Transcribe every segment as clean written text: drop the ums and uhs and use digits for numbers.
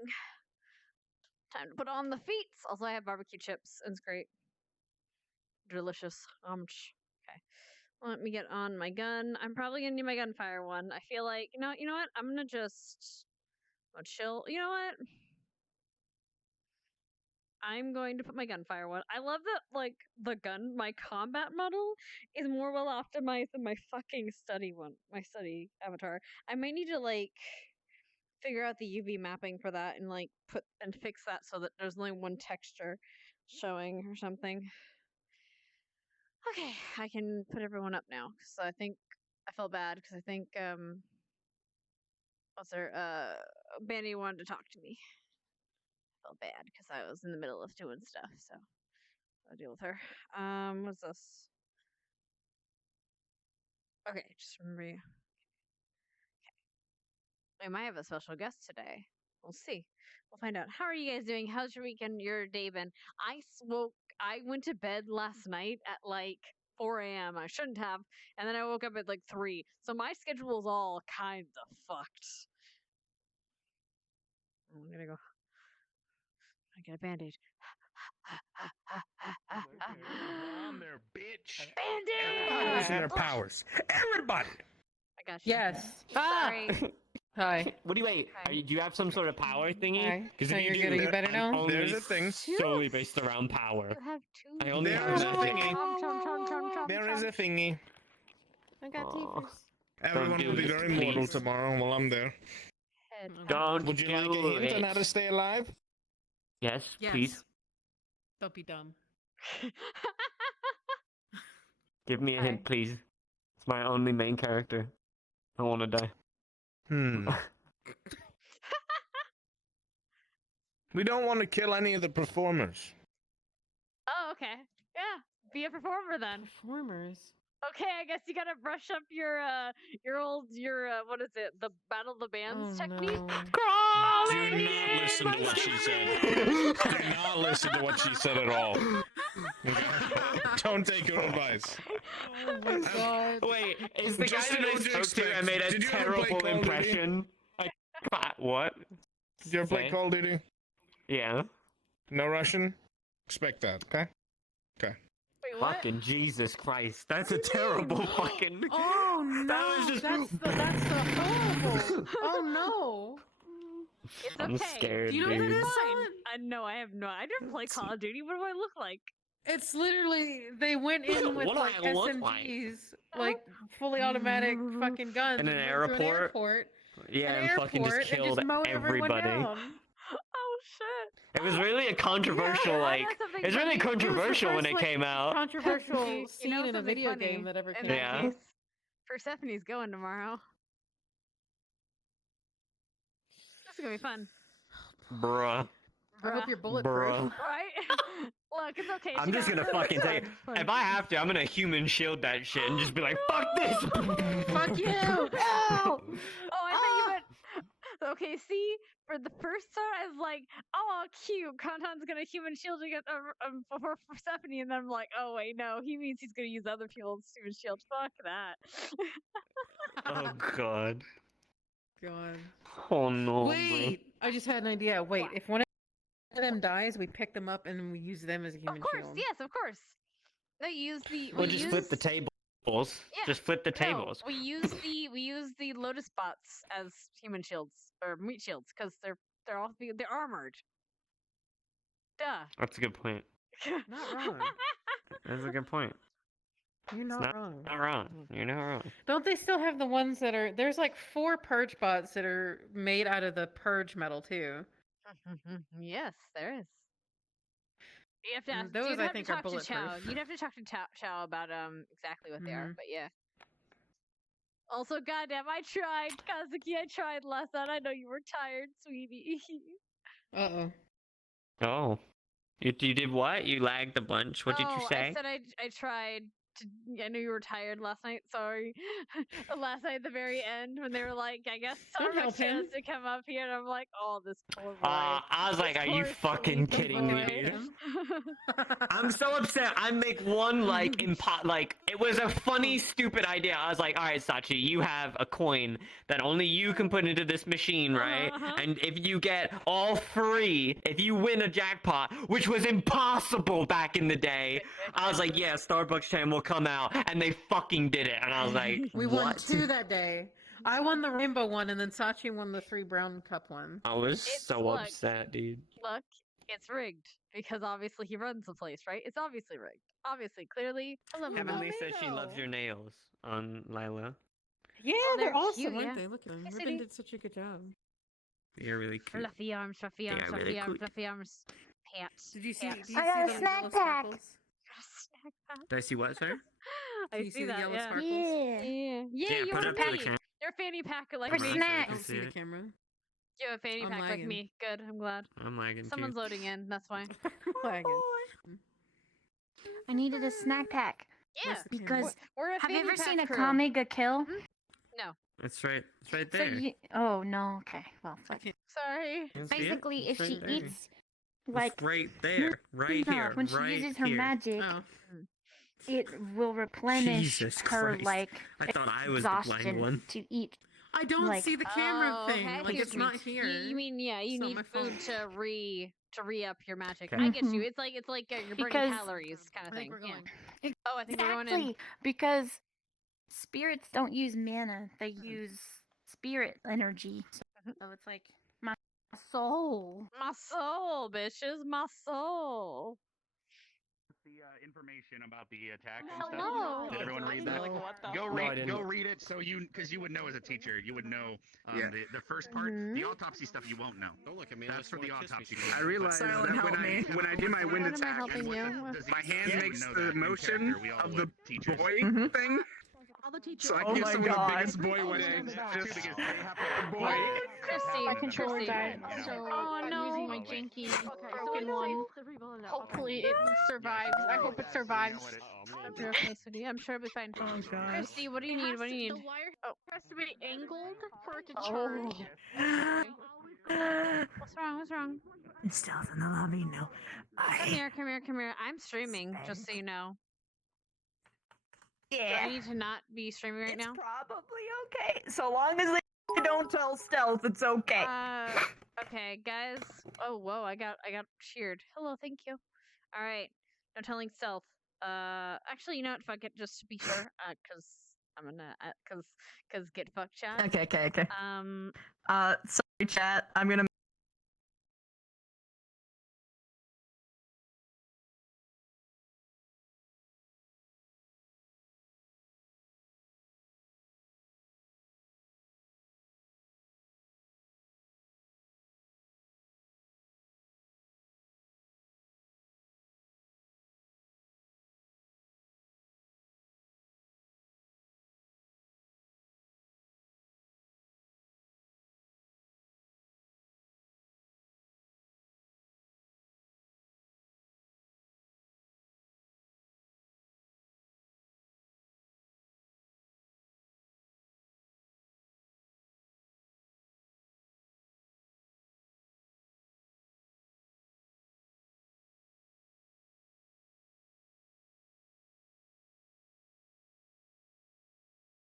morning. Time to put on the feet. Also, I have barbecue chips. It's great. Delicious. Okay. Let me get on my gun. I'm probably gonna need my gunfire one. I feel like you know what? I'm gonna just chill. You know what? I'm going to put my gunfire one. I love that like my combat model is more well optimized than my fucking study one. My study avatar. I might need to like figure out the UV mapping for that and like fix that so that there's only one texture showing or something. Okay, I can put everyone up now. So I think I felt bad because I think what's her Banny wanted to talk to me. I felt bad because I was in the middle of doing stuff, so I'll deal with her. What's this? Okay, just remember you. Okay. We might have a special guest today. We'll see. We'll find out. How are you guys doing? How's your weekend? Your day been? I went to bed last night at like 4 a.m. I shouldn't have, and then I woke up at like 3. So my schedule's all kind of fucked. I'm gonna go. I get a band-aid. On there, bitch. Band-aid! Using their powers. Everybody! I got you. Yes. Sorry. Hi. What do you wait? Hi. Do you have some sort of power thingy? Hi. Because No, if you you're do, good. Are you better I'm now? only There's a thing. solely based around power. You have 2. I only There's have a that. thingy. There is a thingy. I got Aw. teethers. Everyone do will be this, very mortal please. tomorrow while I'm there. Head. Don't Would you do like a hint it. on how to stay alive? Yes, Yes. please. Don't be dumb. Give me a Hi. hint, please. It's my only main character. I want to die. We don't want to kill any of the performers. Oh, okay. Yeah. Be a performer then. Performers. Okay, I guess you gotta brush up your what is it? The Battle of the Bands technique? Do not listen to what she said. Do not listen to what she said at all. Don't take her advice. Oh my god. Wait, is the guy Just that know I what to spoke to expect. and made a Did you ever play terrible Call of Duty? impression? Like, what? Did you ever play Say? Call of Duty? Yeah. No Russian? Expect that, okay? Wait, what? Fucking Jesus Christ. That's a terrible fucking... Oh no! That was just... That's the horrible. Oh It's I'm okay. scared, Do you know what dude. that is? Fine. No, I have no. I didn't play Call of Duty. What do I look like? no! It's literally they went in with What do like I look like? SMGs, like fully automatic fucking guns, In an and went to airport? Yeah, an and fucking just airport, and killed mowed everyone everybody. down. Oh shit! It was really a controversial, Yeah, like... that's something It's really funny. It was the controversial when first, it like, came out. Controversial You scene know in a something video funny? game that ever In came that Yeah. out. case, Persephone's going tomorrow. This is gonna be fun. Bruh. I hope Bruh. you're bulletproof. Bruh. Right? Look, it's okay. I'm she just got gonna it. fucking It's say, fun. if I have to, I'm gonna human shield that shit and just be like, fuck this! Fuck you! No! Oh, I thought you meant. Okay, see, for the first time, I was like, "Oh, cute! Kantan's gonna human shield against for Persephone," and then I'm like, "Oh wait, no, he means he's gonna use other people's human shield. Fuck that." Oh god. God. Oh no. Wait! I just had an idea. Wait, if one of them dies, we pick them up and we use them as a human Of course, shield. yes, of course. No, use the. We'll just flip the tables. Yeah, Just flip the No, tables. we use the lotus bots as human shields or meat shields because they're armored. Duh. That's a good point. Not wrong. That's a good point. You're It's not wrong. Not wrong. You're not wrong. Don't they still have the ones that are? There's like 4 purge bots that are made out of the purge metal too. Yes, there is. You have to And ask, those, you'd I have think, to are talk to Chow. bulletproof. You'd have to talk to Chow about exactly what they are, Mhm. but yeah. Also, goddamn, I tried, Kazuki. I tried last night. I know you were tired, sweetie. Uh-oh. Oh. You did what? You lagged a bunch. What did you Oh, say? I said I tried I know you were tired last night. Sorry. Last night at the very end when they were like, I guess Don't help Starbucks has him. to come up here, and I'm like, oh, this poor boy. I was like, This are you poor fucking sleepy kidding me, boy. dude? I'm so upset. I make one like it was a funny, stupid idea. I was like, all right, Sachi, you have a coin that only you can put into this machine, right? And if you get all three, if you win a jackpot, which was impossible back in the day, I was like, yeah, Starbucks chain will come out, and they fucking did it. And I was like, We what? won 2 that day. I won the rainbow one, and then Sachi won the 3 brown cup one. I was It's so look. upset, dude. Look, it's rigged because obviously he runs the place, right? It's obviously rigged. Obviously, clearly. Hello, Mama. Heavenly says she loves your nails on Lila. Yeah, they're they're awesome, cute, aren't yeah. they? Look at them. Hi, Ribbon City. did such a good job. They're really cute. Fluffy arms, fluffy They arms, are fluffy really arms, cute. fluffy arms. Pants. Did you see? Pants. Do you I got see a the snack yellow pack. sparkles? Got a snack pack. Did I see what, sir? I Do you see the that. yellow Yeah. sparkles? Yeah. Yeah. Yeah, Yeah, you put are it up to the me. camera. You're a fanny pack like For me. I snacks. don't see the camera. You have a fanny I'm pack like lagging. me. Good. I'm glad. I'm lagging Someone's too. loading in. That's why. Lagging. I needed a snack pack Yeah. Where's the camera? because We're a have you fanny ever pack seen a crew. comic a kill? No. It's right So there. you, oh no, okay, well, I fuck. can't. Sorry. You can see it? Basically, if It's she right there. eats like it's right there, right no, here, when she right uses her here. magic, Oh. it will replenish Jesus her Christ. like I thought I was the blind exhaustion one. to eat. I don't Like- see the camera Oh, thing. okay, I Like see it's what you not mean. here. You mean yeah? You It's not need my food fault. to re up your magic. Okay. I get you. Mhm. It's like you're burning Because- calories kind of I think thing. we're Yeah. going. Oh, I think we're going in. Exactly, because spirits don't use mana; they use spirit energy. So it's like my soul. My soul, bitches, my soul. The information about the attack and Hello. stuff. Did everyone read that? No. Go No, I read. didn't. Go read it so because you would know as a teacher. You would know Yeah. the first part. The autopsy stuff you won't know. Don't look at me. That's for the autopsy. I realized Silent, that help me. when I do my wind What am I attack, helping you? my hand Yeah, makes know the that in motion character, we all of would, the teachers. boy Mhm. thing. So I Oh give my someone God. the biggest boy winning. Because Just they have to boy. Christy, My controller Christy. died, Yeah. so Oh, I'm no. using my janky broken one. Hopefully it survives. I hope it survives. You're okay, sweetie. I'm sure it'll be fine. Oh god. Christy, what do you need? What do you The need? wire Oh. has to be angled for it to Oh. charge. What's wrong? What's wrong? It's stealth in the lobby. No. Come here, come here, come here. I'm streaming, just so you know. Do I Yeah. need to not be streaming right It's now? probably okay. So long as they don't tell stealth, it's okay. Okay, guys. Oh, whoa! I got cheered. Hello, thank you. All right, no telling stealth. Actually, you know what? Fuck it, just to be sure. Cause I'm gonna, cause get fucked, chat. Okay. Um, Sorry, chat. I'm gonna.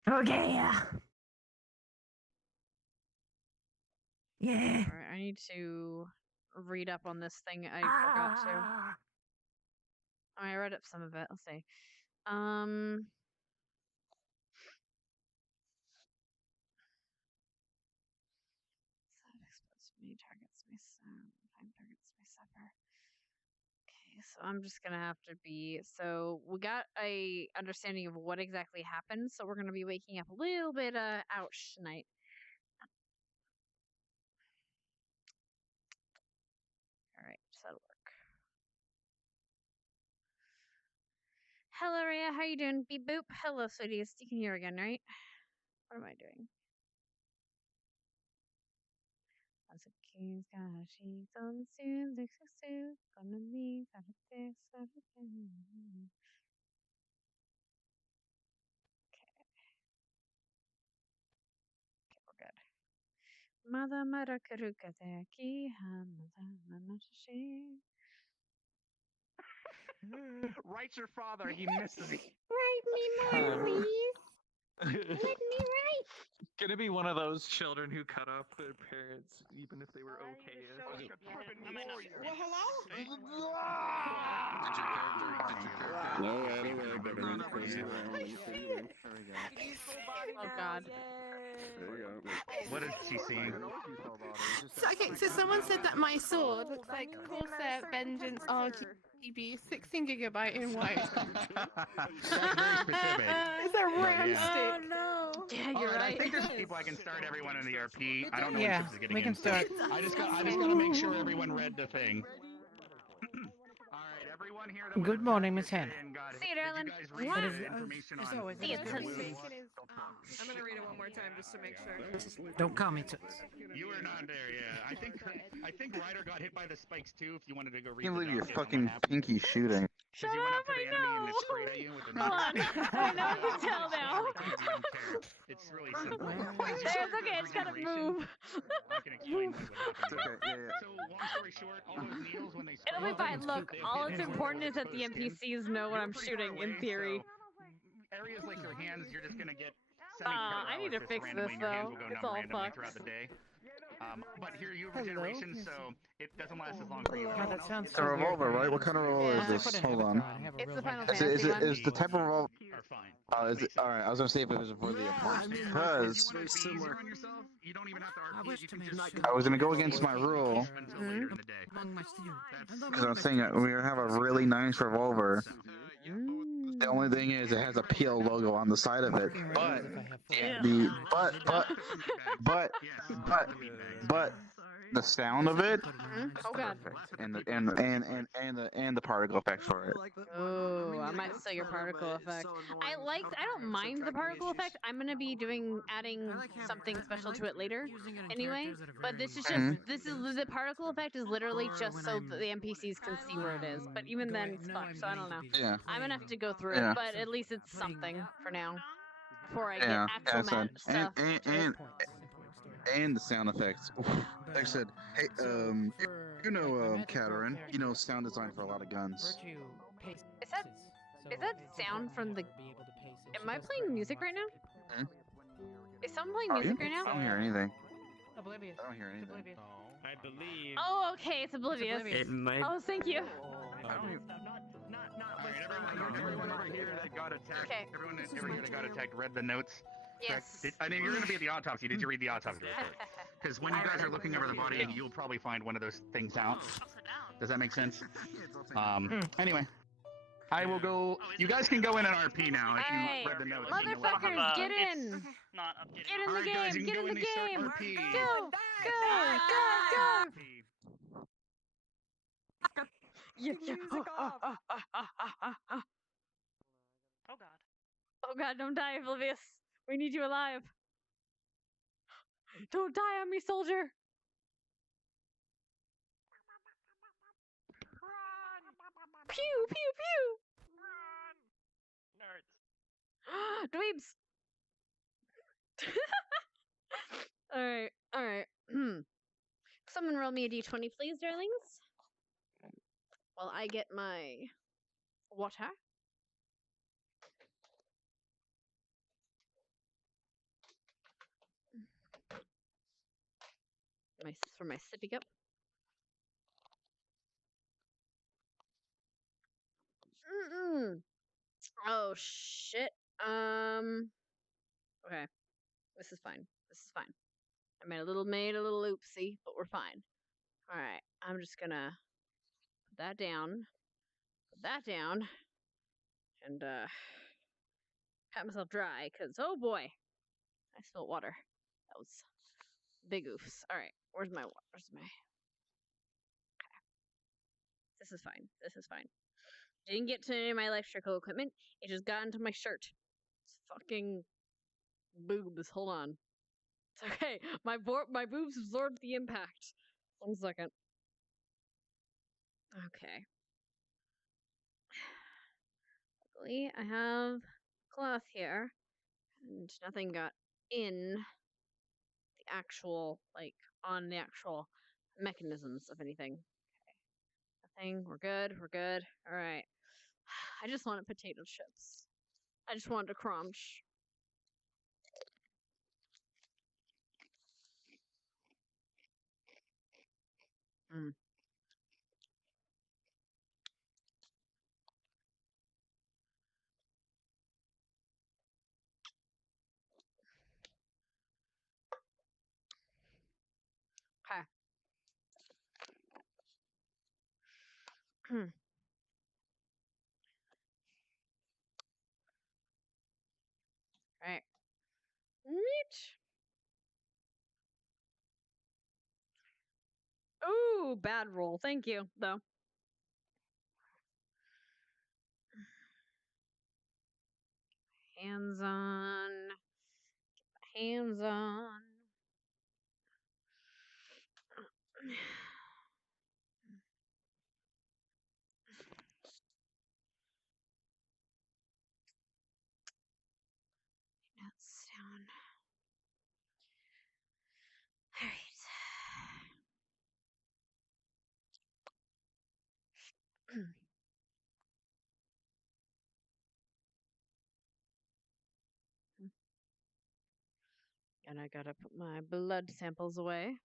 Okay, yeah. Yeah. all right, I need to read up on this thing. I forgot to. Ah. I mean, I read up some of it. Let's see. Exposed to me targets me time targets me suffer. Okay, so I'm just gonna have to be. So we got a understanding of what exactly happened. So we're gonna be waking up a little bit ouch tonight. All right, so that'll work. Hello, Rhea. How you doing? Beep boop. Hello, sweeties. You can hear again, right? What am I doing? Once a king's got a sheep on the soon, six gonna leave, got a this, got a Mother Marakarukateki, Hamadashi. Write your father. He misses you. Write me more, please. Let me write. Gonna be one of those children who cut off their parents, even if they were okay. Well, hello? Oh God. What is she seeing? So, okay, so someone said that my sword looks like Corsair Vengeance RGB 16 gigabyte in white. That's very specific. It's a ram yeah. stick. no. Yeah, All you're right, I right. think there's people I can start everyone in the RP. I don't know Yeah, when Chips is getting we can in. start. I just gotta make sure everyone read the thing. All right, everyone here. That was Good morning, Miss get Hannah. in, got See you, it. darling. Did you guys read What the is information on See you, the Toots. balloon? I'm gonna read it one more time just to make sure. Don't call me Toots. You were not there, yeah. I think Ryder got hit by the spikes too. If you wanted to go read Can't the believe you're docket on what fucking happened. pinky shooting. Shut you went up up, to the I enemy and it know. sprayed at you with a Hold on. I know you can tell now. It's really simple. It's okay, I just gotta move. I can explain what happened. Okay, yeah. So long story short, all those needles when they spray It'll be fine. Look, they all hit that's where important is they're that the supposed to. NPCs know what You're I'm pretty shooting far in away, theory. so areas like your hands, you're just gonna get I need to semi-paralysis fix randomly, this, and your hands though. will go It's numb all randomly fucked. throughout the day. But here you have Hello. regeneration, so it doesn't last as long for you. Oh, that sounds It's a so weird. revolver, right? What kind of revolver Yeah. is this? Hold on. It's the Final Is Fantasy one. the type of revolver? Are fine. Is it alright? I was gonna say if it was for the opponent because If you want to be easier on yourself, you don't even have to RP it. You can just I was gonna go against my rule until later in the day. because I'm saying that we have a really nice revolver. The only thing is it has a PL logo on the side of it, but the but the sound of it, Oh god. and the particle effect for it. Oh, I might steal your particle effect. I don't mind the particle effect. I'm gonna be adding something special to it later anyway. But this is just the particle effect is literally just so that the NPCs can see where it is. But even then it's fucked, so I don't know. Yeah. I'm gonna have to go through Yeah. it, but at least it's something for now. Before I Yeah, get actual mad stuff. And the sound effects. Like I said, hey, you know, Katarin, you know, sound design for a lot of guns. Is that sound from the? Am I playing music right now? Hmm? Is someone playing Are you? music right I now? don't hear anything. Oblivious. I don't hear anything. Oblivious. I believe. Oh, okay, it's oblivious. It might. Oh, thank you. I don't hear. Alright, everyone over here that got attacked. Okay. Everyone over here that got attacked read the notes. Yes. I mean, you're gonna be at the autopsy. Did you read the autopsy report? Because when you guys are looking over the body, you'll probably find one of those things out. Does that make sense? Anyway, I will go. You guys can go in an RP now if Hey, you read the notes. motherfuckers, get in! Not updated. Get in the Alright, guys, you game! can Get go in the and start game! RP. Go! Go! Yeah, yeah. Oh god. Oh god, don't die, Oblivious. We need you alive. Don't die on me, soldier. Pew, pew, pew. Dweebs. Alright, alright. Someone roll me a d20, please, darlings. While I get my water. For my sippy cup. Oh shit. Okay. This is fine. This is fine. I made a little oopsie, but we're fine. All right. I'm just gonna put that down. And pat myself dry, cause oh boy, I spilled water. That was big oofs. All right. Where's my? Okay. This is fine. Didn't get to any of my electrical equipment. It just got into my shirt. It's fucking boobs. Hold on. It's okay. My boobs absorbed the impact. 1 second. Okay. Luckily, I have cloth here, and nothing got in the actual on the actual mechanisms of anything. Okay. Nothing. We're good. We're good. All right. I just wanted potato chips. I just wanted to crunch. Mm. Okay. Right. Meat. Ooh, bad roll. Thank you, though. Hands on. Hands on. Notes down. All right. And I gotta put my blood samples away.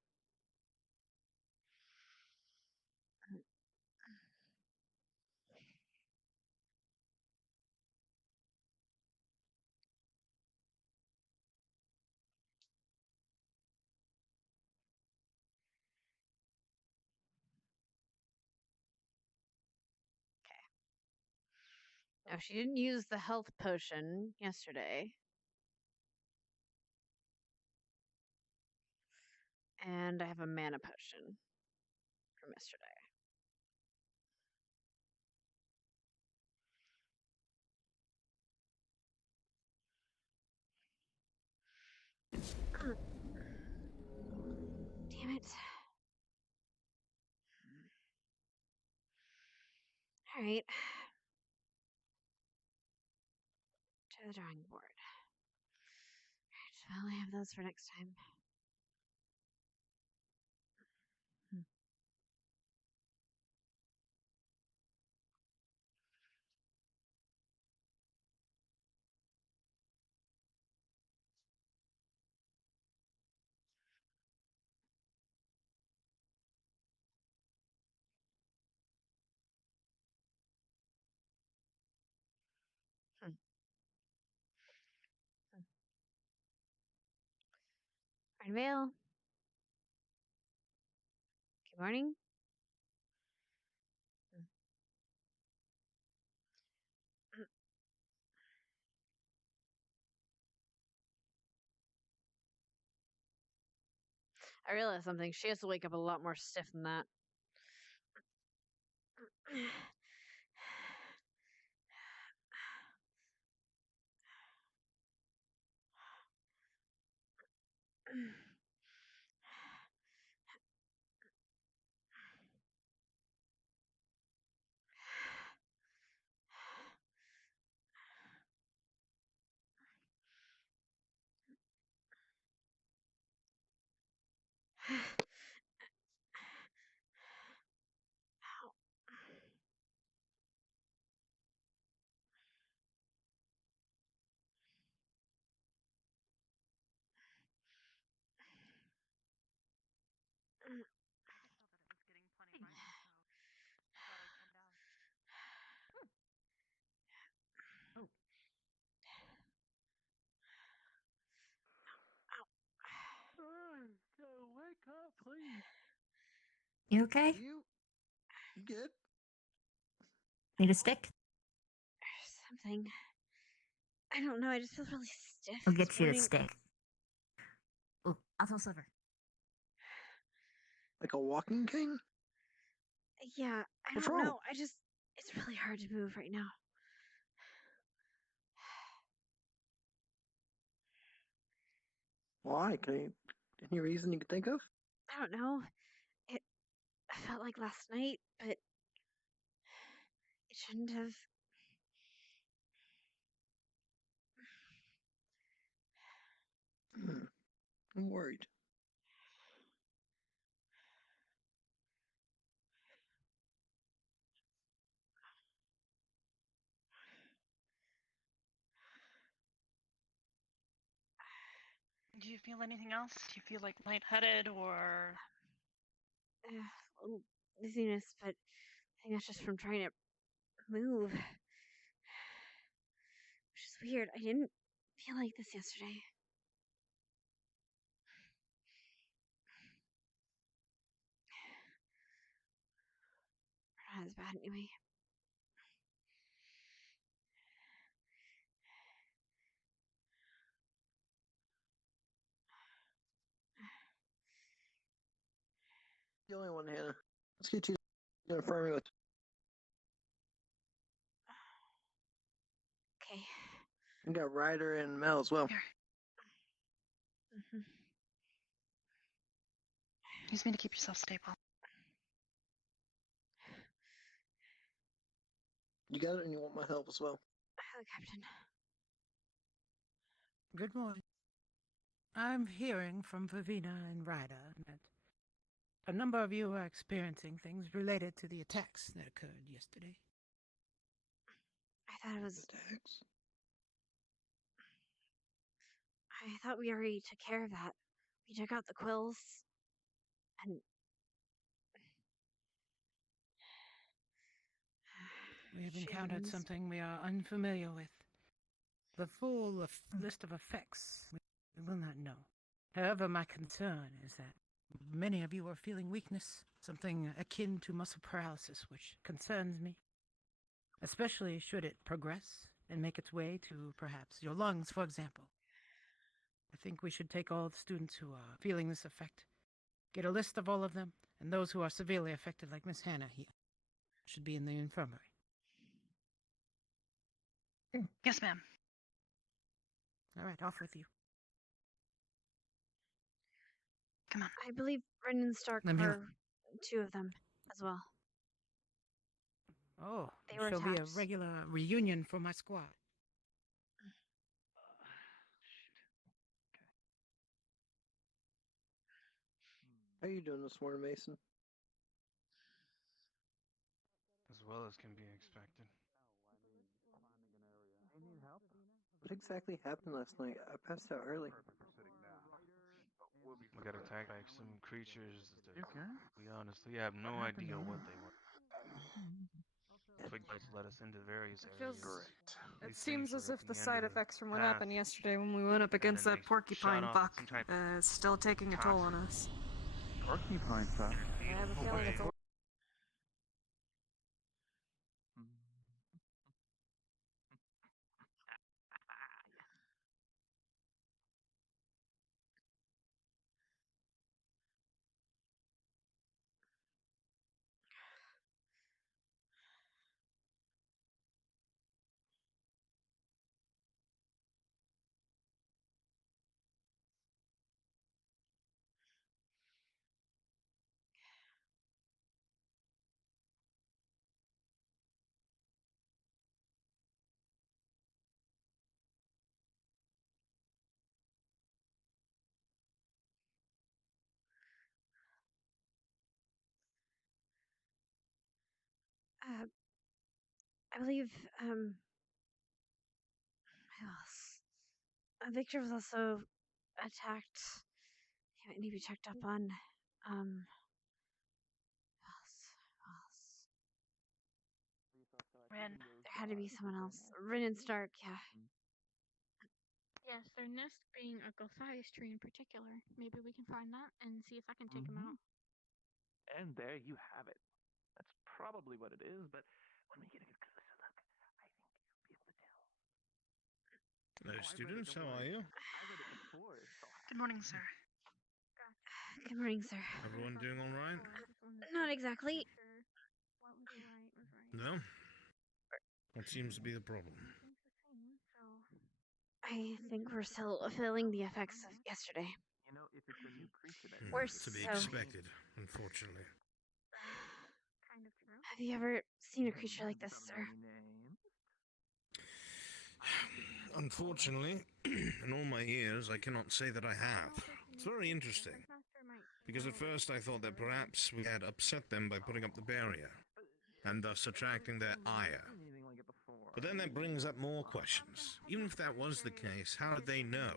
Now, she didn't use the health potion yesterday. And I have a mana potion from yesterday. Damn it. All right. To the drawing board. All right, well, I have those for next time. Vale. Good morning. I realized something. She has to wake up a lot more stiff than that. Wake up, please. You okay? You good? Need a stick? Something. I don't know. I just feel really stiff. I'll this get you a morning. stick. Oh, I'll tell Silver. Like a walking cane? Yeah, I What's don't wrong? know. It's really hard to move right now. Why? Any reason you can think of? I don't know. It felt like last night, but it shouldn't have. I'm worried. you feel anything else? Do you feel like lightheaded or? Little dizziness, but I think that's just from trying to move. Which is weird. I didn't feel like this yesterday. Not as bad anyway. The only one, Hannah. Let's get you to the infirmary with. Okay. We got Ryder and Mel as well. Mm-hmm. Use me to keep yourself stable. You got it, and you want my help as well. Hello, Captain. Good morning. I'm hearing from Vivina and Ryder that a number of you are experiencing things related to the attacks that occurred yesterday. I thought it was. Attacks? I thought we already took care of that. We took out the quills. And. We have encountered something we are unfamiliar with. The full list of effects we will not know. However, my concern is that many of you are feeling weakness, something akin to muscle paralysis, which concerns me. Especially should it progress and make its way to perhaps your lungs, for example. I think we should take all the students who are feeling this effect, get a list of all of them, and those who are severely affected, like Miss Hannah here, should be in the infirmary. Yes, ma'am. All right, off with you. Come on. I believe Brendan Stark were two of them as well. Oh, They were shall be a attacked. regular reunion for my squad. How are you doing this morning, Mason? As well as can be expected. What exactly happened last night? I passed out early. We got attacked by some creatures that we honestly have no idea what they were. Twig bites led us into various areas. It seems as if the side effects from what happened yesterday when we went up against that porcupine buck is still taking a toll on us. Porcupine fuck? I have a feeling it's a I believe, who else? Victor was also attacked. He might need to be checked up on. Who else? Ren. There had to be someone else. Rin and Stark, yeah. Yes, their nest being a Gothias tree in particular. Maybe we can find that and see if I can take them out. And there you have it. That's probably what it is, but when we get a closer look, I think you'll be able to tell. Hello, students. How are you? Good morning, sir. Good morning, sir. Everyone doing all right? Not exactly. What was right was right. No? What seems to be the problem? I think we're still feeling the effects of yesterday. You know, if it's a new creature that We're To be so. expected, unfortunately. Kind of true. Have you ever seen a creature like this, sir? Unfortunately, in all my years, I cannot say that I have. It's very interesting. Because at first I thought that perhaps we had upset them by putting up the barrier, and thus attracting their ire. But then that brings up more questions. Even if that was the case, how did they know?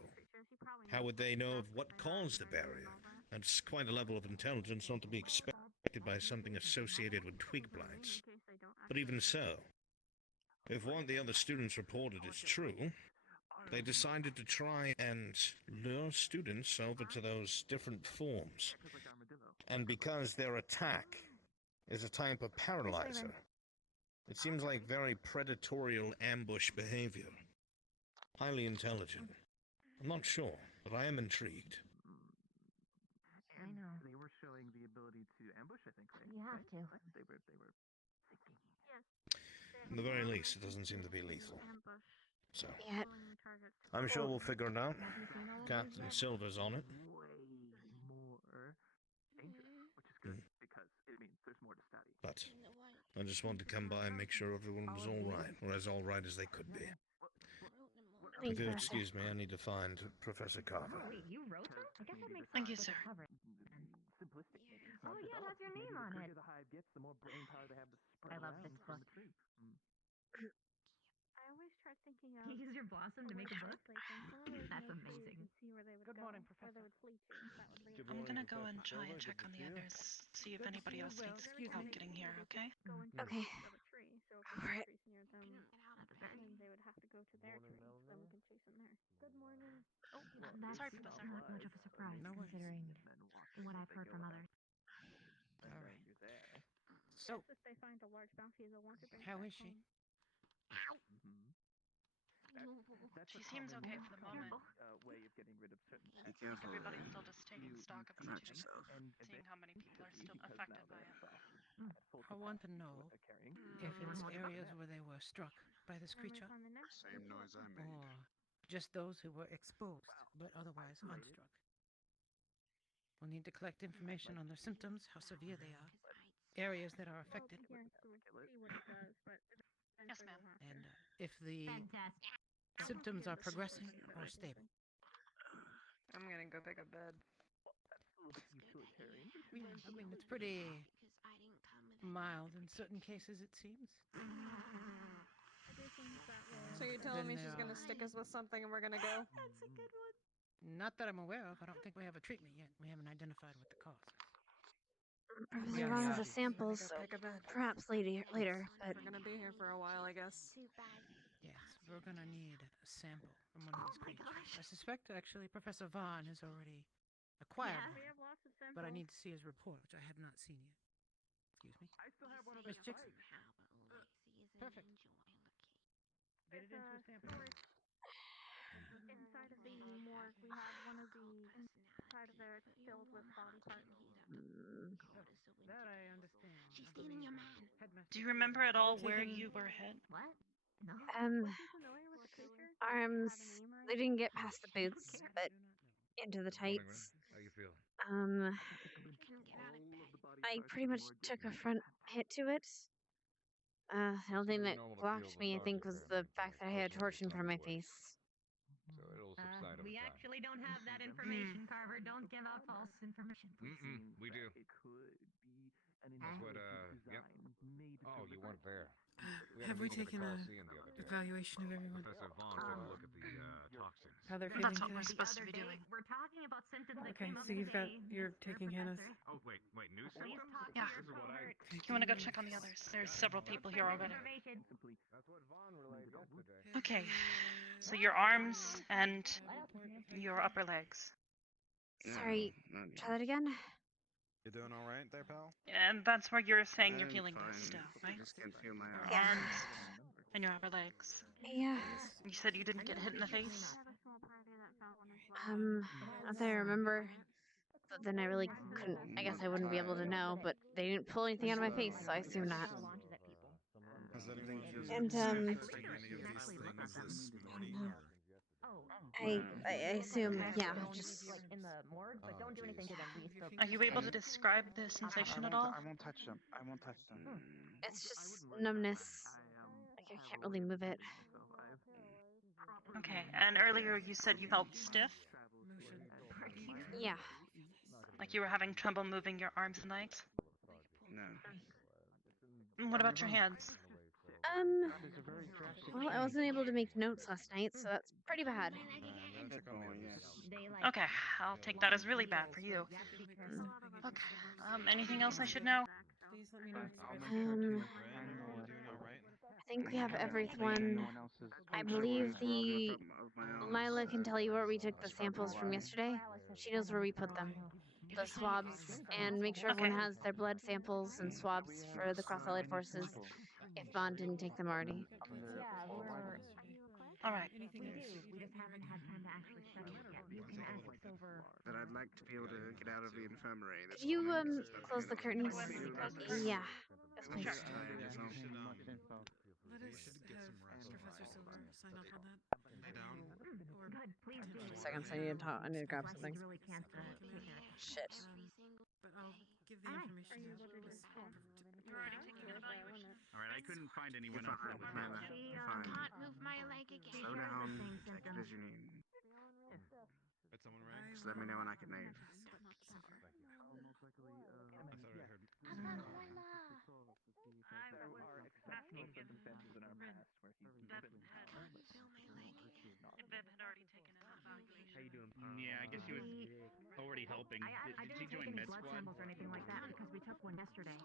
How would they know of what caused the barrier? That's quite a level of intelligence not to be expected by something associated with twig blights. But even so, if what the other students reported is true, they decided to try and lure students over to those different forms. And because their attack is a type of paralyzer, it seems like very predatorial ambush behavior. Highly intelligent. I'm not sure, but I am intrigued. I know. They were showing the ability to ambush, I think, right? You have to. They were At the very least, it doesn't seem to be lethal. So, Yeah. I'm sure we'll figure it out. Captain Silver's on it. way more dangerous, which is good because it means there's more to study. But I just wanted to come by and make sure everyone was all right, or as all right as they could be. If you'll excuse me, I need to find Professor Carver. Wait, you wrote that? I guess that makes Thank you, sense sir. with the cover. Simplistic. Oh yeah, it has your name on The it. bigger the hive gets, the more brain power they have to spread I love around this from book. the tree. I always try thinking of. You use your blossom to make a book? That's amazing. See where they would Good go, morning, where they Professor. would flee to. That would lead I'm gonna go and try and check on the others, see if anybody else needs help getting here, okay? Okay. of a tree. So if Alright. there's trees near them, then they would have to go to their tree, so then we can chase them there. Good morning. Oh, Sorry, that's Professor. not much of a surprise No worries. considering what I've heard from others. All right. So, So, if they find a large bounty, they'll want to bring how back is she? home. That's She a seems common, okay for the moment. way of getting rid of certain I think everybody's still just taking stock of the Not situation, yourself. seeing how many people are still affected by it. I want to know if it's areas where they were struck by this When we creature, find the next Same noise I made. or just those who were exposed but otherwise unstruck. We'll need to collect information on their symptoms, how severe they are, areas that are affected, Well, yeah, so we'll see what it does, but Yes, ma'am. and if the Fantastic. symptoms are progressing or stable. I'm gonna go take a bed. utilitarian. Yeah, I mean, it's pretty mild in certain cases, it seems. I do think that will. So you're telling me Then, she's gonna stick us with something and we're gonna go? That's a good one. Not that I'm aware of. I don't think we have a treatment yet. We haven't identified what the cause is. Professor Yeah, Vaughn yeah. has a sample, Go so take a bed. perhaps later, but We're gonna be here for a while, I guess. Yes, we're gonna need a sample from one of these creatures. I suspect actually Professor Vaughn has already acquired We one, have lots of samples. but I need to see his report, which I have not seen yet. Excuse me. I still have one of Miss those Jackson. bikes. Perfect. Get it into a sample. Inside of the morgue, we have one of the inside of there it's filled with body parts. That I understand. She's I stealing your believe man. Headmaster Do you remember at all where taking- you were hit? What? No. Was he familiar with the creature? arms, Did he have a name or they didn't get past the boots, but into the tights. How you feel? I pretty much took a front hit to it. The only thing that blocked me, I think, was the fact that I had a torch in front of my face. So it'll subside over We time. actually don't have that information, Carver. Don't give out false information. We do. It could be an That's what, intelligent yep. design made Oh, to you refer- weren't there. We had Have a we meeting at the taken a Coliseum the other day. evaluation of everyone? Professor Vaughn took a look at the toxins. How they're feeling That's what we're today? supposed to be doing. We're talking about symptoms that Okay, came up so you've got today, you're Mr. taking Hannah's. Professor. Oh, wait, new Please symptoms? talk to Yeah. your This is what I... cohort. You want to go check on the others? There's several people here already. Information. That's what Vaughn relayed yesterday. Okay, so your arms and your upper legs. Sorry, try that again? You doing all right there, pal? And that's where you're saying you're I'm feeling fine. this stuff, I right? just can't feel my Your arms. arms and your upper legs. Yeah. You said you didn't get hit in the face? I have a small party that felt one as well. Not that I remember. But then I really couldn't, I guess I wouldn't be able to know, but they didn't pull anything out of my face, so I assume not. Has anyone just And, any of these things this morning? I assume, yeah, just like in the morgue, but don't do anything to them. We Are you able to describe the sensation at all? I won't touch them. I won't touch them. it's just numbness. Like I can't really move it. Okay, and earlier you said you felt stiff? Yeah. Like you were having trouble moving your arms and legs? No. And what about your hands? Well, I wasn't able to make notes last night, so that's pretty bad. Okay, I'll take that as really bad for you. Okay. Anything else I should know? Please let me know. I think we have everyone. I believe the Lila can tell you where we took the samples from yesterday. She knows where we put them. The swabs, and make sure everyone has their blood samples and swabs for the cross-allied forces if Vaughn didn't take them already. All right. We just haven't had time to actually study it yet. You can ask Silver. That I'd like to be able to get out of the infirmary. Could you close the curtains? Yeah. Yes, please. Let us have Professor Silver sign off on that. Lay down. Good, please do. 2 seconds. I need to grab something. You really can't take care of it. Shit. But I'll give the information. All right, I couldn't find anyone else. Can't move my leg again. Slow down. Take it as you need. Did someone ring? Just let me know when I can leave. Yeah, I guess she was already helping. Did she join med blood squad? samples or anything like that because we took one yesterday.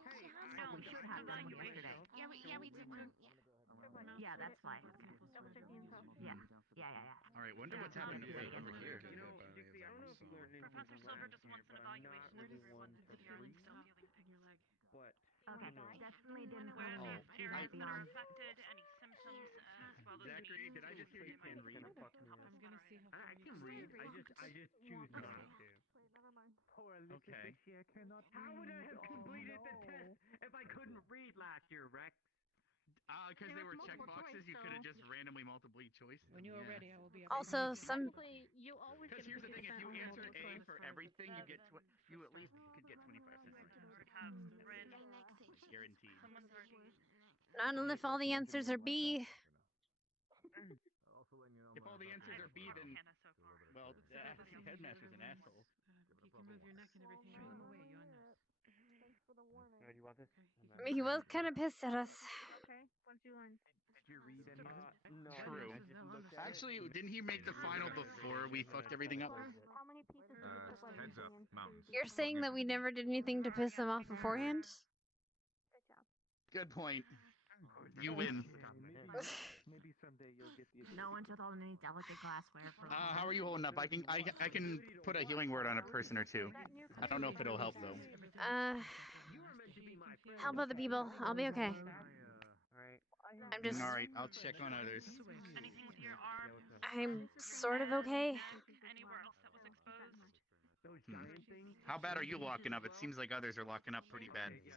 We should have done one yesterday. Yeah, we took one. Yeah, that's fine. Yeah. All right, wonder what's happening to Blake over here. Professor Silver just wants an evaluation of everyone severely still feeling in your leg. Okay, definitely didn't Where want to do that areas that are beyond. affected, any symptoms, as well as Zachary, did I just hear you can read? I'm gonna see how far I can read. I just choose not to. Poor little Okay. bitchy, I cannot read. How would I have completed the test if I couldn't read last year, Rex? Because they were check boxes, you could have just randomly multiple choice. when you are ready. I will be. Also, some You always Because get here's the thing: if you 50% on answer multiple A choice. for everything, you get you at least could get 25%. perhaps Rin. Guaranteed. Someone's already. not if all the answers are B. If all the answers are B, then Hannah so far. well, the headmaster's an asshole. You can move your neck and everything out of the way. You on this? You want this? I mean, he was kind of pissed at us. Okay, once you learn. Did you read any? No. True. Actually, didn't he make the final before we fucked everything up? How many pieces did you put like Heads up, mountains. You're saying that we never did anything to piss him off beforehand? Good point. You win. Maybe someday you'll get the. No one should hold any delicate glassware for. How are you holding up? I can put a healing word on a person or two. I don't know if it'll help though. Help other people. I'll be okay. Alright. I'm just. All right, I'll check on others. Anything with your arm? I'm sort of okay. Anywhere else that was exposed? Those giant things. How bad are you locking up? It seems like others are locking up pretty bad. So.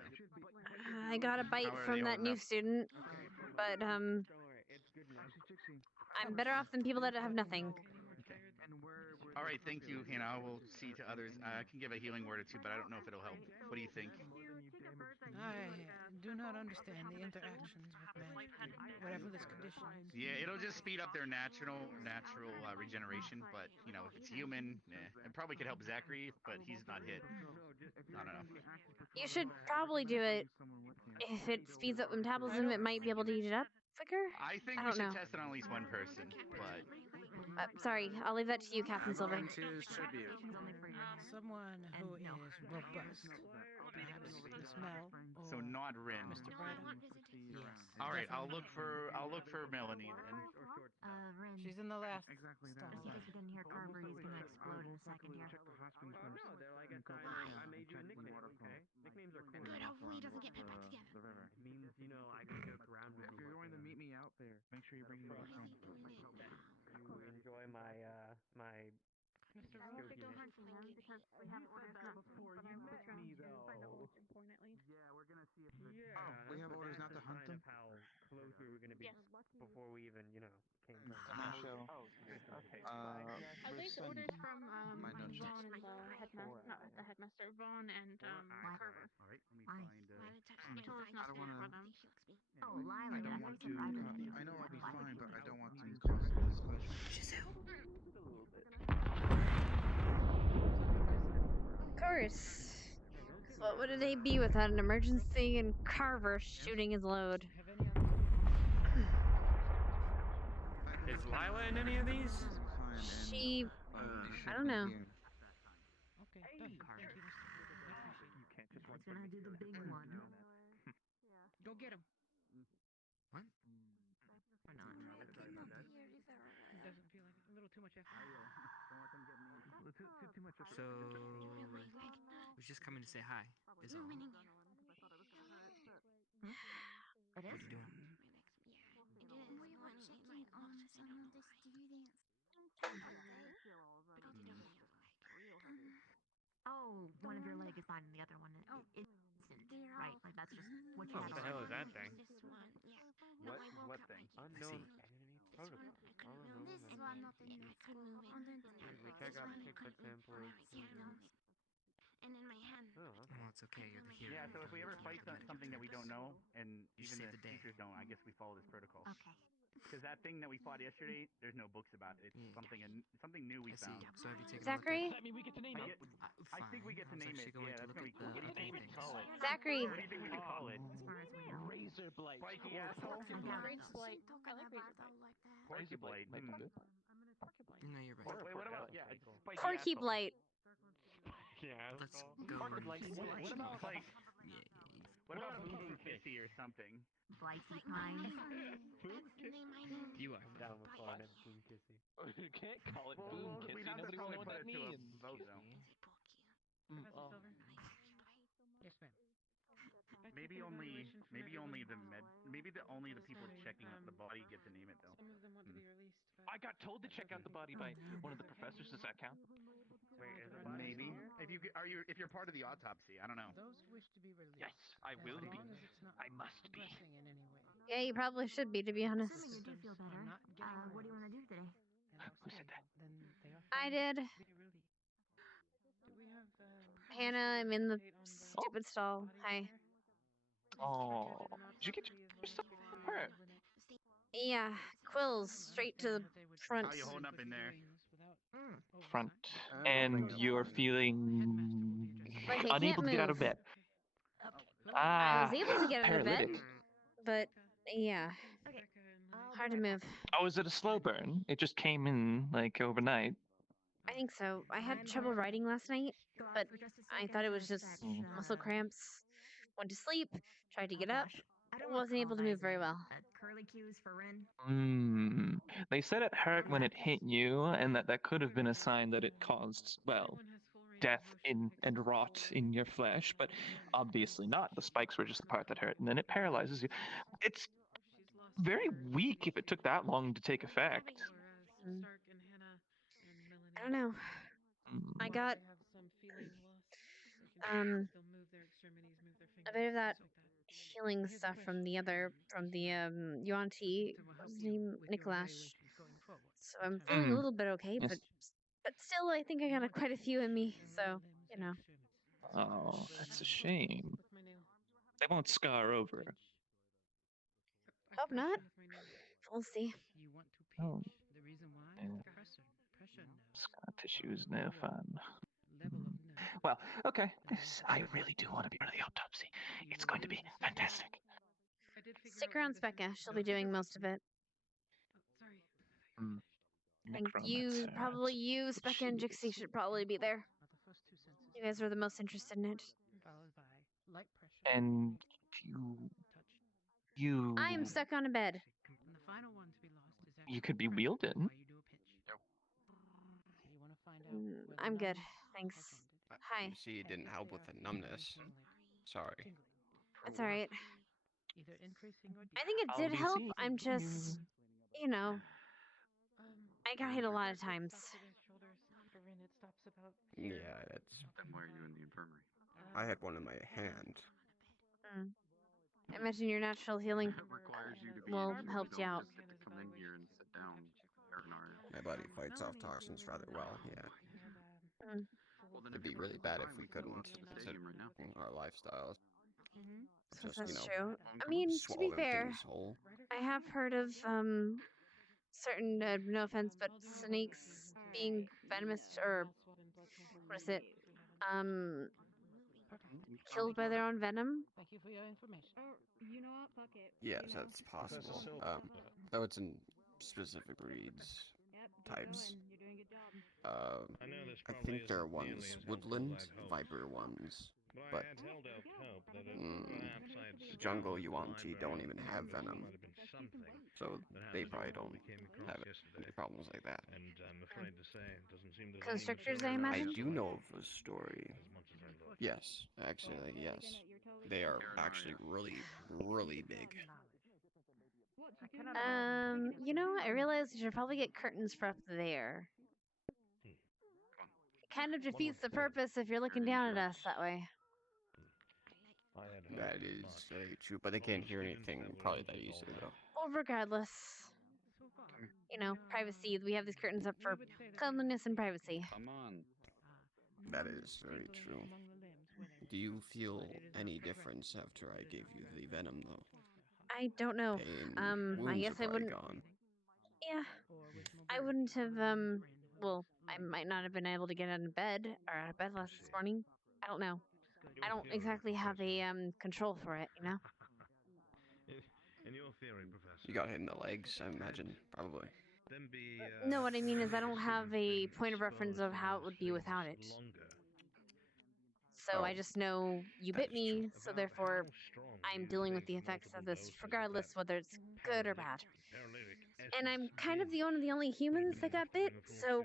I got a bite How are from they that holding new up? student, but Don't worry, it's good enough. I'm better off than people that have nothing. All right, thank you, Hannah. I will see to others. I can give a healing word or two, but I don't know if it'll help. What do you think? I do not understand the interactions with magic, whatever this condition is. Yeah, it'll just speed up their natural regeneration. But you know, if it's human, it probably could help Zachary, but he's not hit. I don't know. You should probably do it. If it speeds up the metabolism, it might be able to heat it up quicker. I think I we don't should know. test it on at least one person, but Sorry, I'll leave that to you, Captain Silver. Someone who is robust. Perhaps the smell. Or so not Rin. Mr. Bradham. Yes. All right, I'll look for Melanie then. Rin. She's in the last Exactly stall. Just in case you didn't hear Carver, he's gonna explode in a second here. No, they're like I made you a nickname, okay? Nicknames are cool. Good, hopefully he doesn't get put back together. The river. It means, you know, I can joke around with If you're going to meet me out there, make sure you bring your friend. You enjoy my my. Mr. I won't go hunt for him because we have orders not to, but I will try to find out what's important at least. Yeah, we're gonna see if we have orders not to hunt them? How close we were gonna be Yes. before we even, you know, came. Michelle. Okay. At least orders from My notes. Vaughn and the headmaster, not the headmaster, Vaughn and Carver. All right, let me Why? find. He told us not to look for them. Oh, Lila, I don't yeah, want that's to. surprising. I know I'll be fine, but I don't want to cause a discussion. Of course. What would a day be without an emergency and Carver shooting his load? Is Lila in any of these? She, I don't know. Okay, done. Thank you, Mr. Gordon. I appreciate it. You can't just It's gonna do the big one. Go get him. What? Or not? It doesn't feel like it. A little too much effort. Too much effort. So was just coming to say hi. Is all. Hmm? What are you doing? We were checking on some of the students. Oh, one of your leg is fine and the other one Oh, isn't. they're Right, all. like that's just what you Oh, had what the on. hell is that thing? This one, yeah. No, What? I woke What up thing? like Unknown this enemy one. I couldn't move. This one, nothing. I couldn't move it. Check This out one, I pick the couldn't move. template. Yeah, no. And in my hand. Oh, okay. Well, it's okay. You're the hero. Yeah, so if we ever fight something that we don't know, and You even save the the day. teachers don't, I guess we follow this protocol. Okay. Because that thing that we fought yesterday, there's no books about it. It's something new we I see. found. So have you taken Zachary? a look Does that mean we get to name it? I think we get to I was name actually it. going Yeah, to that's look gonna at be cool. What do you think we should call it? Zachary. What do you think we should call it? As far as we know. Razor blade. Spiky asshole? Shouldn't talk about that like that. Porky blade. No, you're right. Wait, what about spiky Porky asshole? Blight. Yeah. Let's go. What about like? Yeah. What about Boom Kissy or something? Blighty Pine. That's the name I know. You are. Down with calling it Boom Kissy. You can't call it Well, boom kissy. we'd have to Nobody will probably know what put that it to a means. vote though. Professor Silver? Yes, ma'am. Maybe only the people checking out the body get to name it though. Some of them want to be released. I got told to check out the body by one of the professors. Does that count? Wait, is it maybe? If you're part of the autopsy, I don't know. Those who wish to be released. Yes, I will be. As long as it's not I must be. progressing in any way. Yeah, you probably should be, to be honest. Assuming you do feel better. What do you want to do today? Who said that? Then they are I found did. to be released. Do we have Hannah, I'm in the update on the stupid stall. body Hi. there? Oh, did you get your stuff hurt? Yeah, quills straight to the front. How you holding up in there? Front. And you're feeling Like I unable can't to get out of move. bed. I was able to get out of bed, paralytic. but yeah, hard to move. Oh, is it a slow burn? It just came in like overnight. I think so. I had trouble writing last night, but I thought it was just muscle cramps. Went to sleep, tried to get up, wasn't able to move very well. Curly cues for Ren. They said it hurt when it hit you, and that could have been a sign that it caused, well, death and rot in your flesh, but obviously not. The spikes were just the part that hurt, and then it paralyzes you. It's very weak if it took that long to take effect. I don't know. I got a bit of that healing stuff from the Yuan-Ti, what's his name, Nicholas. So I'm feeling a little bit okay, Yes. but still, I think I got quite a few in me. So you know. Oh, that's a shame. They won't scar over. Hope not. We'll see. Oh. The reason why? Yeah. Pressure nerve. Scar tissue is no fun. Well, okay. I really do want to be part of the autopsy. It's going to be fantastic. Stick around, Specca. She'll be doing most of it. I think you, probably you, Specca, and Jixie should probably be there. You guys are the most interested in it. Followed by light pressure. And you. I'm stuck on a bed. And the final one to be lost is You could be wielded. you do a pitch. You want to find out whether I'm good, numbness thanks. are Hi. See, it didn't help with the numbness. Sorry. That's alright. either increasing or I think it did help. I'm just, you know, I got hit a lot of times. Yeah, that's. Then why are you in the infirmary? I had one in my hand. I imagine your natural healing It requires you to be will able help to you out. just get to come in here and sit down. My body fights off toxins rather well, yeah. Well, then It'd be really bad if we couldn't, stadium right now. our lifestyles. So Just, that's you know, true. I mean, to be swallow fair, things whole. I have heard of certain, no offense, but snakes being venomous, or what is it? Killed by their own venom. Thank you for your information. You know what? Fuck it. Yes, that's possible. Though it's in specific breeds. types. I think there are ones woodland, viper ones, but jungle Yuan-Ti don't even have venom, so they probably don't have any problems like that. Constrictors, I I imagine? do know of a story. Yes, actually, yes. They are actually really, really big. You know what? I realized we should probably get curtains for up there. It kind of defeats the purpose if you're looking down at us that way. That is very true, but they can't hear anything probably that easily, though. Well, regardless, you know, privacy. We have these curtains up for cleanliness and privacy. Come on. That is very true. Do you feel any difference after I gave you the venom, though? I don't know. Pain, I wounds guess are I probably wouldn't. gone. Yeah, I wouldn't have. Well, I might not have been able to get out of bed last this morning. I don't know. I don't exactly have a control for it, you know. In your theory, Professor. You got hit in the legs, I imagine, probably. No, what I mean is I don't have a point of reference of how it would be without it. So I just know you bit me, so therefore I'm dealing with the effects of this, regardless whether it's good or bad. And I'm kind of the only humans that got bit, so.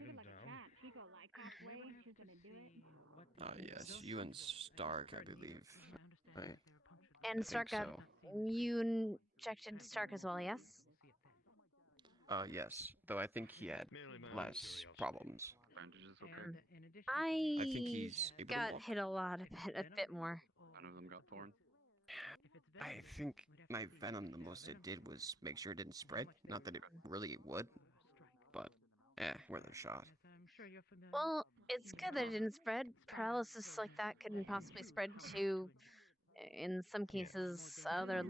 Yes, you and Stark, I believe. Right? And Stark got. You injected Stark as well, yes? Yes, though I think he had less problems. I think he's able to got walk. hit a bit more. None of them got torn. I think my venom, the most it did was make sure it didn't spread. Not that it really would, but worth a shot. Well, it's good that it didn't spread. Paralysis like that couldn't possibly spread to, in some cases, other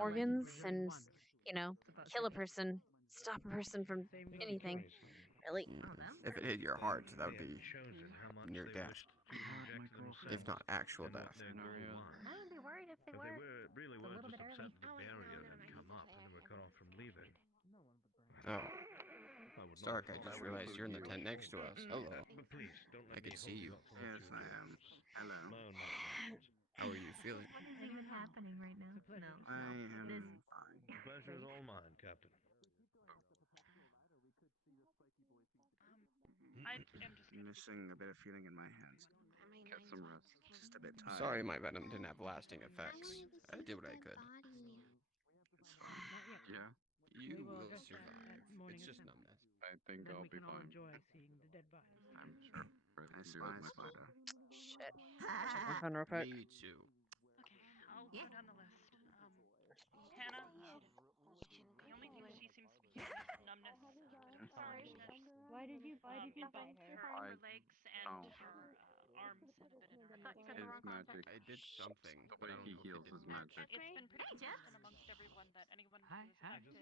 organs and, you know, kill a person, stop a person from anything. Really. If it hit your heart, that would be near death. If not actual death. I wouldn't be worried if they were. Really It's a were little just bit upset early. that the barrier had come up and they were cut off from leaving. Oh. Stark, I just realized you're in the tent next to us. Hello. But please, don't I let can me see you. Yes, I am. Hello. How are you feeling? What is even happening right now? No. I am fine. The pleasure is all mine, Captain. I am just missing a bit of feeling in my hands. Get some rest. Just a bit tired. Sorry my venom didn't have lasting effects. I did what I could. Yeah, You will survive. It's just numbness. I think I'll be fine. I'm sure. I spy spider. Shit. I'll check my phone real quick. Me too. Okay, I'll go down the list. Hannah, the only thing she seems to be getting is numbness, sluggishness. Why did you in both fight her? her legs and Oh. her arms have been in her head. His magic. I did something. The way he heals his magic. It's been pretty consistent amongst everyone that anyone who is affected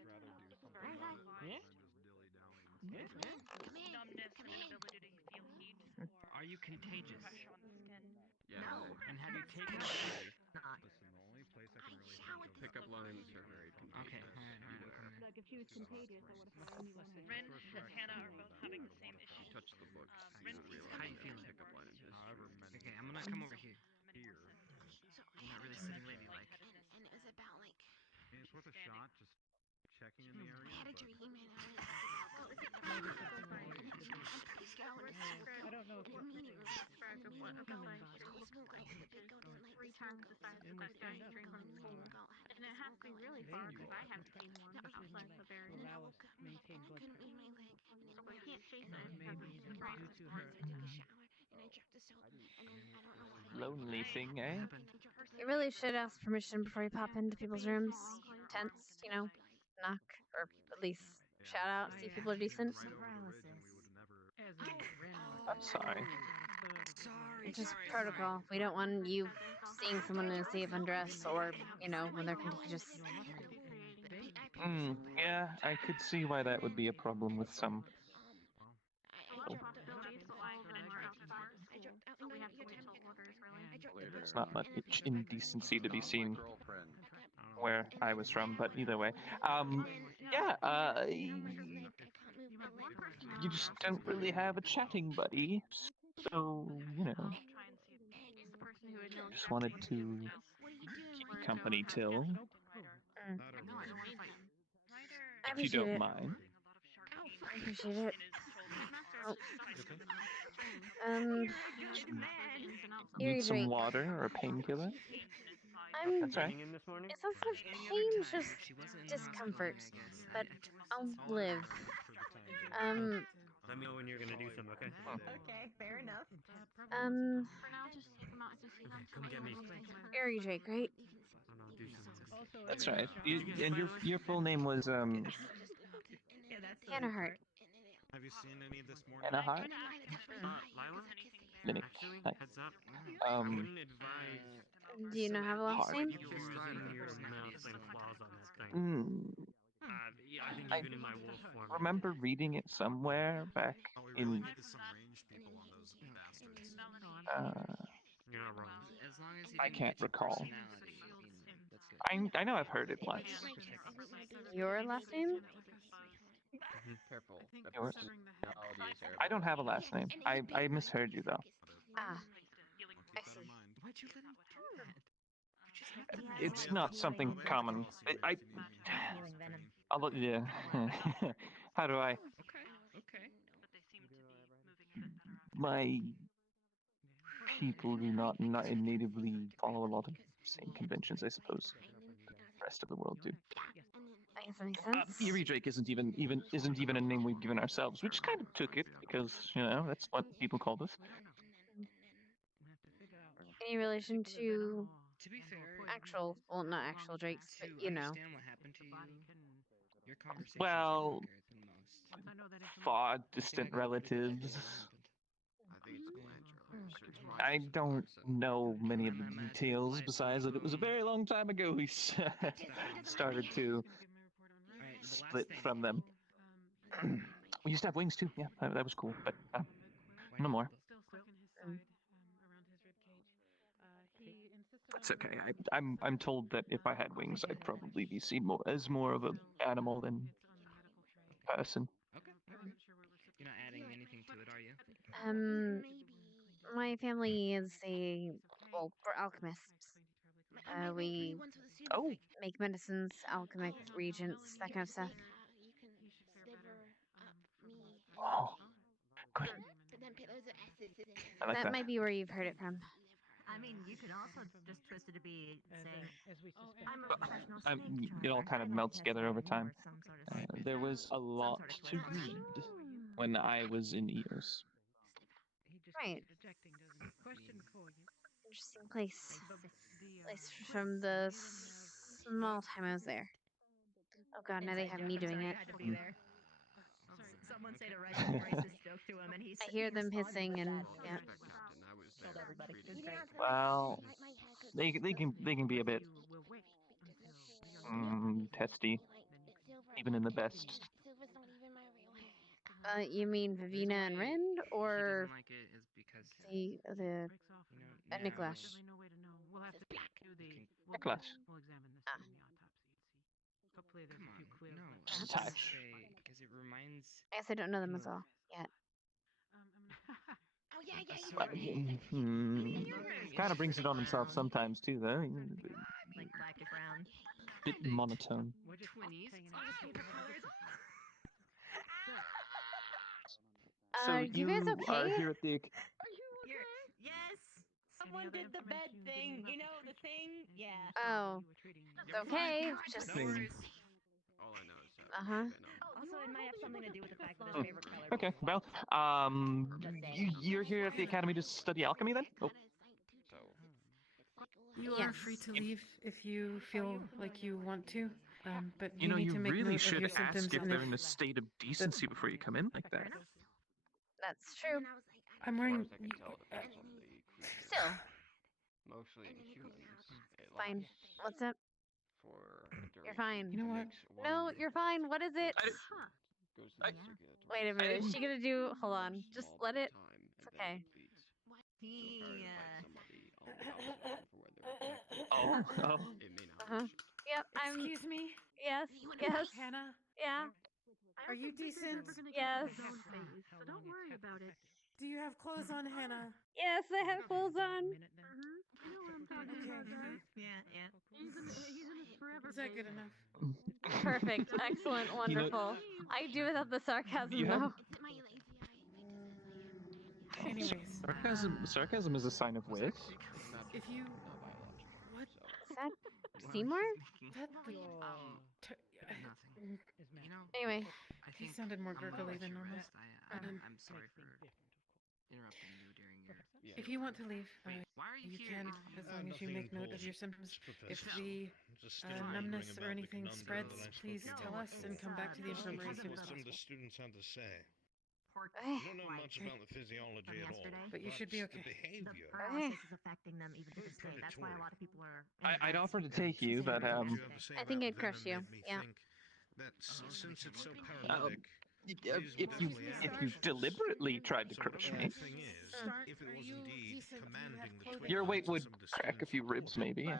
is very well advised. Numbness and inability to feel heat or Are you contagious? pressure on the skin. Yeah. And have you taken it? Not. Listen, the only place I can really think of. Pickup lines are very Okay, contagious. alright. Like if she was contagious, I would have found you one. Rin and Hannah are both having the same issue. Touch the books. Rin You seems realize How you that feeling? pickup line in history. However many. Okay, I'm gonna come over here. Here. I'm not really sitting ladylike. And it was about like It's worth a shot. Just checking in the area. I had a but- dream and I was I don't know if it's meaning described of what a galaxy is like 3 times the size of that giant string from school. And it has to be really far because I haven't seen one outside the barrier. Allow us to maintain blood pressure. So we can't chase it. Maybe due to her. Lonely thing, eh? You really should ask permission before you pop into people's rooms, tents, you know, knock, or at least shout out, see if people are decent. I'm sorry. It's just protocol. We don't want you seeing someone in a state of undress or, you know, when they're contagious. Yeah, I could see why that would be a problem with some. There's not much indecency to be seen where I was from, but either way. Yeah, you just don't really have a chatting buddy, so you know. Just wanted to keep you company till, I if you appreciate don't it. mind. I appreciate it. Oh. Need Eerie some Drake. water or a painkiller? That's right. It's not so much pain, just discomfort. But I'll live. Let me know when you're gonna do some, okay? Okay, fair enough. For now, just take them out to see them. Come get me. Eerie Drake, right? And I'll do some. That's right. And your full name was Hannah Hart. Have you seen any of this morning? Anna Hart? Lila? Minute. Actually, heads up. I wouldn't advise Do you know how to last Hart. name? using your mouth and claws on that thing. Yeah, I think I even in my wolf form. remember reading it somewhere back We really in. need some range people on those bastards. You're not wrong. As long as he I didn't can't get your recall. personality, I mean, that's good. I know I've heard it once. Your last name? Careful. Yours? Personalities are I don't have a last name. I misheard you though. Ah, I see. Why'd you let him do that? You just have to It's not something common. Yeah. How do I? Okay. My people do not natively follow a lot of same conventions, I suppose. The rest of the world do. I guess that makes sense. Eerie Drake isn't even a name we've given ourselves. We just kind of took it because that's what people called us. Any relation to be fair, actual, well, not actual Drakes, but to understand what happened to you, your conversations Well, are longer than most. far distant relatives. I don't know many of the details besides that it was a very long time ago we started to split from them. We used to have wings too. Yeah, that was cool, but no more. It's okay. I'm told that if I had wings, I'd probably be seen as more of an animal than a person. Okay. You're not adding anything to it, are you? My family is we're alchemists. We make medicines, alchemic reagents, that kind of stuff. Oh, good. I like that. Might be where you've heard it from. I mean, you could also just twist it to be saying, as we suspect. I'm a professional snake It all charmer. kind of I melts like together over testing time. or some sort of There was a lot to read when I was in EOS. Right. Interesting place. From the small time I was there. Oh god, now they have me doing it. I had to be there. Someone say to write a racist joke to him, and he I hear them hissing and yeah. told everybody. It was great. Well, they can be a bit testy, even in the best. You mean Vivina and Rend, or Like it is because the Niklash? Niklash. no. Touch. Because it reminds. I guess I don't know them as well yet. Oh yeah, Kind of brings it on himself sometimes too, though. Like clack around. Bit monotone. We're just twinnies. So you guys okay? are here at the. Yes. Someone did the bed thing. You know the thing. Yeah. Oh, it's okay. Just. All I know is that. Also, it might have something to do with the fact that his favorite color. Okay, well, you're here at the academy to study alchemy, then? Oh. You are free to leave if you feel like you want to, but You know, need you to make really note of should your symptoms ask if and they're in a state of decency before you come in like that. That's true. I'm wearing. Still. Mostly in humans. Fine. What's up? You're fine. You know what? No, you're fine. What is it? Wait a minute. Is she gonna do? Hold on. Just let it. It's okay. Oh. Yep. Excuse me. Yes. Yes. Hannah. Yeah. Are you decent? Yes. So don't worry about it. Do you have clothes on, Hannah? Yes, I have clothes on. You know what I'm talking about, guys. Yeah. He's in his forever Is that good phase. enough? Perfect. Excellent. You know- Wonderful. I do without the sarcasm, You have- though. It's my lazy eye. Anyways. Sarcasm is a sign of wit. If you... What? Is that Seymour? That's the... You know, Anyway. He sounded more gurgly than normal. I'm sorry for interrupting you during your. If you want to leave, Why are you here? can, as long as you Nothing make note of imposed. your symptoms. If Professor. the Just still wondering numbness about or the anything conundrum spreads, that I'm please supposed to tell go us and come back to the Just infirmary as listen soon to as what some of the possible. students had to say. Eh. Don't know much about the physiology at all. But you should be The okay. behavior. Paralysis is affecting them even to this day. That's why a lot of people are. I'd offer to take you, but I think I'd crush you. Yeah. That since it's so paralytic, if you deliberately tried to crush me, thing is, if it was indeed commanding the twig your weight would some of the crack a students few ribs, maybe,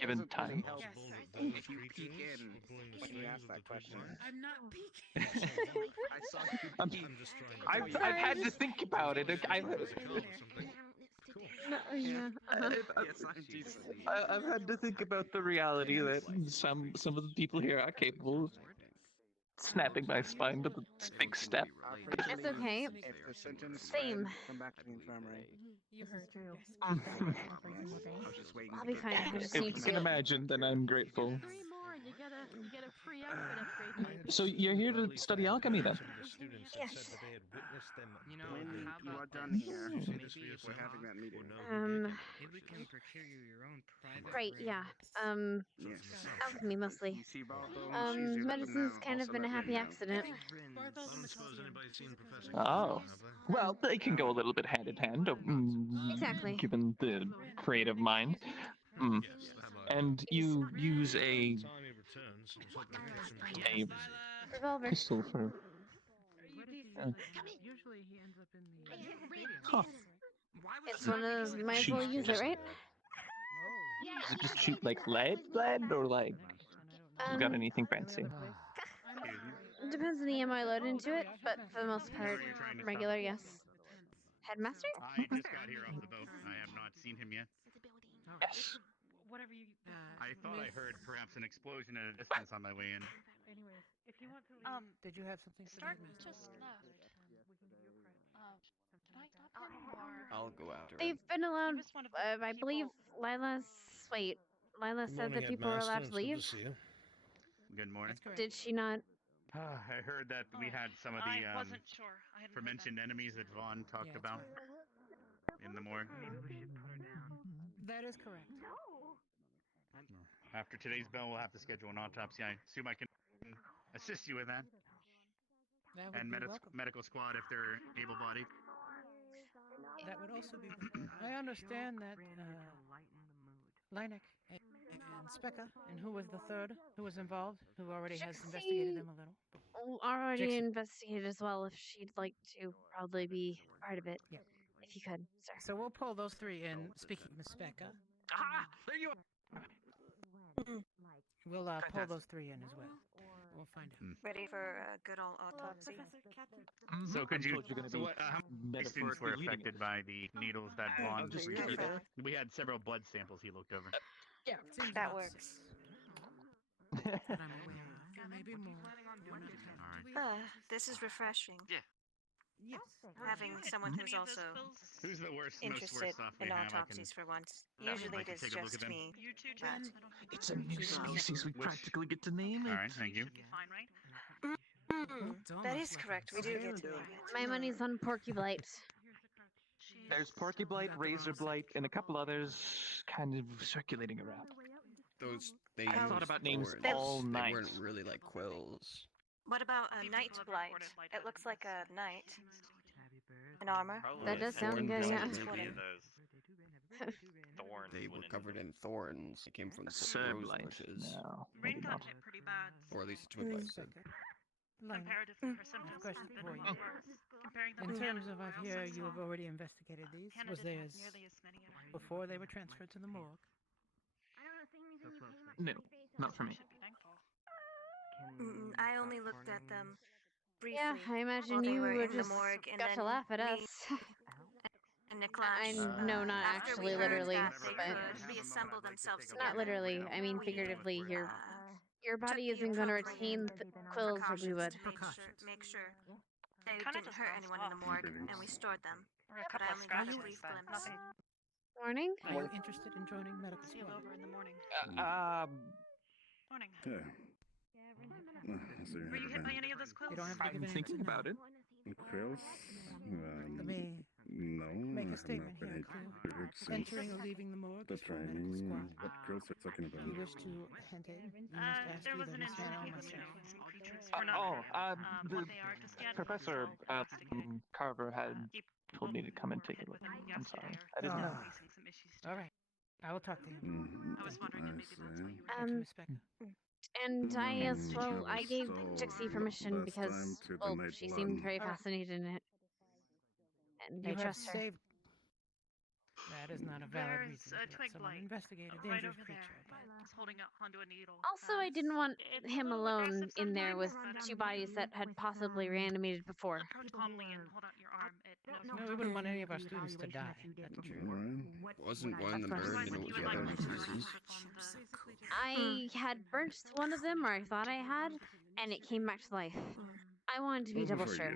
given time. possible that those creatures were pulling the strings of the twig vines. I'm not peeking. I'm just trying to I've had to think about it. I've had to think about the reality that some of the people here are capable of snapping my spine with a big step. It's okay. Same. Come back to the infirmary. You heard. True. I'll just wait. I'll be fine. I just If need you can to. imagine, then I'm grateful. 3 more and you get a free outfit upgrade. So you're here to study alchemy, then? Yes. You know, When how you about are done here, maybe if we're having that meeting. maybe we can procure you your own private. Right, yeah. Yes. Alchemy mostly. You see Bartholomew, she's here Medicine's now. kind of Also been a let happy you know. accident. I don't suppose anybody's seen Professor Oh. Well, they can go a little bit hand in hand, Exactly. given the creative mind. And you use a Revolver. pistol for... Usually he ends up in the. Huh. It's one of those, might as well use it, right? Does it just shoot like lead, or like... You got anything fancy? Depends on the ammo I load into it, but for the most part, regular, yes. Headmaster? I just got here off the boat. I have not seen him yet. Yes. Whatever you. I thought I heard perhaps an explosion at a distance on my way in. Anyways, if you want to leave. Did you have something for Stark me? just left. Can I stop him or? I'll go after him. They've been allowed, was one of the I believe Lila's, wait, Lila said that people were allowed to leave? Good morning. Did she not? I heard that we had some of the I wasn't sure. I hadn't heard mentioned enemies that Vaughn talked about in the morgue. That is correct. After today's bell, we'll have to schedule an autopsy. I assume I can assist you with that. That would And be welcome. medical squad if they're able-bodied. That would also be welcome. I understand that Linek and Specca, and who was the third who was involved, who already has investigated them a little. Already Jackson. investigated as well if she'd like to probably be part of it. Yeah. If you could, sir. So we'll pull those three in. Speaking of Specca, There you are! we'll pull those three in as well. We'll find out. Ready for a good old autopsy. So could you? Told you're gonna So be what, how many students were metaphorically eating affected by the needles that Vaughn just received? curious. We had several blood samples he looked over. Yeah, That works. Maybe more. This is refreshing. Yeah. Yes. Having someone who's also Who's the worst, most interested worst stuff we in have? autopsies for once. Yeah, Usually like to it is take a look just at them. me. You two, but- Jen. It's a new species we practically get to name it. All right, thank you. Fine, right? That is correct. We do get to name it. My money's on Porky Blight. There's Porky Blight, Razor Blight, and a couple others kind of circulating around. Those they I thought used about names thorns. all They night. weren't really like quills. What about a People knight have blight? reported light It looks like a knight Bird. in armor. That does sound good, yeah. Thorns. They were covered in thorns. They came from the Sir rose Blight. bushes. No, Rain maybe got not. hit pretty bad. Or at least the twin blight said. Comparatively, her symptoms question have been for you. worse. Comparing them In to terms Hannah, of, I who hear also you have saw, already investigated these. Hannah Was didn't there have nearly as many in her. before they were transferred to the morgue? I don't know, seeing these in the No, not for me. Should be thankful. I only looked at them briefly. Yeah, I imagine while they you were would in the just morgue, and got to then laugh at us. and Niklash, No, not after actually, we heard literally, that they but could reassemble themselves not together. literally. I mean figuratively. Your body isn't going to retain the quills like we would. Make sure they didn't hurt anyone in the morgue, and we stored them. But I only got a brief glimpse. Morning. Are you interested in joining medical See you school? over in the morning. Morning. Yeah. Were you hit by any of those quills? You don't have to give I'm an thinking answer about it. Quills? Let me No, make I a have statement not been here, hit Clue. by it since Entering or leaving the morgue the is for medical training. squad. What quills are you talking If about? you wish to hint it, you must ask There either was an Miss Hannah or incident with myself. some creatures. We're not the what they are just yet. Professor We'll investigate. Carver had Keep told me to come and take a hit look. with him I'm yesterday. sorry. I didn't know. Facing some issues All right. I will talk to him. I was wondering if maybe that's why you were Thank you, Miss Becker. And I as well, I gave was Jixie permission last time because, to well, donate she blood. seemed very All right. fascinated in it. And You I have trust her. saved. That is not a valid There's reason a to let twig someone blight investigate a right dangerous over creature. there. He's holding onto a needle. Also, I didn't want It's a him little alone aggressive in there with sometimes, but two bodies that had possibly reanimated before. approach calmly and hold out your arm. It knows No, we wouldn't want any of our students to die. That's the truth. Wasn't one the Of course. bird and what was the other one poison? I had burnt one of them, or I thought I had, and it came back to life. I wanted to be double sure.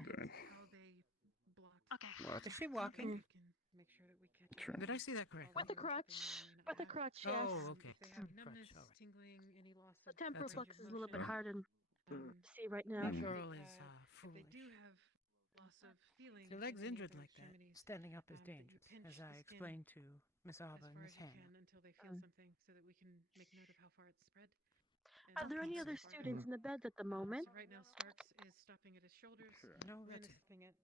Okay. What? Is she walking? Sure. Did I see that correctly? With a crutch. With a crutch, yes. Oh, okay. Numbness, Crutch, all right. tingling, any loss The of temporal range of flux is a little bit motion. hard to see right now. That girl is If foolish. they do have loss of feeling, Your leg's or any injured other like that. extremities, Standing up is that you dangerous, pinch as the I skin explained to Miss as Alba and far Miss as you Hannah. can until they feel something, so that we can make note of how far it's spread. Are there any so other far students in the beds at the moment? So right now, Starks is stopping at his shoulders. No, Ren that's is it. stopping at.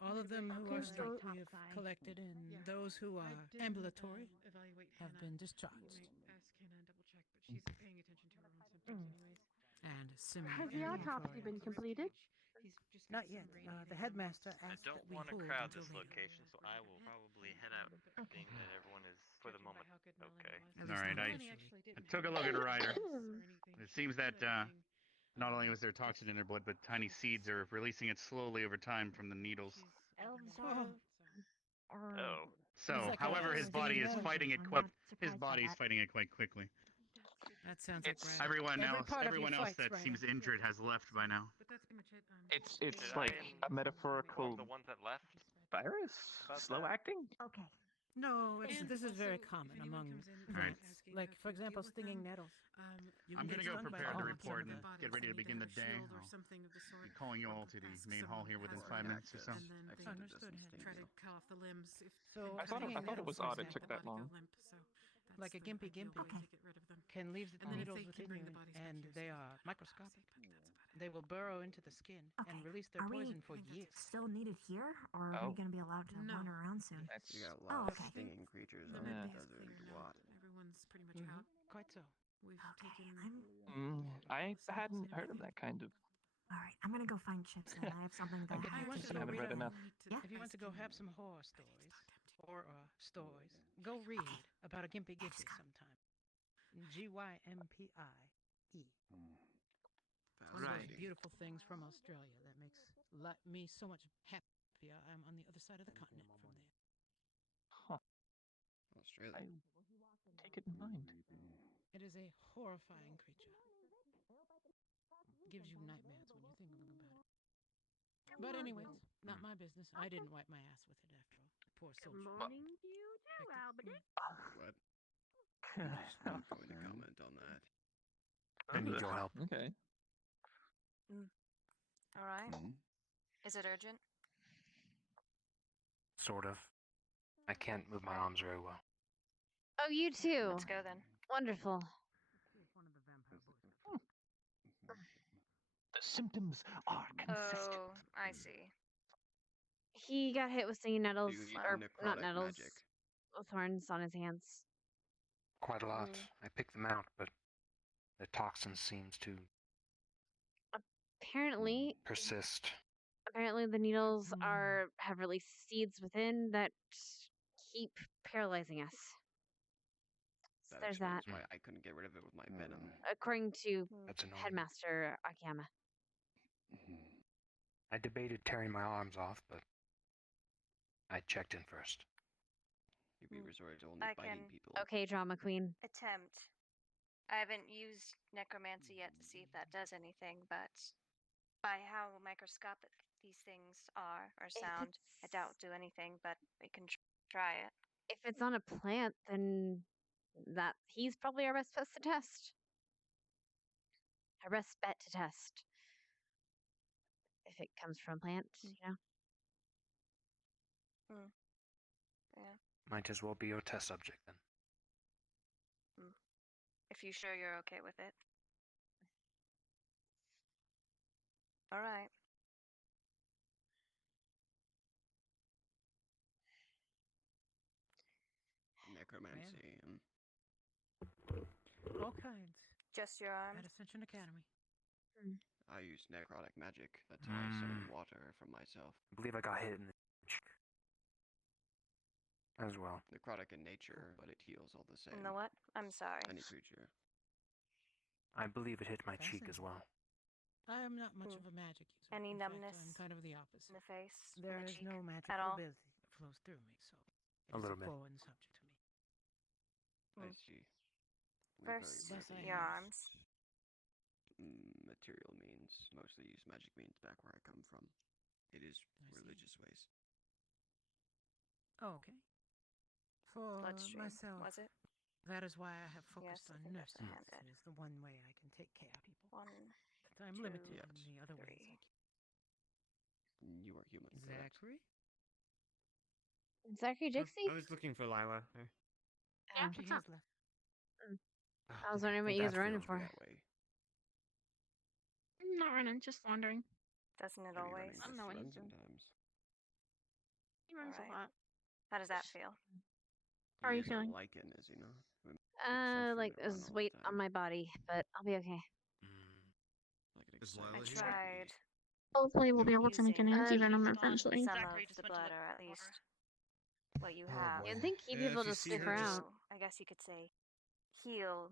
All of them who Okay, are so- sick we have collected, and Yeah. those who I are didn't, ambulatory evaluate have Hannah. been I discharged. might ask Hannah and double check, but she's paying attention to her own symptoms anyways. And Has the autopsy been completed? He's just Not got yet. some brain The injury. headmaster I asked don't that we want to hold crowd until this later. location, so I will probably head out, being that everyone is, for the moment, okay. At All least right, not I officially. took a look at Ryder. It seems that not only was there toxin in her blood, but tiny seeds are releasing it slowly over time from the needles. Elves Oh. Oh. So, It's like however, a his body stinging is nettle. fighting it quite. His body is fighting it quite quickly. That sounds like Brad. Everyone Every else, part of you everyone else fights, that Ryder. seems injured has left by now. But that's pretty much it. It's Did like I a metaphorical the ones that left? virus? About Slow that? acting? Okay. No, And this is very also, if common anyone among comes in Right. plants. asking Like, how for to deal example, with stinging them, nettles. You I'm can gonna get go stung by prepare them. the Some report of and the- get ready to begin the day. Shield or I'll something of the sort. be calling you all to the Ask main hall here someone within has 5 it, minutes or so. And then they Understood. try to cut off the limbs. If So I thought it was for odd it example, took that long. like a gimpy gimpy can leave the And then if needles they can within bring you, the bodies back and here, they so are microscopic. They will burrow into the skin and Okay. release their Are we poison for years. still needed here, or are Oh. we going to be allowed to No. wander around soon? That's You got a Oh, lot of okay. stinging creatures The on med the bay is desert clear now. lot. Everyone's pretty much Mhm. out. Quite so. We've Okay, taken. I hadn't heard of that kind of. All right, I'm going to go find Chips then. I have something that Like if I you have want to to do. go haven't read read enough. Yeah. if you want to go have some horror stories or stories, go read about a gimpy gimpy sometime. GYMPIE. One of those Fascinating. beautiful things from Australia that makes me so much happier. I'm on the other side of the continent from there. Huh. Australia. Take it in mind. It is a horrifying creature. Gives you nightmares when you think about it. But anyways, not my business. I didn't wipe my ass with it after all. Poor Good soldier. morning to you too, Albert. What? I'm just not going to comment on that. I need your help. Okay. All right. Hmm? Is it urgent? Sort of. I can't move my arms very well. Oh, you too. Let's go then. Wonderful. The symptoms are consistent. Oh, I see. He got hit with stinging nettles, Do you need or not necrotic nettles, magic? with thorns on his hands. Quite a lot. Mm. I picked them out, but the toxin seems to Apparently, persist. the needles have released seeds within that keep paralyzing us. there's that. Why I couldn't get rid of it with my venom. According to That's annoying. Headmaster Akiyama. I debated tearing my arms off, but I checked in first. You'd be resorted to only I biting can people. Okay, Drama Queen. attempt. I haven't used necromancy yet to see if that does anything, but by how microscopic these things are or sound, I doubt do anything, but we can try it. If it's on a plant, then he's probably our best bet to test. Our best bet to test. If it comes from a plant, you know. Yeah. Might as well be your test subject then. If you're sure you're okay with it. All right. Necromancy. All kinds. Just your arm? At Ascension Academy. I use necrotic magic. That's how I summon water from myself. I believe I got hit in the cheek as well. Necrotic in nature, but it heals all the same. In the what? I'm sorry. Any creature. I believe it hit my cheek as well. I am not much of a magic user. Any In fact, numbness I'm kind of the opposite. in the face? There in the is cheek, no at magical all? ability that flows through me, so A little it's bit. a foreign subject to me. I see. First, Yes, I your have. arms. Material means. Mostly use magic means back where I come from. It is religious ways. Oh, okay. For Bloodstream, myself, was it? that is why I have focused Yes, I on think that's nursing. what I had. It is the one way I can take care of people. 1, But I'm 2, limited in the other ways. 3. You are human, correct? Zachary? Zachary Dixie? I was looking for Lila. Yeah, She has left. I was wondering what you guys were running for. That way. Not running, just wandering. Doesn't it Maybe I always? running don't just know what run he's doing. sometimes. He runs Alright. a lot. How does that feel? How are He you is a feeling? lichen, as you know. Like Essentially, there's run all the weight on time. my body, but I'll be okay. Like an Is excited Lila I here? tried Hopefully we'll be able to make an using anti-venom eventually. some Zachary of just the went to blood, look or at for least what you Oh, have. boy. You'd think key Yeah, people if you just see stick her, just- around. I guess you could say, heal.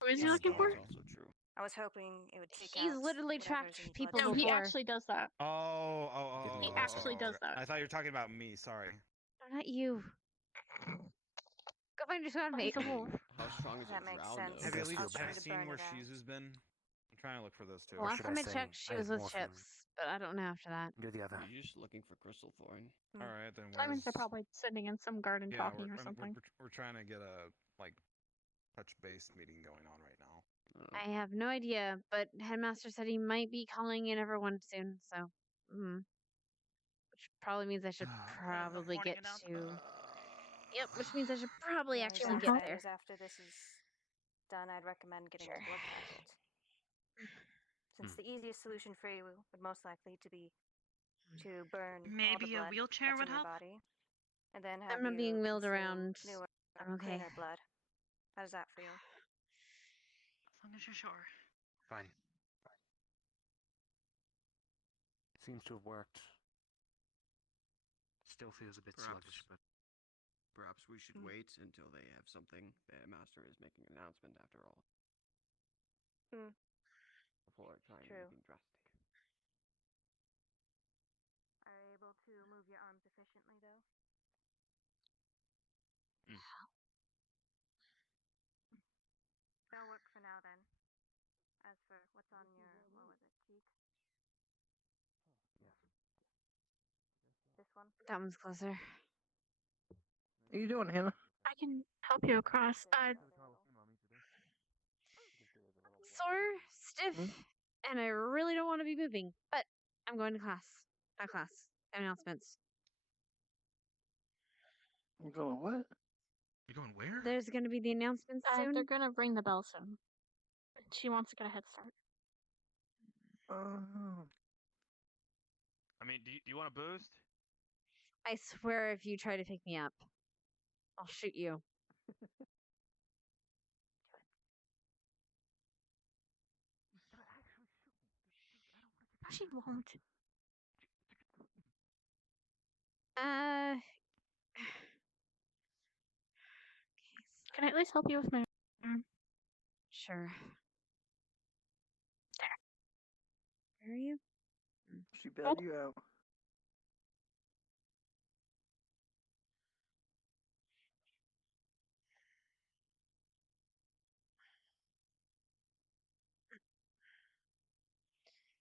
Who is he your looking for? skin. That's also true. I was hoping it would take He's out literally whatever's tracked in your people No, bloodstream. he before. actually does that. Oh. He actually does that. I thought you were talking about me. Sorry. No, not you. Go find your squad mate. He's a wolf. How strong is That a makes drow, sense. though? Have you at Does least feel I'll try to seen burn where it out. She's has been? I'm trying to look for those two. The last time I checked, she was with Chips, but I don't know after that. You're the other. You're just looking for crystal thorn. All right, then. That means they're where's- probably sitting in some garden Yeah, talking or something. we're trying to get a touch base meeting going on right now. I have no idea, but Headmaster said he might be calling in everyone soon, so. Which probably means I should probably get to. Yep, which means I should probably The only actually get downside there. is after this is done, I'd recommend getting Sure. a blood test. Since the easiest solution for you would most likely to be to burn all the Maybe a blood wheelchair that's would in your help? body, and then have I'm not you being wheeled consume around. newer, I'm okay. cleaner blood. How does that feel? As long as you're sure. Fine. Seems to have worked. Still feels a bit sluggish, but Perhaps we should wait until they have something. The master is making an announcement after all. Before trying True. anything drastic. Are you able to move your arms efficiently, though? That'll work for now, then. As for what's on your, what was it, cheek? This one? That one's closer. What are you doing, Hannah? I can help you across. Sore, stiff, and I really don't want to be moving, but I'm going to class. Not class. Announcements. I'm going what? You going where? There's going to be the announcements soon. They're gonna ring the bell soon. She wants to get a head start. I mean, do you want a boost? I swear if you try to pick me up, I'll shoot you. She won't. Can I at least help you with my arm? Sure. Where are you? She bailed you out.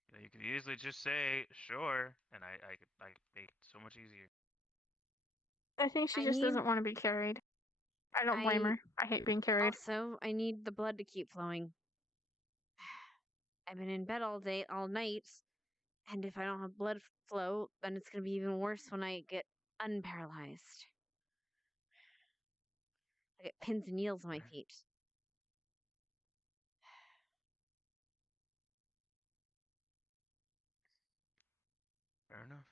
You know, you could easily just say sure, and I could make it so much easier. I think she I just need- doesn't want to be carried. I don't blame her. I hate being carried. Also, I need the blood to keep flowing. I've been in bed all night, and if I don't have blood flow, then it's gonna be even worse when I get unparalyzed. I get pins and needles on my feet. Fair enough.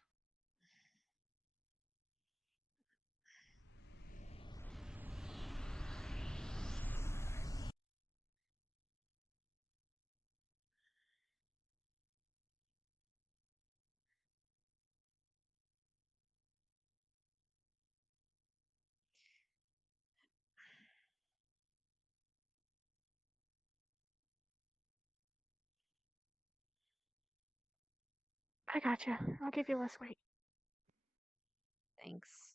I got you. I'll give you less weight. Thanks.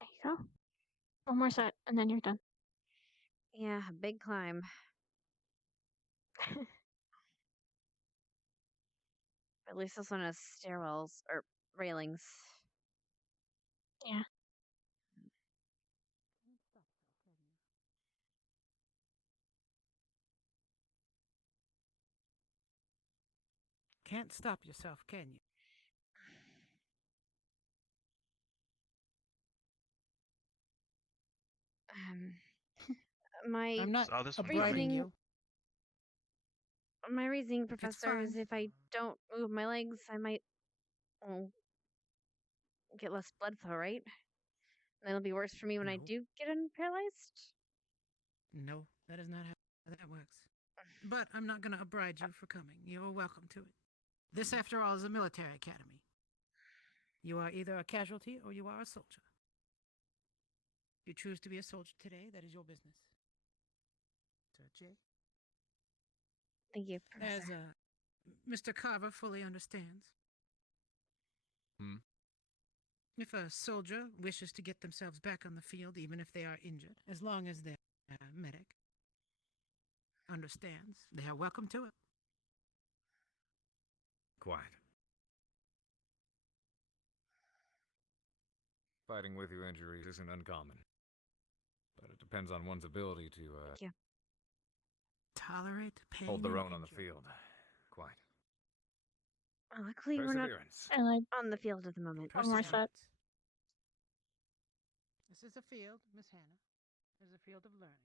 There you go. One more set, and then you're done. Yeah, a big climb. At least this one has stairwells or railings. Yeah. Can't stop yourself, can you? My I'm not Saw this one abriding coming. you. My reasoning, It's Professor, is fine. if I don't move my legs, I might get less blood flow, right? And it'll be worse for me when I No. do get unparalyzed? No, that is not how that works. But I'm not going to oblige you for coming. You're welcome to it. This, after all, is a military academy. You are either a casualty or you are a soldier. If you choose to be a soldier today, that is your business. Sir Jay? Thank you, As Professor. Mr. Carver fully understands, if a soldier wishes to get themselves back on the field, even if they are injured, as long as their medic understands, they are welcome to it. Quiet. Fighting with your injuries isn't uncommon. But it depends on one's ability to Thank you. Tolerate pain hold their and own on the injury. field. Quiet. Well, luckily, we're not Perseverance. I lied. on the field at the moment. One more set. This is a field, Miss Hannah. This is a field of learning.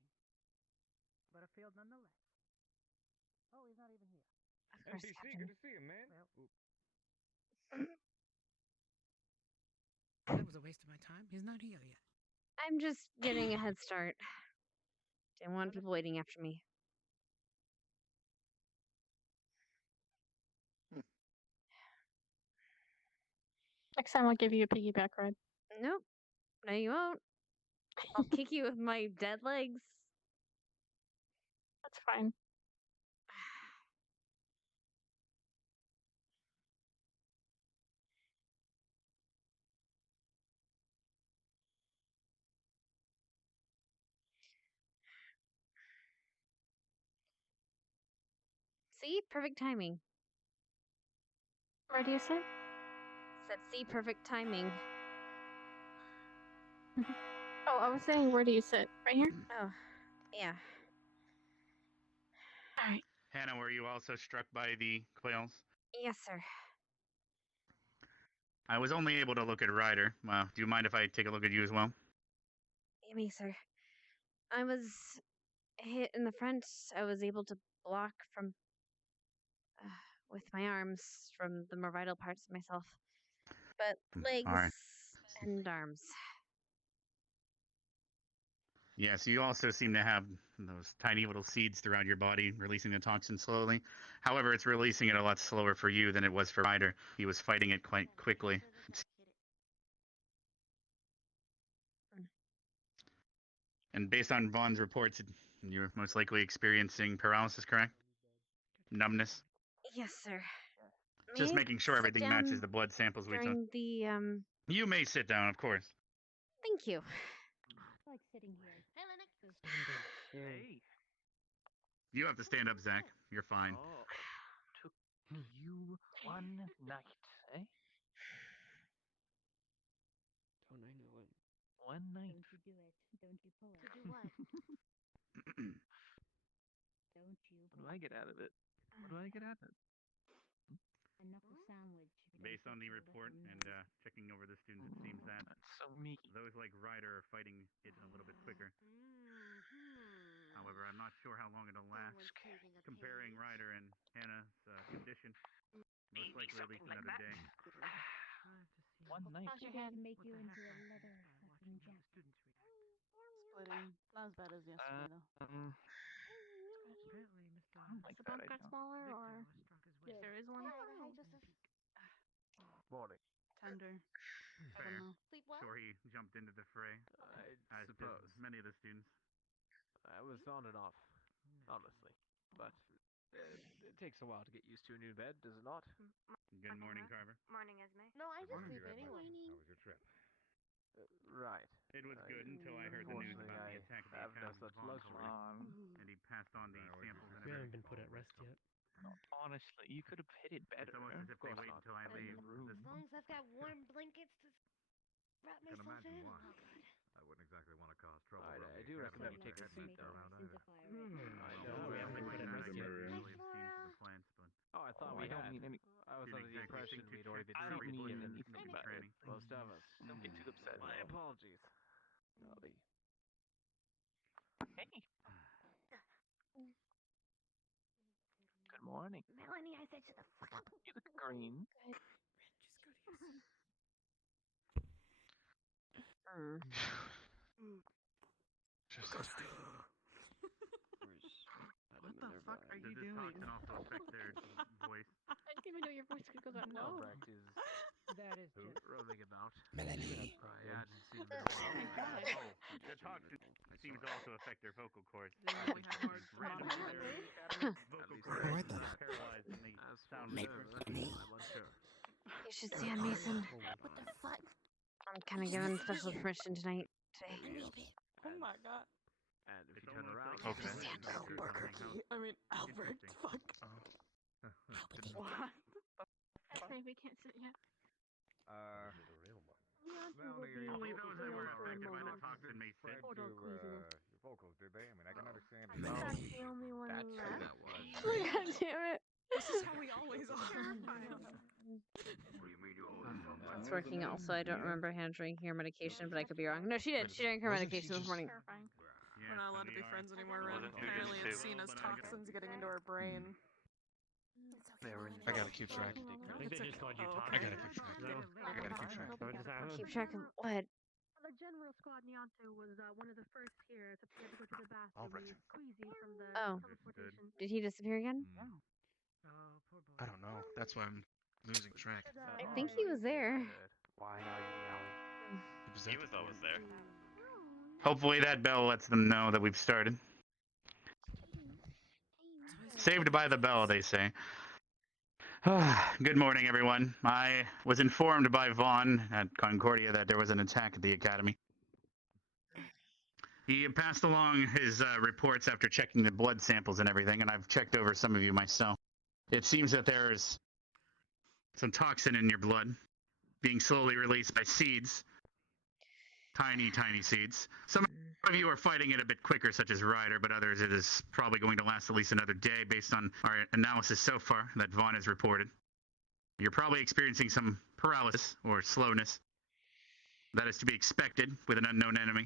But a field nonetheless. Oh, he's not even here. Of course, Captain. Good to see you, man. That was a waste of my time. He's not here yet. I'm just getting a head start. Didn't want people waiting after me. Next time I'll give you a piggyback ride. Nope. No, you won't. I'll kick you with my dead legs. That's fine. See? Perfect timing. Where do you sit? Said, see, perfect timing. Oh, I was saying, where do you sit? Right here? Oh, yeah. All right. Hannah, were you also struck by the quails? Yes, sir. I was only able to look at Ryder. Do you mind if I take a look at you as well? Me, sir. I was hit in the front. I was able to block from with my arms from the more vital parts of myself, but legs All right. and arms. Yes, you also seem to have those tiny little seeds throughout your body, releasing the toxin slowly. However, it's releasing it a lot slower for you than it was for Ryder. He was fighting it quite quickly. And based on Vaughn's reports, you're most likely experiencing paralysis, correct? Numbness? Yes, sir. Just May I making sure sit everything down matches the blood samples we took. during the You may sit down, of course. Thank you. I like sitting here. Hey, Lennox. Hey. You have to stand up, Zach. You're fine. Oh, took you one night, eh? Don't I know it? One night. Don't you do it. Don't you pull it. To do what? Don't you What do pull I it. get out of it? What do I get out of it? A knuckle sandwich. Based on the report and checking over the students, it seems that That's so meaty. those like Ryder are fighting it a little bit quicker. However, I'm not sure how long it'll last. Comparing Ryder and Hannah's condition, most likely at least another day. One night. How's your hand? Make you into a leather fucking jacket. Splitting. Not as bad as yesterday, though. I like Is the that bump got idea. smaller, or if there is one? Morning. Tender. I don't know. Sure, he jumped into the fray, I as did suppose. many of the students. I was on and off, honestly. But it takes a while to get used to a new bed, does it not? Good morning, Carver. Morning, Esme. No, I Good just morning, sleep Red anyway. Light. How was your trip? Right. It was good until I heard the news Unfortunately, about the I attack of the have no Academy such of Vaughn luxury. and he passed on the samples and We haven't everything. been put at rest yet. Honestly, you could have hit it better. It's almost as if they wait until I leave. As long as I've got warm blankets to wrap Can myself imagine in. why. Oh, God. I wouldn't exactly want to cause trouble. I do recommend you take a seat, though. I know, we haven't been put at rest yet. Usually it seems to the plants, but Oh, I thought Oh, we I don't had. mean any- I was didn't under the exactly impression think to we'd already check been I don't treated mean in anything the bad. training. most of us. Don't get too upset. My apologies. Golly. Hey. Good morning. Melanie, I said shut the fuck up. You look green. Just What the fuck are you does this doing? toxin also affect their voice? I didn't even know your voice could go that low. Albrecht is That is just roaming about. Melanie. I hadn't seen him in a while. Oh, the toxin seems to also affect their vocal cords. Didn't we have more Randomly, their vocal cords are paralyzed and they sound I'm unsure. You should see on Mason. What the fuck? I'm kind of given special permission today. Oh my god. And if It's you turn almost around, like you it's can just see Albuquerque. I mean, Albert. Fuck. What? Esme, we can't sit yet. Melanie, Only those that were affected by the toxin may sit. spread to your vocals, did they? I mean, I can understand. That's the only one that's who left. that was. God damn it. This is how we always are. It's working also. I don't remember Hannah drinking her medication, but I could be wrong. No, she did. She drank her medication this morning. Terrifying. Yeah, We're not allowed to we be are. friends anymore, Ren. Wasn't too Apparently good it's too. seen as toxins getting into our brain. I gotta keep track. I think they just called you Oh, toxic. okay. I gotta keep track. I gotta keep track. So just have Keep track of what? The general squad Nianto was one of the first here, except he had to go to the bathroom. Albrecht. He was queasy from the Oh. teleportation. Did he disappear again? I don't know. That's why I'm losing track. I think he was there. Why are you yelling? He was always there. Hopefully that bell lets them know that we've started. Saved by the bell, they say. Good morning, everyone. I was informed by Vaughn at Concordia that there was an attack at the academy. He passed along his reports after checking the blood samples and everything, and I've checked over some of you myself. It seems that there's some toxin in your blood being slowly released by seeds. Tiny, tiny seeds. Some of you are fighting it a bit quicker, such as Ryder, but others it is probably going to last at least another day based on our analysis so far that Vaughn has reported. You're probably experiencing some paralysis or slowness. That is to be expected with an unknown enemy.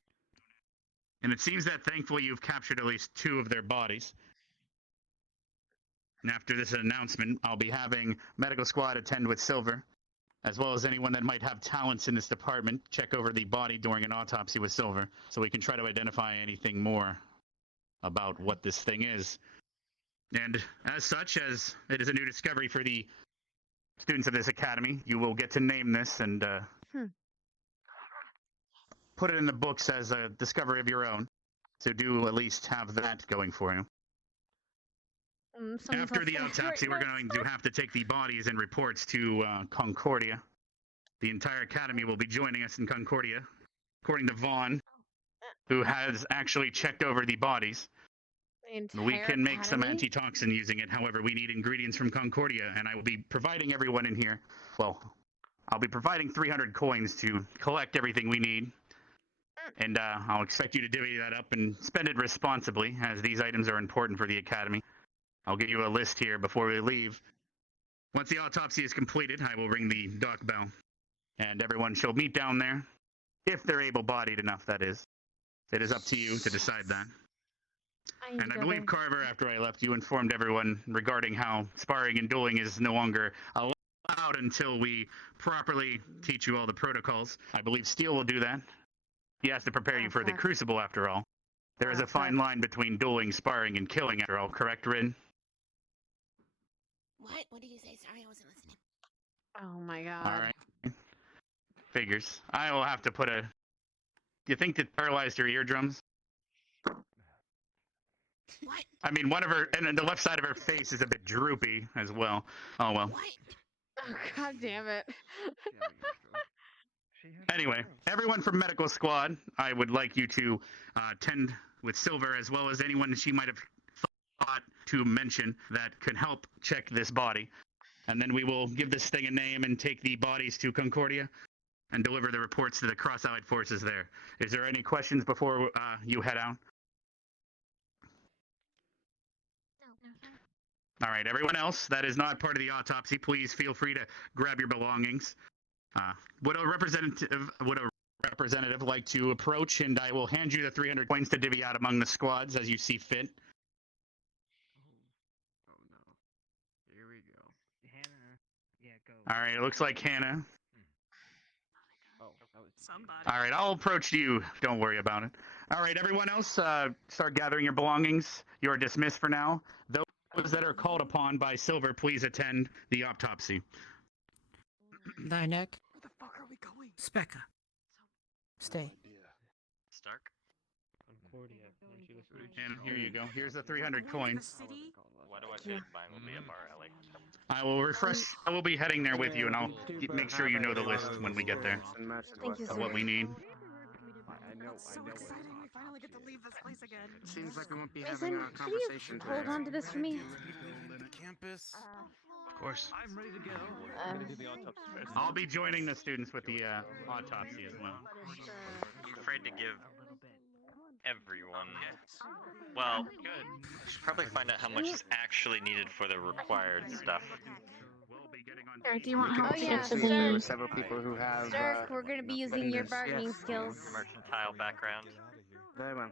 And it seems that thankfully you've captured at least 2 of their bodies. And after this announcement, I'll be having medical squad attend with Silver as well as anyone that might have talents in this department, check over the body during an autopsy with Silver, so we can try to identify anything more about what this thing is. And as such, as it is a new discovery for the students of this academy, you will get to name this and put it in the books as a discovery of your own. So do at least have that going for you. After the autopsy, we're going to have to take the bodies and reports to Concordia. The entire academy will be joining us in Concordia, according to Vaughn, who has actually checked over the bodies. We can make some antitoxin using it. However, we need ingredients from Concordia, and I will be providing everyone in here. Well, I'll be providing 300 coins to collect everything we need. And I'll expect you to divvy that up and spend it responsibly, as these items are important for the academy. I'll give you a list here before we leave. Once the autopsy is completed, I will ring the dock bell, and everyone shall meet down there, if they're able-bodied enough, that is. It is up to you to decide that. And I believe Carver, after I left, you informed everyone regarding how sparring and dueling is no longer allowed until we properly teach you all the protocols. I believe Steele will do that. He has to prepare you for the Crucible, after all. There is a fine line between dueling, sparring, and killing, after all, correct, Rin? What? What did you say? Sorry, I wasn't listening. Oh my god. All right. Figures. I will have to put a... Do you think that paralyzed her eardrums? What? I mean, one of her... And the left side of her face is a bit droopy as well. Oh, well. What? Oh, god damn it. Anyway, everyone from Medical Squad, I would like you to tend with Silver, as well as anyone she might have thought to mention that can help check this body. And then we will give this thing a name and take the bodies to Concordia and deliver the reports to the Cross-Allied forces there. Is there any questions before you head out? All right, everyone else that is not part of the autopsy, please feel free to grab your belongings. Would a representative like to approach, and I will hand you the 300 coins to divvy out among the squads as you see fit. Oh no. Here we go. Hannah. Yeah, go. All right, it looks like Hannah. Oh, that was somebody. All right, I'll approach you. Don't worry about it. All right, everyone else, start gathering your belongings. You are dismissed for now. Those that are called upon by Silver, please attend the autopsy. Thy neck. Where the fuck are we going? Specker. Stay. Stark? Concordia. And here you go. Here's the 300 coins. Why do I think mine will be up our alley? I will refresh. I will be heading there with you, and I'll make sure you know the list when we get there. Thank you, Of sir. what we need. I know. So exciting! We finally get to leave this place again. It seems like we won't be Mason, having a could you conversation hold on to this for me? Campus. Of course. I'm ready to go. I'm gonna do the autopsy first. I'll be joining the students with the autopsy as well. I'm afraid to give everyone. Well, should probably find out how much is actually needed for the required stuff. Eric, do you want help? Oh, yeah, with Stark. the- Several people who have. Stark, we're going to be using your bargaining Yes. skills. Mercantile background. Very well.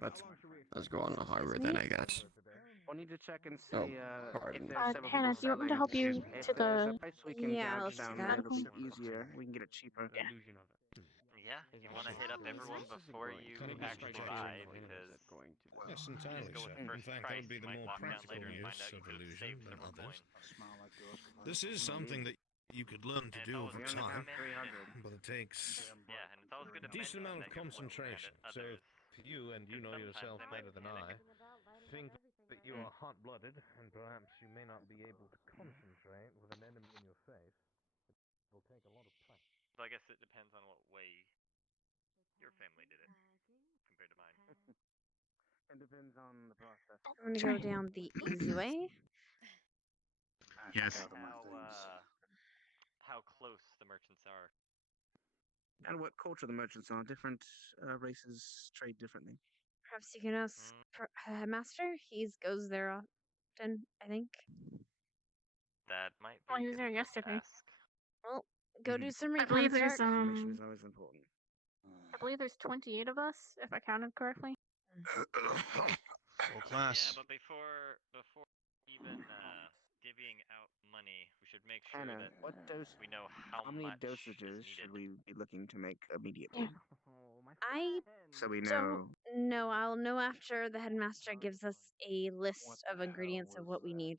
Let's go on a harbor then, I guess. We'll need to check and see pardon. if there's several Hannah, people do you want me to selling. help you If to there's the- a place we can Yeah, gouge let's do down that. there, it'll be easier. We can get it cheaper. Yeah, you want to hit up everyone before you actually buy, because Yes, you entirely just go so. with the In first fact, that price. would be You the might more walk out practical later and find use out you of could have illusion saved than several others. coins. This is something that you could learn to do over time, but it takes Yeah, and it's always good a to decent mention amount of that you're looking at concentration. So, others. to you, and you know yourself better than I, think that you are hot-blooded, and perhaps you may not be able to concentrate with an enemy in your face. It will take a lot of practice. So I guess it depends on what way your family did it compared to mine. It depends on the process. I'm going to go down the easy way. Yes. How close the merchants are. And what culture the merchants are. Different races trade differently. Perhaps you can ask Master. He goes there often, I think. That might be. Oh, he was there yesterday. Well, go do some I recon, believe there's Stark. Information is always important. I believe there's 28 of us, if I counted correctly. Full class. Yeah, but before even divvying out money, we should make sure Hannah, that what dose? we know how many much dosages is should needed. we be looking to make immediately? I So we don't know. know. I'll know after the headmaster gives us a list of ingredients of what we need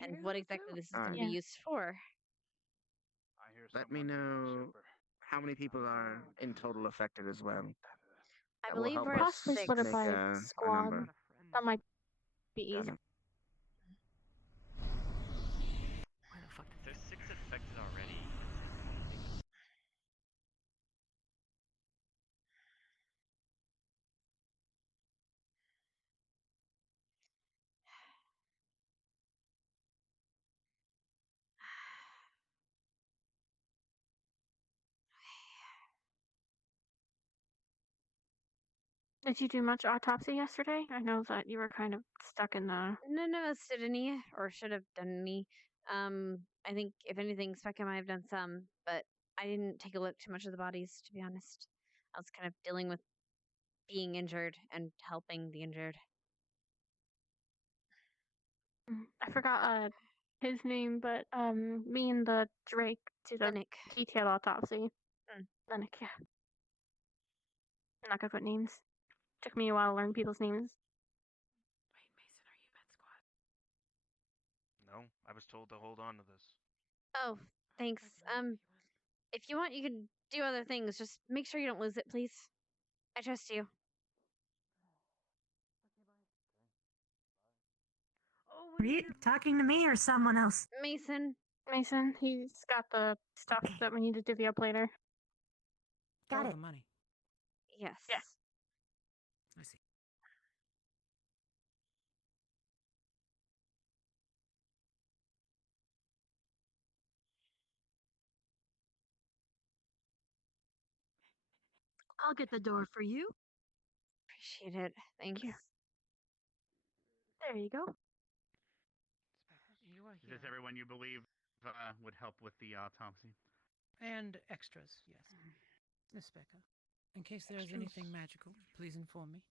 and what exactly this is going to be Alright. used for. Let me know how many people are in total affected as well. I That will believe help we're at us six. make a number. That might be easy. Got it. There's 6 infected already. Did you do much autopsy yesterday? I know that you were kind of stuck in the. None of us did any, or should have done any. I think if anything, Specca might have done some, but I didn't take a look too much of the bodies, to be honest. I was kind of dealing with being injured and helping the injured. I forgot his name, but me and the Drake did a Clinic. detailed autopsy. Mm. Clinic, yeah. I'm not good with names. Took me a while to learn people's names. No, I was told to hold on to this. Oh, thanks. If you want, you can do other things. Just make sure you don't lose it, please. I trust you. Are you talking to me or someone else? Mason. Mason, he's got the stuff that we need to divvy up later. Got Oh, it. the money. Yes. Yeah. I see. I'll get the door for you. Appreciate it. Thanks. There you go. Is this everyone you believe would help with the autopsy? And extras, yes. Miss Becca, in case there's anything magical, please inform me.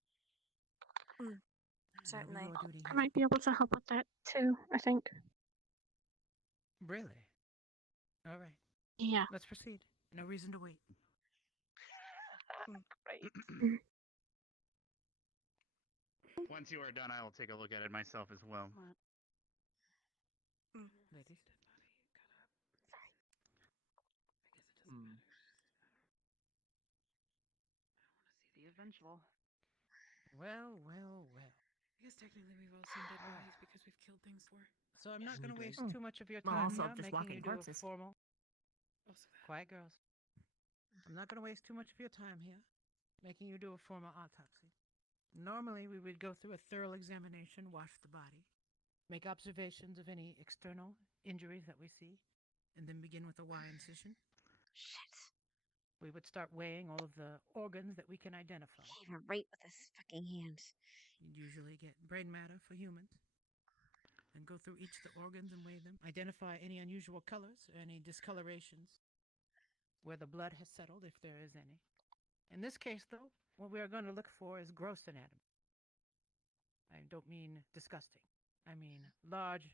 Certainly. Your duty I here. might be able to help with that too, I think. Really? All right. Yeah. Let's proceed. No reason to wait. Right. Once you are done, I will take a look at it myself as well. Ladies? The eventual. Well, well, well. I guess technically we've all seen dead bodies because we've killed things before. So I'm not going to waste too much of your Well, time also here just making walking you do a corpses. formal... Also that. Quiet, girls. I'm not going to waste too much of your time here making you do a formal autopsy. Normally, we would go through a thorough examination, wash the body, make observations of any external injuries that we see, and then begin with a Y incision. Shit. We would start weighing all of the organs that we can identify. Can't even write with this fucking hand. You'd usually get brain matter for humans, and go through each of the organs and weigh them, identify any unusual colors or any discolorations, where the blood has settled, if there is any. In this case, though, what we are going to look for is gross anatomy. I don't mean disgusting. I mean large,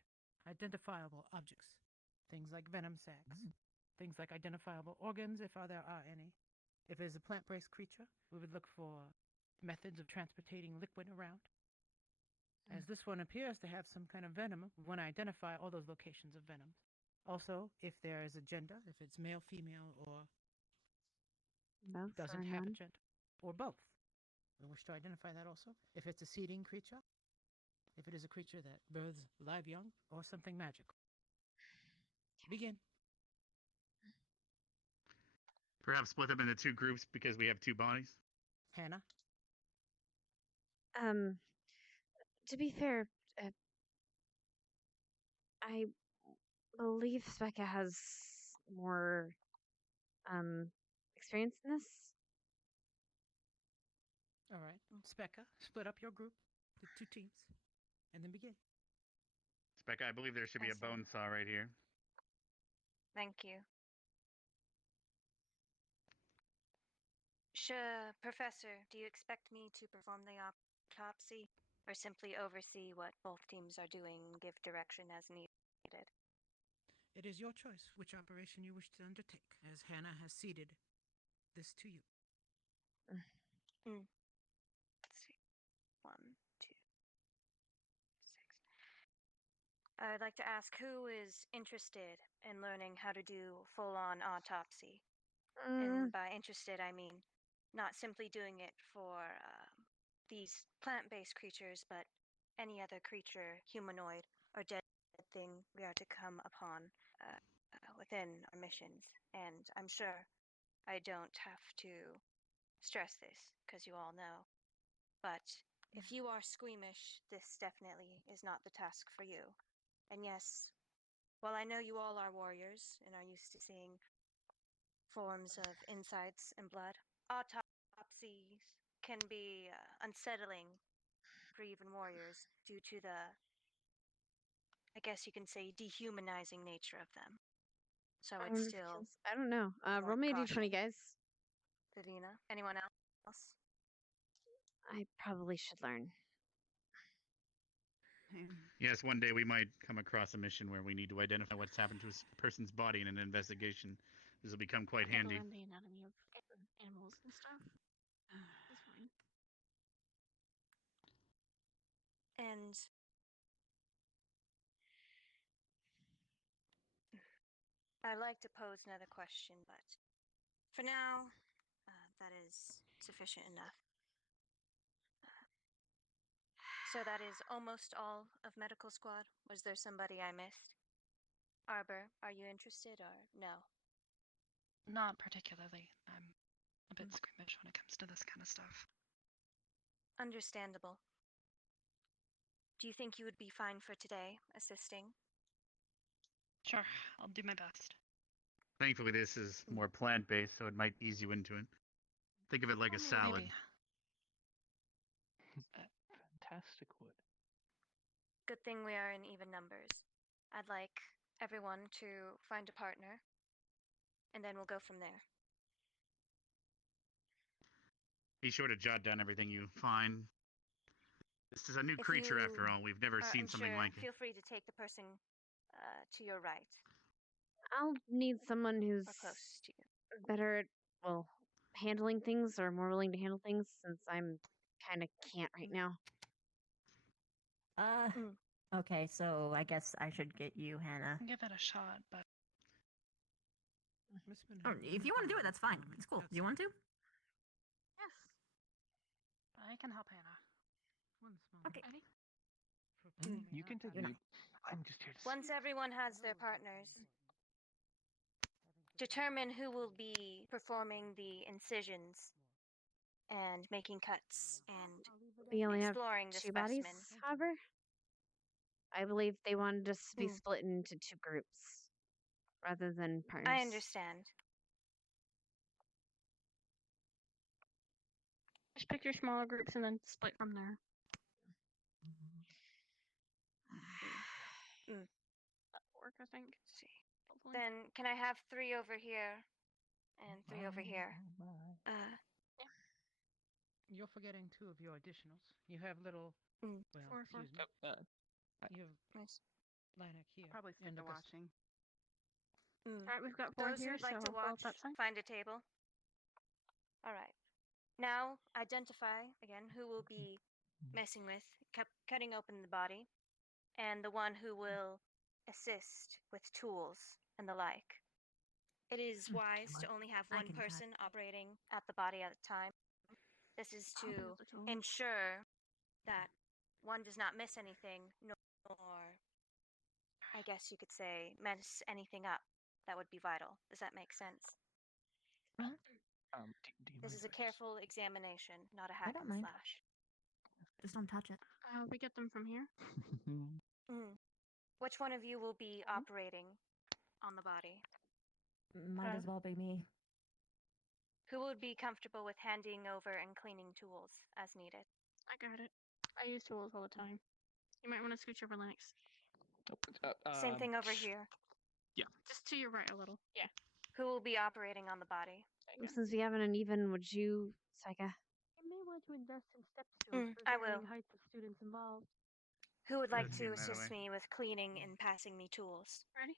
identifiable objects. Things like venom sacs. Things like identifiable organs, if there are any. If it is a plant-based creature, we would look for methods of transporting liquid around. As this one appears to have some kind of venom, we want to identify all those locations of venom. Also, if there is a gender, if it's male, female, or Both doesn't or have a none. gender, or both. We wish to identify that also. If it's a seeding creature, if it is a creature that births live young, or something magical. Begin. Perhaps split them into 2 groups because we have 2 bodies. Hannah? To be fair, I believe Specca has more, experience in this. All right. Specca, split up your group to 2 teams, and then begin. Specca, I believe there should be Yes, a sir. bone saw right here. Thank you. Professor, do you expect me to perform the autopsy or simply oversee what both teams are doing and give direction as needed? It is your choice which operation you wish to undertake, as Hannah has ceded this to you. Let's see. 1, 2, 6. I'd like to ask who is interested in learning how to do full-on autopsy. And by interested, I mean not simply doing it for these plant-based creatures, but any other creature, humanoid, or dead thing we are to come upon within our missions. And I'm sure I don't have to stress this, because you all know. But if you are squeamish, this definitely is not the task for you. And yes, while I know you all are warriors and are used to seeing forms of insides and blood, autopsies can be unsettling for even warriors due to the, I guess you can say, dehumanizing nature of them. So it's still. I don't know. Roll me a d20, guys. Davina, anyone else? I probably should learn. Yes, one day we might come across a mission where we need to identify what's happened to a person's body in an investigation. This will become quite handy. Learn the anatomy of animals and stuff. That's fine. And I'd like to pose another question, but for now, that is sufficient enough. So that is almost all of Medical Squad? Was there somebody I missed? Arbor, are you interested or no? Not particularly. I'm a bit squeamish when it comes to this kind of stuff. Understandable. Do you think you would be fine for today, assisting? Sure, I'll do my best. Thankfully, this is more plant-based, so it might ease you into it. Think of it like a salad. Maybe. Fantastic wood. Good thing we are in even numbers. I'd like everyone to find a partner, and then we'll go from there. Be sure to jot down everything you find. This is a new creature, after all. We've never seen something like it. Feel free to take the person to your right. I'll need someone who's Or close to you. better at, well, handling things or more willing to handle things, since I'm kind of can't right now. Okay, so I guess I should get you, Hannah. Give it a shot, but Oh, if you want to do it, that's fine. It's cool. Do you want to? yes, I can help Hannah. Okay. You can take me. I'm just here to. Once everyone has their partners, determine who will be performing the incisions and making cuts and We only have exploring the 2 bodies, specimen. however. I believe they wanted us to be split into 2 groups rather than partners. I understand. Just pick your smaller groups and then split from there. That'll work, I think. Let's see. Then can I have 3 over here and 3 over here? You're forgetting 2 of your additionals. You have little. Well, 4. excuse me. You have Lilac here. I'll probably stick to watching. Alright, we've got 4 Those here, who'd like to so I'll watch, that side. find a table. Alright. Now, identify, again, who will be messing with, cutting open the body, and the one who will assist with tools and the like. It is wise to only have one person operating at the body at a time. This is to ensure that one does not miss anything, nor, I guess you could say, mess anything up that would be vital. Does that make sense? This is a careful examination, not a hack and slash. Just don't touch it. We get them from here. Which one of you will be operating on the body? Might as well be me. Who would be comfortable with handing over and cleaning tools as needed? I got it. I use tools all the time. You might want to scooch over, Lennox. Same thing over here. Yeah. Just to your right a little. Yeah. Who will be operating on the body? Since we have an uneven, would you, Saika? You may want to invest in step stools for I will. varying heights of students involved. Who would like Just to getting that assist away. me with cleaning and passing me tools? Ready?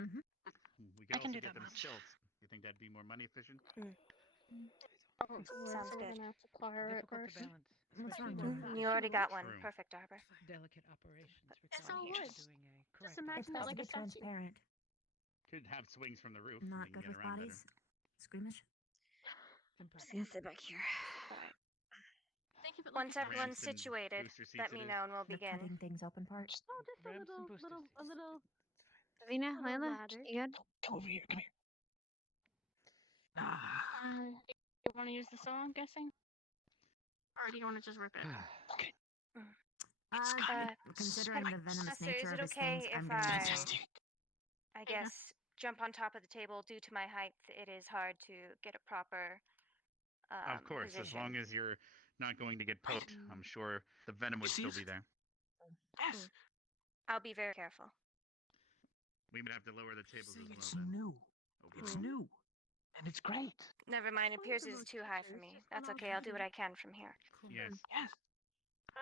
We could I can also do get that them much. stilts. You think that'd be more money efficient? Sounds So we're good. gonna have to plier it Difficult first. to balance. What's especially wrong when with You already got one. True. Perfect, Arbor. delicate operations It's require all wood. doing a Just correct imagine It's it best like to a be statue. transparent. Could have swings from the roof. Not and you good can get with around bodies. Squeamish. I'm just gonna sit back here. Alright. Think of it like Once a statue. everyone's Ramps and situated, booster seats let it me is. know and we'll The begin. cutting things open part. Oh, just a little. Davina, Little Lana, ladder. you good? Come over here. Come here. You want to use the saw? I'm guessing. Or do you want to just rip it? Okay. Considering the venomous Esther, nature is of it his okay things, if I'm gonna use that. I guess, jump on top of the table? Due to my height, it is hard to get a proper Of course, position. as long as you're not going to get poked, I'm sure the venom would still be there. Yes. I'll be very careful. We would have to lower the tables as well. It's then. new. It's new. And it's great. Never mind, it appears it is too high for me. That's okay, I'll do what I can from here. Yes. Yes.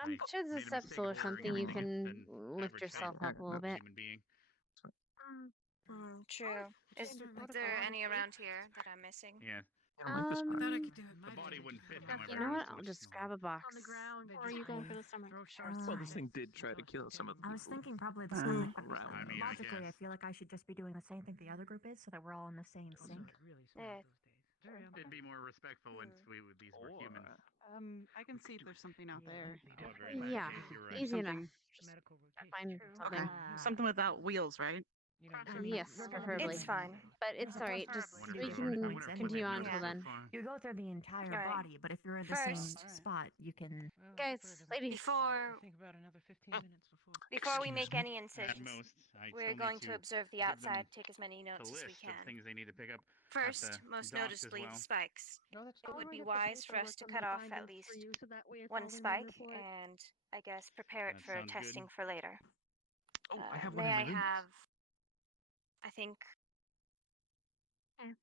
I'm sure there's a made a step mistake stool or of ordering something you everything can and lift average yourself height up a little bit. human being. True. Is there any around here that I'm missing? Yeah. I thought I could do it. The body wouldn't fit, You however. know it what? was so I'll much just smaller. grab a box. On the ground, or are you going for the stomach? Well, this thing did try to kill some of the I was people. thinking probably the stomach, but Around. I mean, I logically, I guess. feel like I should just be doing the same thing the other group is, so that we're all in the same sync. It'd be more respectful once these were humans. I can see if there's something out there. However, in that Yeah, case, you're right. easy enough. Something. Just find Okay. something. Something without wheels, right? Yes, preferably. It's fine. But it's alright. Just Wonder we if can I wonder if continue they've on gone till so then. far. You go through the entire Alright. body, but if you're in the same First- spot, you can. Guys, ladies. Think about another 15 minutes before. Before we Excuse make me? any At incisions, most, I we're still going need to observe the give them outside, take as many the notes as we list of can. things they need to pick up. First, the most docks as noticeably, well. the spikes. No, that's It would be wise for us to cut off at least one spike and, I guess, prepare it That for sounds good. testing for later. Oh, I have one May in my I room. have, I think,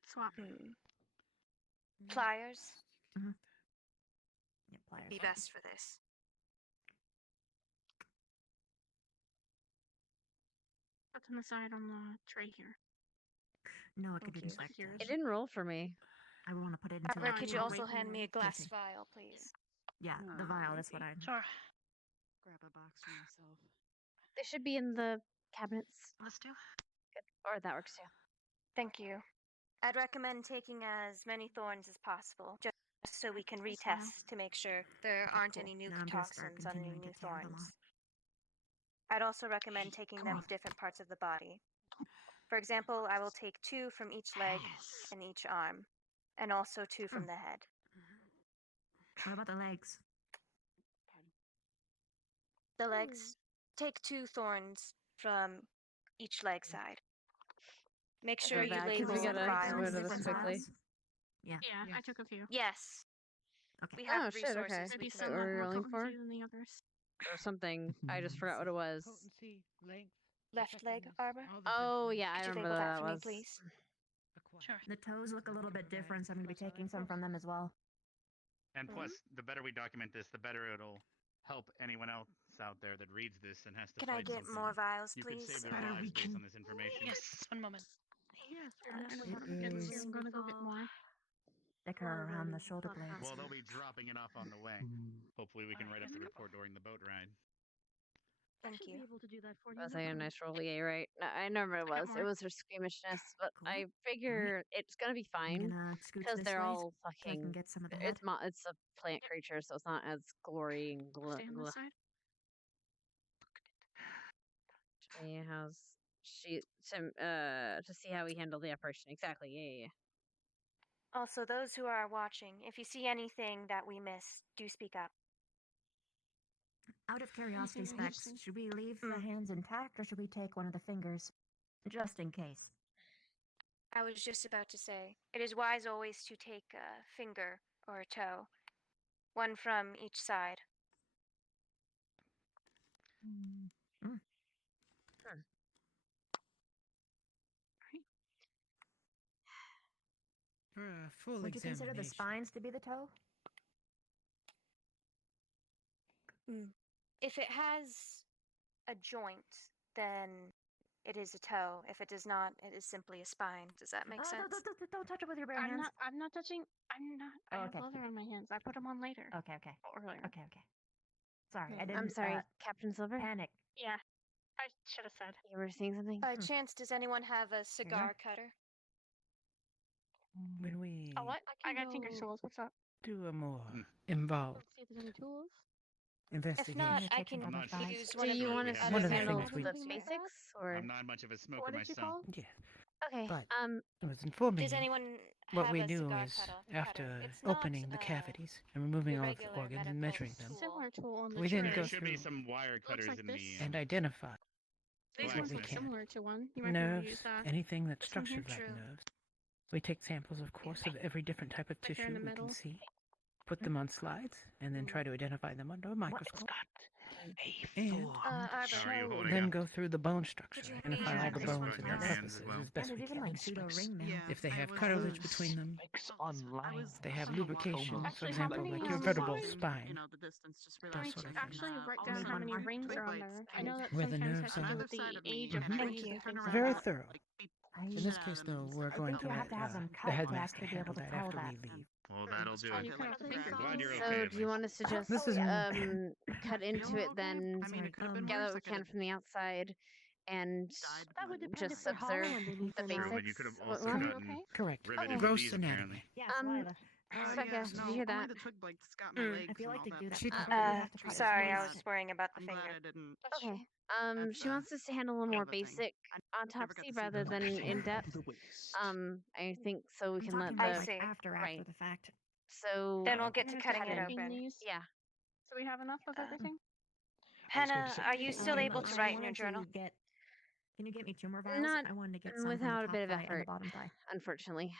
Swap. pliers? Yeah, pliers. Be best for this. Put on the side on the tray here. No, it could Thank be you. inspected. It didn't roll for me. I want to put it into. Arbor, could you you're also waiting hand me a glass tasting. vial, please? Yeah, the vial. That's what I. Sure. Grab a box for myself. They should be in the cabinets. Let's do. Good. Or that works too. Thank you. I'd recommend taking as many thorns as possible, just so we can This vial. retest to make sure there Okay, aren't cool. any new Now I'm gonna start toxins on any continuing to new tear them thorns. off. I'd also recommend taking come them on. to different parts of the body. For example, I will take 2 from each leg Yes. and each arm, and also 2 from the head. What about the legs? The legs, take 2 thorns from each leg side. Make sure you bad, 'cause label we the gotta get vials. rid of this Different quickly. size? Yeah. Yeah, I took a few. Yes. Okay. We have Oh, shit, resources. okay. We Maybe can some what were have we more rolling for? potency than the others. Or something. I just forgot what it was. Potency, length, Left leg, effectiveness, Arbor? all this Oh, yeah, I Could you remember label what that that for me, was. please? Acquired. Sure. The toes look a little bit different, so I'm going to be taking some from them as well. And plus, the better we document this, the better it'll help anyone else out there that reads this and has to Can I fight get something. more vials, You could please? save their Better lives we based can- on this information. Yes, one moment. Yes, It I'm gonna go get more. Stick her around the shoulder blades. Well, they'll be dropping it off on the way. Hopefully, we can write up the report during the boat ride. Thank you. Was I a nice roll? Yeah, right. No, I know what it got was. It more. was her squeamishness, but Cool. I figure it's gonna be I'm fine gonna scooch because this they're way all so I can fucking. get some of the head. It's a plant creature, so it's not as glory and Stay on this side. Yeah, how's she to see how we handle the operation exactly? Yeah. Also, those who are watching, if you see anything that we miss, do speak up. Out of curiosity, Anything Specs, interesting? should we leave the hands intact or should we take one of the fingers? Just in case. I was just about to say, it is wise always to take a finger or a toe, one from each side. For a full Would you consider the examination. spines to be the toe? If it has a joint, then it is a toe. If it does not, it is simply a spine. Does that make sense? Don't touch it with your bare I'm hands. not. I'm not touching. I'm not. I Oh, have okay. leather on my hands. I put them on later. Okay. Earlier. Okay. Sorry, I Hmm. didn't. I'm sorry, Captain Silver. Panic. Yeah. I should have said. You were saying something? By chance, does anyone have a cigar cutter? When we Oh, what? I got finger tools. What's up? do a more involved Let's see if there's any tools. If not, investigation, I can I'm not use Do one of you the want us other to One of the handle things we- the basics, or? I'm not much of a smoker What did you myself. call? yeah. Okay. But I was informing Does you anyone what have we a do cigar is cutter? after It's not, opening the cavities and removing your all of the regular organs and medical measuring them, Similar tool on the we then tray. go There should be through some wire cutters like in this. the. and identify These what ones we look can. similar to one. You might be able to Nerves, use that. anything that's This one here? structured like True. nerves. We take samples, of course, of every different type of Right there in tissue the we middle. can see, put them on slides, and then try to identify them under a microscope. And How are you holding then up? go through the bone structure, Could you identify hand all the me bones both and your their hands as purposes well? as best There's we even can. like pseudo ring mail. If they have cartilage between them, online. they have lubrication, for Actually, how example, many, like your vertebral spine. the distance just Those I sort of actually things. write down how many rings are on there. I know that Where the sometimes nerves has to do are. with the age Mhm. of Thank trees you. and things like Very that. thorough. In this case, though, we're I going think to you have let to have them the cut to headmaster actually be handle able to that tell after that. we leave. Well, that'll do Oh, it. you cut out the fingers. I'm glad you're okay. So, at do you least. want us to just This is cut into it then, I mean, it could've been gather worse. what we can from the outside, and That would depend just if they're hollow observe underneath the or not. True, but you basics? could have What also we want? gotten Correct. riveted Gross with these, anatomy. apparently. Yes, Lila. Becca, did you hear that? I feel like to do that. She- properly, you have to cut Sorry, I it. was worrying about the finger. That's true. Okay. She wants us to handle a more basic autopsy rather than in depth. I think so we I'm can let talking the about, like, see. after right. the fact. So Then we'll get I'm to gonna cutting it start making open. these. yeah. So we have enough of everything? Hannah, are you still able to write in your journal? Can you get me 2 more vials? Not I wanted to get some from the without a top bit of thigh and the effort, bottom thigh. unfortunately.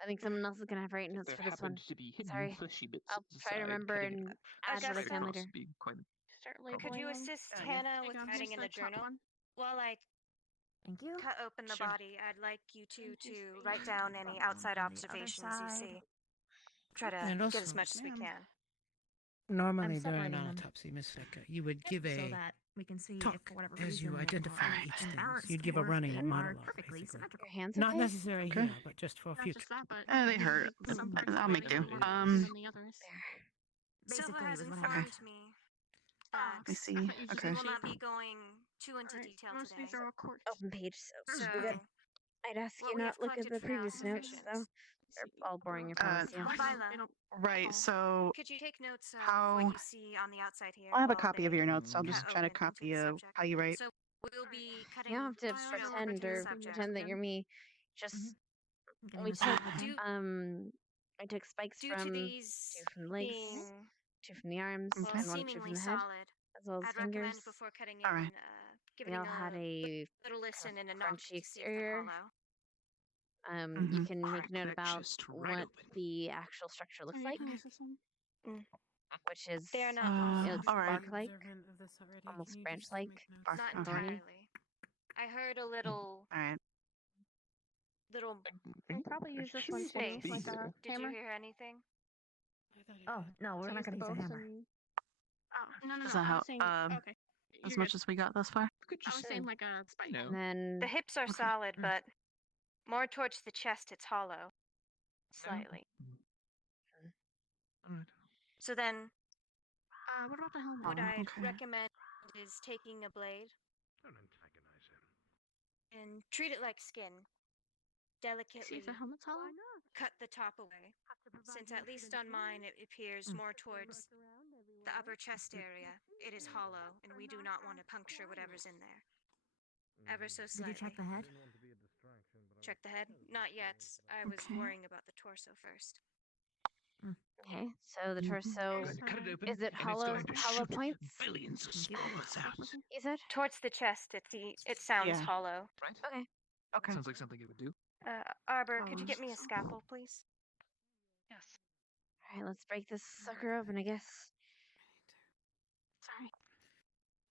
I think someone else is gonna have writing notes There for this one. happened to be hidden Sorry. fleshy bits I'll at the try to side, remember cutting and it add what I Augusta. can across later. being quite a Start Could labeling you them. assist Yeah. Hannah There with you go. writing Here's in the the top journal? one. While I Thank you. cut open the Sure. body, I'd like you two And to here's write the down any outside on the other observations you side. see. Try to And get also, as much as we can. normally I'm during an separating them. autopsy, Miss Becca, you would give so a that we can see if talk for whatever as reason you they identify are each thing. imbalanced You'd give a or if running they are monologue, perfectly basically. symmetrical. Your hands Not okay? necessary Okay. here, but just for Not future. just that, but They hurt. some parts of I'll the make body do. are more important than the others. Silva Basically, has was what happened. informed me that I see. I thought you Okay. we will not be going too into Alright, detail most of today. these are all corked. Open page. So So, I'd ask what you we not have look at collected the for now is previous notes, sufficient. though. They're all boring your pals, yeah. Lila, They don't Right, fall. so could you take notes of How- what you see on the outside here? I have a while copy of they your notes. I'll cut just try to open into copy the of subject? how you write. So we'll be cutting You don't have to straight over pretend to the or subject. pretend that you're me. Just Getting we this took out again. I took spikes Due to from these 2 from the legs, being 2 from the arms, well, and 1 2 seemingly from the head, solid, as well as I'd fingers. recommend before cutting in, Alright. giving They all a had a little listen and a knock crunchy to see if they're exterior. hollow. You can make Crack note that about chest right what open. the actual structure looks Sorry, like, can I use some? which is They're not it looks alright. bark-like, Observant of this already. almost Can you just branch-like. make notes? Bark, Not okay. thorny. entirely. I heard a little Alright. I'll probably use this one too, space. like a Did hammer. you hear anything? Oh, no, we're So not use going to the use a both hammer. and... Oh, no, Does I that was help? saying, okay. As You're much good. as we got thus far? I was saying like a spike. No. And then The hips are solid, but more towards the chest, it's hollow. Slightly. Alright. So then, What about the helmet? what I'd okay. recommend is taking a blade Don't antagonize him. and treat it like skin. See Delicately if the helmet's hollow? cut the top away. Since at least on mine it appears more towards the upper chest area. It is hollow, and we do not want to puncture whatever's in there. Ever so Did slightly. you check the head? Check the head? Not yet. I was Okay. worrying about the torso first. okay, so the torso Going to cut it open, is it and it's hollow going to hollow shoot points? billions of spores out. You said? Towards the chest, it sounds Yeah. hollow. Right? Okay. Okay. Sounds like something it would do. Arbor, could you get me a scalpel, please? Yes. Alright, let's break this sucker open, I guess. Sorry.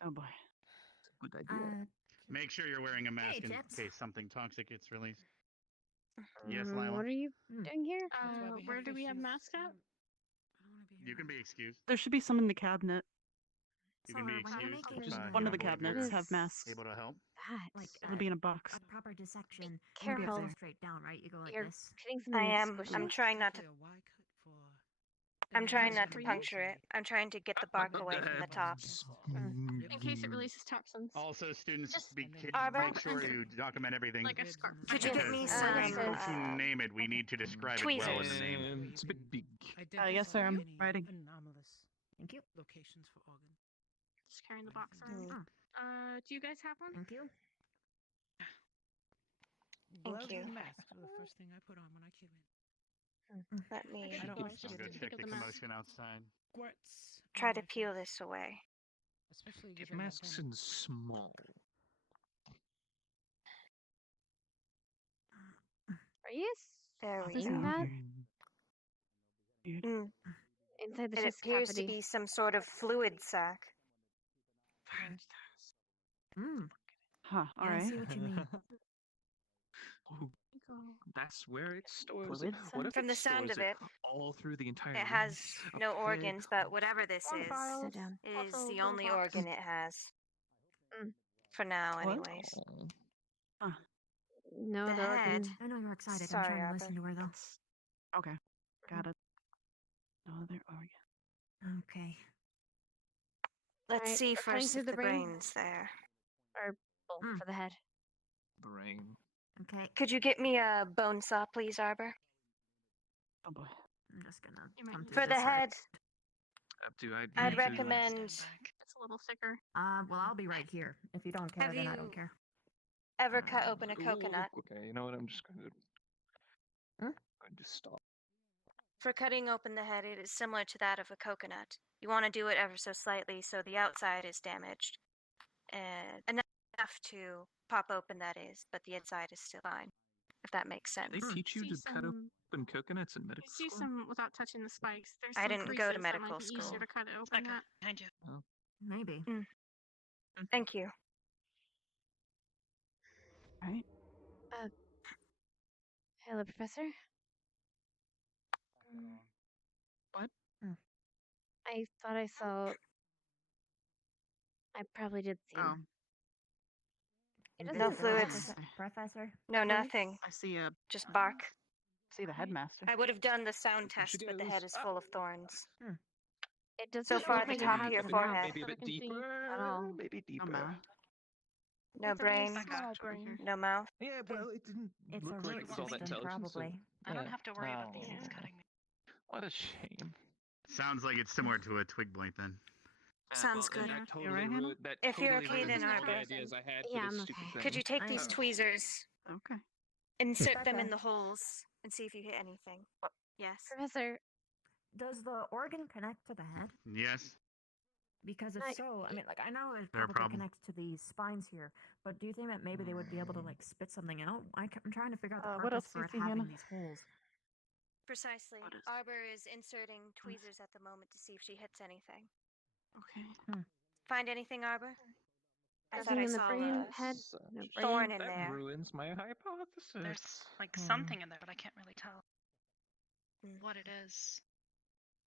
Oh boy. Good idea. Make sure you're wearing a mask in Jets. case something toxic gets released. Yes, Lila? What are you doing here? Where do we have masks at? You can be excused. There should be some in the cabinet. You can be So, when you're excused making if one you of the don't believe cabinets you're have masks. able to help. That. It'll be in a box. A proper dissection. careful. You don't go straight down, right? You go like You're this. getting I something am. I'm squishy. trying not to. I'm trying not to puncture it. I'm trying to get the bark away from the top. In case it releases toxins. Also, students, Arbor? make sure you document everything. Like a scarf. Could you get me because some if you name it, we need to describe it well in the name. It's a bit big. Yes, sir. I'm writing. Anomalous. Thank you. Locations for organ. Just carrying the box around. Do you guys have one? Thank you. Thank you. And masks were the first thing I put on when I came in. Let me I don't want I'll go check the commotion outside. squirts. try to peel this away. Especially Get masks in small. Are you There we seeing go. that? Mm. Inside the It chest appears to cavity. be some sort of fluid sac. Huh. All Yeah, right. I see what you mean. That's where it stores Fluid it. What if From it the sound stores of it, all through the entire it room? has no Up there? organs, but whatever this Or is files. is Also, the little only box. organ it has. For now, anyways. No, The the organ. head. I know you're excited. Sorry, I'm trying to Arbor. listen to her though. Okay. Got it. No other organ. Okay. Let's Alright, see we're cutting first through if the the brain. brain's there. Or both for the head. Brain. Okay. Could you get me a bone saw, please, Arbor? Oh boy. I'm just gonna You might come need through For the this side. head, Do I I'd need to- recommend. It's a little thicker. Well, I'll be right here. If you don't care, Have then I you don't care. ever cut open a coconut? Okay, you know what? I'm just going to. Hmm? Going to stop. For cutting open the head, it is similar to that of a coconut. You want to do it ever so slightly so the outside is damaged. And enough to pop open, that is, but the inside is still fine. If that makes sense. They teach you See to cut some- open coconuts in I medical see school? some without touching the spikes. There's I some didn't go to creases medical that might be school. easier to cut it open. That. Behind you. Oh. Maybe. Thank you. Right. Hello, Professor. What? I thought I saw. I probably did see him. It No doesn't look fluids. like Professor? No, nothing. I see a. Just bark. See the headmaster. I would have done the sound test, but the head is full of thorns. It doesn't So look far, like the it top has of your the mouth forehead. Maybe a that I bit can see deeper. at all. Maybe deeper. mouth. No It's a really brain. small brain. No mouth. Yeah, well, it didn't It's look a like root it was all that system, intelligent. probably. I don't have to worry about the ants cutting me. What a shame. Sounds like it's similar to a twig blight then. Sounds Well, good. That totally right, Hannah? ruined, that If you're totally okay, ruins then all the Arbor. ideas I had Yeah, for this I'm stupid okay. thing. Could you take I these am. tweezers, Okay. insert them in Becca. the holes, and see if you hit anything? Yes. Professor, Does the organ connect to the head? Yes. Because if I- so, I mean, like, I know it Fair probably problem. connects to these spines here, but do you think that maybe they would be able to, like, spit something out? I'm trying to figure out the What else purpose do you for it see, having Hannah? these holes. Precisely. What is- Arbor is inserting tweezers at the moment to see if she hits anything. Okay. Find anything, Arbor? I nothing thought I in the saw brain, a head, Such- no thorn brain. in That there. ruins my hypothesis. There's like something in there, but I can't really tell what it is.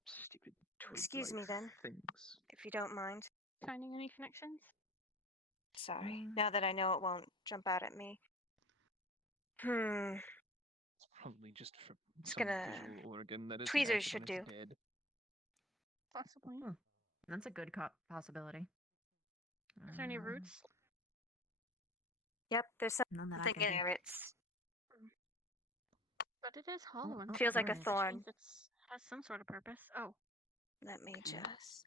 Stupid twig Excuse me, blight then. things. If you don't mind. Finding any connections? Sorry. Now that I know it won't jump out at me. Hmm. It's probably just for It's some gonna- visual organ that is tweezers should do. dead. Possibly. That's a good possibility. Is there any roots? Yep, there's None that I something can in see. there. It's But it is hollow. and feels like a which thorn. means It's has some sort of purpose. Oh. Let me Okay. just.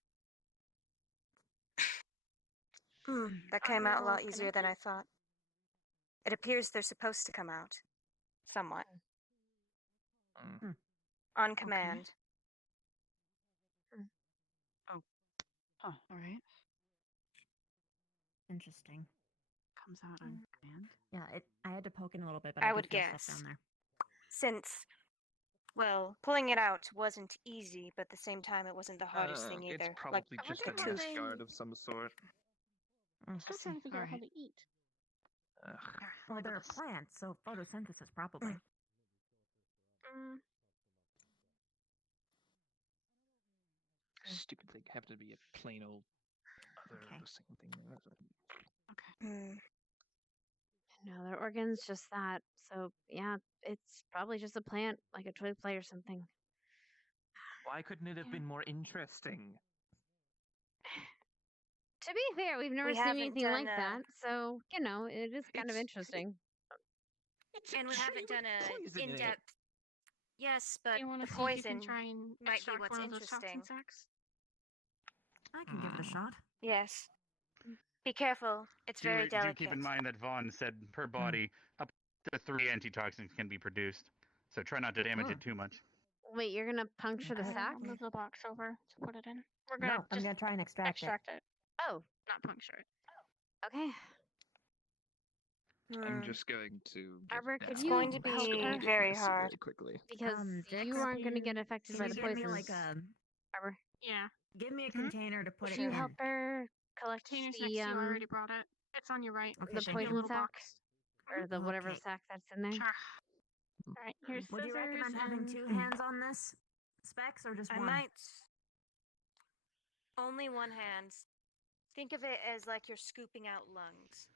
That came Are out a the lot holes easier than I thought. It appears they're supposed to come out. Somewhat. On command. Oh. Huh. All right. Interesting. Comes out on command. Yeah, I had to poke in a little bit, but I I would could feel guess. stuff down there. Since, well, pulling it out wasn't easy, but at the same time, it wasn't the hardest thing either. It's probably I just a wonder how mask they- guard of some sort. I'm still trying to figure out how Alright. to eat. Ugh. Well, they're plants, so photosynthesis probably. Stupid thing happened to be a plain old No, their organ's just that. So yeah, it's probably just a plant, like a twig plant or something. Why couldn't it have been more interesting? To be fair, we've never We seen haven't anything done like a- that, so you know it is kind of interesting. And we haven't done a in-depth. Yes, but Do you want the to see if you poison can try and might be extract what's one of those interesting. toxin sacs? I can give it a shot. Yes. Be careful. It's very Do delicate. keep in mind that Vaughn said per body up to 3 antitoxins can be produced, so try not to damage it too much. Wait, you're gonna puncture the Okay, sac? I'll move the box over to put it in. We're gonna No, I'm just gonna try and extract it. Oh, Not puncture it. okay. I'm just going to. Arbor, could It's you going to help be her? very hard. Quickly. Because Vix, you aren't gonna get affected can by you the give me poisons. like a Arbor, Yeah. give me a container to put could it you in? help her collect Container's the next to you. I already brought it. It's on your right. Okay, the thank poison you. Little sac box. or the whatever Okay. sac that's in there? Sure. All right. Here's Would you scissors recommend having and- 2 hands on this, Specs, or just I one? might. Only one hand. Think of it as like you're scooping out lungs.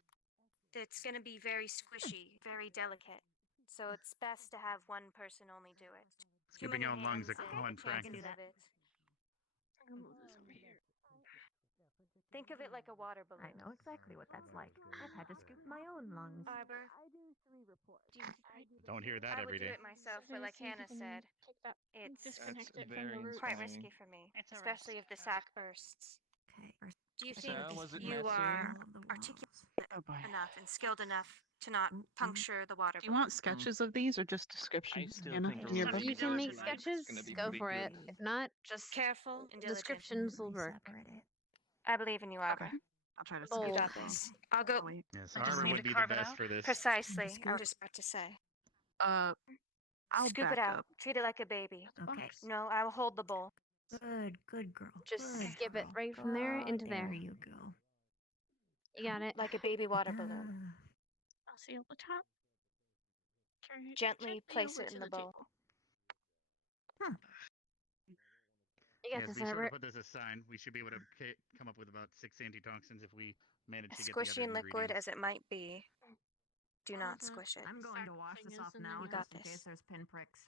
It's going to be very squishy, very delicate. So it's best to have one person only do it. Too Scooping many out lungs hands a and common the practice. chances of it. I'm gonna move this over here. Think of it like a water balloon. I know exactly what that's like. I've had to scoop my own lungs. Arbor. Don't hear that I every would do day. it myself, So but like see if you Hannah can said, take that, it's disconnect it from very the root. quite annoying. risky for me, It's a especially if the risk. sac bursts. Okay. Do you So, think was it you messy? are All of the articulate walls. enough and skilled enough to not puncture the water Do you balloon? want sketches of these or just I descriptions, still Hannah, think in your a book? If you can make remake is sketches, gonna be go pretty for it. good. If not, just Careful and diligent. descriptions will work. Separate it. I believe in you, Arbor. Okay. I'll try to Bold. You sketch got it. this. I'll go. Oh, wait. Yes, I just Arbor need would to be the carve it best out. for this. Precisely. I was just about to say. I'll Scoop back it out. up. Treat it like a baby. Okay. No, I will hold the bowl. Good girl. Just good skip it girl. right from there into There there. you go. You got it. Like a baby water balloon. I'll seal the top. Carry it Gently place over it to in the the bowl. table. You got Yes, this, be sure to Arbor. put this as sign. We should be able to come up with about 6 antitoxins if we manage As to get the squishy other and liquid ingredients. as it might be, do not the squish it. I'm going to wash thing this is off in now the You got just in this. case there's pinpricks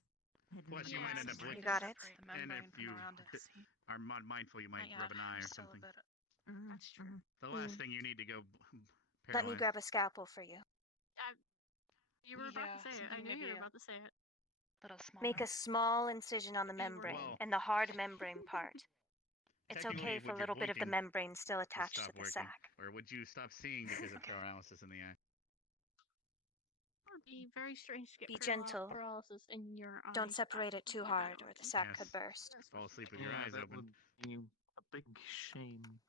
hidden. Plus, in you the might end box. up with. You got it. The And membrane if from you around it. See? are mindful, you might Not rub yet. an eye or There's still a something. bit. That's true. The last thing you need to go Let me paralyzed. grab a scalpel for you. You were about to say it. I knew you were about to say it. Little smaller. Make a small incision on the membrane Well, and the hard membrane part. It's technically, okay for a with your little bit of the blinking, membrane still will attached stop to the working. sac. Or would you stop seeing because of paralysis in the eye? It would be very strange to get Be gentle. paralysis in your eye. Don't separate it too Like that hard or the organ. sac Yes. could burst. Fall asleep with your Yeah, eyes that open. would be a big shame,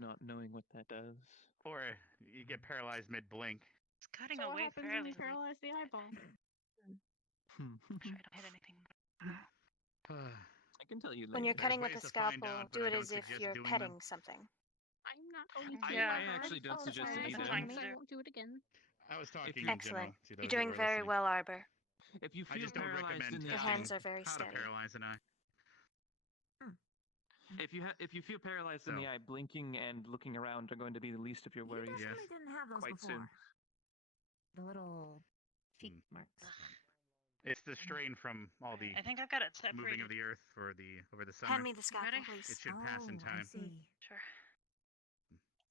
not knowing what that does. Or you get paralyzed mid-blink. It's cutting So what away happens when fairly. you paralyze the eyeball? Make sure I don't hit anything. I can tell you later. When you're There's cutting with ways a to find scalpel, out, but do I it don't as if suggest you're doing petting them. something. I'm not telling you to. I do that. actually don't Oh, suggest sorry. it I either. promise I won't do it again. I was talking you- in Excellent. general to those You're that doing were very listening. well, Arbor. If you I feel just don't paralyzed recommend in the Your eye, hands are very how to steady. paralyze an eye. if you feel paralyzed in the eye, blinking and looking around are going to be the least of your worries. You definitely didn't have those Quite before. soon. The little cheek marks. It's the strain from all the I think I've got it moving separated. of the earth for over the summer. Hand me the scalpel, Ready? please. It should pass in time. I see. Sure.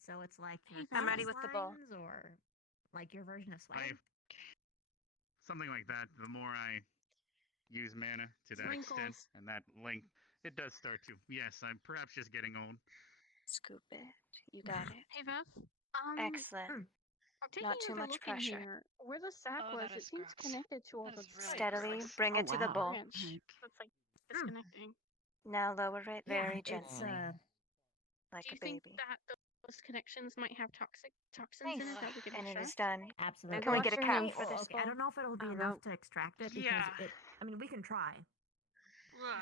So it's like your I'm fat ready with the bowl. lines or like your version of I sweating? something like that. The more I use mana to that extent Wrinkles. and that length, it does start to. Yes, I'm perhaps just getting old. Scoop it. You got it. Hey, Beth. Excellent. I'm taking Not too another much look in pressure. here. Where the sac Oh, was, that it is seems gross. connected to all That the is really Steadily gross. bring it to the bowl. branch. So it's like disconnecting. Now lower it very it's gently, like Do a you think baby. that those connections might have toxins in it that we could And it is extract? done. Absolutely. Can we get a Wash your cap hands. for this Okay, I don't know if it'll be Oh, enough no. to extract it because Yeah. I mean, we can try.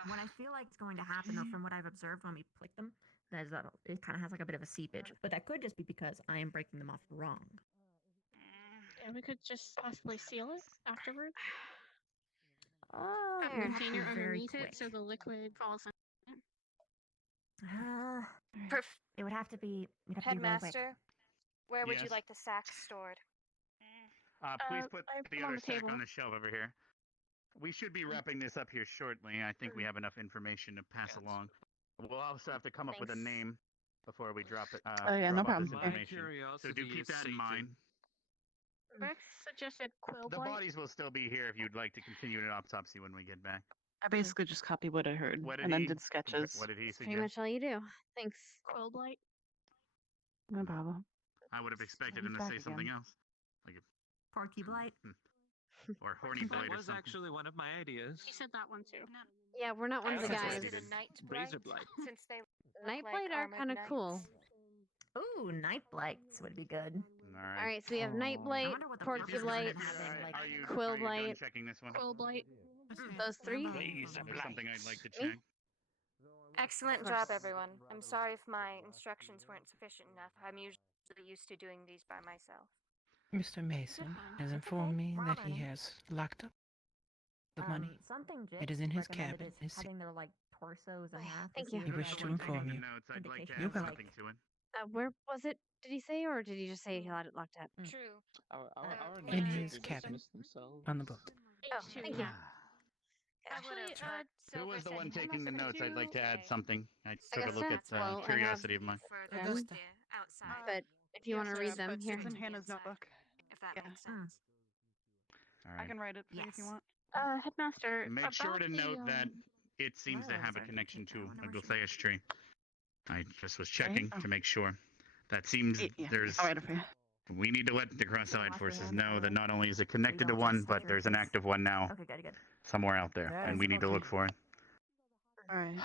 What I feel like is going to happen, though, from what I've observed when we flick them, is that it kind of has like a bit of a seepage. But that could just be because I am breaking them off wrong. Yeah, we could just possibly seal it afterwards. Oh, Have it a would have to be container very underneath quick. it so the liquid falls in. It would have to be. You'd have to be really quick. Headmaster, where would you Yes? like the sacks stored? Please put I the them on other the sack table. on the shelf over here. We should be wrapping this up here shortly. I think we have enough information to pass along. We'll also have to come up with a Thanks. name before we drop it. Oh, yeah, no drop off this problem. information. So do keep that in mind. Rex suggested quill The blight. bodies will still be here if you'd like to continue an autopsy when we get back. I basically just copied what I heard What did and then he- did sketches. What did he Pretty suggest? much all you do. Thanks. Quill blight. No problem. I would have expected him He's to back say something again. else. Like Porky blight. or horny That blade or was something. actually one of my ideas. He said that one too. Yeah, we're not one of the I guys. suggested a night Razor blight. Since they Night like blight are armored kind of knights. cool. Ooh, night blights would be good. All right, so we have night blight, porky blight, Are you quill are you done blight. checking this one? Quill blight. Those three. There's something I'd like to Me? check. Excellent job, everyone. I'm sorry if my instructions weren't sufficient enough. I'm usually used to doing these by myself. Mr. Mason has informed me that he has locked up the money. Something It is in his recommended cabin. is having their like torsos in half. Thank see you. if He there's wished to any inform you. Notes, I'd like to indication add of, like, something to it. Where was it? Did he say, or did he just say he had it locked up? True. Our In names his do cabin. dismiss themselves. On the book. Oh, thank you. Who was the one taking the notes? I'd like to add something. I took a guess look at that's well, I have- curiosity of mine. them. But if you want to read them here. It's in Hannah's notebook. If that Yeah. makes sense. All I right. can write it for you if you want. Headmaster. Make sure about to the, note that it seems to have a connection to a Gultheus tree. I just was checking to make sure. That seems there's. I'll write it for you. We need to let the Cross-Allied forces know that not only is it connected to one, but there's an active one now Okay, good. somewhere out there, and we need to look for it. All right.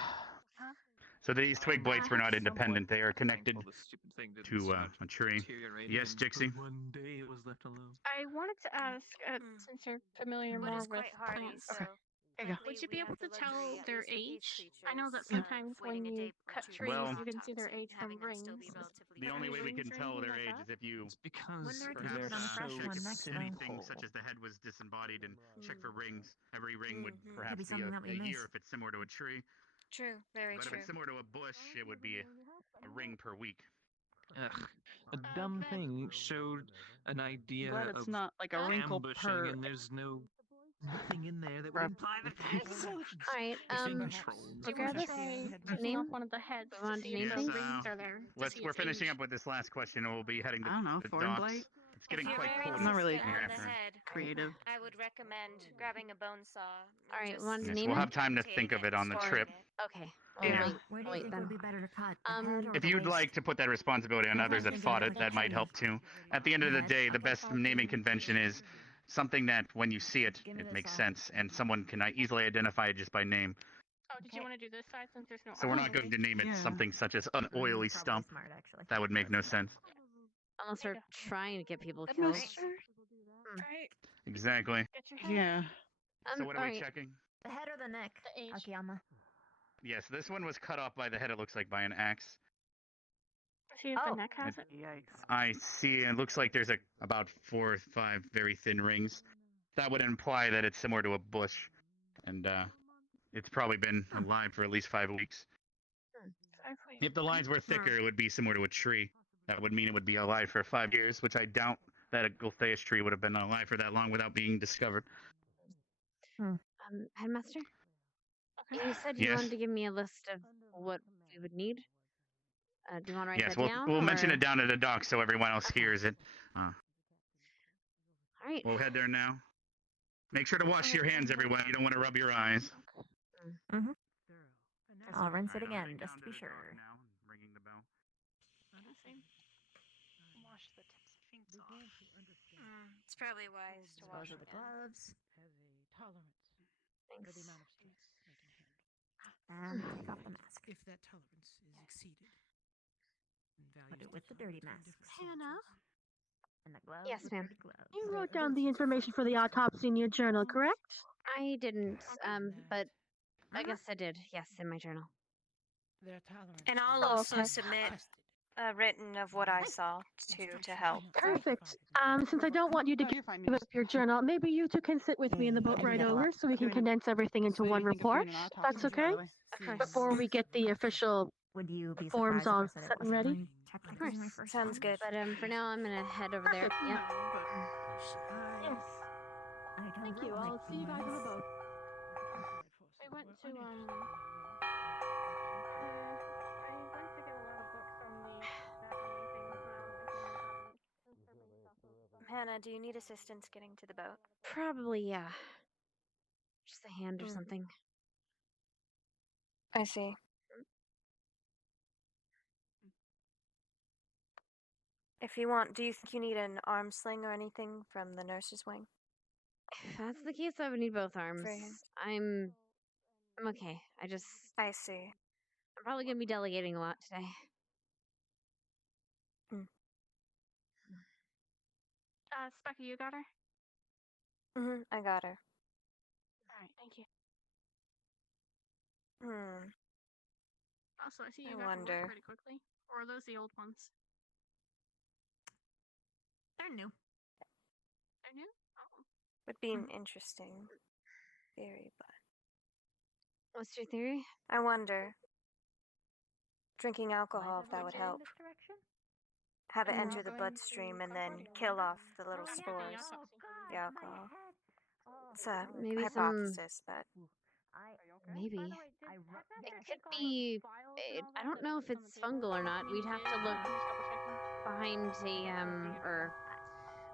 So these twig blights were not independent; they are connected The stupid thing didn't to start a tree. deteriorating, Yes, and Jixie. for one day it was left alone. I wanted to ask, since you're familiar Wood more is with quite hardy, plants, so There you go. would you be we able have to the tell luxury, at their least with these age? I know that creatures, sometimes when waiting a you day or cut two trees, Well- you can see their autopsy, age from having them rings. still be relatively The only way we can rings or tell anything their like age that? is if you It's because When they're perhaps put on the fresh check one next time. anything such as the head was disembodied and check for rings. Every ring would Mhm. perhaps Could be be something that we a year missed. if it's similar to a tree. True, very But if true. it's similar to a bush, it would be a ring per week. Ugh, a dumb thing showed an idea Glad it's of not like a wrinkle ambushing, per. and there's nothing in there that would Rep. imply that the intelligence All right. is being To controlled. grab this Try name. off one of the heads We to wanted see to if name the things. rings are there. We're finishing up with this last question, and we'll be heading to I don't know, the foreign docks. blight? It's getting If you're quite very cold. I'm not really insistent on the here. head, creative. I would recommend grabbing a bone saw. All right, just one Yes, name we'll it? have time to think of it on the trip. Okay. Yeah. Where do you Wait think then. would be better to cut? The Um, head or If the you'd waist? like to put that responsibility on I'm others that thinking fought of it, the that might tree. help too. At the end of the Head. day, the best naming convention is something that when you see it, Give me it this makes saw. sense, and someone can easily identify it just by name. Oh, did you want to do this side since there's no So we're not arm? going to name it Yeah. something such as an oily Probably stump. smart, actually. That would make no sense. Unless we're trying to get people killed. Headmaster. Right. Exactly. Get your head. Yeah. So what are we alright. checking? The head or the neck? The age. Akiyama. Yes, this one was cut off by the head, it looks like, by an axe. See if Oh. the neck has it. Yikes. I see, it looks like there's about 4 or 5 very thin rings. That would imply that it's similar to a bush. And it's probably been alive for at least 5 weeks. If the lines were thicker, it would be similar to a tree. That would mean it would be alive for 5 years, which I doubt that a Gultheus tree would have been alive for that long without being discovered. Headmaster? You said you Yes. wanted to give me a list of what we would need. Do you want to write Yes, that down? we'll mention or- it down at the dock so everyone else hears it. All right. We'll head there now. Make sure to wash your hands, everyone. You don't want to rub your eyes. Mm-hmm. I'll rinse it again, just to be sure. Ringing the bell. Wash the tips of fingers off. It's probably wise to wash Dispose of the again. gloves. Thanks. And take off the mask. If that tolerance is exceeded. I'll do it with the dirty masks. Hannah? And the gloves. Yes, with ma'am. dirty gloves. You wrote down the information for the autopsy in your journal, correct? I didn't, but I guess I did. Yes, in my journal. Their tolerance And I'll is also okay. submit a written of what I saw to help. Perfect. Since I don't want you to give up your journal, maybe you two can sit with me in the boat right over so we can condense everything into one report. That's okay? Before we get the official Would you be Form's surprised if I all said set it and wasn't ready? my, technically my first Sounds one? good. But for now, I'm gonna head over there. Yep. Yes. I don't Thank you. like I'll see you guys on the beans. boat. I went to get a lot of books from the Bethany thing when I was conserving stuff. Hannah, do you need assistance getting to the boat? Probably, yeah. Just a hand or Mm. something. I see. If you want, do you think you need an arm sling or anything from the nurse's wing? If that's the case, I would need both arms. For him. I'm okay. I see. I'm probably gonna be delegating a lot today. Specky, you got her? I got her. Alright, thank you. Also, I see you I got your wonder. work pretty quickly. Or are those the old ones? They're new. They're new? Oh. Would be an interesting theory, but What's your theory? I wonder. Drinking alcohol, if that would help. Have it enter the bloodstream and then kill off the little spores. The alcohol. It's a Maybe hypothesis, but maybe it could be. I don't know if it's fungal or not. We'd have to look behind or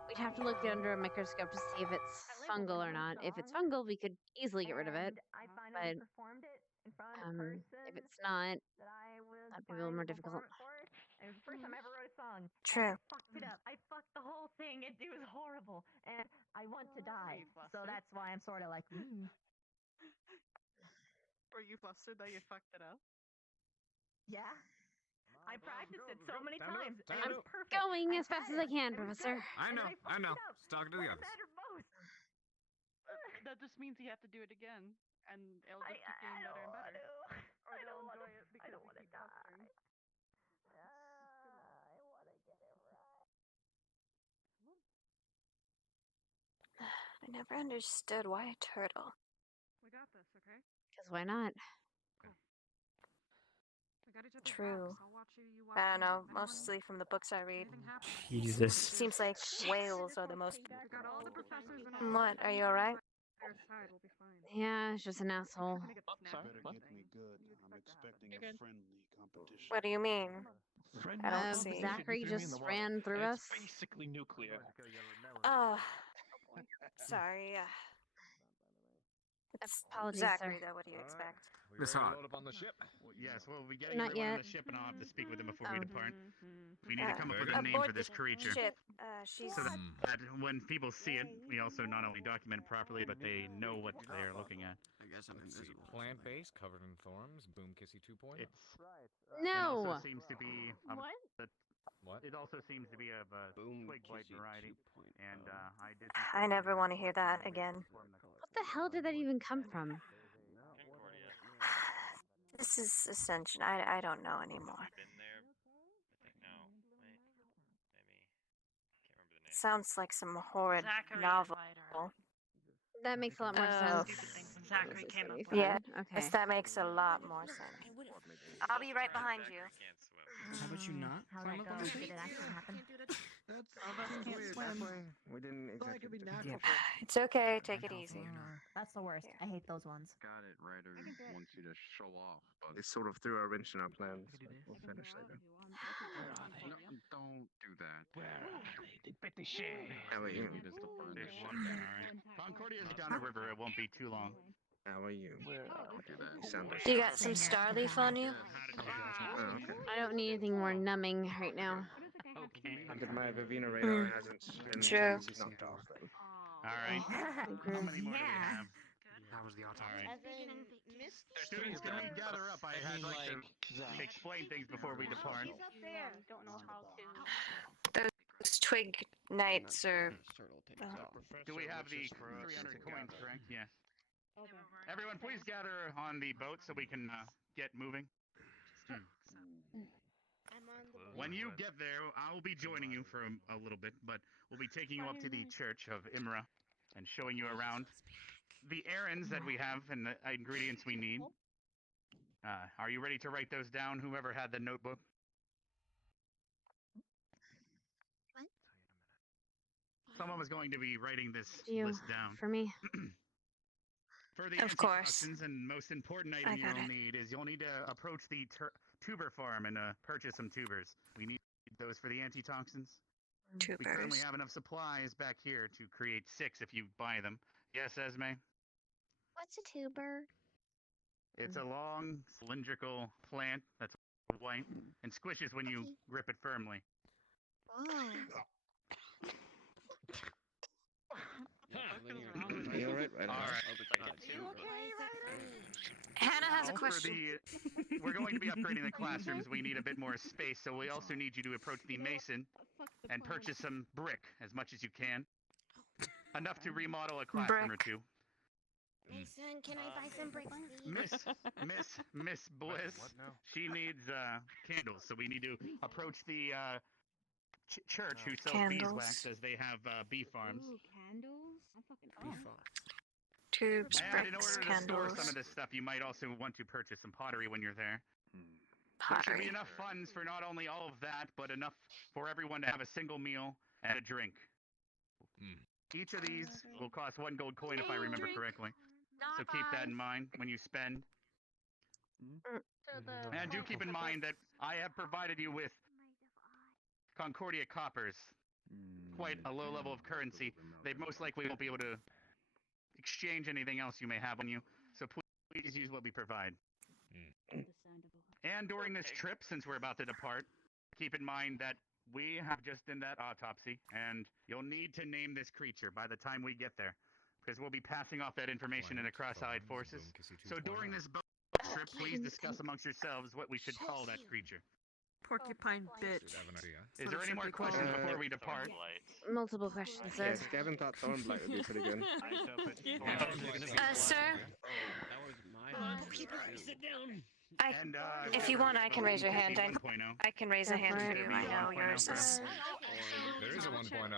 we'd have to look under a microscope to see if it's fungal or not. If it's fungal, we could easily get rid of it. But if it's not, that'd be a little more difficult. It was the first time I ever wrote a song. True. I fucked it up. I fucked the whole thing. It was horrible. And I want to die. So that's why I'm sort of like, Were you flustered that you fucked it up? Yeah. I practiced it so many Time to times. go, And time it to was go. perfect. Going I as fast had as I it. can, It was Professor. good. I And know, then I fucked know. it up. Just talking to the What others. mattered most? That just means you have to do it again, and it'll just keep getting better and better. Or they'll enjoy it because you keep flustering. I want to get it right. I never understood why a turtle. We got this, okay? Because why not? We got each other's True. backs. I'll watch you, you watch I don't me. know, If anyone- mostly from the books I read. anything happens, Jesus. Seems like whales are the most. we got all the professors and all What? Are you alright? their side. We'll be fine. Yeah, it's just an asshole. What do you mean? I don't see. Zachary just ran through us. Basically nuclear. Oh, sorry. It's Apologies, Zachary, sir. though. What do you expect? Miss Hart. Load up on the ship. Yes, we'll be getting Not everyone on yet. the ship, and I'll have to speak with them before we Oh. depart. We need to come up with a name Aboard for this the creature. ship. She's. So that when people see it, we also not only document it properly, but they know what they are looking at. I guess I'm invisible. Plant-based, covered in thorns, Boom Kissy 2.0. It No. also seems to be What? What? It also seems to be of a Boom twig blight Kissy variety, 2.0. and I did. I never want to hear that again. What the hell did that even come from? This is Ascension. I don't know anymore. Been there? I think no. Wait. Maybe. Can't remember the name. Sounds like some horrid Zachary novel. That makes a lot more Oh. sense. Zachary came up with Yeah, Okay. yes, that makes a lot more sense. I'll be right behind you. How about you not How'd climb that up go? on the Did ship? it actually happen? We didn't exactly. It's okay. Take it easy. That's the worst. I hate those ones. Got it. Ryder wants you to show off, but They sort of threw a wrench in our plans. But we'll finish later. don't do that. How are you? Concordia is down the river. It won't be too long. How are you? You sound like You got some Starleaf on you? Oh, okay. I don't need anything more numbing right now. But my Vivina radar hasn't been True. knocked off then. All right. How many more do we have? How was the autopsy? All right. Students, can we gather up? I had like to explain things before we depart. He's up there. Don't know how to. Those twig knights are. Do we have the 300 coins, correct? Yes. Everyone, please gather on the boat so we can get moving. When you get there, I will be joining you for a little bit, but we'll be taking you up to the Church of Imra and showing you around the errands that we have and the ingredients we need. Are you ready to write those down? Whoever had the notebook. What? Someone was going to be writing this You list down. for me. For the Of course. antitoxins, and most important I item got you'll it. need is you'll need to approach the tuber farm and purchase some tubers. We need those for the antitoxins. We currently Tubers. have enough supplies back here to create 6 if you buy them. Yes, Esme? What's a tuber? It's a long, cylindrical plant that's white and squishes when you grip it firmly. Oh. You alright, Ryder? Hannah has a Now, question. We're going to be upgrading the classrooms. We need a bit more space, so we also need you to approach the mason and purchase some brick as much as you can. Enough to remodel a classroom or two. Mason, can I buy some bricks, please? Miss Bliss, she needs candles, so we need to approach the church who sells beeswax, as they have bee farms. Ooh, candles? I'm fucking Tubes, And in bricks, order to store candles. some of this stuff, you might also want to purchase some pottery when you're there. There should Pottery. be enough funds for not only all of that, but enough for everyone to have a single meal and a drink. Each of these will cost 1 gold coin, if I remember correctly. So keep that in mind when you spend. And do keep in mind that I have provided you with Concordia coppers. Quite a low level of currency. They most likely won't be able to exchange anything else you may have on you. So please use what we provide. And during this trip, since we're about to depart, keep in mind that we have just done that autopsy, and you'll need to name this creature by the time we get there, because we'll be passing off that information in the cross-eyed forces. So during this boat trip, please discuss amongst yourselves what we should call that creature. Porcupine bitch. Is there any more questions before we depart? Multiple questions, sir. Yes, Gavin thought Thornblight would be pretty good. Sir? Sit down. If you want, I can raise your hand. I can raise a hand for you. I know yours is. There is a 1.0.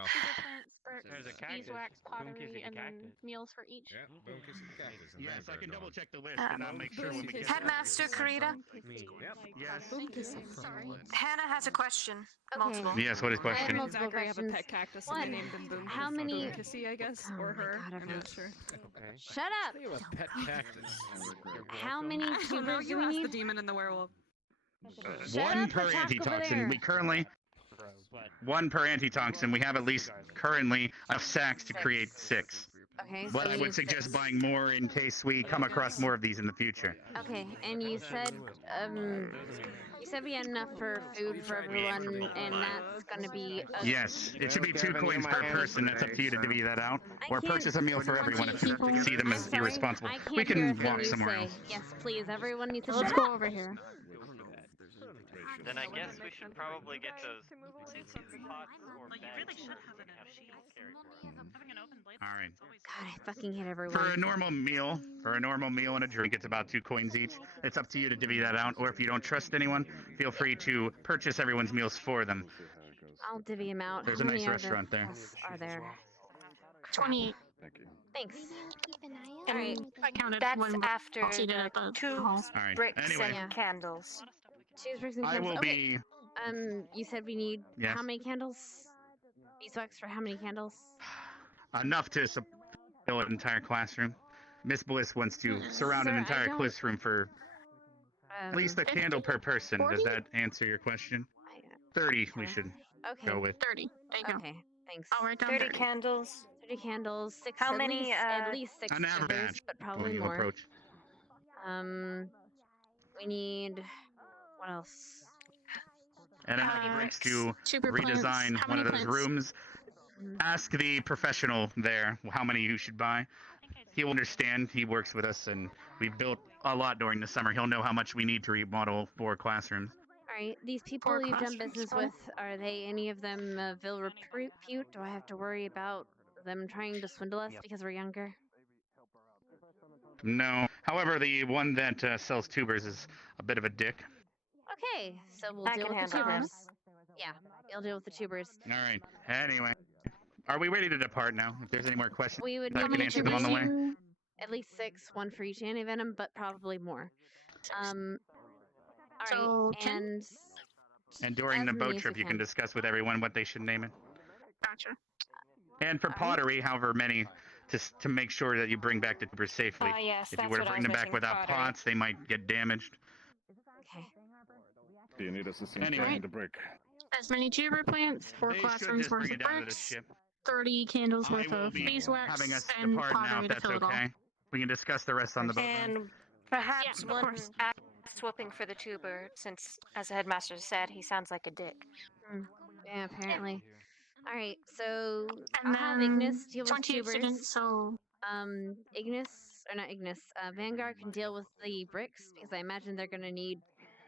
There's a beeswax, pottery, and meals for each. Yeah, boom kissy cactus. And Yes, I can double check the list, Uh, and I'll make sure when we get Headmaster Karita? Yes. Hannah has a question. Okay. Multiple. Yes, what is I have question? multiple Zachary have a questions. pet cactus One, and they named him Boom. how many- Boom Kissy, I guess, Oh or my her. God, I'm not sure. Shut up! You have a pet cactus. How many No, tubers do you we asked the need? demon and the werewolf. Shut One up per or talk over antitoxin. there. We currently 1 per antitoxin. We have at least currently enough sacks to create 6. Okay, But so I we would need suggest 6. buying more in case we come across more of these in the future. Okay, and you said we had enough for food for everyone, and that's gonna be Yes, it should be 2 Gavin, coins you're per my person. That's up to you to so- divvy that out, I or can't- purchase a meal for everyone if you People- see them I'm as sorry, irresponsible. I can't We hear can a thing walk you somewhere say. else. Yes, please. Everyone needs to Let's shut go up. over here. Then I guess we should probably get those pots or bags All right. God, I fucking hate everyone. For a normal meal and a drink, it's about 2 coins each. It's up to you to divvy that out, or if you don't trust anyone, feel free to purchase everyone's meals for them. I'll divvy them out. There's How a many nice are restaurant there. Are there? 28. Thanks. And Alright. I counted that's when after she did the at the tubes, hall. Alright, bricks, anyway. and candles. 2 bricks and I candles. will Okay. be... You said we need Yes. how many candles? Beeswax for how many candles? enough to fill an entire classroom. Miss Bliss wants to surround an Sir, I entire don't- classroom for at least a candle per person. 40? Does that answer your question? 30 we should Okay. go with. 30. There you go. Okay, thanks. I'll write down 30 30. candles. 30 candles, 6 How at many, least, at least 6 An average tubers, batch but when probably you more. approach. We need what else? And enough bricks to Super plants. redesign How one of many those plants? rooms. Ask the professional there how many you should buy. He'll understand. He works with us, and we've built a lot during the summer. He'll know how much we need to remodel 4 classrooms. Alright, these people you've done business with, are they any of them vil repute? Do I have to worry about them trying to swindle us because we're younger? No. However, the one that sells tubers is a bit of a dick. Okay, so we'll I deal can with the handle tubers. him. Yeah, you'll deal with the tubers. All right. Anyway, are we ready to depart now? If there's any more questions, We would I need can to answer them on the way. at least 6, 1 for each antivenom, but probably more. All right, And during as the many boat as trip, we you can can. discuss with everyone what they should name it. Gotcha. And for All right. pottery, however many, to make sure that you bring back the tubers safely. Yes, If you that's were to what I bring was them back missing, without pottery. pots, they might get damaged. Okay. Do you need assistance Anyway. carrying the brick? As many tuber plants, 4 They should classrooms just worth bring of it down to the bricks, ship. 30 candles I worth will of be beeswax, having us and depart now, pottery if to that's fill it all. okay. We can discuss the rest on the boat. And perhaps Yes, of one course. swooping for the tuber, since, as the headmaster said, he sounds like a dick. Yeah, apparently. All right, so And I'll have then Ignis deal with 28 tubers. students, so Vanguard can deal with the bricks because I imagine they're gonna need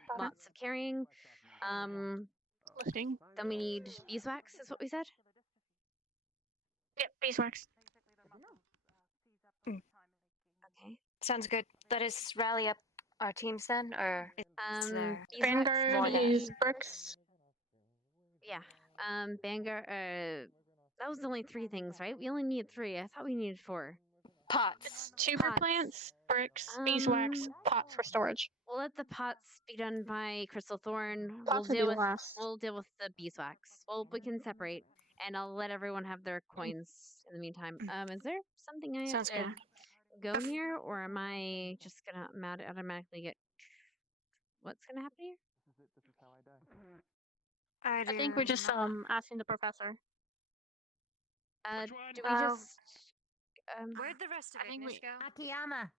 got it. lots of carrying. Lifting. Then we need beeswax, is what we said. Yep, beeswax. Okay. Sounds good. Let us rally up our teams then, or is there more Vanguard than- is bricks. Yeah. Vanguard. That was only 3 things, right? We only need 3. I thought we needed 4. Pots. Tuber plants, bricks, beeswax, pots for storage. We'll let the pots be done by Crystal Thorn. Pots will be last. We'll deal with the beeswax. Well, we can separate, and I'll let everyone have their coins in the meantime. Is there something I Sounds have to go near, or am I just gonna automatically get? What's gonna happen here? I think we're just asking the professor. Do we just? Where'd the rest of Ignis go? Akiyama.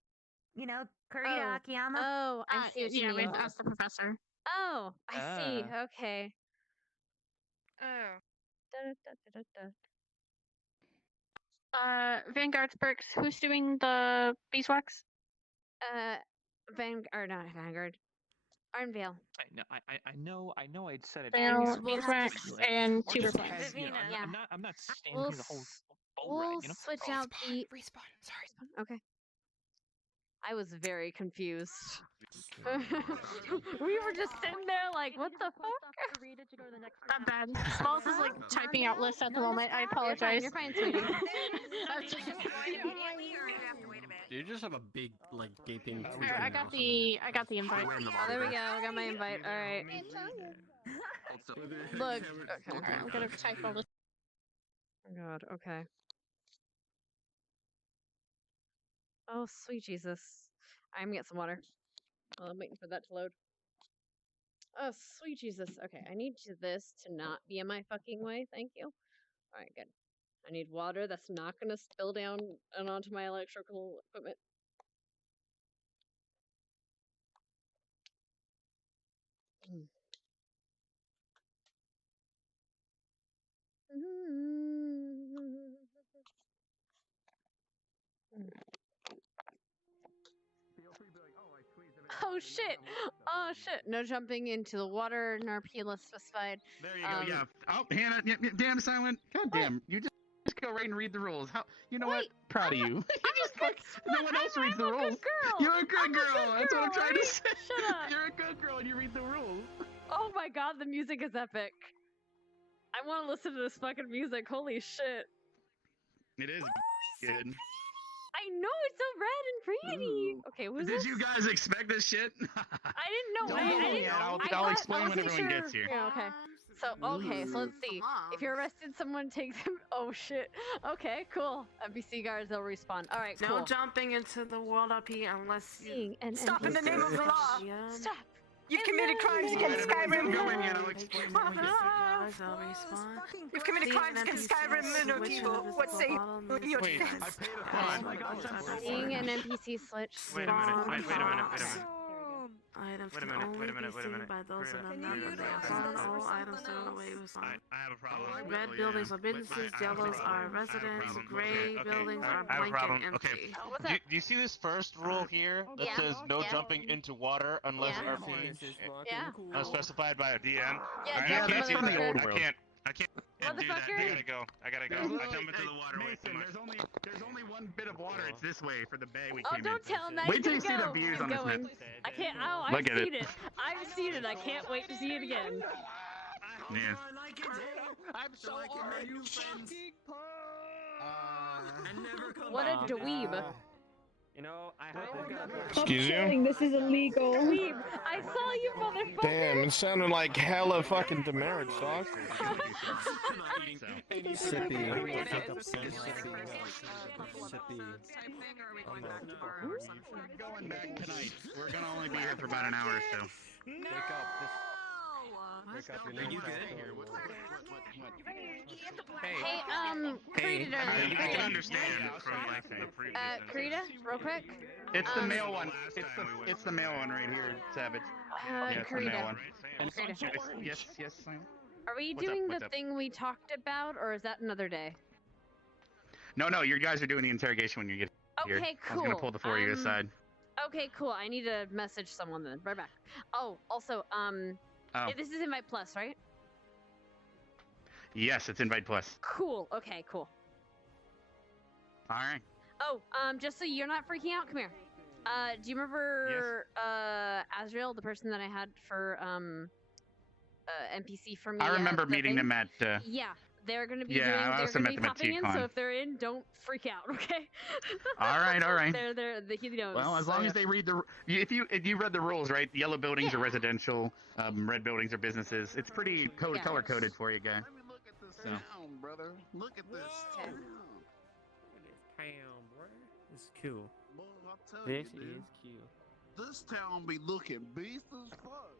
You know, Kurita Akiyama. Oh, I see what you Yeah, mean. we've asked the professor. Oh, I see. Okay. Oh. Vanguard's bricks. Who's doing the beeswax? Vanguard. Arnvale. I know I'd said it. Vanguard, previously, beeswax, but, like, and or tuber just plants. because, you know, Yeah. I'm not standing We'll through the whole boat We'll ride, you know? switch out the. Respawn. Sorry. Okay. I was very confused. We were just sitting there like, what the fuck? Not bad. Smalls is like typing out lists at the moment. I apologize. You're fine, sweetie. Do you just have a big, like, gaping? Here, I got the invite. Oh, there we go. I got my invite. All right. Look. Okay. Alright, I'm gonna type all this. Oh God. Okay. Oh, sweet Jesus. I'm gonna get some water. Well, I'm waiting for that to load. Oh, sweet Jesus. Okay, I need this to not be in my fucking way. Thank you. Alright, good. I need water that's not gonna spill down and onto my electrical equipment. Oh shit! Oh shit! No jumping into the water, nor PLS specified. There you go. Yeah. Oh, Hannah, damn silent. God damn. You just go right and read the rules. How? You know what? Proud of you. You just like no one else reads the rules. You're a good girl. That's what I'm trying to say. Shut up. You're a good girl and you read the rules. Oh my God, the music is epic. I want to listen to this fucking music. Holy shit! It is good. I know it's so red and pretty. Okay, who's Did this? you guys expect this shit? I didn't know. Don't I know didn't. yet. I'll I explain I when wasn't everyone sure. gets here. Yeah, okay. So let's see. If you're arrested, someone takes him. Oh shit. Okay, cool. NPC guards, they'll respawn. All right, cool. No jumping into the world RP unless you Stop in the name of the law. Stop. You've committed crimes against Skyrim. You've committed crimes against Skyrim and Okibo. What say your Wait, defense? Seeing an NPC switch. Wait a minute. Wait a minute. Items Wait a can minute, only wait a minute, be wait a seen minute. by those that are Can not you when they are found. All items thrown away with I have a problem. Red buildings are businesses, yellows are residents, gray buildings are I have a blank problem. and Okay. empty. Do you see this first rule here that Yeah. says no Yeah. jumping into water unless Yeah. RP Yeah. specified by a DM? Yeah, Alright, yeah, I can't do that. motherfucker. I can't do that. Motherfucker. I gotta go. I jump into the water way too much. There's only one bit of water. It's this way for the bay we Oh, came in. don't tell him that. Wait He's till you gonna see go. the views He's on this going. map. I can't. Oh, I've Look at seen it. it. I've seen it. I can't wait to see it again. Yeah. I'm so What a dweeb. You know, I have Excuse you? This is illegal. Leave. I saw you, motherfucker. Damn, it sounded like hella fucking demerits, dog. Sippy. We're going back tonight. We're gonna only be here for about an hour or so. Are you good? Hey, Karita, I darling. can understand from like the previous. Karita, real quick. It's the male one. It's the male one right here, Savage. Yeah, it's the male one. Karita. Yes. Are we What's up, doing what's the up? thing we talked about, or is that another day? No, you guys are doing the interrogation when you get here. Okay, I was gonna pull the four of you aside. Okay, cool. I need to message someone then. Right back. Oh, also, this is Invite Plus, right? Yes, it's Invite Plus. Cool. Okay, cool. All right. Oh, just so you're not freaking out, come here. Do you remember Azrael, the person that I had for NPC for me? I remember at the meeting thing? them at. Yeah, they're gonna be Yeah, doing. I They're also gonna met be them at popping in. TCon. So if they're in, don't freak out, okay? All right. They're the he knows. Well, as so long yeah. as they read the, if you read the rules, right? Yellow buildings are residential, red buildings are businesses. It's pretty color coded for you, guy. So. Town, brother. Look at this town. Damn, bro. It's cool. Boy, I'll tell This you, dude. is cute. This town be looking beast as fuck.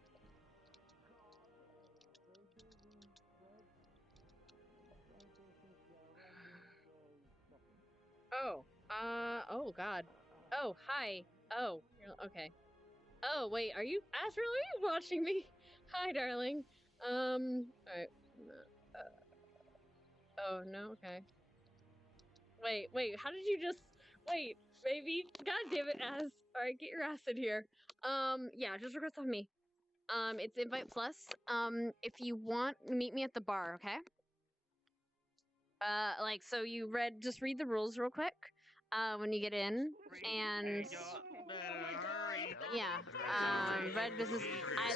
Oh God. Oh, hi. Oh, okay. Oh, wait, are you, Azrael, are you watching me? Hi, darling. Alright. Oh, no, okay. Wait, how did you just, wait, baby, god damn it, Az. Alright, get your ass in here. Yeah, just request on me. It's Invite Plus. If you want, meet me at the bar, okay? So you just read the rules real quick, when you get in, and yeah, red business,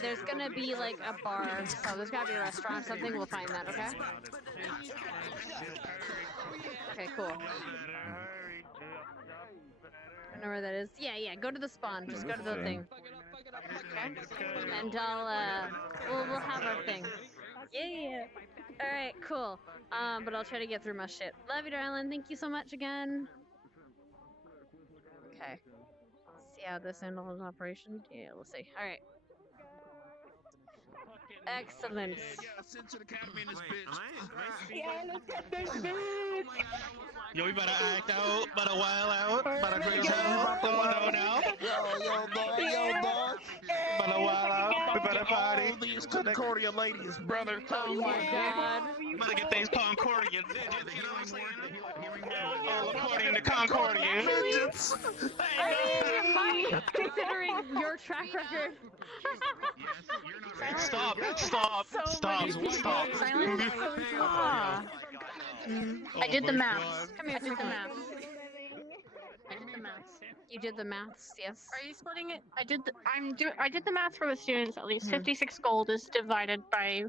there's gonna be, like, a bar, so there's gotta be a restaurant or something, we'll find that, okay? Okay, cool. I know where that is. Yeah, go to the spawn, just go to the thing. Okay? And we'll have our thing. Yeah. Alright, cool. But I'll try to get through my shit. Love you, darling. Thank you so much again. Okay. See how this handles operation? Yeah, we'll see. Alright. Excellent. Ascension Academy in this bitch. Yeah, let's get this bitch. Yo, we better act out, better wild out, better grease out, going on now. Yo, dog. Better wild out, we better party. All these Concordia ladies, brother. Oh my god. Better get things Concordia. All according to Concordia. I mean, you might, considering your track record. Stop. I did the maths. Come here, I did the maths. You did the maths, yes. Are you splitting it? I did the maths for the students at least. 56 gold is divided by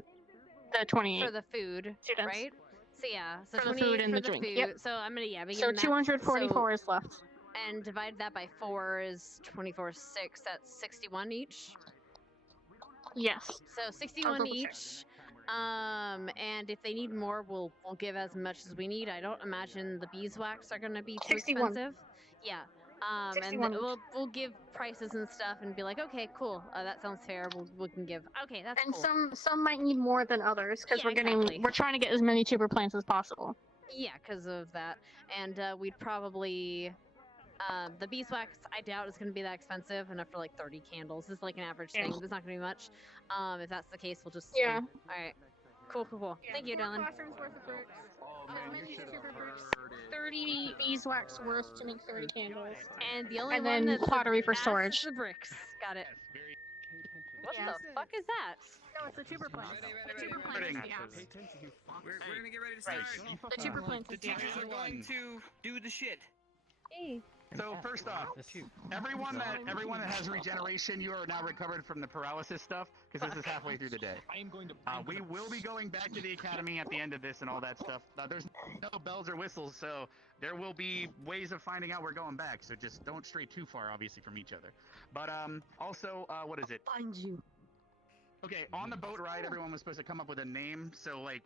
the 28 For the food, students. right? So yeah, so For the 28 food and for the drink, food. yep. So I'm gonna be So giving that, 244 is left. and divide that by 4 is 24/6. That's 61 each. Yes. So 61 each. And if they need more, we'll give as much as we need. I don't imagine the beeswax are gonna be too 61. expensive. Yeah. And 61 each. we'll give prices and stuff and be like, okay, cool. That sounds fair. We can give. Okay, that's And cool. some might need more than others because Yeah, we're trying to get as many cheaper plants as possible. Yeah, because of that. And we'd probably the beeswax, I doubt is going to be that expensive. Enough for like 30 candles. It's like an average Yeah. thing. It's not going to be much. If that's the case, we'll just. Yeah. All right. Cool. Thank you, darling. 30 beeswax worth to make 30 candles. And the only And one then that's pottery for is storage. the bricks. Got it. What Yeah. the fuck is that? No, it's the tuber plant. The tuber plant Ready. is the ass. We're gonna get ready to start. The tuber plant The is the ass. teachers are going to do the shit. Hey. So first off, everyone that has regeneration, you are now recovered from the paralysis stuff because this is halfway through the day. We will be going back to the academy at the end of this and all that stuff. There's no bells or whistles, so there will be ways of finding out we're going back. So just don't stray too far, obviously, from each other. But also, what is it? Find you. Okay, on the boat ride, everyone was supposed to come up with a name. So like,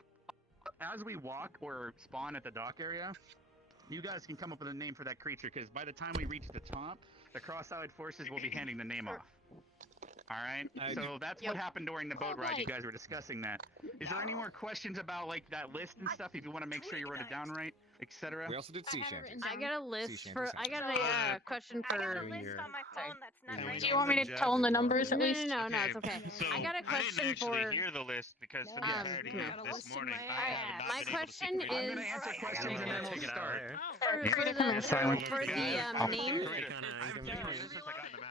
as we walk or spawn at the dock area, you guys can come up with a name for that creature, because by the time we reach the top, the cross-eyed forces will be handing the name off. Alright? So that's what happened during the boat ride. You guys were discussing that. Is there any more questions about, like, that list and stuff, if you want to make sure you wrote it down right, etc.? We also did sea shanties. I got a list for. I got a question for. I got a list on my phone that's not right. Do you want me to tell them the numbers at least? No, Okay, it's okay. So I got a question I didn't actually for. hear the list because for the entirety of this morning, I have not My been able to question speak to is. it. I'm gonna answer questions and then we'll start. For the name.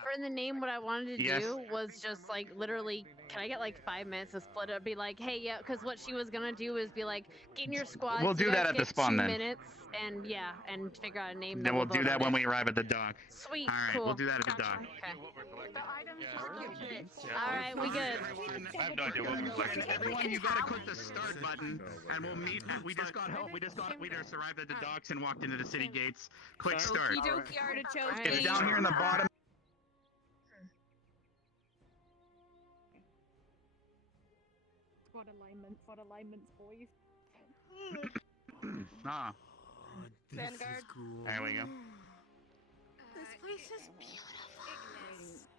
For the name, what I wanted to do was just like literally. Can I get like 5 minutes to split it? Be like, hey, yeah, because what she was gonna do is be like, get in your squad. We'll do that at the spawn then. 2 minutes, and yeah, and figure out a name. Then we'll do that when we arrive at the dock. Sweet. Alright, Cool. we'll do that at the dock. Okay. Alright, we good. I have no idea what we're collecting. Everyone, you gotta click the start button, and we'll meet. We just got help. We just arrived at the docks and walked into the city gates. Click start. Okie dokie artichoke. It's down here in the bottom. Squad alignments, boys. Ah. Vanguard. There we go. This place is beautiful.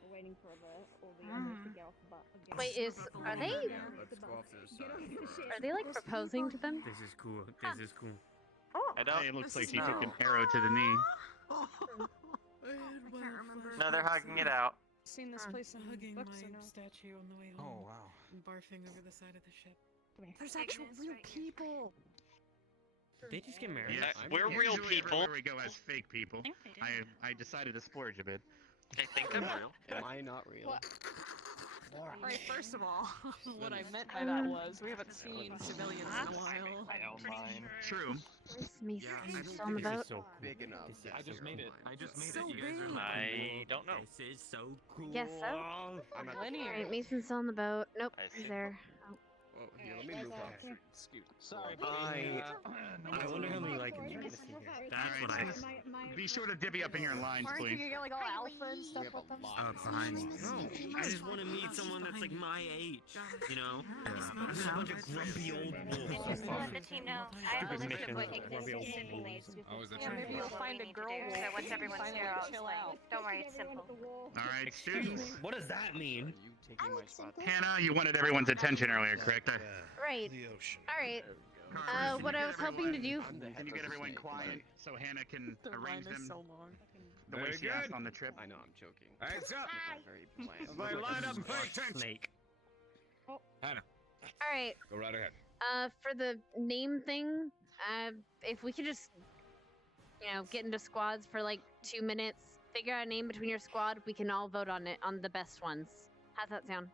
We're waiting for all the others to get off the bus. Wait, are they like proposing to them? This is cool. This is cool. I don't. It looks like she took an arrow to the knee. No, they're hugging it out. Seen this place in books or no? Statue on the way home. Oh wow. And barfing over the side of the ship. There's actual real people. They just get married. Yes, we're real usually people. Everywhere we go as fake people. I decided to splurge a bit. I think I'm real. Am I not real? Alright, first of all, what I meant by that was we haven't seen civilians in a while. True. Still on the boat? So big enough. I just made it. I just made So it. You guys are big. I don't know. This is so cool. Guess so. I'm at Linear. Alright, Mason's still on the boat. Nope, I he's see. there. Whoa, here, let me move off. Scoot. Sorry, I wonder how many like this thing is. That's what I. Be sure to divvy up in your lines, Aren't you please. gonna get like all alpha and stuff with them? Behind me. No, I just want to meet someone that's like my age. You know? Just a bunch of grumpy old wolves. Let the team know. I have a list of what Ignis specifically. Yeah, maybe you'll find a girl. So once everyone's Find a here, way to I'll chill explain. out. Don't worry, it's simple. Alright, students. What does that mean? You taking my spot? Hannah, you wanted everyone's attention earlier, correct? Right. The ocean. Alright. What I was hoping to do. Can you get everyone quiet so Hannah can The arrange line is them so long. the way Very she asked good. on the trip? I know, I'm joking. Heads up! Very bland. Everybody line up and pay attention. Snake. Hannah, Alright. go right ahead. For the name thing, if we could just, get into squads for like 2 minutes, figure out a name between your squad, we can all vote on it, on the best ones. How's that sound?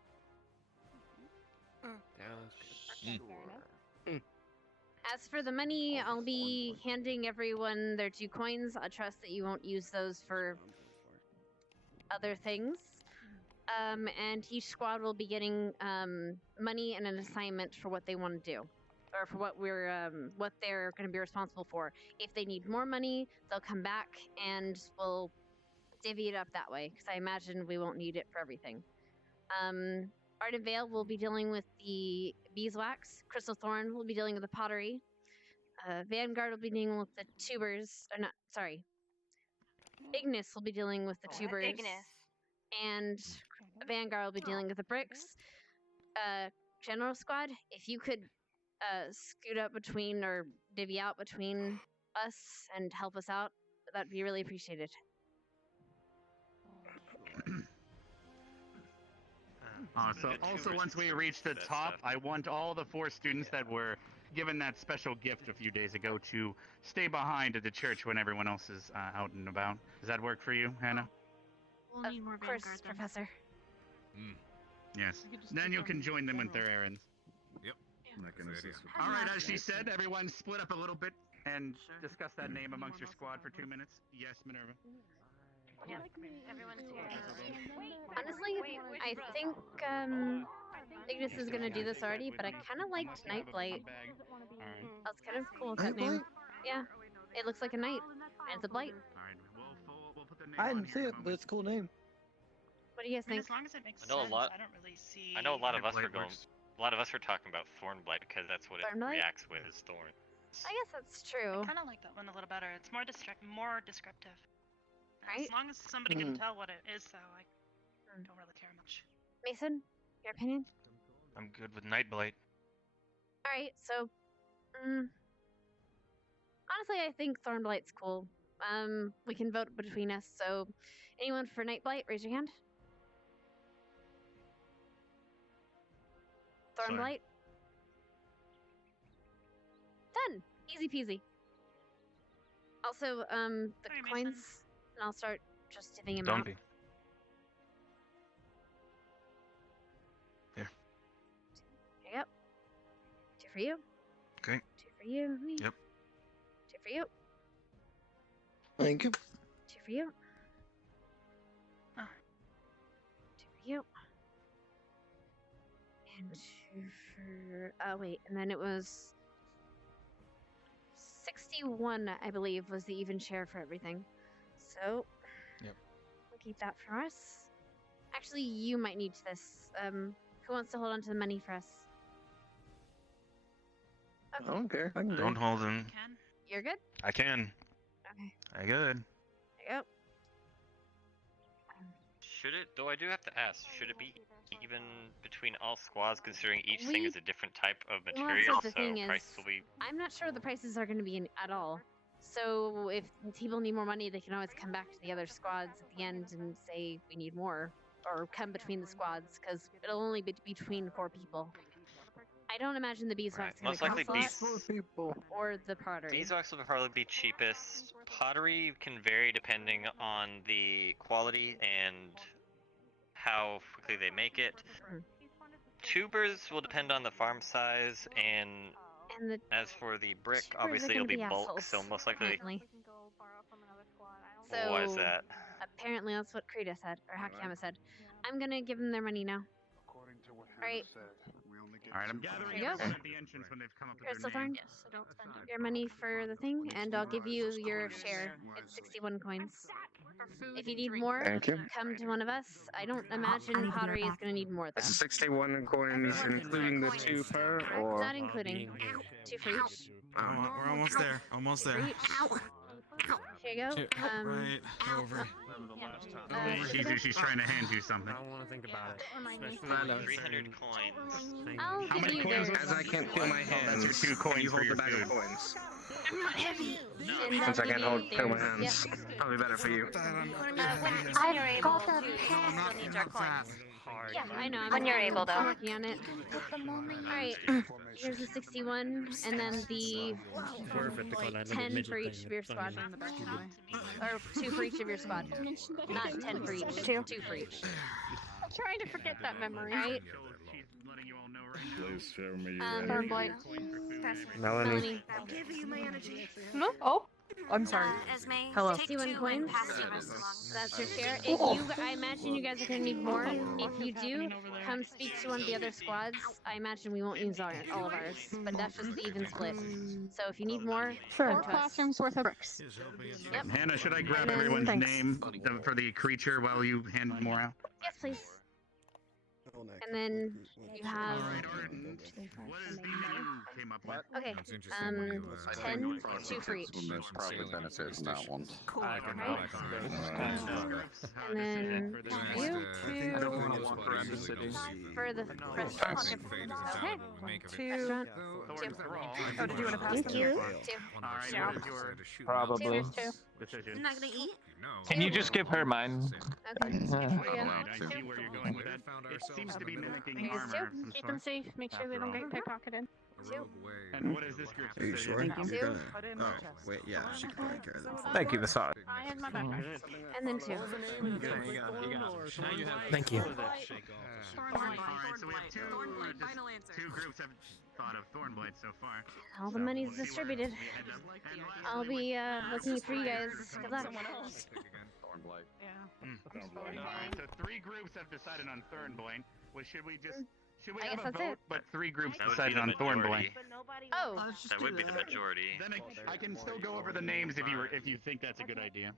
As for the money, I'll be handing everyone their 2 coins. I trust that you won't use those for other things. And each squad will be getting money and an assignment for what they want to do, or for what what they're going to be responsible for. If they need more money, they'll come back and we'll divvy it up that way, because I imagine we won't need it for everything. Art and Vale will be dealing with the beeswax. Crystal Thorn will be dealing with the pottery. Vanguard will be dealing with the tubers. Or not, sorry. Ignis will be dealing with the tubers. Ignis. And Vanguard will be dealing with the bricks. General Squad, if you could scoot up between or divvy out between us and help us out, that'd be really appreciated. Also, once we reach the top, I want all the 4 students that were given that special gift a few days ago to stay behind at the church when everyone else is out and about. Does that work for you, Hannah? We'll need more Of course, Vanguard then. Professor. Yes. Then you can join them with their errands. Yep. Alright, as she said, everyone split up a little bit. and discuss that name amongst your squad for 2 minutes? Yes, Minerva. Yeah, everyone's here. Honestly, I think Ignis is gonna do this already, but I kind of liked Nightblight. I was kind of cool with that name. Yeah, it looks like a knight, and it's a blight. We'll put the name I on didn't see here in it, a but moment. it's a cool name. What do you guys think? As long as it makes I know a sense, lot. I don't really see. I know a lot of us Blade were going. works. A lot of us were talking about Thornblight because that's what it Thornblight? reacts with is thorn. I guess that's true. I kind of like that one a little better. It's more descriptive. Right? As long as somebody can tell what it is, though, I don't really care much. Mason, your opinion? I'm good with Nightblight. All right, so honestly, I think Thornblight's cool. We can vote between us. So, anyone for Nightblight, raise your hand. Thornblight. Done. Easy peasy. Also, the Sorry, coins, Mason. and I'll start just divvying them Don't out. be. Here. There you go. 2 for you. Okay. 2 for you. Me. Yep. 2 for you. Thank you. 2 for you. Oh. 2 for you. And 2 for. Oh, wait. And then it was 61, I believe, was the even share for everything. So. Yep. We'll keep that for us. Actually, you might need this. Who wants to hold on to the money for us? I don't care. I can go. Don't hold him. Can? You're good? I can. Okay. I good. There you go. Should it? Though I do have to ask. Should it be even between all squads, considering each thing We- is a different type of Well, material? that's the So thing price is, will be. I'm not sure the prices are going to be at all. So if people need more money, they can always come back to the other squads at the end and say we need more, or come between the squads because it'll only be between 4 people. I don't imagine the beeswax Right. is going Most to likely cost a lot, bees. or the pottery. Beeswax will probably be cheapest. Pottery can vary depending on the quality and how quickly they make it. Tubers will depend on the farm size, and And the as for the brick, tubers are obviously it'll gonna be be bulk, assholes, so most likely. apparently. Why is that? Apparently that's what Krita said, or Hakiyama said. I'm gonna give them their money now. Alright. Alright, I'm gathering There you go. everyone at the entrance when they've come up with Crystal their name. Thorn, your money for the thing, and I'll give you your share. It's 61 coins. If you need more, Thank you. come to one of us. I don't imagine pottery is gonna need more though. This is 61 coins, including the 2 per, or? Not including 2 for each. We're almost there. Almost there. For each. Here you go. Right over. She's trying to hand you something. I don't want to think about it. I know. 300 coins. I'll How give many you coins? theirs. As I can't feel my hands, That's your 2 coins you for hold your the bag food. of coins. And Since I I'll can't give hold you feel my theirs. hands, Yep. probably better for you. When you're able to, still need our coins. Yeah, I know. When you're able, though. I'm working on it. Alright, here's the 61, and then the Perfect to call that little 10 midget for each thing of your that's squad. funny. Or 2 for each of your squad. Not 10 for each. 2 for each. I'm trying to forget that memory. Alright, She's letting you all know right now. Please share me Thornblight. Melanie. I'm giving you my energy. No? Oh, I'm sorry. Esme, Hello. take 61 2 coins. and pass the rest along. That's your share. If you, I imagine you guys are gonna need more. If you do, come speak to one of the other squads. I imagine we won't use all of ours, but that's just the even split. So if you need more, Sure. come 4 to us. classrooms worth of bricks. Yep. Hannah, should I grab And then- everyone's Thanks. name for the creature while you hand more out? Yes, please. And then you have. Alright, Arden, what is the name you came up with? Okay. That's interesting when you, 10, 2 for each. There's probably benefits in that one. Cool. And then you I don't want to walk around the city. for the restaurant. Okay. 2. Oh, did you want to pass Thank them? you. 2. Alright, what is your Probably. Two. decision? I'm not gonna eat. Can you just give her mine? Okay. Alright, I see where you're going with that. It seems to be mimicking Here's armor 2. of some Keep them sort. safe. Make sure they don't get pickpocketed. And what is this group's Are you decision? sure? Thank you. You're Put it in gonna. my Oh, chest. wait, yeah, she can take care of that. Thank you, the saw. I had my backpack. And then 2. There you go. Now you have Thank you. shake off. Alright, so we have two groups have thought of Thornblight so far. All the So money's we'll see where distributed. we end up. And I'll be looking for you guys. Good luck. Thornblight. Yeah. Alright, so 3 groups have decided on Thornblight. Well, should we I have guess a that's vote? it. But 3 groups That would be decided the on Thornblight. majority. Oh. That would be the majority. Then I can still go over the names if you think that's a good idea.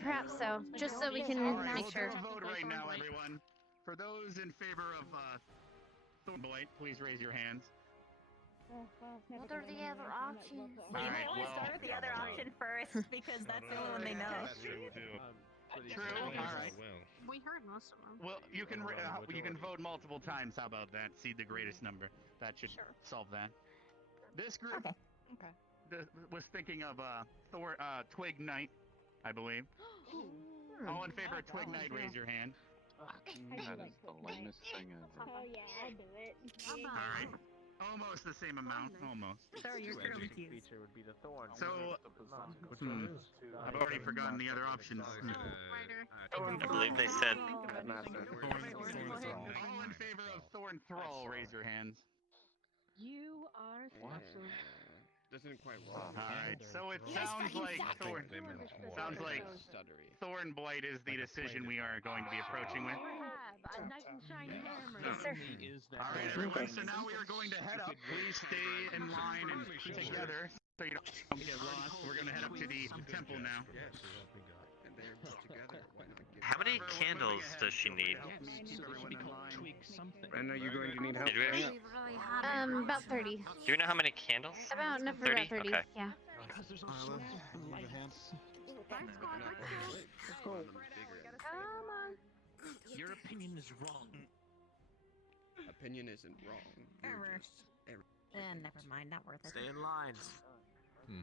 Perhaps so. Just so we can Alright, make we'll sure. do a vote right now, everyone. For those in favor of Thornblight, please raise your hands. What are the other options? You might want to start with the other option first because that's the only one they know. True. All right. We heard most of them. Well, you can vote multiple times. How about that? See the greatest number. That should solve that. This group was thinking of Twig Knight, I believe. All in favor of Twig Knight, raise your hand. That is the lamest thing ever. Oh yeah, I'll do it. All right. Almost the same amount. Almost. Sorry, you're still confused. Feature would be the thorn. So, I've already forgotten the other options. I believe they said. All in favor of Thorn Thrall, raise your hands. You are special. Doesn't quite work. Alright, so it sounds like Thornblight is the decision we are going to be approaching with. A nice and shiny hammer. Yes, sir. Alright, everyone, so now we are going to head up. Please stay in line and together so you don't get lost. We're going to head up to the temple now. How many candles does she need? Ren, are you going to need help? Did we actually- About 30. Do you know how many candles? About enough for 30? about 30. Okay. Yeah. Come on. Your opinion is wrong. Opinion isn't wrong. Error. Never mind, not worth it. Stay in lines.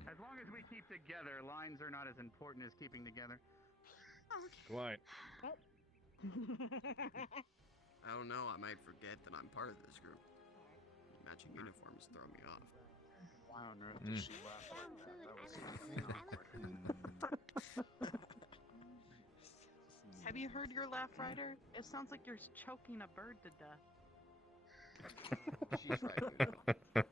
As long as we keep together, lines are not as important as keeping together. Quiet. I don't know, I might forget that I'm part of this group. Matching uniforms throw me off. Why on earth did she laugh like that? That was Have you heard your laugh, Ryder? It sounds like you're choking a bird to death. She's right.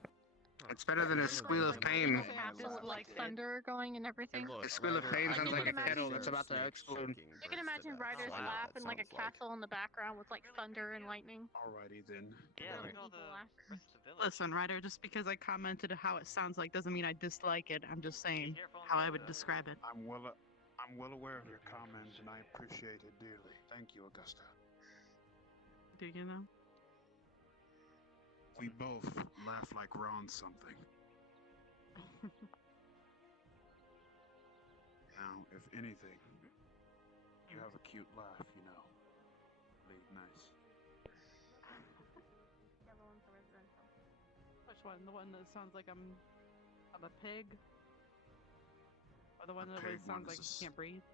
It's better than a squeal of pain. Just like thunder going and everything. A squeal of pain sounds like a kettle that's about to explode. You can imagine Ryder's laugh in like a castle in the background with like thunder and lightning. Alrighty then. Yeah, look at all the rest of the village. Listen, Ryder, just because I commented how it sounds like doesn't mean I dislike it. I'm just saying how I would describe it. I'm well aware of your comment, and I appreciate it dearly. Thank you, Augusta. Do you know? We both laugh like we're on something. Now, if anything, you have a cute laugh, you know. Really nice. Which one? The one that sounds like I'm a pig? Or the one that pig sounds one like is you can't breathe?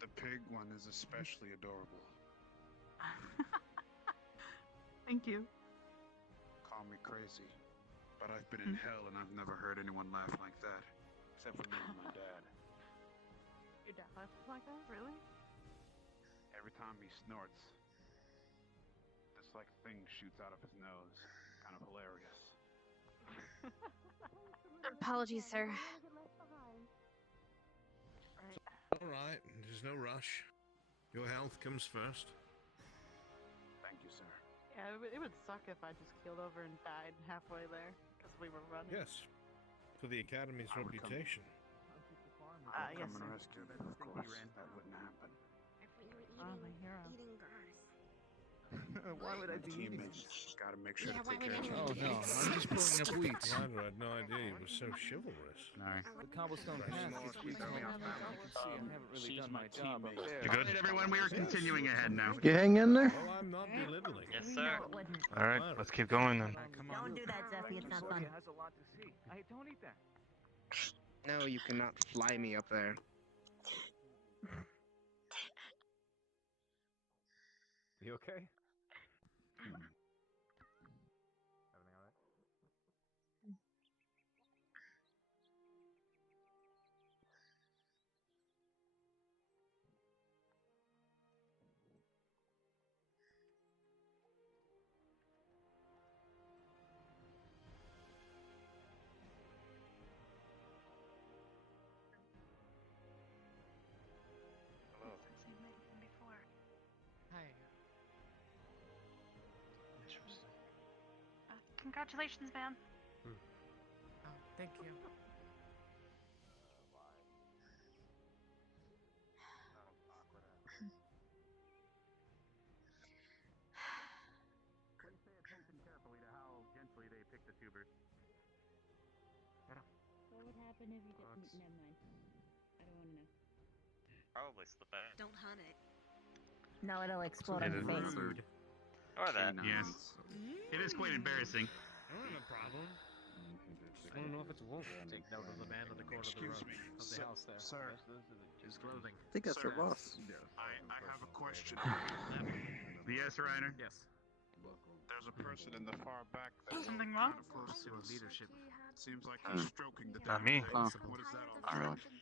The pig one is especially adorable. Thank you. Call me crazy, but I've been in hell and I've never heard anyone laugh like that, except for me and my dad. Your dad laughs like that? Really? Every time he snorts, this like thing shoots out of his nose. Kind of hilarious. Apologies, sir. All right, there's no rush. Your health comes first. Thank you, sir. Yeah, it would suck if I just keeled over and died halfway there because we were running. Yes, for the Academy's reputation. I'd Yes, come and sir. rescue them, of course. That wouldn't happen. Oh, my hero. Why would I be eating? Gotta make sure Yeah, to why take would care of Oh no, I'm just pulling up weeds. I had no idea he was so chivalrous. Alright. The cobblestone path is weak. I haven't really done my job up there. You good? Alright, everyone, we are continuing ahead now. You hang in there? Oh, I'm not belittling. Yes, sir. All right, let's keep going then. Don't do that, Zeffy. It's not fun. has a lot to see. Hey, don't eat that. No, you cannot fly me up there. You okay? Congratulations, man. Oh, thank you. Please pay attention carefully to how gently they pick the tubers. What would happen if you didn't? Never mind. I don't want to know. Probably slip out. Don't hunt it. No, it'll explode on your face. Rude. Or that. Yes. It is quite embarrassing. I don't have a problem. Just want to know if it's a wolf. Take note of the man in the corner of the road of the house there. Sir. His clothing. I think that's your boss. I have a question. Yes, Reiner? Yes. There's a person in the far back that's Something wrong? kind of close to us. Leadership. Seems like he's stroking the Not damn me. thing. What is that all Not about? really.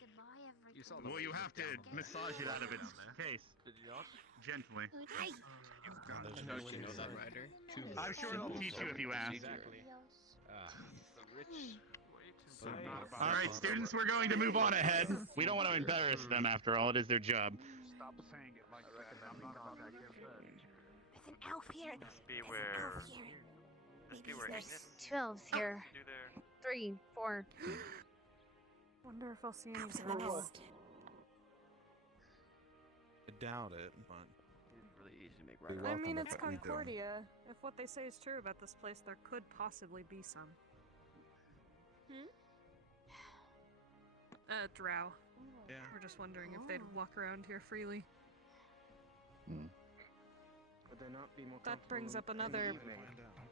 You saw the Well, you have to massage it out of its case. Gently. I'm sure it'll teach you if you ask. Exactly. The rich. Alright, students, we're going to move on ahead. We don't want to embarrass them after all. It is their job. Stop saying it like that. I'm not about that. There's an elf here. Beware. Just beware, There's Ignis. 2 elves here. Do there. 3, 4. Wonder if I'll see any Elves more. nest. I doubt it, but It's really easy to make Be right. I welcome mean, if it's we do. Concordia. If what they say is true about this place, there could possibly be some. Drow. yeah. We're just wondering if they'd walk around here freely. Would they not be more That brings up comfortable in the another evening?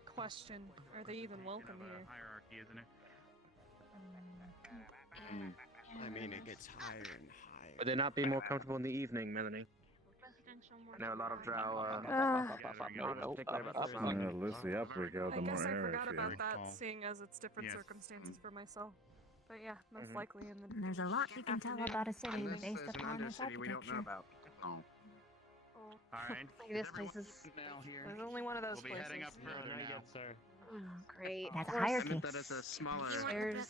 question. Are they even welcome Kind of a here? hierarchy, isn't it? I mean, it gets higher and higher. Would they not be more comfortable in the evening, Melanie? I know a lot of drow Nope. At least the upper got I the more guess I air forgot about here. that, seeing as it's different Yes. circumstances for myself. But yeah, most Mhm. likely in the. There's a lot you can tell afternoon. about a city Unless based there's an upon its undercity we don't know architecture. about. Alright. Like this place is. Now here. There's only one of those We'll be heading up places. further now. sir. Oh, great. That's a Of course. hierarchy. I meant that as a smaller There's.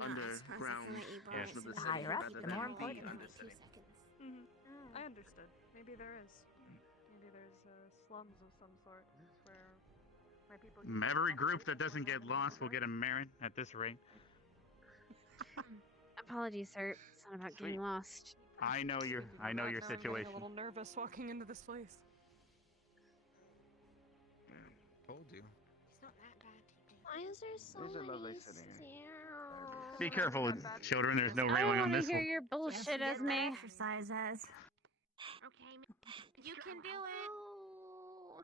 underground Yes. portion of the The city higher up, rather the than more the important. undercity. I understood. Maybe there is. Maybe there's slums of some sort where my people. Every group that doesn't get lost will get a merit at this rate. Apologies, sir. It's not about getting lost. I know your Now I'm getting situation. a little nervous walking into this place. Told you. It's not that bad. Why is there so These are lovely many sitting. stairs? Be careful with children. There's no I railing don't on want to this hear one. your bullshit, Yes, Esme. exercise as. Okay, you can do it. Oh,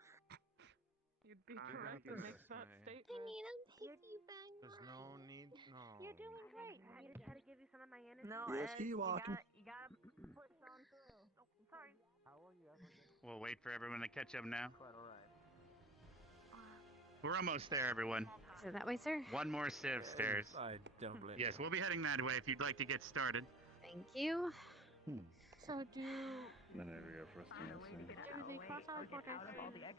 You'd be correct to make that I statement. need a piggyback. There's no need. No. You're doing great. Want me to try to give you some of my energy? No, Yes, Ed, keep you walking. gotta push on through. Sorry. We'll wait for everyone to catch up now. Quite alright. We're almost there, everyone. So that way, sir. One more set of stairs. I don't blame Yes, we'll be heading that way if you'd like to get started. Thank you. So do Then I go first and I'll see. Do they cross our borders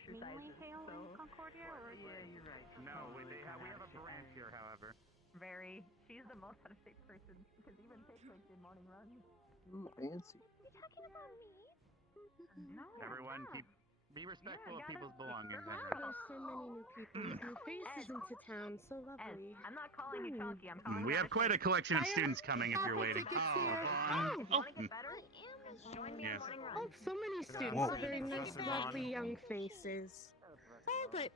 mainly hail in Concordia, or You're right. No, we have a branch here, however. Very. She's the most out of shape person because even Pickwick did morning runs. Fancy. You talking about me? No. Everyone, be respectful of people's belongings. There's so many new people, new faces into town. So lovely. I'm not calling you chunky. I'm calling We you have quite a collection of students coming if you're waiting. tickets Oh, here. Vaughn. Oh, Join me Yes. on morning oh, runs. so many students. Whoa. So very nice, lovely young faces. Oh, but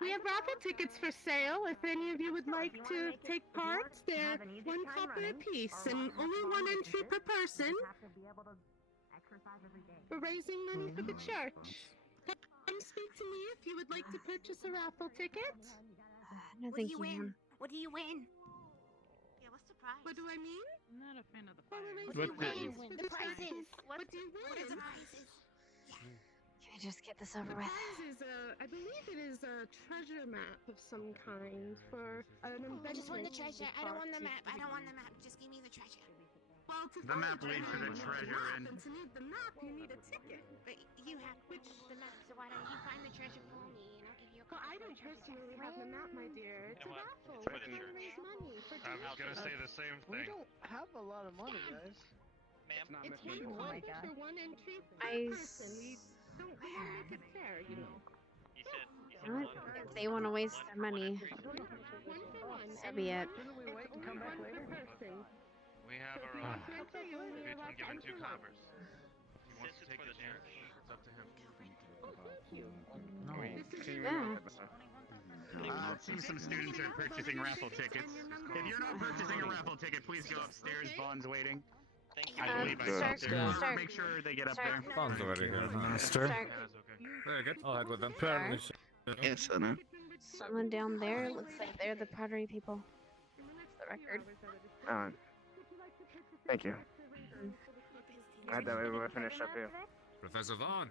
we have raffle tickets for sale. If any of you would like to take part, they're one copper apiece and only one entry per person. We're raising money for the church. Come speak to me if you would like to purchase a raffle ticket. No, thank you, ma'am. What do you win? Yeah, what's the prize? What do I mean? I'm not a fan of the Well, we're What raising the- money for the prizes. What do you win? What are the prizes? Can I just get this over The with? prize is I believe it is a treasure map of some kind for an invention. I just want the treasure. I don't want the map. I don't want the the map. Just give me the treasure. Well, to The find map leads to the treasure and and to need the map, you need a ticket. But you have the map, so why don't you find the treasure for me and I'll give you a Well, card I for don't the treasure. personally have the map, my dear. It's a raffle. It's for We're the trying to church. raise money for I was gonna say the same We thing. don't have a lot of money, guys. Ma'am? It's one copper for one entry per I person. We don't want to make it fair, you know. You said What? If they want to waste their money, so be it. We have our own. Each one given 2 coppers. If he wants to take the church, it's up to him. It seems some students are purchasing raffle tickets. If you're not purchasing a raffle ticket, please go upstairs. Bond's waiting. I believe I saw there. Make sure they get up there. Bond's already here, Master. Very good. I'll head with them. Apparently Yes, I know. someone down there looks like they're the pottery people. For the record. Thank you. Glad that we were finished up here. Professor Vaughn.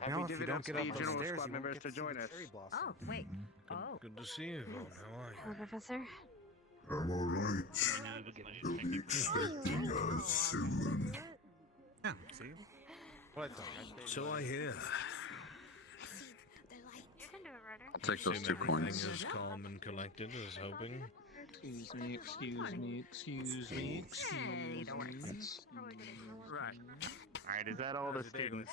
Have we divvied up the general squad members to join us? Oh, wait. Oh. Good to see you, Vaughn. How are you? Hello, Professor. I'm alright. They'll be expecting us soon. Yeah, see? What I thought. So I hear. I'll take those 2 coins. As calm and collected as hoping. Excuse me, excuse me, excuse me, excuse me. Right. Alright, is that all the students?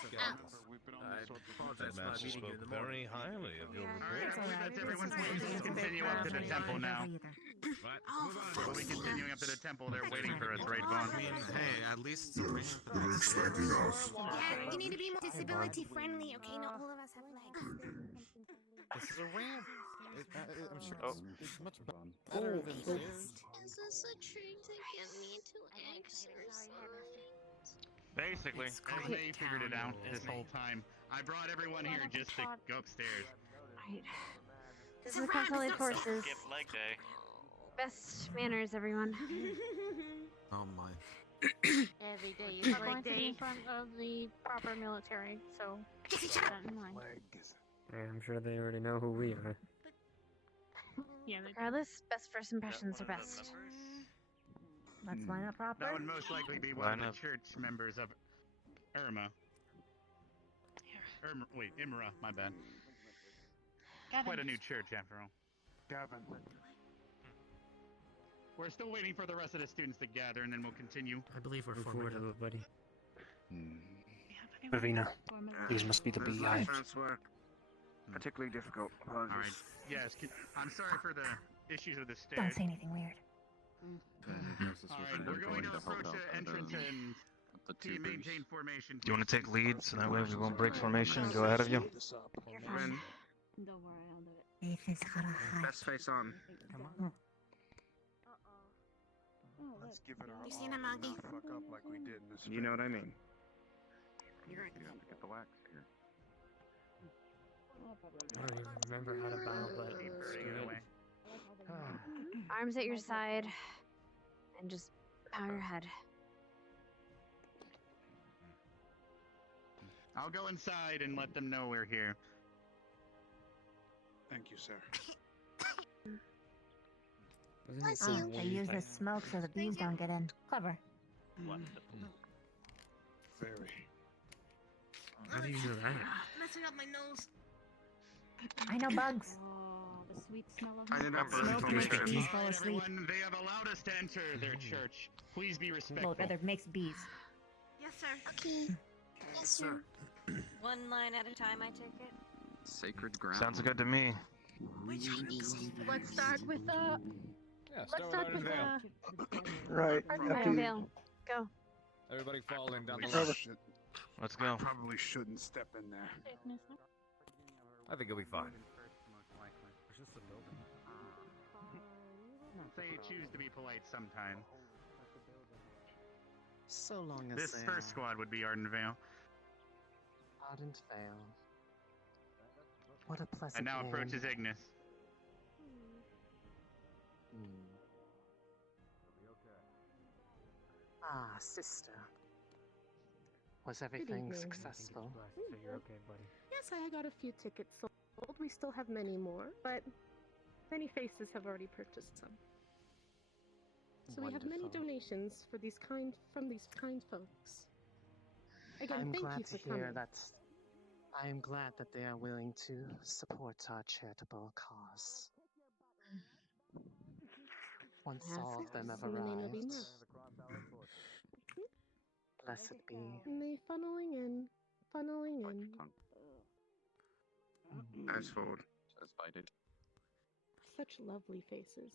That master spoke very highly of your report. Alright, that's everyone's please. We'll continue up to the temple now. We'll be continuing up to the temple. They're waiting for us, right, Vaughn? I mean, hey, at least They're expecting us. Yeah, we need to be more disability friendly, okay? Not all of us have legs. This is a ramp. I'm sure it's much better than Is this a trick to get me to exercise? Basically, they figured it out this whole time. I brought everyone here just to go upstairs. Right. This is the consolidate forces. Skip leg day. Best manners, everyone. Oh my. Every day is going to be in front of the proper military, so keep that in mind. I'm sure they already know who we are. Yeah, regardless, best first impressions are best. Let's line up proper. That would most likely be one of the church members of Irma. Wait, Imra, my bad. Quite a new church, after all. Gavin. We're still waiting for the rest of the students to gather, and then we'll continue. I believe we're forward of it, buddy. Ravina, these must be the beehive. Last work. Particularly difficult. Apologies. Alright, yes, I'm sorry for the issues with the stairs. Don't say anything weird. Alright, we're going to approach the entrance and to maintain formation. Do you want to take lead so that way we won't break formation and go ahead of you? You're fine. Don't worry, I'll do it. Faith is gotta hide. Best face on. Come on. Let's give it our You seen him, Augie? fuck up like we did in this. You know what I mean. You're right. Get the wax here. I don't even remember how to bow, but screw it. Arms at your side, and just bow your head. I'll go inside and let them know we're here. Thank you, sir. Bless you. They use the smoke so the bees don't get in. Clever. Very. How do you know that? Messing up my nose. I know bugs. Oh, the sweet smell of I did not Smoke makes bees fall asleep. Everyone, they have allowed us to enter their church. Please be respectful. Well, rather makes bees. Yes, sir. Okay. Yes, sir. One line at a time, I take it. Sacred ground. Sounds good to me. Let's start with Right. Iron Veil. Go. Everybody falling down the Probably ladder. should- Let's go. I probably shouldn't step in there. I think you'll be fine. They choose to be polite sometimes. So long as This they first squad would be Arden Vale. Ardent Vale. What a pleasant And now name. approaches Ignis. Ah, sister. Was everything evening. successful? You're okay, buddy. Yes, I got a few tickets sold. We still have many more, but many faces have already purchased some. So we have many Wonderful. donations for these kind folks. Again, I'm thank glad you to for hear coming. that. I am glad that they are willing to support our charitable cause. Once all of them have In the name of arrived, Ema. blessed be. And they funneling in. As forward. Satisfied. Such lovely faces.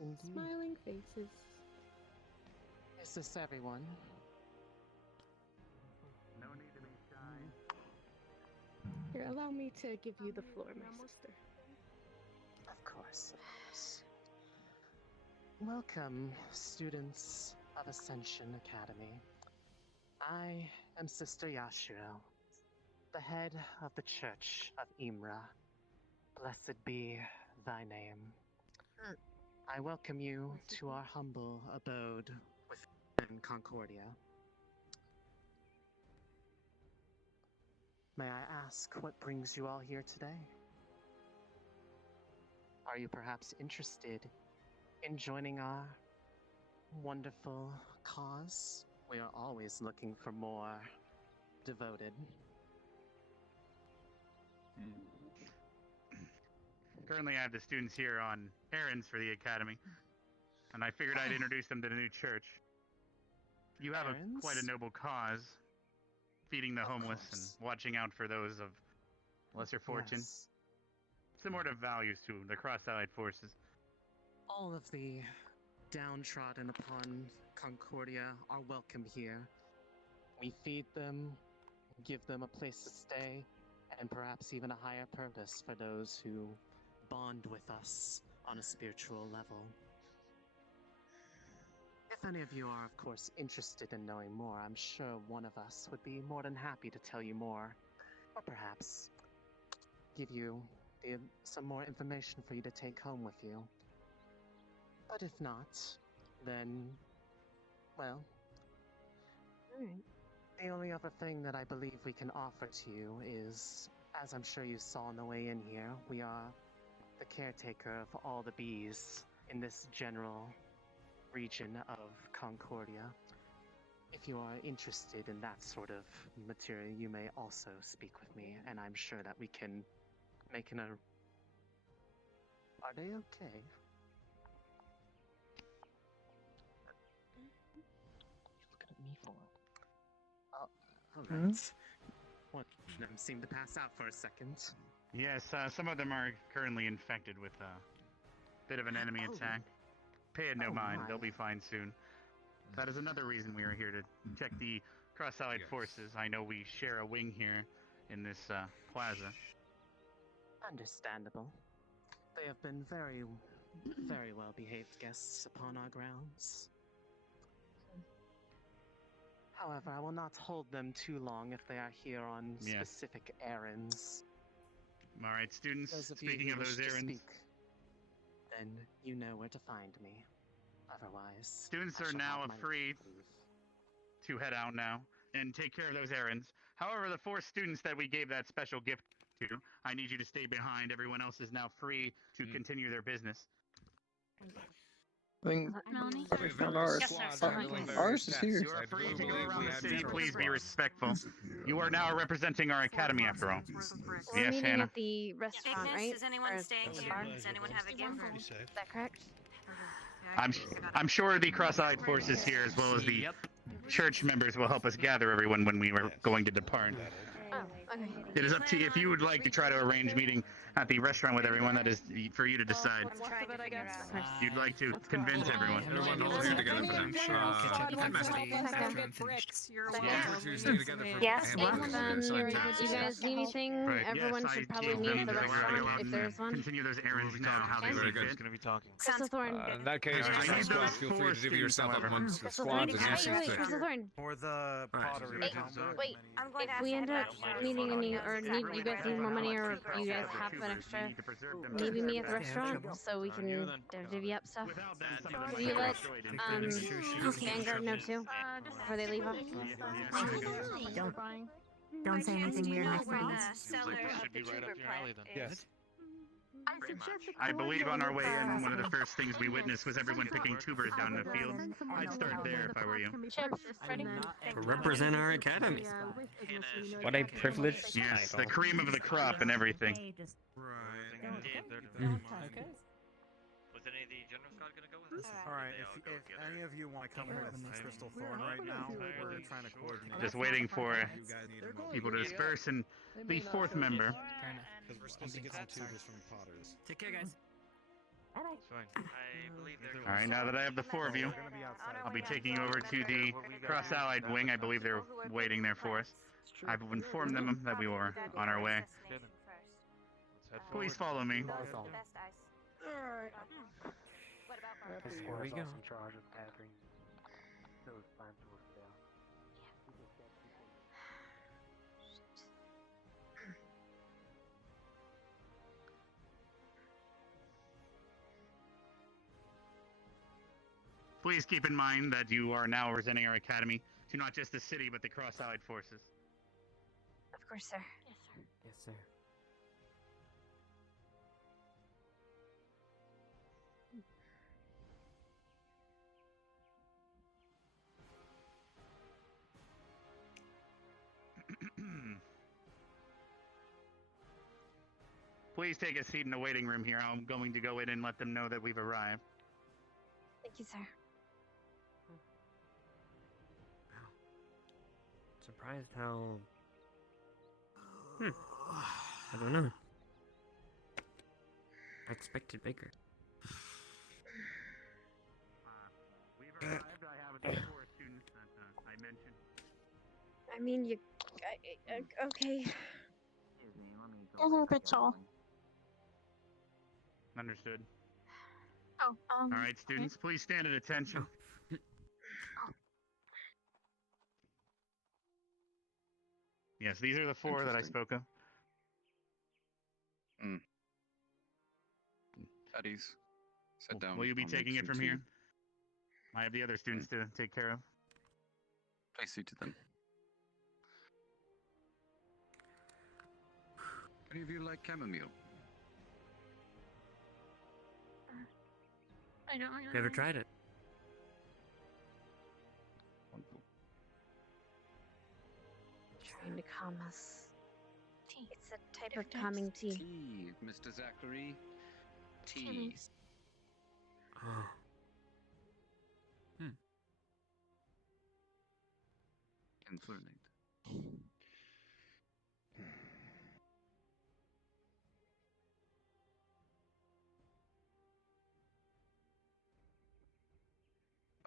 Indeed. Smiling faces. Is this everyone? No need to be shy. Here, allow me to give you the floor, my sister. Of course. Welcome, students of Ascension Academy. I am Sister Yashiro, the head of the Church of Imra. Blessed be thy name. I welcome you to our humble abode within Concordia. May I ask what brings you all here today? Are you perhaps interested in joining our wonderful cause? We are always looking for more devoted. Currently, I have the students here on errands for the academy, and I figured I'd introduce them to the new church. You have quite a noble cause, feeding the homeless and watching out for those of lesser fortune. Yes. Similar to values to the Cross-Allied Forces. All of the downtrodden upon Concordia are welcome here. We feed them, give them a place to stay, and perhaps even a higher purpose for those who bond with us on a spiritual level. If any of you are, of course, interested in knowing more, I'm sure one of us would be more than happy to tell you more, or perhaps give you some more information for you to take home with you. But if not, then, well, the only other thing that I believe we can offer to you is, as I'm sure you saw on the way in here, we are the caretaker of all the bees in this general region of Concordia. If you are interested in that sort of material, you may also speak with me, and I'm sure that we can make an... Are they okay? Looking at me for? Oh, alright. One of them seemed to pass out for a second. Yes, some of them are currently infected with a bit of an enemy attack. Pay it no mind, they'll be fine soon. That is another reason we are here, to check the Cross-Allied Forces. I know we share a wing here in this plaza. Understandable. They have been very, very well-behaved guests upon our grounds. However, I will not hold them too long if they are here on specific errands. Alright, students, Those of speaking you of who those wish to errands... speak, then you know where to find me. Otherwise, Students I are shall now have my free to head out now and take care of those errands. However, the 4 students that we gave that special gift to, I need you to stay behind. Everyone else is now free to continue their business. I think Melanie? we found ours. Yes, sir. Ours is here. You are free to go around the city. Please be respectful. You are now representing our academy, after all. We're Yes, meeting Hannah. at the restaurant, Ignis, right? is anyone Or staying the here? bar? Does anyone have a gift? Is that correct? I'm sure the Cross-Allied Forces here, as well as the church members, will help us gather everyone when we are going to depart. Oh, okay. It is up to you. If you would like to try to arrange meeting at the restaurant with everyone, that is for you to decide. What's left of it, I guess. You'd like to convince everyone. Everyone all here together for them. Yes, you guys need anything? Right. Everyone Yes, should I probably gave meet them at the the restaurant right if there's one. Continue those errands now. How they Very see good. fit. Going to be talking. Crystal Thorn. In that case, I need just those feel 4 free to divvy yourself up however. amongst the Crystal Thorn. squads as you see Wait, fit. Crystal Thorn. Or the pottery. Wait, I'm going if to we ask end up needing any, or need you guys need more money, or Exactly. you guys have an extra, maybe meet at the restaurant so we can divvy up stuff. Do you let Vanguard know too before they leave us? Don't say anything weird next where to the me. seller Should of the be right tuber up your alley plant then. is. I believe on our way in, one of the first things we witnessed was everyone picking tubers down in the field. I'd start there if I were you. Chips, Freddie. To represent our academy. What a privileged Yes, title. the cream of the crop and everything. Was Is any of the General Squad gonna go with us? All right, if any of you want to come with Crystal Thorn right now, we're trying to coordinate. Just waiting for You guys need a people to moment. disperse, and the fourth member. Fair enough. Because we're supposed to get some tubers from Potters. Take care, guys. It's fine. I believe they're All right, now that I have the four of you, I'll be taking you over to the cross-allied wing. I believe they're waiting there for us. I've informed them that we were on our way. Please follow me. Alright. Here we go. in charge of gathering those plans will fail. Please keep in mind that you are now representing our academy to not just the city, but the cross-allied forces. Of course, sir. Yes, sir. Please take a seat in the waiting room here. I'm going to go in and let them know that we've arrived. Thank you, sir. Surprised how... I don't know. I expected bigger. We've arrived. I have the four students that I mentioned. I mean, you... okay. A little bit tall. Understood. Oh, All right, students, please stand at attention. Yes, these are the four that I spoke of. Teddy's. Sit down. Will you be I'll make taking it some from tea. here? I have the other students to take care of. Place seated then. Any of you like chamomile? I don't Never tried it. Trying to calm us. Tea. It's a type of calming tea. Tea, Mr. Zachary. Tea. Oh. Infernate.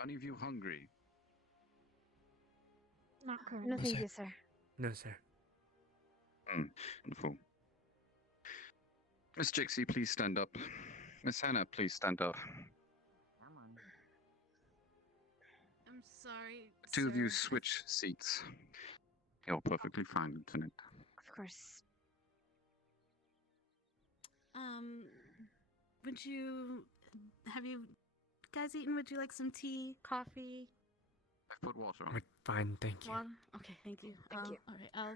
Any of you hungry? Not currently. No, thank you, sir. No, sir. Wonderful. Miss Jixie, please stand up. Miss Hannah, please stand up. I'm sorry. The two of you sir. switch seats. You're perfectly fine, Lieutenant. Of course. Have you guys eaten? Would you like some tea, coffee? I've put water on. We're fine, thank you. Water? Okay, thank you. Thank you. All right, I'll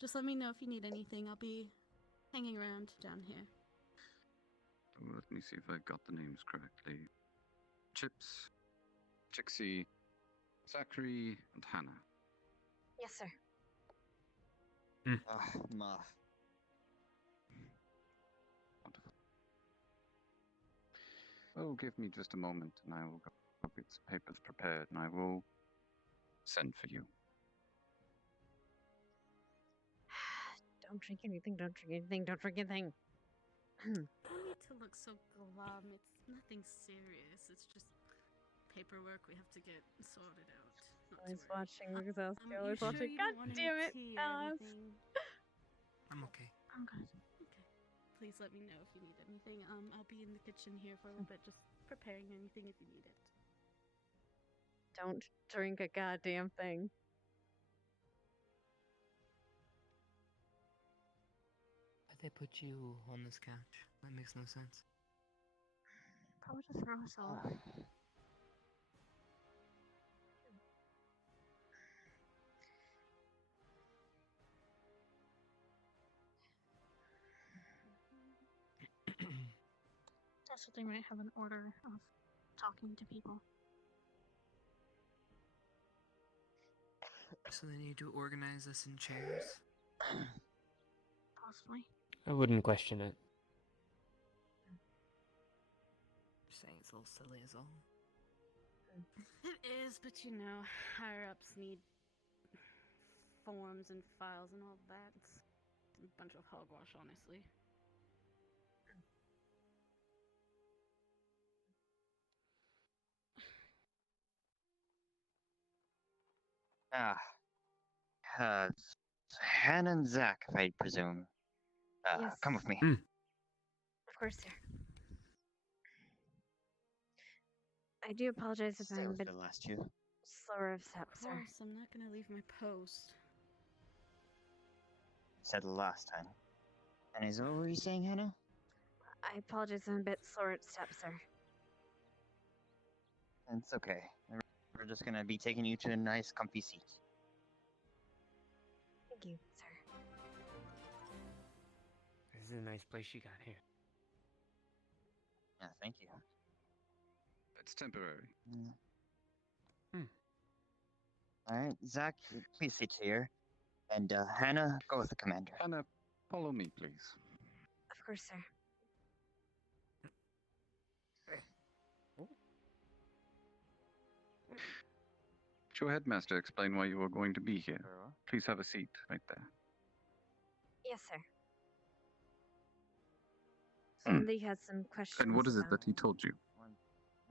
just let me know if you need anything. I'll be hanging around down here. Oh, let me see if I got the names correctly. Chips, Jixie, Zachary, and Hannah. Yes, sir. Ma. Wonderful. Oh, give me just a moment, and I will go get some papers prepared, and I will send for you. Don't drink anything, don't drink anything, don't drink anything. You don't need to look so glum. It's nothing serious. It's just paperwork we have to get sorted out. Not to Always worry. watching because I was You always sure watching. you God don't want any damn it, tea or Alice. anything? I'm okay. I'm good. Okay. Please let me know if you need anything. I'll be in the kitchen here for a little bit, just preparing anything if you need it. Don't drink a goddamn thing. Why'd they put you on this couch? That makes no sense. Probably to throw us off. Also, they might have an order of talking to people. So they need to organize us in chairs? Possibly. I wouldn't question it. It's a little silly is all. It is, but you know, higher ups need forms and files and all that. It's a bunch of hogwash, honestly. Hannah and Zach, if I presume. Yes. Come with me. Of course, sir. I do apologize if I'm a bit the last two. slower of step, Of sir. course, I'm not gonna leave my post. Said the last time. And is that what were you saying, Hannah? I apologize if I'm a bit slower at step, sir. It's okay. We're just gonna be taking you to a nice, comfy seat. Thank you, sir. This is a nice place you got here. Yeah, thank you. It's temporary. Alright, Zach, please sit here. And Hannah, go with the commander. Hannah, follow me, please. Of course, sir. Did your headmaster explain why you were going to be here? Please have a seat right there. Yes, sir. And you had some questions. And what is it about... that he told you?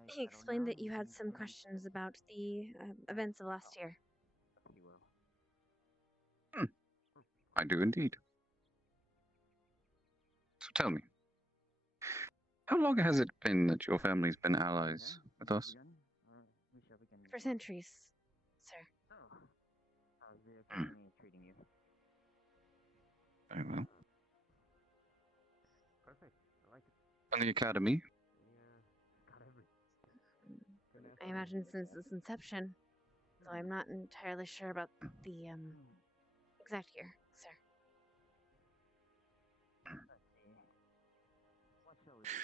He explained that you had some questions about the events of last year. I do indeed. So tell me, how long has it been that your family's been allies with us? For centuries, sir. How's the academy treating you? Very well. Perfect. I like it. And the academy? I imagine since its inception, so I'm not entirely sure about the exact year, sir.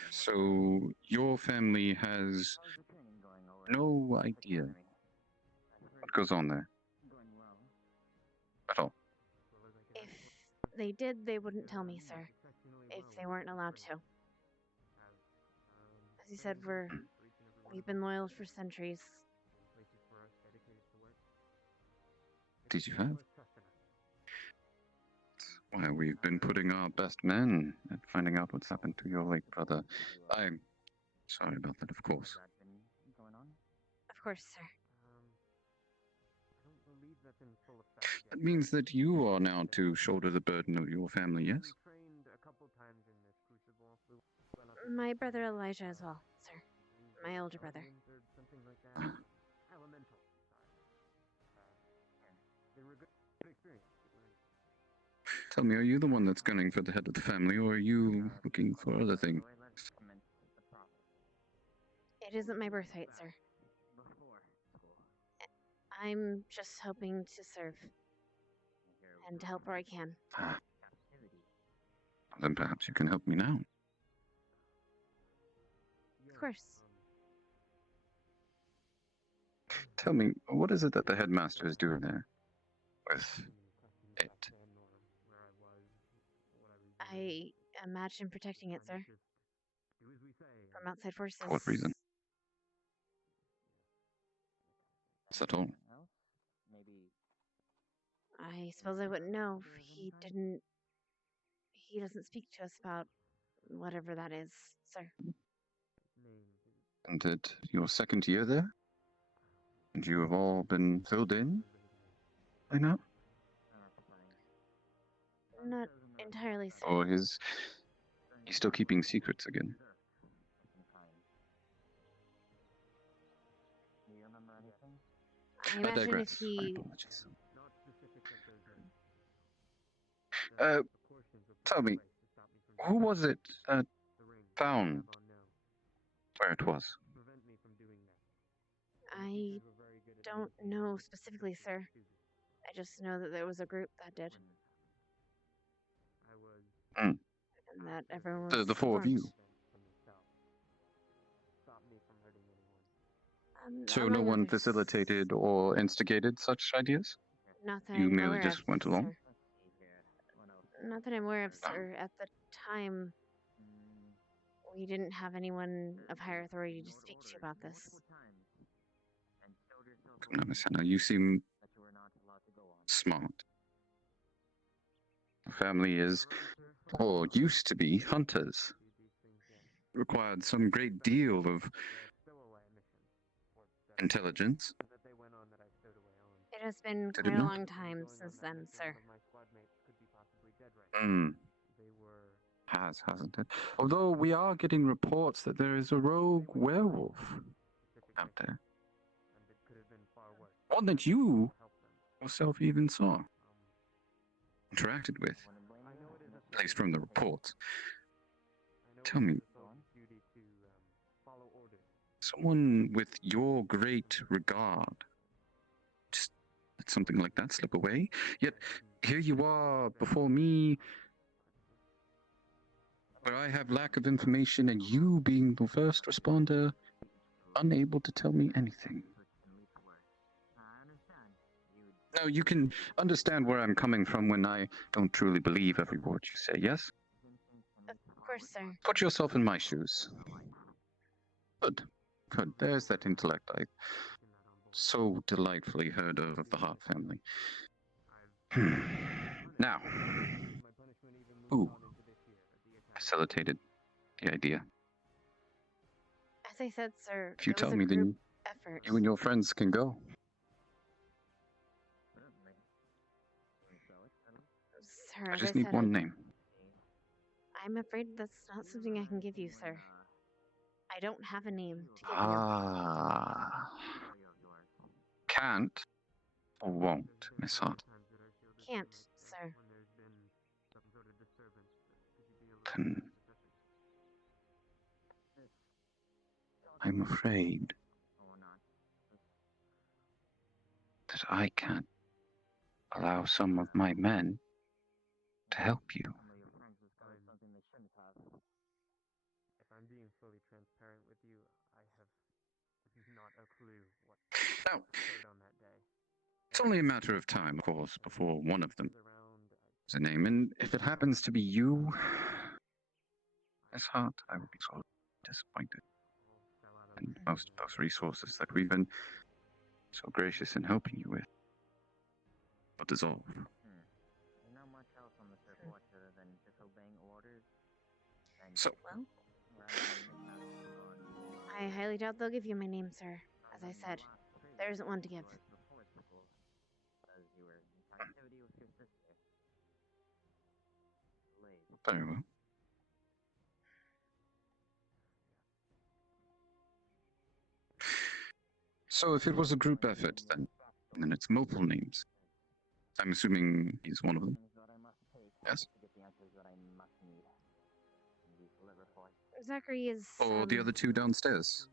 So your family has no idea what goes on there at all. If they did, they wouldn't tell me, sir. If they weren't allowed to. As you said, we've been loyal for centuries. Did you have? Why, we've been putting our best men at finding out what's happened to your late brother. I'm sorry about that, of course. Of course, sir. I don't believe that's in full effect yet. That means that you are now to shoulder the burden of your family, yes? We trained a couple times in this crucible. My brother Elijah as well, sir. My older brother. Or something like that. Elemental. They were good experience. Tell me, are you the one that's gunning for the head of the family, or are you looking for other things? It isn't my birthright, sir. I'm just hoping to serve and help where I can. Then perhaps you can help me now. Of course. Tell me, what is it that the headmaster is doing there with it? I imagine protecting it, sir. From outside forces. For what reason? Is that all? I suppose I wouldn't know. He doesn't speak to us about whatever that is, sir. And that your second year there? And you have all been filled in by now? Not entirely, sir. Or he's still keeping secrets again? I imagine digress. if he... Tell me, who was it that found where it was? I don't know specifically, sir. I just know that there was a group that did. Mm. And that everyone was The four of you. So no one facilitated or instigated such ideas? Not that You I'm merely aware just of, went along? sir. Not that I'm aware of, sir. At the time, we didn't have anyone of higher authority to speak to about this. No, Miss Hannah, you seem smart. The family is, or used to be, hunters. Required some great deal of intelligence. It has been Did it quite a not? long time since then, sir. Hasn't it? Although we are getting reports that there is a rogue werewolf out there. One that you yourself even saw, interacted with, at least from the reports. Tell me, someone with your great regard just let something like that slip away? Yet here you are before me, where I have lack of information, and you, being the first responder, unable to tell me anything. Now, you can understand where I'm coming from when I don't truly believe every word you say, yes? Of course, sir. Put yourself in my shoes. Good. Good. There's that intellect I so delightfully heard of the Hart family. Now, who facilitated the idea? As I said, sir, If you it was tell a me, group then effort. you and your friends can go. Sir, I as just I need said, one name. I'm afraid that's not something I can give you, sir. I don't have a name to give you. Ah. Can't or won't, Miss Hart. Can't, sir. Then I'm afraid that I can't allow some of my men to help you. If I'm being fully transparent with you, I have not a clue what Now, occurred on that day. it's only a matter of time, of course, before one of them is a name. And if it happens to be you, Miss Hart, I will be so disappointed. And most of those resources that we've been so gracious in helping you with will dissolve. Not much else on this report other than disobeying orders. So, Well, I highly doubt they'll give you my name, sir. As I said, there isn't one to give. very well. So if it was a group effort, then it's multiple names. I'm assuming he's one of them. Yes? Zachary is. Or the other two downstairs.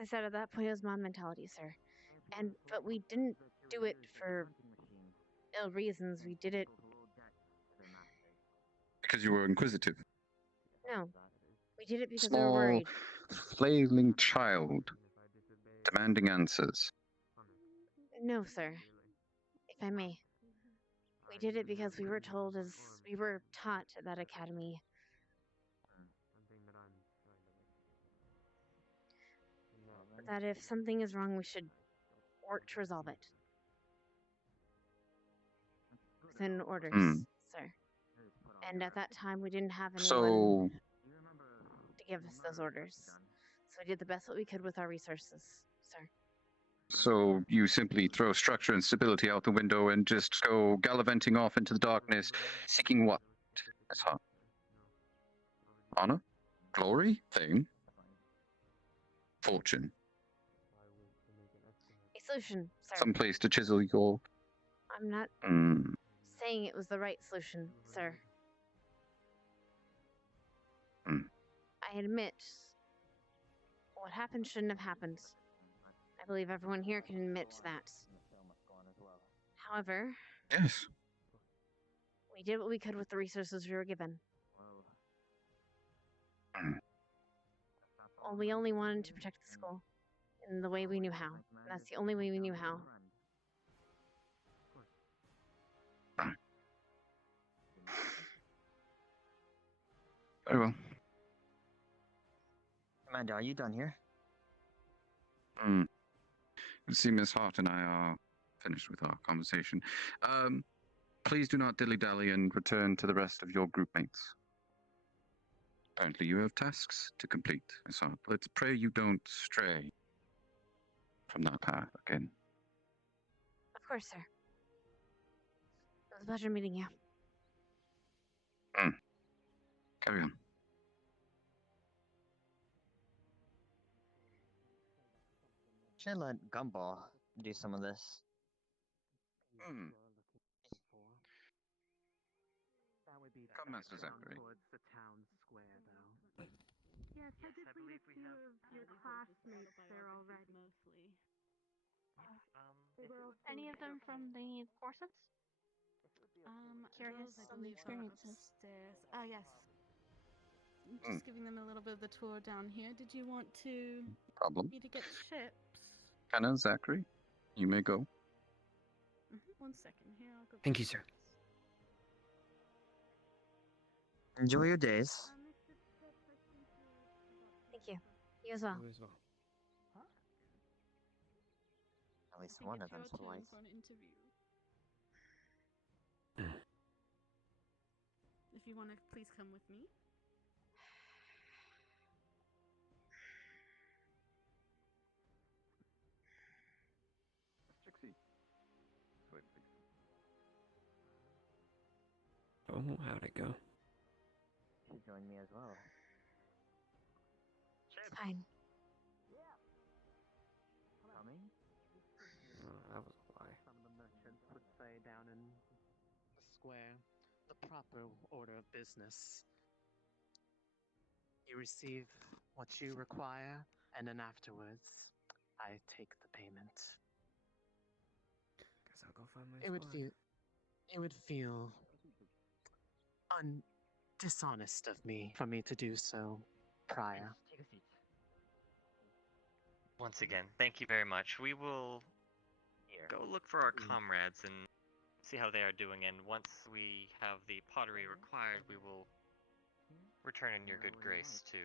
As I said, at that point, it was mob mentality, sir. But we didn't do it for ill reasons. We did it. Because you were inquisitive. No, we did it because we were Small, worried. flailing child, demanding answers. No, sir. If I may. We did it because we were told, as we were taught at that academy, that if something is wrong, we should work to resolve it. Within orders, sir. And at that time, we didn't have anyone to give us those orders. So we did the best that we could with our resources, sir. So you simply throw structure and stability out the window and just go gallivanting off into the darkness, seeking what? That's hot. Honor? Glory? Fame? Fortune? A solution, sir. Some place to chisel your... I'm not saying it was the right solution, sir. I admit, what happened shouldn't have happened. I believe everyone here can admit to that. However, Yes. we did what we could with the resources we were given. Well, we only wanted to protect the school in the way we knew how. That's the only way we knew how. Very well. Commander, are you done here? Hmm. I see Miss Hart and I are finished with our conversation. Please do not dilly-dally and return to the rest of your group mates. Apparently you have tasks to complete, Miss Hart. Let's pray you don't stray from that path again. Of course, sir. It was a pleasure meeting you. Carry on. Should let Gumball do some of this. That would be Come, Master Zachary. towards the town square, though. Yes, I did believe a few of your classmates there already. Mostly. Any of them from the courses? Curious Those, I on the believe, are experiences. upstairs. Ah, yes. Just giving them a little bit of the tour down here. Did you want to Problem. me to get chips? Hannah, Zachary, you may go. 1 second here. I'll go. Thank you, sir. Enjoy your days. Thank you. You as well. You as well. At least I think one of it's your them's turn polite. for an interview. If you want to please come with me. Trixie. Wait, Oh, how'd it go? She joined me as well. It's fine. Coming? That was a lie. Some of the merchants would say down in the square, the proper order of business. You receive what you require, and then afterwards, I take the payment. Guess I'll go find my It would squad. feel dishonest of me for me to do so prior. Once again, thank you very much. We will go look for our comrades and see how they are doing, and once we have the pottery required, we will return in your good grace to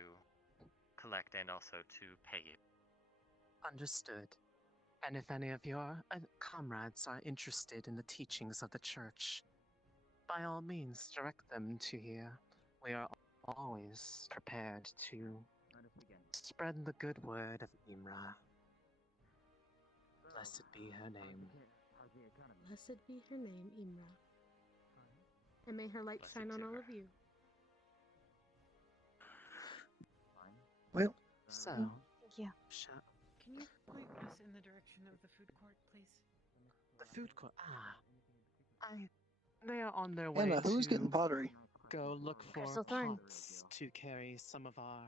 collect and also to pay you. Understood. And if any of your comrades are interested in the teachings of the church, by all means, direct them to here. We are always prepared to spread the good word of Imra. Blessed be her name. Blessed be her name, Imra. And may her light shine on all of you. Well, so, Thank you. Can you point us in the direction of the food court, please? The food court. They are on their way Anna, who's to getting pottery? go look for Crystal Thorn. pots to carry some of our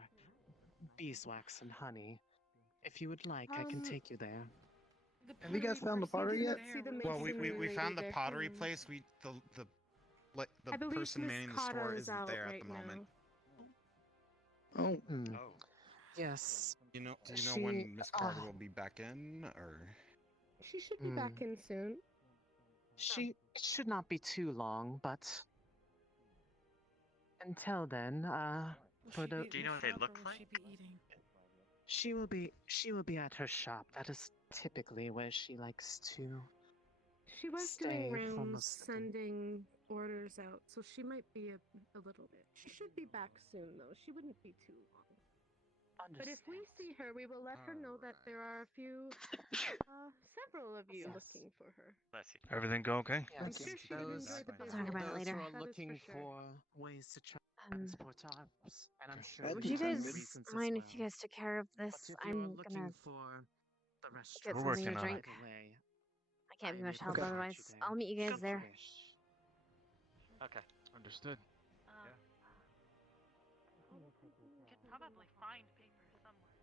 beeswax and honey. If you would like, I can take you there. Have you guys found the pottery yet? Well, we found the pottery place. I The believe person Miss manning the store Cotta is isn't out there at right the moment. Oh. Yes. Do you know when Miss Carter will be back in, or? She should be back in soon. It should not be too long, but until then, Do you know what they look like? she will be at her shop. That is typically where she likes to She was stay doing for rounds, most of the day. sending orders out, so she might be a little bit. She should be back soon, though. She wouldn't be too long. But if we see her, we will let her know that there are several of you looking for her. Bless you. Everything go okay? I'm sure she would enjoy the We'll talk about it Those later. who are That is looking for sure. for ways to transport arms, and I'm sure Would we you have guys reasons as mind well. if you guys took care of this? But if you are I'm looking gonna for the get restaurant, We're something working to on drink. it. I can't be much help Okay. otherwise. I'll meet you guys there. Okay. Understood. Could probably find paper somewhere.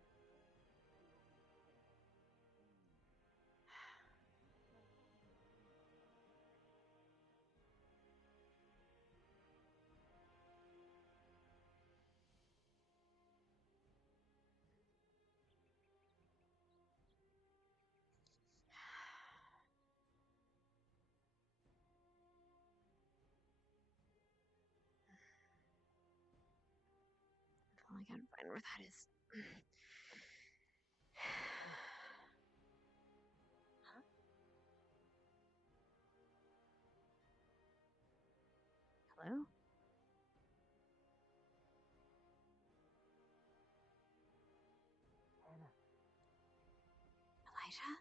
can't find where that is. Huh? Hello? Elijah?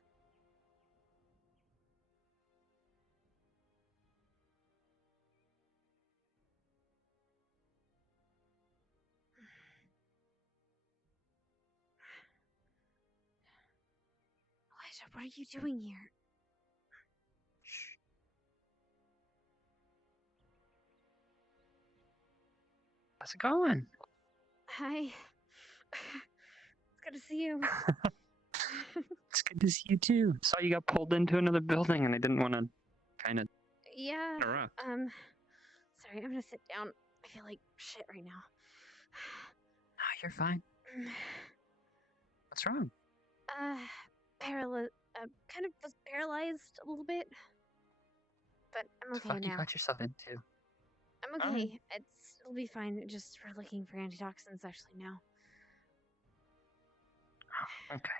Elijah, what are you doing here? How's it going? Hi. It's good to see you. It's good to see you too. Saw you got pulled into another building, and I didn't want to kind of Yeah. interrupt. Sorry, I'm gonna sit down. I feel like shit right now. Oh, you're fine. What's wrong? Kind of was paralyzed a little bit, but I'm What the okay fuck you now. got yourself into? I'm okay. It'll be fine. Just for looking for antitoxins actually now. Oh, okay.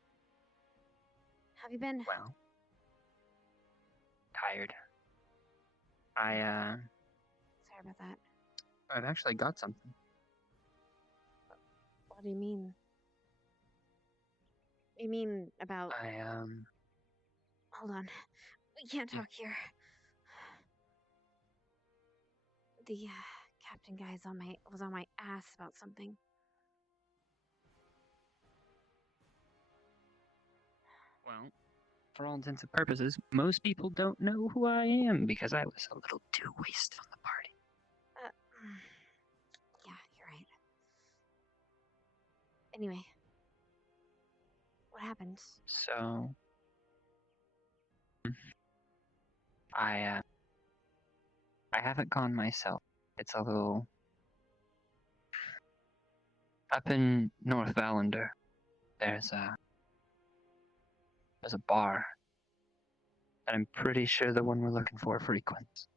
Have you been? Well, tired. Sorry about that. I've actually got something. What do you mean? You mean about? Hold on. We can't talk here. The captain guy's was on my ass about something. Well, for all intents and purposes, most people don't know who I am because I was a little too wasted on the party. Yeah, you're right. Anyway, what happened? So, I haven't gone myself. It's a little up in North Valander. There's a bar that I'm pretty sure the one we're looking for frequents.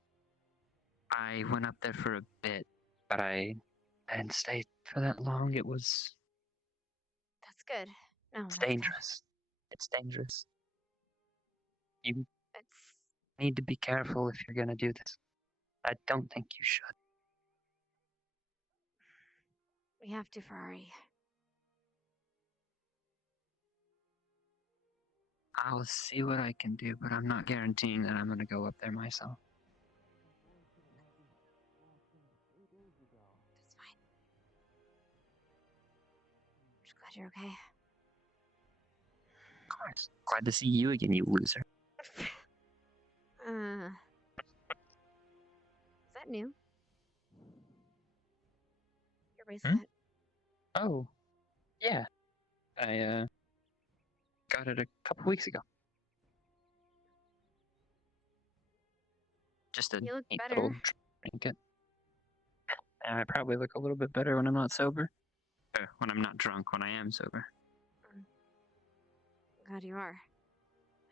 I went up there for a bit, but I didn't stay for that long. That's good. No, It's that's dangerous. It's dangerous. You good. It's need to be careful if you're gonna do this. I don't think you should. we have to, Ferrari. I'll see what I can do, but I'm not guaranteeing that I'm gonna go up there myself. That's fine. I'm just glad you're okay. Of course. Glad to see you again, you loser. Is that new? Your bracelet? Oh, yeah. I got it a couple weeks ago. Just a You look neat better. little trinket. And I probably look a little bit better when I'm not sober. Or when I'm not drunk, when I am sober. Glad you are.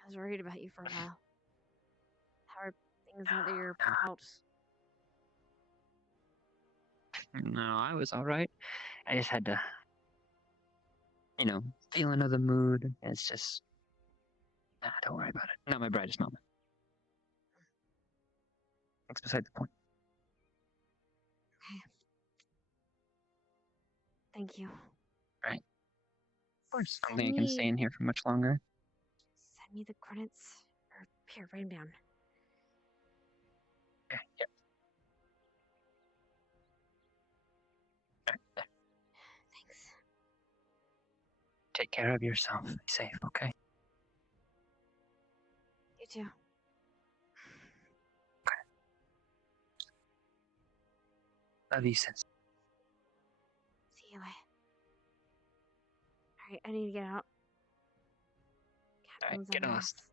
I was worried about you for a while. How are things now that you're out? No, I was alright. I just had to, feel another mood. It's just, don't worry about it. Not my brightest moment. That's beside the point. Okay. Thank you. Right. Of course. I don't Send think I can stay in here for much longer. Send me the credits. Or here, write them down. Yeah. Right there. Thanks. Take care of yourself. Be safe, okay? You too. Love you, sis. See you later. Alright, I need to get out. Alright, Captain's get on my lost. ass.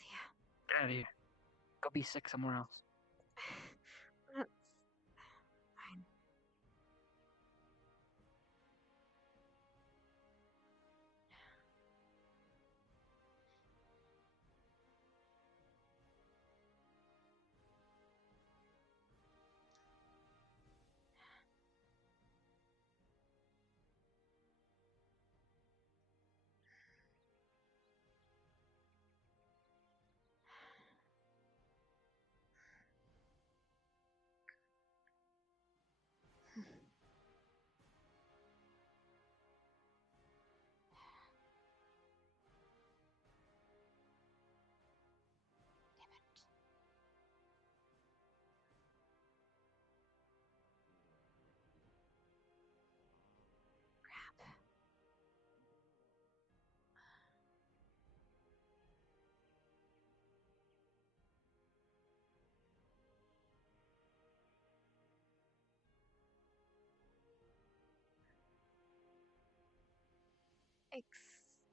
See ya. Get out of here. Go be sick somewhere else. That's fine.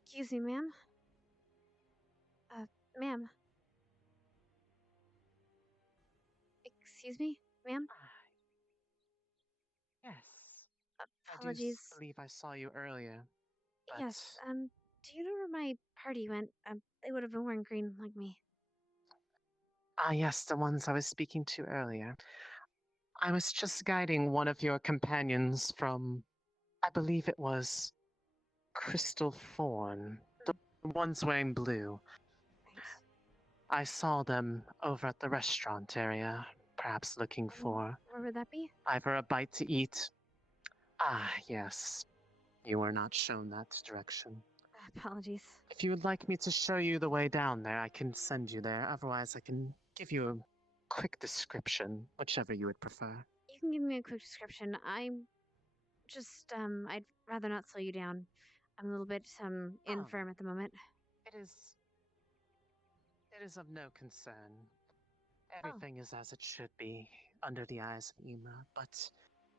Excuse me, ma'am. Ma'am. Excuse me, ma'am. Yes. Apologies. I do believe I saw you earlier. But Yes. Do you know where my party went? They would have been wearing green like me. Ah, yes, the ones I was speaking to earlier. I was just guiding one of your companions from, I believe it was Crystal Fawn, the ones wearing blue. I saw them over at the restaurant area, perhaps looking for Where would that be? either a bite to eat. Ah, yes. You were not shown that direction. Apologies. If you would like me to show you the way down there, I can send you there. Otherwise, I can give you a quick description, whichever you would prefer. You can give me a quick description. I'm just, I'd rather not slow you down. I'm a little bit, infirm at the moment. It is of no concern. Everything is as it should be, under the eyes of Ima, but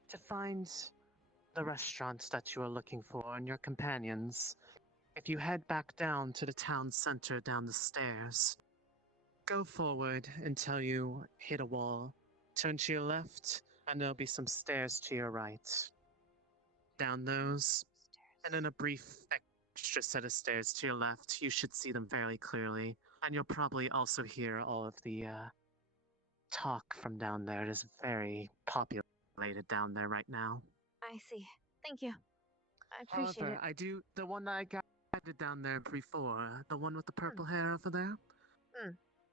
to find the restaurants that you are looking for and your companions, if you head back down to the town center down the stairs, go forward until you hit a wall, turn to your left, and there'll be some stairs to your right. Down those, and then a brief extra set of stairs to your left, you should see them very clearly, and you'll probably also hear all of the talk from down there. It is very populated down there right now. I see. Thank you. I appreciate However, it. the one that I guided down there before, the one with the purple hair over there,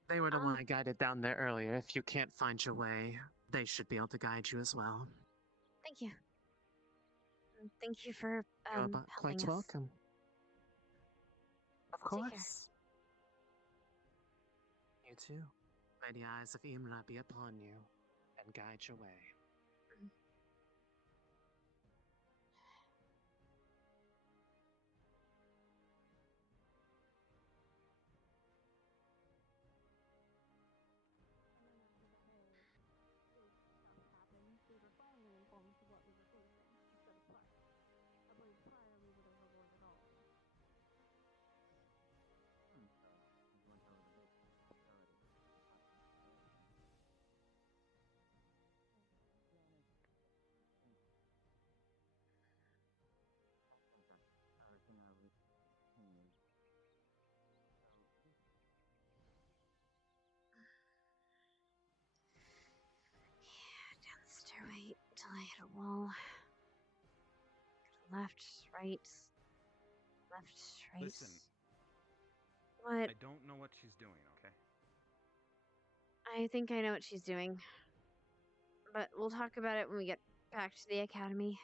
they were the one I guided down there earlier. If you can't find your way, they should be able to guide you as well. Thank you. Thank you for, You're helping quite us. welcome. Of Take care. course. You too. May the eyes of Imra be upon you and guide your way. Down the stairway until I hit a wall. Left, right. Left, right. Listen. What? I don't know what she's doing, okay? I think I know what she's doing. But we'll talk about it when we get back to the academy.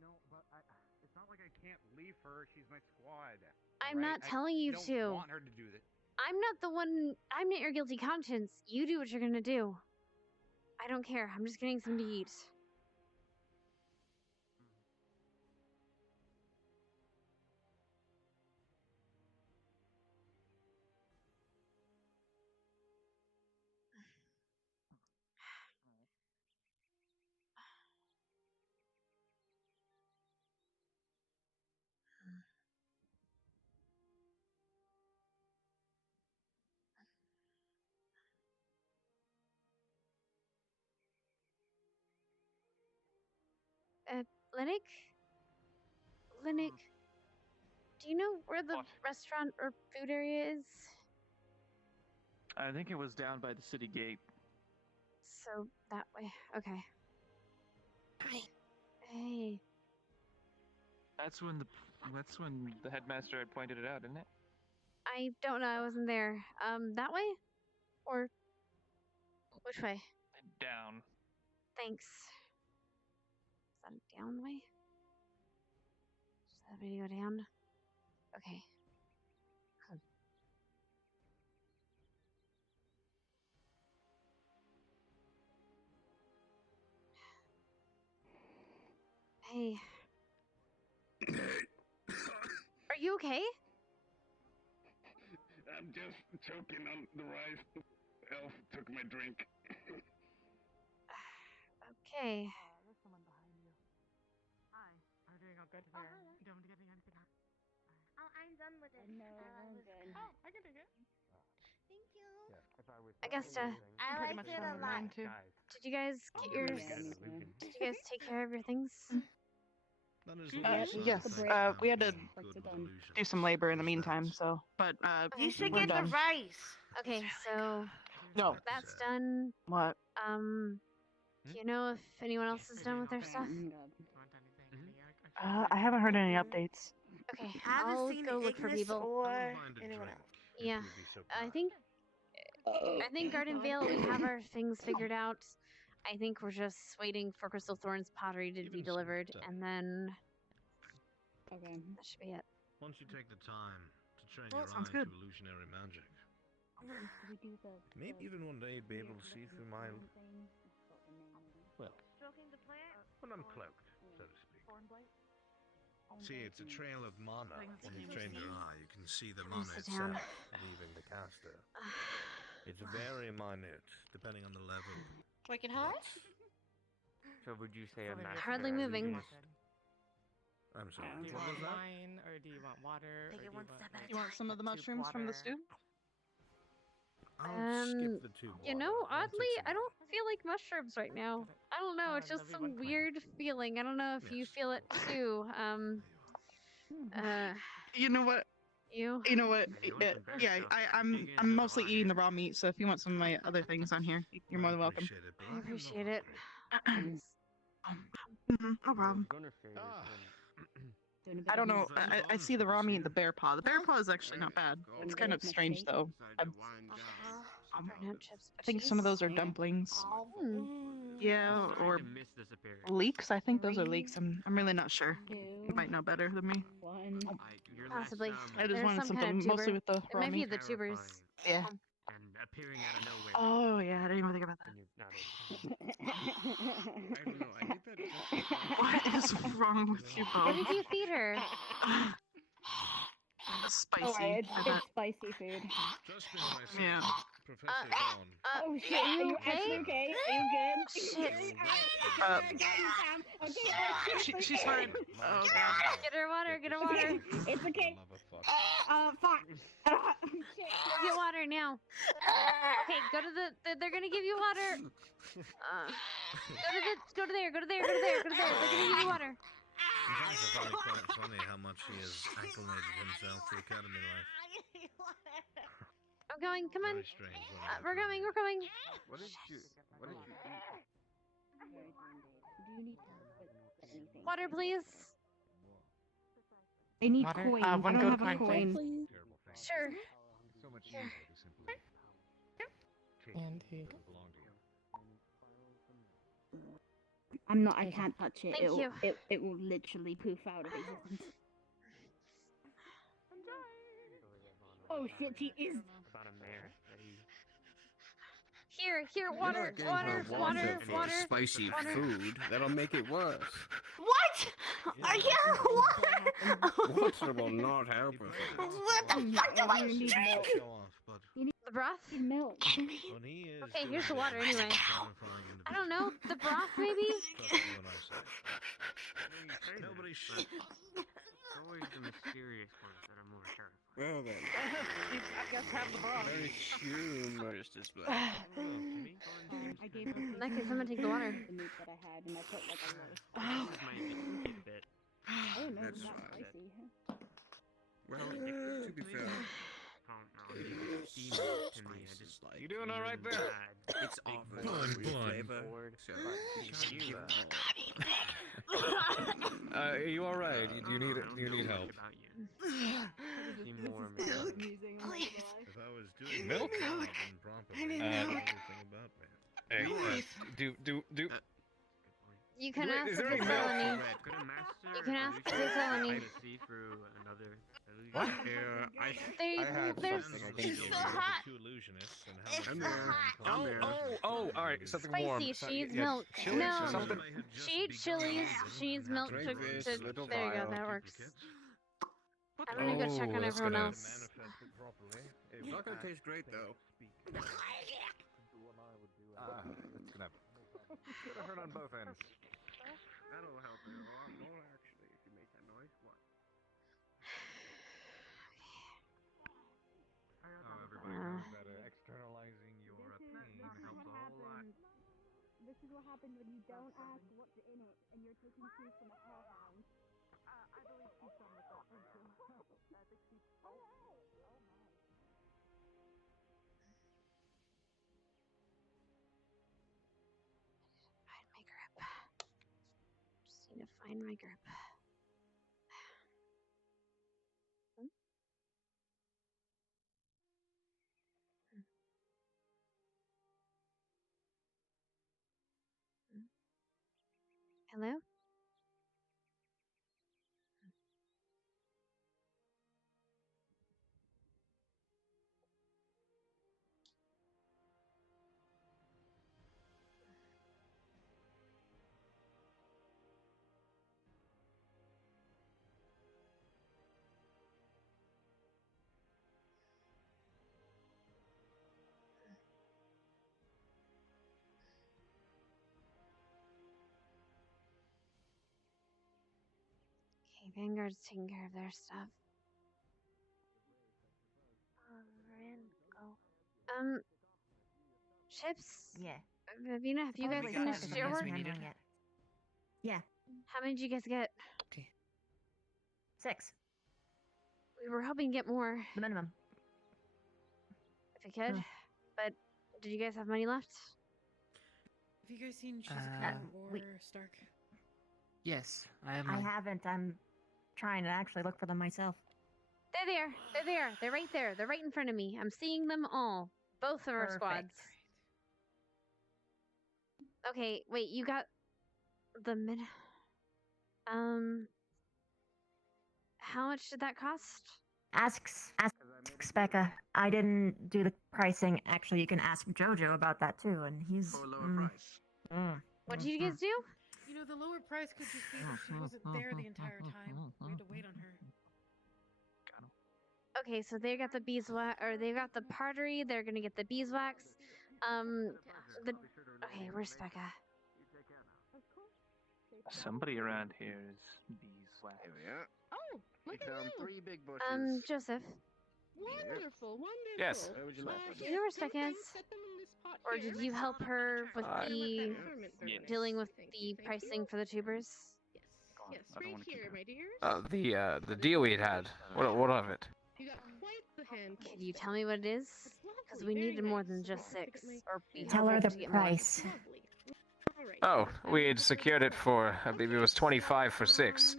No, but it's not like I can't leave her. She's my squad. I'm not telling you I to. don't want her to do this. I'm not your guilty conscience. You do what you're gonna do. I don't care. I'm just getting something to eat. Linnick? Linnick, do you know where the restaurant or food area is? I think it was down by the city gate. So, that way. Okay. Hey. That's when the headmaster had pointed it out, isn't it? I don't know. I wasn't there. That way? Or which way? Down. Thanks. Is that a down way? Does that way to go down? Okay. Hey. Are you okay? I'm just choking on the rice. Elf took my drink. Okay. There's someone behind you. Hi. I'm doing all good here. You don't want to get anything? No, I'm good. Oh, I can take it. Thank you. Augusta, I pretty like much it done a with lot. mine too. did you guys get yours? Did you guys take care of your things? Yes, we had to do some labor in the meantime, so. But, You should we're get done. the rice. Okay, so No. that's done. What? Do you know if anyone else is done with their stuff? I haven't heard any updates. Okay, I haven't I'll seen go look for Ignis people. or anyone else. Yeah, I think Garden Vale, we have our things figured out. I think we're just waiting for Crystal Thorn's pottery to be delivered, and then Okay. that should be it. Once you take the time to train Well, your sounds eye good. to illusionary magic, We do the. maybe even one day be able to see through my. Well, Stroking the plant. when I'm cloaked, so to speak. See, it's a trail of mana. When you've trained your eye, you can see the mana sit down. itself leaving the caster. It's very minute, depending on the level. Like it hot? So would you say a master? Hardly moving. I'm sorry. Do you What was want that? wine or do you want water? Take or it do one you want, step at a You want some of the mushrooms from the stew? I'll skip the tube. You know, oddly, I don't feel like mushrooms right now. I don't know, it's just some weird feeling. I don't know if you feel it too. You know what? You? You know what? Yeah, I'm mostly eating the raw meat, so if you want some of my other things on here, you're more than welcome. I appreciate it. No problem. I don't know. I see the raw meat and the bear paw. The bear paw is actually not bad. It's kind of strange though. I think some of those are dumplings. Yeah, or leeks. I think those are leeks. I'm really not sure. You might know better than me. Possibly. I just There's wanted some something kind of mostly tuber. with the It raw might be meat. the tubers. Yeah. and appearing out of nowhere. Oh yeah, I didn't even think about that. I don't know. I think that. What is wrong with you What both? did you feed her? Spicy. Alright, I it's bet. spicy food. Just been myself, Yeah. Professor Vaughn. Oh shit, are you actually okay? Are you good? Shit. Okay, She's fine. Oh god. Get her water, get her water. It's okay. Fuck. Shit. Get water now. Okay, go to they're gonna give you water. Go to there. They're gonna give you water. Sometimes I find it quite funny how much he has acclimated himself to academy life. I'm going, come on. Very strange. We're coming. What did you eat? Do you need help with anything? Water, please. I need Water? coins. One I gold don't have a coin, coin. Sure. So much Here. easier to simply And he. belong to you. I'm not. I can't touch it. Thank you. It will literally poof out of existence. Oh shit! She is. About a mare that he. Here, water. Spicy food. That'll make it worse. What? Are you what? Water will not help us. What the fuck do I need drink? Show off, but The broth? Need milk. when he is Okay, doing here's the it, water he's anyway. personifying I don't know. The broth, maybe? Trust me when I say. Nobody should. It's always the mysterious ones that are more terrifying. Well then, I guess have the broth. very humorous display. I gave her In that case, I'm gonna take the water. the meat that I had, and I put like a little. This might be a bit. I don't know. That's It's not fine. spicy. Well, to be fair, To me, I just like you doing all right there? it's offered Fine, with fine. flavor. So you Are you all right? Do you need help? If I was doing Milk? properly, I need know milk. everything about me. Hey, You can Wait, ask is the there any facility. milk? Could a master You can ask the illusionist facility. see through another illusion? What? There's So hot. Two illusionists and how much All right, something spicy. warm. She needs milk. chili No, or something? she eats chilies. She needs milk to. Drink this There little you go. vial. That works. I'm gonna go check on that's everyone gonna- else. It's not gonna taste great though. It's gonna hurt on both ends. That'll help you a lot more actually if you make that noise. What? is what happens when you don't ask what's in it, and you're taking food from a hellhound. I believe she's done with that. Thank you. I think she's. Oh my. Find my grip. Just need to find my grip. Hello? Okay, Vanguard's taking care of their stuff. Chips? Yeah. Vivina, have you guys Totally finished focused your on work? handling it. Yeah. How many did you guys get? 6. We were hoping to get more. The minimum. If we could. But did you guys have money left? Have you guys seen Shizuka or Stark? Yes, I have. I haven't. I'm trying to actually look for them myself. They're there. They're there. They're right there. They're right in front of me. I'm seeing them all. Both of our squads. Okay, wait, you got the how much did that cost? Ask Becca. I didn't do the pricing. Actually, you can ask Jojo about that too, and he's For a lower price. What did you guys do? You know, the lower price could just be that she wasn't there the entire time. We had to wait on her. Okay, so they got the beeswax, or they got the pottery. They're gonna get the beeswax. Okay, where's Becca? Somebody around here is beeswax. Here we are. Oh, We look at found you. 3 big bushes. Joseph. Wonderful, wonderful. Yes. Where would you like Do you know where Becca is? Or did you help her with the dealing with the pricing for the tubers? Yes, right here, my dears. The deal we had. What of it? You got quite the hand. Can you tell me what it is? Because we needed more than just 6. Or we Tell her hoped the to get more. price. Oh, we had secured it for, I believe it was 25 for 6.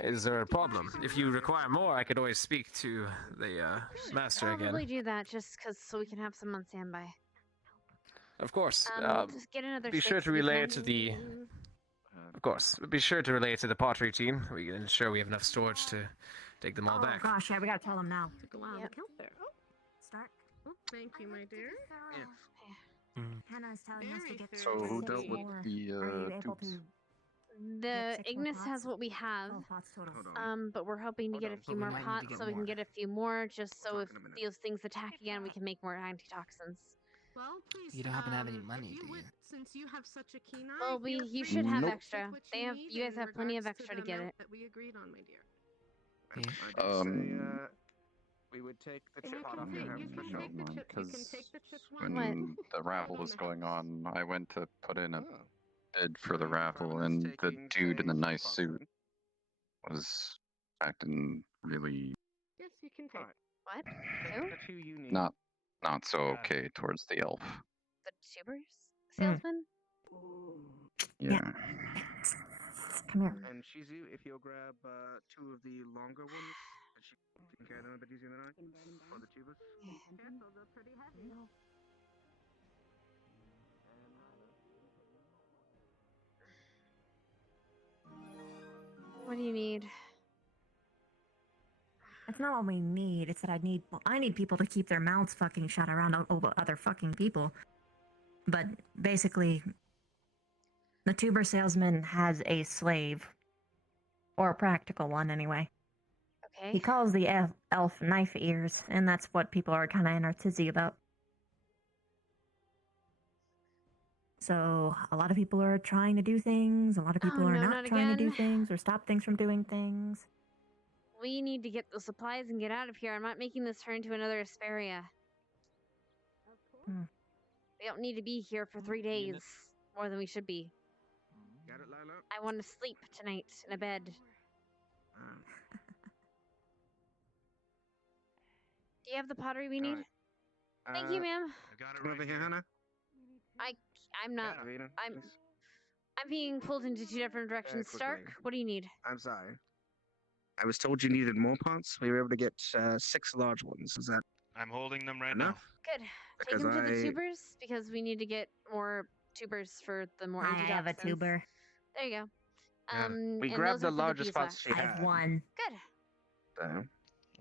Is there a problem? If you require more, I could always speak to the master Probably again. do that just because so we can have some on standby. Of course. Just get another Be 6 sure to relay it because- to the. Of course. Be sure to relay it to the pottery team. We can ensure we have enough storage to take them all Oh back. gosh, yeah, we gotta tell them now. Took a while to count there. Oh, Stark. oh, thank you, my dear. Hannah is telling us to get. So who 6 dealt with more. the Are you able tubes? to? The 6 more Ignis has pots? what we have. 12 pots total. But we're hoping to get a few more pots so we can get a few more, just so if those things attack again, we can make more antitoxins. Well, please. You don't happen to have any money, if do you? would, since you have such a keen eye. Well, feel you free should to have take extra. what They have. need You guys in have plenty of regards extra to the get amount it. That we agreed on, my dear. I did say, we would take the chip pot off your hands for sure. Because What? when the raffle was going on, I went to put in a bid for the raffle, and the dude in the nice suit was acting really Yes, you can take. What? Take Who? the 2 you need. not so okay towards the elf. The tubers salesman? Yeah. Come here. And Shizu, if you'll grab 2 of the longer ones, and she can carry them a bit easier than I. For the tubers. Careful, they're pretty heavy. What do you need? It's not what we need. It's that I need people to keep their mouths fucking shut around other fucking people. But basically, the tuber salesman has a slave, or a practical one anyway. Okay. He calls the elf knife ears, and that's what people are kind of in our tizzy about. So a lot of people are trying to do things. A lot of people are no, not not trying to do again. things or stop things from doing things. We need to get those supplies and get out of here. I'm not making this turn into another Asperia. We don't need to be here for 3 days. more than we should be. Got it, Lila? I want to sleep tonight in a bed. Do you have the pottery we need? Thank you, ma'am. I got it Come right over here, Hannah. I'm not. Davina, I'm please. being pulled into two different directions. Stark, quickly. what do you need? I'm sorry. I was told you needed more pots. We were able to get 6 large ones. Is that I'm holding them right enough? Good. Take Because them to the I- tubers because we need to get more tubers for the more I antitoxins. have a tuber. There you go. Yeah. We and grabbed those are the for largest beeswax. pots she I have had. one. Good. So,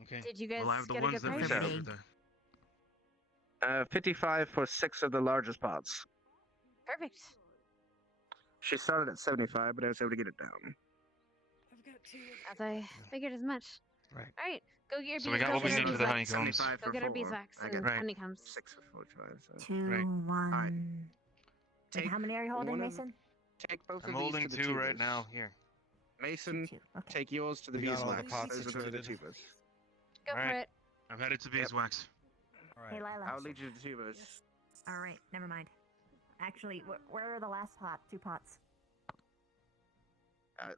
Okay. Did you guys Well, I have the get a ones good that we price? need Big. over there. 55 for 6 of the largest pots. Perfect. She started at 75, but I was able to get it down. I've got 2. As I figured as much. Right. All right. Go get your So we got go what we get our need for the beeswax. honeycombs. 75 Go for get our 4. beeswax I and got Right. honeycombs. 6 for 45. So. 2, Right. 1. Wait, Take how many are you holding, one of- Mason? Take both I'm of these holding to the 2 right tubers. now. Here. Mason, 2. Okay. take yours to the We got all the beeswax. pots Those are to the situated. tubers. Go for Alright. it. I'm headed to beeswax. Hey, Lila. I'll lead you to the tubers. All right, never mind. Actually, where are the last 2 pots?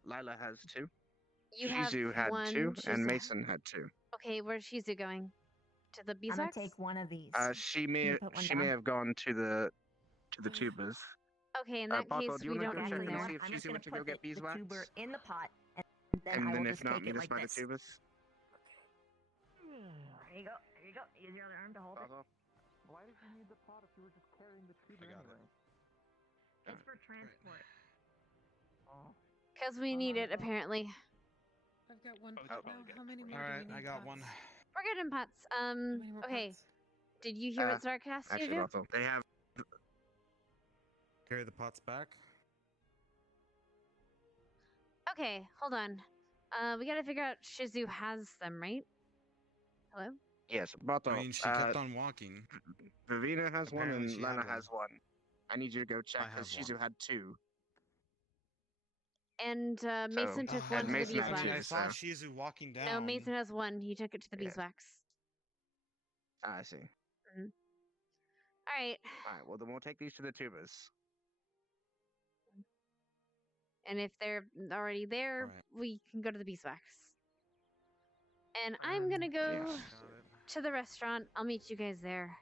Lila has 2. You have Shizu had one. 2, Shizu- and Mason had 2. Okay, where's Shizu going? To the I'm beeswax? gonna take one of these. She Can may you put one she down? may have gone to the tubers. Okay, in that Bartol, case, do you we wanna don't go need check them and there. see if I'm Shizu just gonna went to go put get the beeswax? tuber in the pot, and then And I then will if just not, take meet it us like by this. the tubers. There you go. There you go. Use your other arm to hold it. Why did you need the pot if you were just carrying the tuber anyway? It's for transport. Because we need it, apparently. I've got 1 Oh, pot now. How many more All do right, we need? I got pots? 1. We're good in pots. How many more Okay. pots? Did you hear what Stark asked you to Actually, do? Bartol, they have. Carry the pots back. Okay, hold on. We gotta figure out Shizu has them, right? Hello? Yes, Bartol. I mean, she kept on walking. Vivina has Apparently one, she and had Lana one. has one. I need you to go check I have because Shizu one. had 2. And Mason took one to the Mason had beeswax. two, I saw so- Shizu walking down. No, Mason has one. He took it to the Yeah. beeswax. I see. All right. All right. Well, then we'll take these to the tubers. And if they're already there, Alright. we can go to the beeswax. And I'm gonna go Yes. to the restaurant. I'll meet you guys there.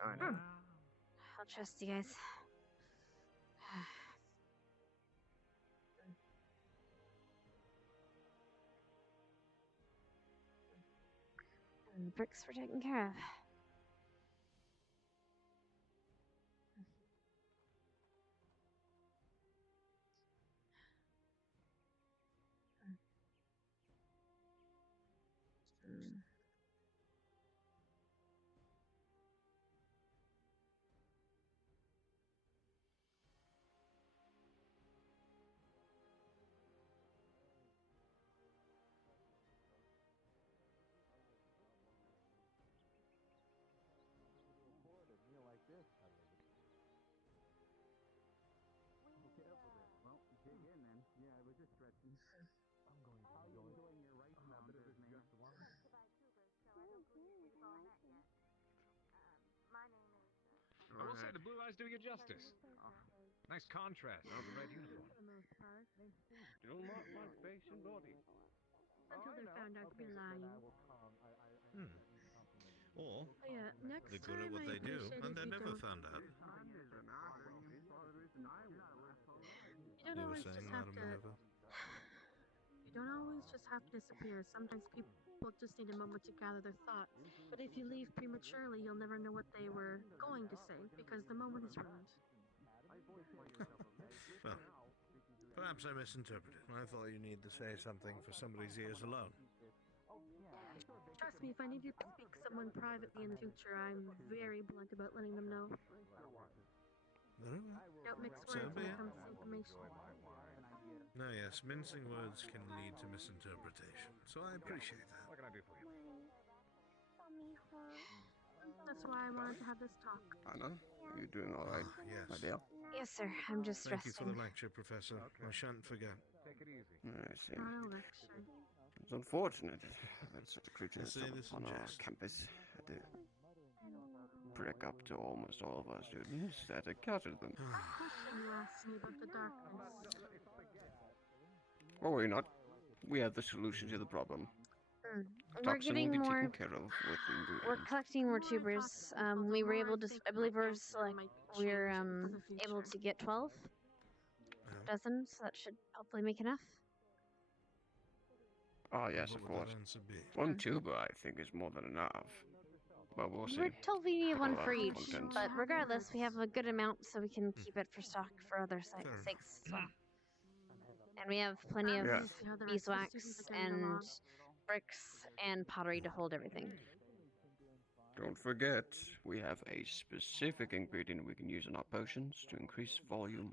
All right. I'll trust you guys. And the bricks were taken care of. I will say the blue eyes do you justice. Nice contrast with the red uniform. Still not my face and body. Until they're found out to be lying. Or Yeah, next they're good at time what I they do, appreciate and if they're you never don't- found out. You don't You were always saying, just have Madam to. Minerva? You don't always just have to disappear. Sometimes people just need a moment to gather their thoughts. But if you leave prematurely, you'll never know what they were going to say because the moment is ruined. Well, perhaps I misinterpreted. I thought you needed to say something for somebody's ears alone. Trust me, if I need to speak to someone privately in the future, I'm very blunt about letting them know. Very well. Don't mix So words be when it. it comes to information. No, yes, mincing words can lead to misinterpretation, so I appreciate that. What can I do for you? That's why I wanted to have this talk. Anna, are you doing all right, yes. my dear? Yes, sir. I'm just Thank you for the resting. lecture, Professor. I shan't forget. Take it easy. I see. Not a lecture. It's unfortunate that such a creature I has say stumbled this in upon our jest. campus. prick up to almost all of our students that encountered them. Question you asked me about the darkness. Or worry not. We have the solution to the problem. We're Toxin will getting be more. taken care of with the We're ingredients. collecting more tubers. We were able to. I believe we're able to get 12 dozen, so that should hopefully make enough. Ah, yes, of course. One tuber, I think, is more than enough. But we'll see. We're told we need one Well, for each, contents. but regardless, we have a good amount, so we can keep it for stock for other sakes as well. And we have plenty of Yeah. beeswax and bricks and pottery to hold everything. Don't forget, we have a specific ingredient we can use in our potions to increase volume.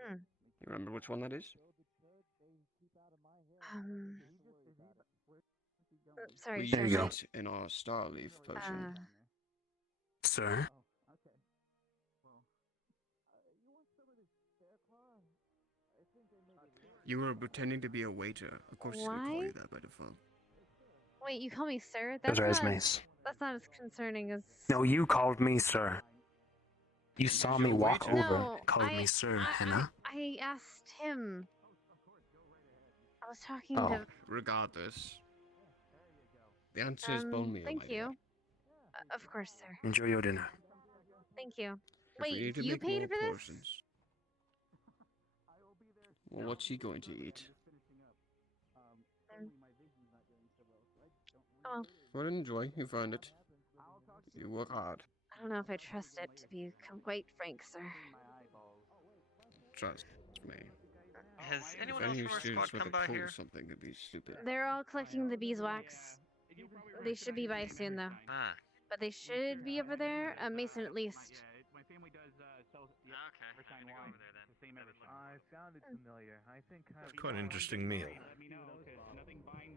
Hmm. You remember which one that is? Sorry, we sir. use it in our Starleaf potion. Sir? You were pretending to be a waiter. Of course, he's gonna call you that by default. Wait, you call me sir? Those are resumes. That's not as concerning as. No, you called me sir. You saw me walk over, No, called me sir, Hannah. I asked him. I was talking Oh. to. Regardless, the answer is bone meal. Thank you. Of course, sir. Enjoy your dinner. Thank you. If we need Wait, to you make paid more for this? portions. Well, what's he going to eat? Oh, Well, enjoy. You find it. You work hard. I don't know if I trust it, to be quite frank, sir. Trust me. Has anyone if else any from our students squad were come to by pull here? something, it'd be stupid. They're all collecting the beeswax. They should be by soon, though. Ah. But they should be over there. Mason, at least. My family does sell. Okay, I'm gonna go over there then. Sounded familiar. I think. Quite an interesting meal.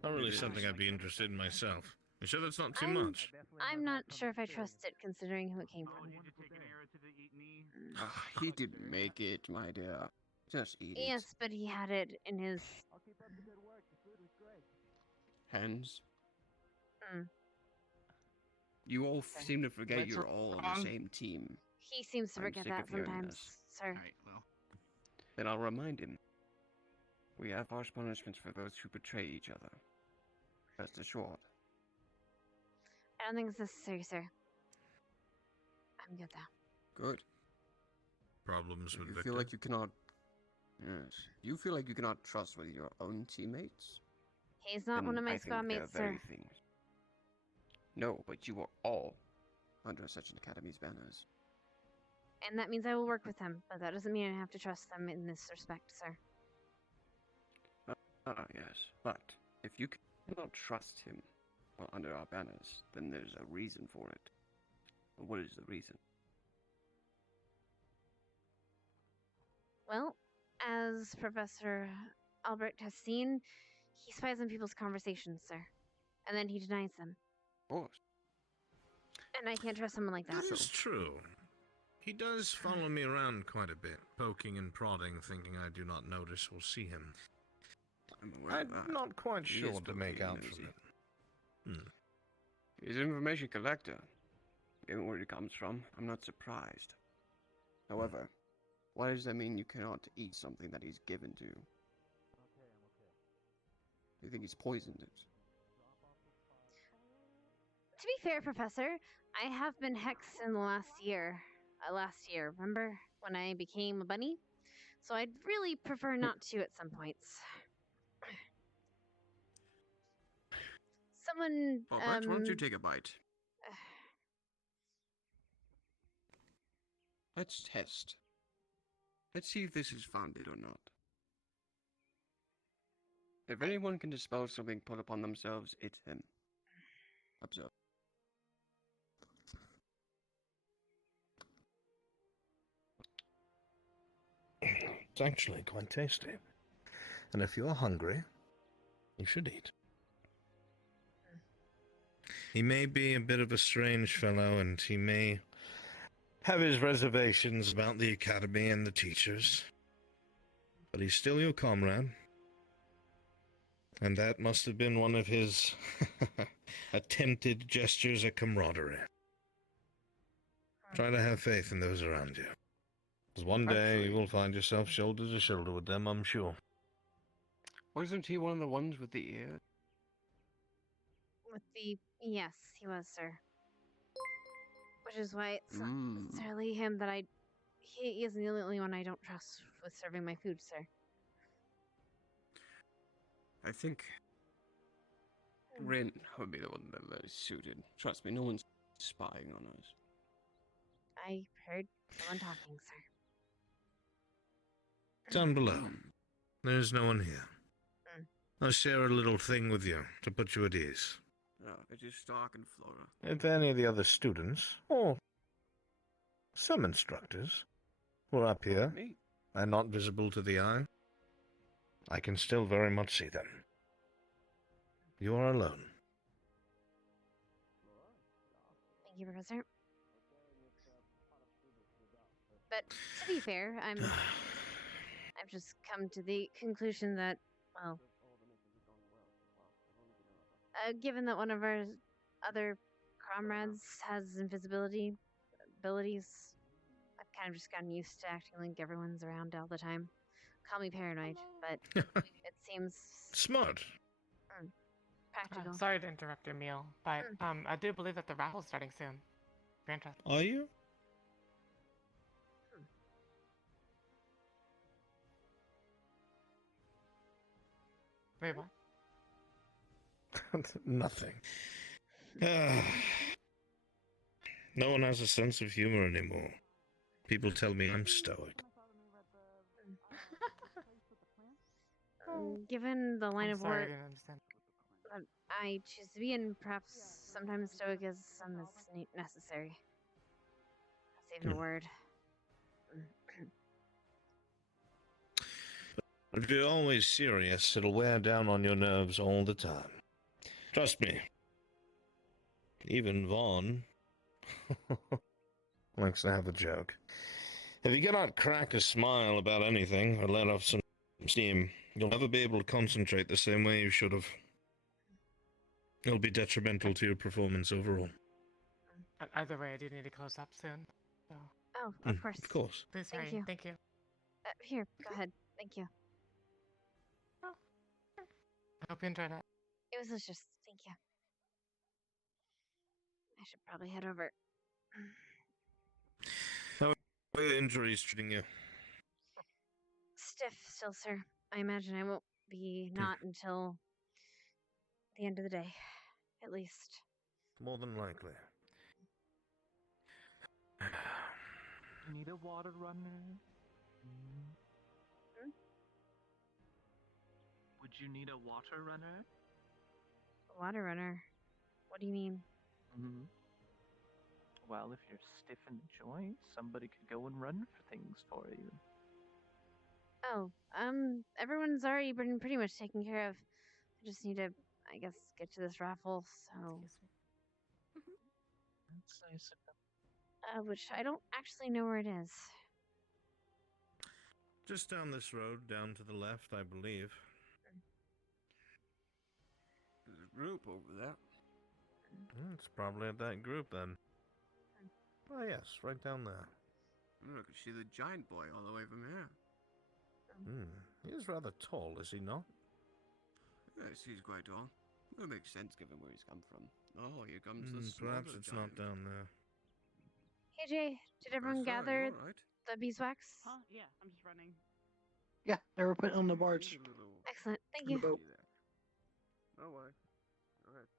Not really something I'd be interested in myself. You sure that's not too much? I'm not sure if I trust it, considering who it came from. He didn't make it, my dear. Just eat it. Yes, but he had it in his. Hands. Mm. You all seem to forget That's you're all on wrong. the same team. He seems to I'm forget sick that of hearing sometimes, this. sir. Then I'll remind him. We have harsh punishments for those who betray each other. Rest assured. I don't think it's necessary, sir. I'm good though. Good. Problems with You Victor? feel like you cannot. Yes. You feel like you cannot trust with your own teammates? He's not one of my squad mates, sir. Things. No, but you are all under Ascension Academy's banners. And that means I will work with him, but that doesn't mean I have to trust them in this respect, sir. Yes. But if you cannot trust him while under our banners, then there's a reason for it. But what is the reason? Well, as Professor Albrecht has seen, he spies on people's conversations, sir. And then he denies them. Of course. And I can't trust someone like that. That is true. He does follow me around quite a bit, poking and prodding, thinking I do not notice or see him. I'm not quite He sure is what to make poking out and from nosy. it. He's an information collector. Given where he comes from, I'm not surprised. However, why does that mean you cannot eat something that he's given to you? You think he's poisoned it? To be fair, Professor, I have been hexed in the last year. Remember? When I became a bunny? So I'd really prefer not to at some points. Someone, Well, perhaps why don't you take a bite? Let's test. Let's see if this is founded or not. If anyone can dispel something put upon themselves, it's him. Observe. It's actually quite tasty. And if you're hungry, you should eat. He may be a bit of a strange fellow, and he may have his reservations about the academy and the teachers. But he's still your comrade. And that must have been one of his attempted gestures of camaraderie. Try to have faith in those around you. Because one day you will find yourself shoulder to shoulder with them, I'm sure. Wasn't he one of the ones with the ear? Yes, he was, sir. Which is why it's not necessarily him that he isn't the only one I don't trust with serving my food, sir. I think Rin would be the one that is suited. Trust me, no one's spying on us. I heard someone talking, sir. Down below. There's no one here. I'll share a little thing with you to put you at ease. Oh, it's just Stark and Flora. If any of the other students, or some instructors, were up here Me? and not visible to the eye, I can still very much see them. You are alone. Thank you, Professor. But to be fair, I've just come to the conclusion that, well, given that one of our other comrades has invisibility abilities, I've kind of just gotten used to acting like everyone's around all the time. Call me paranoid, but it seems smart. Practical. Sorry to interrupt your meal, but I do believe that the raffle's starting soon. Very interesting. Are you? Wait, what? Nothing. No one has a sense of humor anymore. People tell me I'm stoic. Given the line I'm of sorry, I work didn't understand. I choose to be in, perhaps sometimes stoicism is necessary. That's even a word. If you're always serious, it'll wear down on your nerves all the time. Trust me. Even Vaughn likes to have a joke. If you cannot crack a smile about anything or let off some steam, you'll never be able to concentrate the same way you should have. It'll be detrimental to your performance overall. Either way, I do need to close up soon. So. Oh, of course. Of course. Please Thank hurry. you. Thank you. Here, go ahead. Thank you. I hope you enjoyed it. It was delicious. Thank you. I should probably head over. How are your injuries treating you? Stiff still, sir. I imagine I won't be not until the end of the day, at least. More than likely. You need a water runner? Would you need a water runner? Water runner? What do you mean? Well, if you're stiff in the joints, somebody could go and run for things for you. Oh, everyone's already been pretty much taken care of. I just need to, I guess, get to this raffle, so... That's nice of them. Which I don't actually know where it is. Just down this road, down to the left, I believe. There's a group over there. It's probably at that group, then. Oh, yes, right down there. I can see the giant boy all the way from here. He is rather tall, is he not? Yes, he's quite tall. That makes sense given where he's come from. Oh, here comes the Perhaps smaller it's giant. not down there. Hey Jay, did everyone gather the beeswax? Huh? Yeah, I'm just running. Yeah, they were put on the barge. Excellent, thank On the you. boat. No way. Go ahead.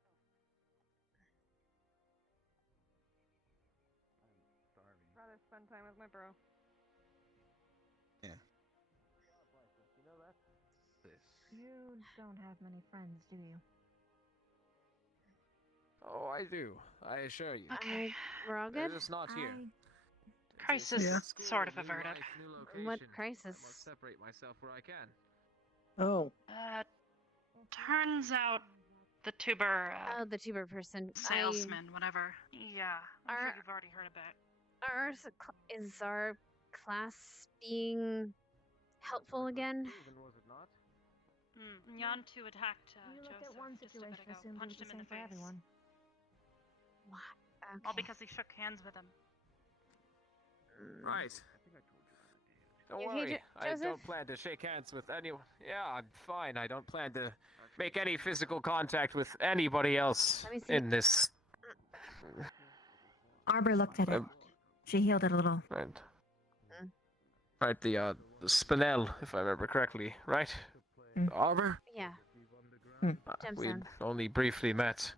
Rather spend time with my bro. Yeah. You don't have many friends, do you? Oh, I do. I assure you. Okay. We're all They're good? just not here. Crisis sort of averted. What crisis? I'll separate myself where I can. Oh. Turns out the tuber Oh, the tuber person. salesman, whatever. Yeah, I'm sure you've already heard a bit. Is our class being helpful again? Yantu attacked You look Joseph at one just a situation, bit ago. assume Punched it's him the in the same for face. everyone. What? All because he shook hands with him. Right. Don't You okay, worry, I Joseph? don't plan to shake hands with anyone. Yeah, I'm fine. I don't plan to make any physical contact with anybody else Let me see. in this. Arbor looked at it. She healed it a little. Right. Right, the Spinel, if I remember correctly, right? Mm. Arbor? Yeah. We Gemstone. only briefly met.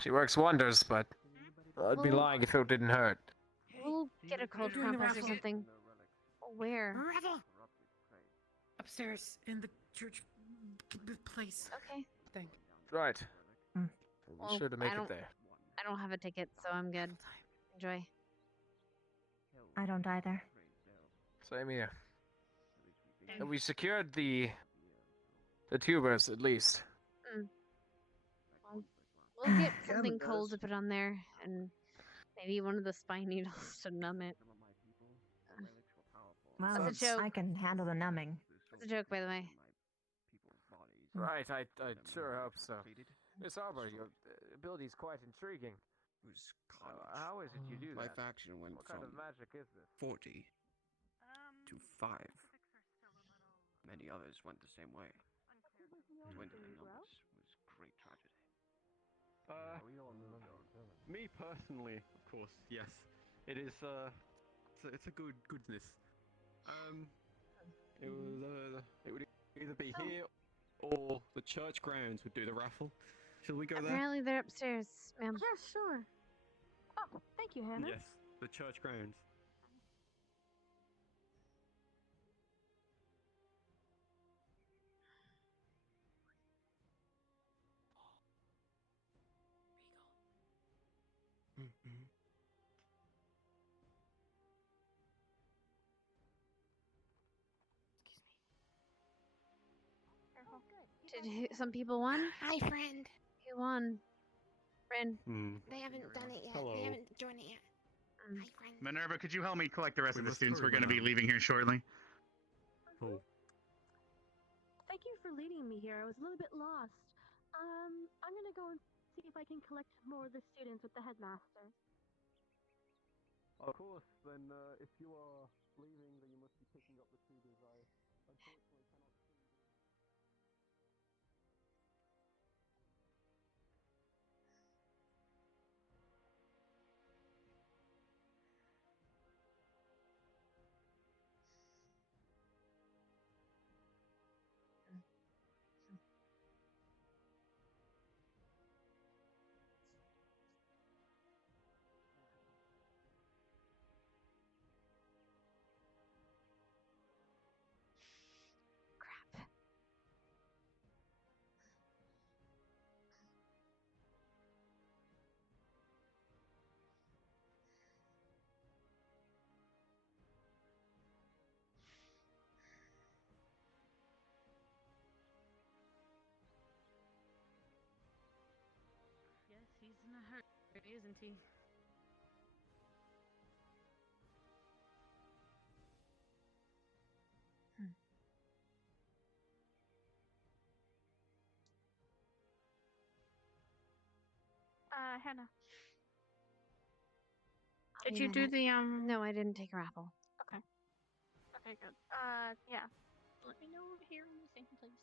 She works wonders, but I'd be Well- lying if it didn't hurt. We'll get a cold Doing the compress or raffle. something. Where? Raffle! Upstairs in the church place. Okay. Thing. Right. Mm. We'll be sure to make it there. I don't have a ticket, so I'm good. Enjoy. I don't either. Same here. And we secured the tubers at least. We'll get something cold to put on there, and maybe one of the spine needles to numb it. Well, That's a joke. I can handle the numbing. That's a joke, by the way. Right, I sure hope so. Miss Arbor, your ability is quite intriguing. How is it you do My that? faction went What kind of from magic is this? 40 to 5. Many others went the same way. Dwindling numbers was great tragedy. Me personally, of course, yes. It is, it's a goodness. It would either be here or the church grounds would do the raffle. Shall we go there? Apparently they're upstairs, ma'am. Yeah, sure. Oh, thank you, Hannah. Yes, the church grounds. Some people won? Hi, friend. Who won? Friend. They haven't done it yet. Hello. They haven't joined it yet. Hi, friend. Minerva, could you help me collect the rest of the must students? We're hurry going to be now. leaving here shortly. Oh. Thank you for leading me here. I was a little bit lost. I'm gonna go and see if I can collect more of the students with the headmaster. Of course, then if you are leaving, then you must be picking up the tubers. I unfortunately cannot see you. Yes, he's in a hurry, isn't he? Hannah. Did you do the No, I didn't take a raffle. Okay. Okay, good. Yeah. Let me know here in the thing, please.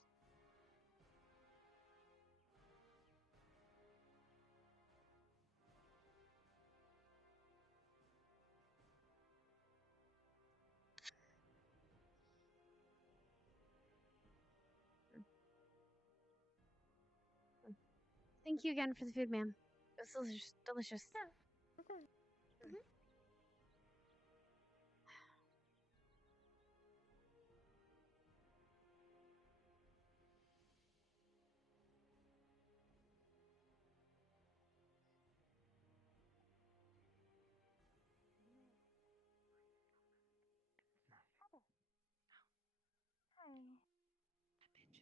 Thank you again for the food, ma'am. It was delicious. Yeah. Okay.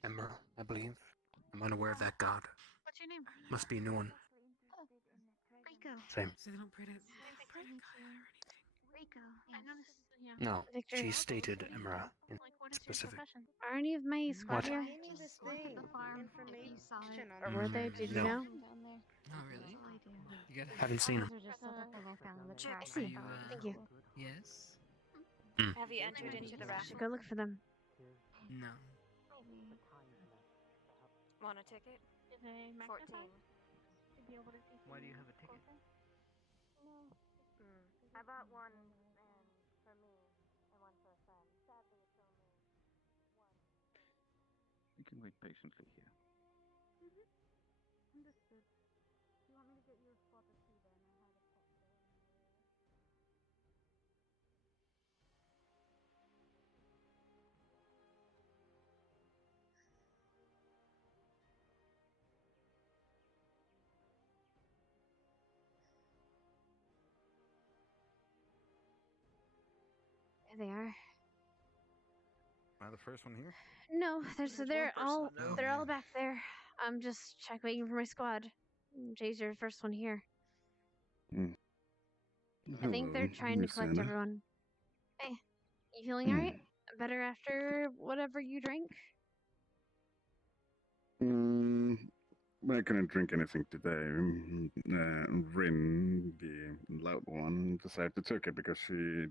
Emerald, I believe. I'm unaware of that god. What's your name? Must be a new one. Rico. Same. So they don't pray to God or anything. Rico. I noticed. Yeah. No, Victor. she stated Emra in Like, what is specific. your profession? Are any of my squad What? here? I work at the farm. If you saw it. Or were they? Did you No. know? Down there. Not really. That's all I do. Haven't seen him. I see. Thank you. Yes? Have you entered into the raffle? Should go look for them. No. Want a ticket? 14. Why do you have a ticket? I bought one for me and one for a friend. Sadly, it's only one. You can wait patiently here. Understood. Do you want me to get you a spot or two then? I had a spot there. There they are. Am I the first one here? No, they're all Oh, they're all man. back there. I'm just waiting for my squad. Jay's your first one here. I think they're trying to collect everyone. Hey, you feeling alright? Better after whatever you drank? I couldn't drink anything today. Rin, the loud one, decided to take it because she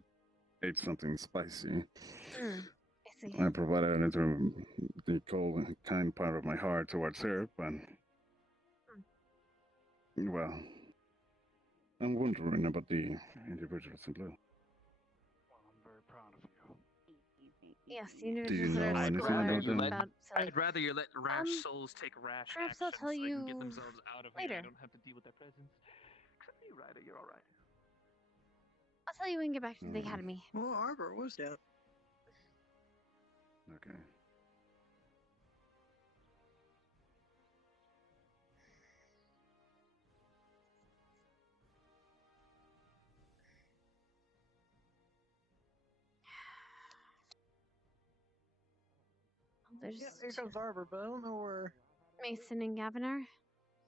ate something spicy. I see. I provided it to the cold, kind part of my heart towards her, but well, I'm wondering about the individuals in blue. Yes, the Do you individuals that know are anything schooled about them? silly. I'd rather you let rash souls take rash perhaps actions I'll tell so they can you get themselves out of later. here. I don't have to deal with their presence. Except you, Ryder, you're alright. I'll tell you when we get back to the academy. Well, Arbor was down. Okay. There's Yeah, here comes Arbor, but I don't know where. Mason and Gaviner.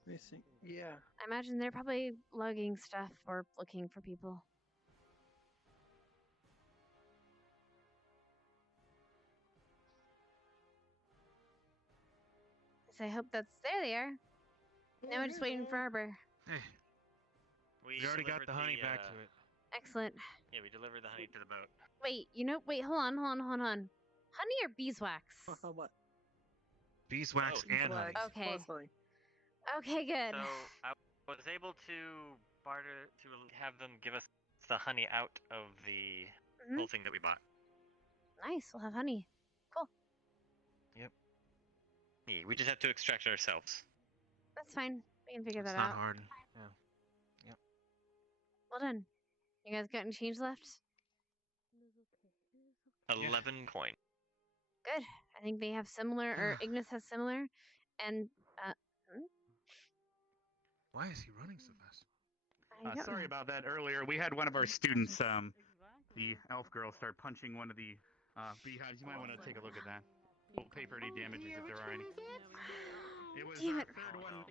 Mason. Yeah. I imagine they're probably lugging stuff or looking for people. So I hope there they are. Now we're just waiting for Arbor. Hey. We already got the honey back to it. Excellent. Yeah, we delivered the honey to the boat. Wait, hold on. Honey or beeswax? What? Beeswax and honey. Okay. Okay, good. So I was able to barter to have them give us the honey out of the whole thing that we bought. Nice, we'll have honey. Cool. Yep. Yeah, we just have to extract it ourselves. That's fine. We can figure It's that not out. hard. Yeah. Yep. Well done. You guys got any change left? 11 coin. Good. I think they have similar, or Ignis has similar, and Why is he running so fast? I don't Sorry know. about that earlier. We had one of our students, the elf girl, start punching one of the beehives. You might want to take a look at that. We'll pay for any damages if there are any. It was Damn it.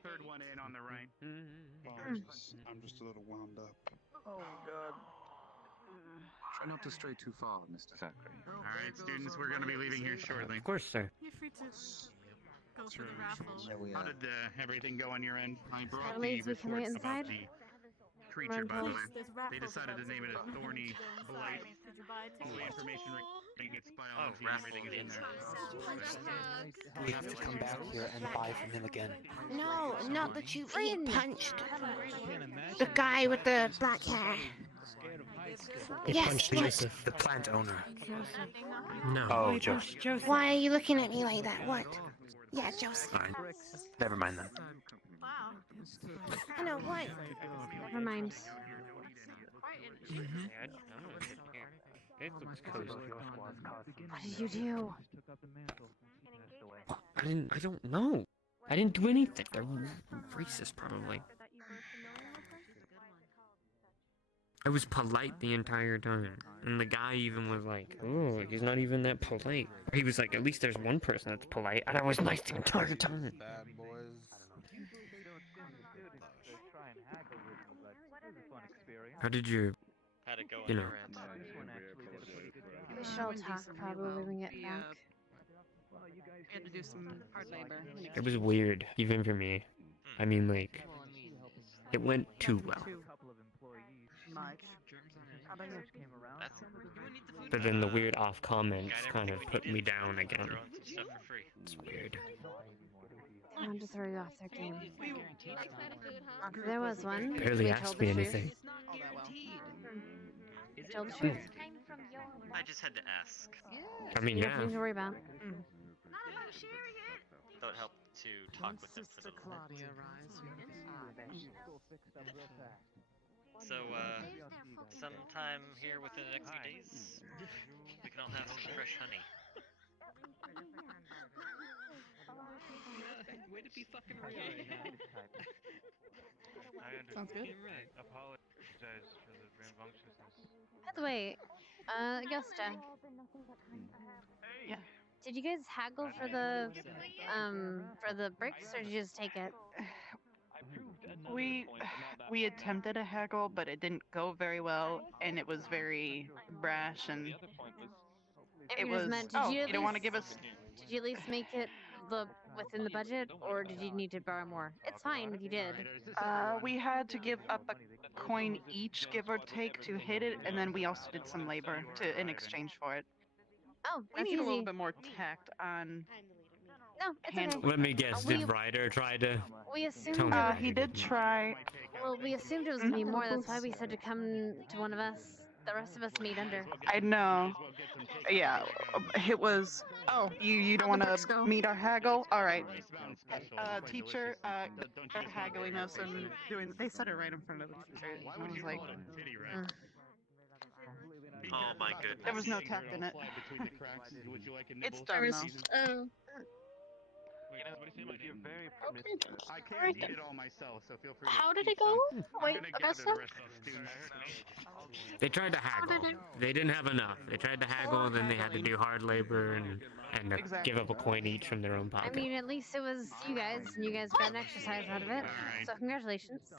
third one in on the right. I'm just a little wound up. Oh God. Try not to stray too far, Mr. Zachary. All right, students, we're going to be leaving here shortly. Of course, sir. You're free to go for the raffle. How did everything go on your end? I brought That the leads me to my report about inside. the creature, by the way. They decided to name it a thorny blight. Did you buy a All the ticket? information regarding its biology and everything is in there. We have to come back here and buy from him again. No, not that you punched the guy with the black hair. He Yes, punched yes. Joseph, the plant owner. No. Oh, Joseph. Why are you looking at me like that? What? Yeah, Joseph. Fine. Never mind then. I know what. Never mind. What did you do? I don't know. I didn't do anything. They're racist, probably. I was polite the entire time. And the guy even was like, oh, he's not even that polite. He was like, at least there's one person that's polite. And I was nice the entire time. Bad boys. How did you, How'd it go on you know, your end? We should all talk probably when we get back. We had to do some hard labor. it was weird, even for me. I mean, like, It went too well. Much. How about you? But then the weird off comments kind of put me down again. Stuff for free. It's weird. Time to throw you off their game. There was one. Barely We asked told me the truth. anything. We told the truth. I just had to ask. I mean, yeah. Nothing to worry about. Thought it helped to talk with them for the So, sometime here within the next few days, we can all have some fresh honey. Way to be fucking real right now. I understand. Sounds good. I apologize for the rambunctiousness. By the way, Augusta. Yeah. Did you guys haggle for the bricks, or did you just take it? We attempted a haggle, but it didn't go very well, and it was very brash, and it was. Did you you don't want to give us. Did you at least make it within the budget, or did you need to borrow more? It's fine if you did. We had to give up a coin each, give or take, to hit it, and then we also did some labor in exchange for it. Oh, We that's need a little easy. bit more tact on. No, it's okay. Let me guess, did Ryder try to... We assumed. Tell me Ryder He did try. Well, we assumed it was gonna be more. That's why we said to come to one of us. The rest of us meet under. I know. Yeah, it was. Oh, you don't want to meet our haggle? All right. Teacher, they're haggling us and doing. They said it right in front of the teacher. I was like. Oh my goodness. There was no tact in it. It's done though. I can't eat it all myself, so feel free to. How did it go? Wait, Augusta? They tried to haggle. They didn't have enough. They tried to haggle, then they had to do hard labor and give up a coin each from their own I pocket. mean, at least it was you guys, and you guys got an exercise out of it. So congratulations.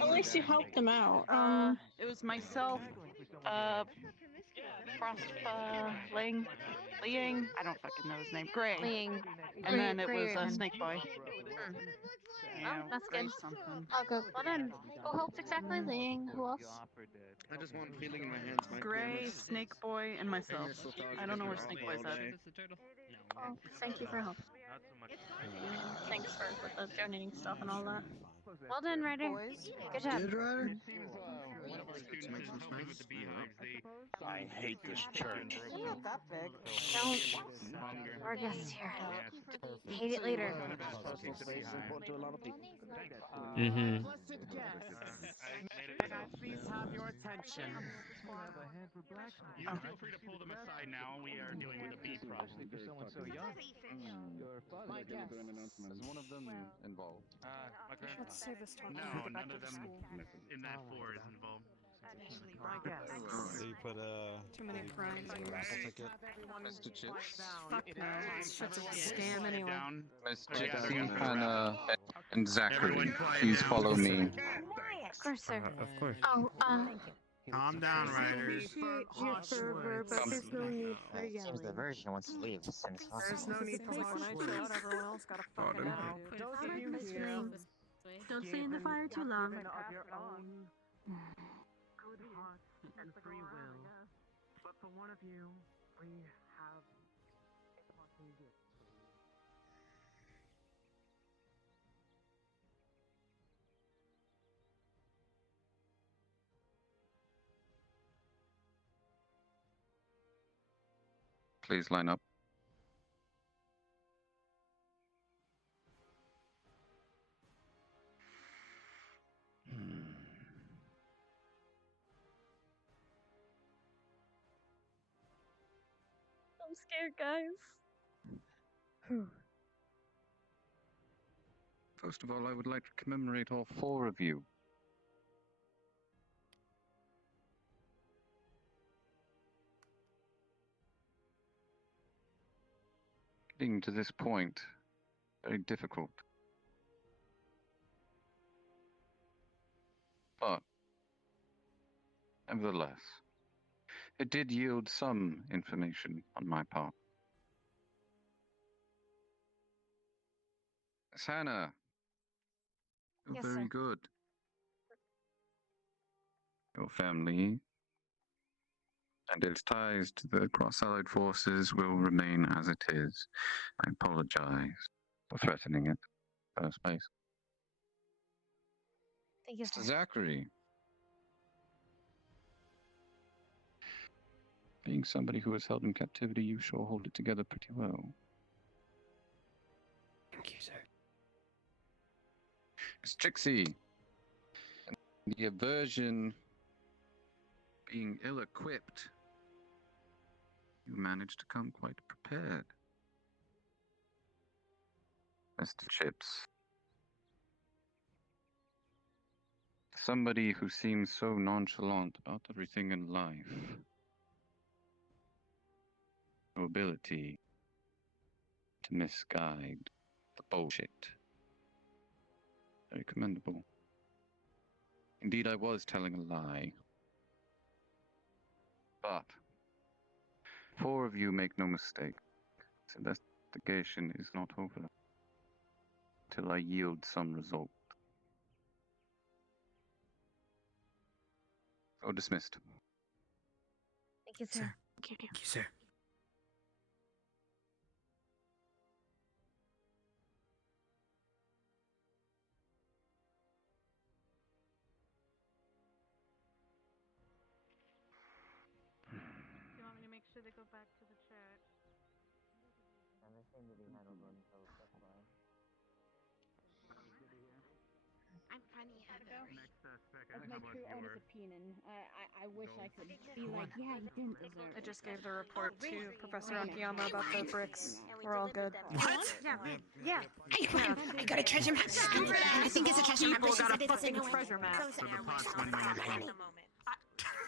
At least you helped them out. It was myself, Liang, I don't fucking know his name. Gray. Liang. And then it was Gray- Snake Boy. Oh, that's good. I'll go. Well done. Who helped exactly? Ling. Who else? I just want feeling in my hands. Gray, Snake Boy, and myself. I don't know where Snake Boy's at. Oh, thank you for helping. Thanks for the donating stuff and all that. Well done, Ryder. Good job. One of our students is helping with the beehives. I hate this church. Don't. Our guests here. Hate it later. Mm-hmm. Please have your attention. You can feel free to pull them aside now. We are dealing with a bee problem. My guess. Is one of them involved? My grandpa. Let's save us talking. No, Go back none to of the them school. in that floor is involved. My guess. So you put Too many crimes here. raffle ticket. Mr. Chips? Fuck no. This shit's a scam anyway. Mr. Gypsy, Hannah, and Zachary, please follow me. Of course, sir. Of course. Oh, Calm down, Riders. appreciate your fervor, but there's no need for yelling. Seems the virgin wants to leave as soon as There's possible. no need for harsh words. Everyone else got a fucking attitude. Those of you here Don't stay in the fire too long. of your own good heart and free will. But for one of you, we have a parting gift. Please line up. I'm scared, guys. First of all, I would like to commemorate all four of you. Getting to this point, very difficult. But, nevertheless, it did yield some information on my part. Miss Hannah, Yes, Very sir. good. Your family and its ties to the Cross-Allied forces will remain as it is. I apologize for threatening it in the first place. Thank you, Mr. sir. Zachary, being somebody who was held in captivity, you sure hold it together pretty well. Thank you, sir. Miss Trixie, the aversion being ill-equipped, you managed to come quite prepared. Mr. Chips, somebody who seems so nonchalant about everything in life, no ability to misguide the bullshit. Very commendable. Indeed, I was telling a lie. But, 4 of you make no mistake. This investigation is not over till I yield some result. So dismissed. Thank you, sir. Thank you, sir. Do you want me to make sure they go back to the church? And they seem to be handled themselves just fine. I'm funny. Next spec, As how my about true your honest opinion, I wish I could be Go like, on. yeah, you didn't deserve I it. just gave the report to Professor Yeah. Akiyama about the bricks. We're all good. What? Yeah. Yeah. I got a treasure map. Stupid ass. I think it's a treasure map. People She got said a it's fucking no way. treasure map. Close So it. the pot's winning in this game.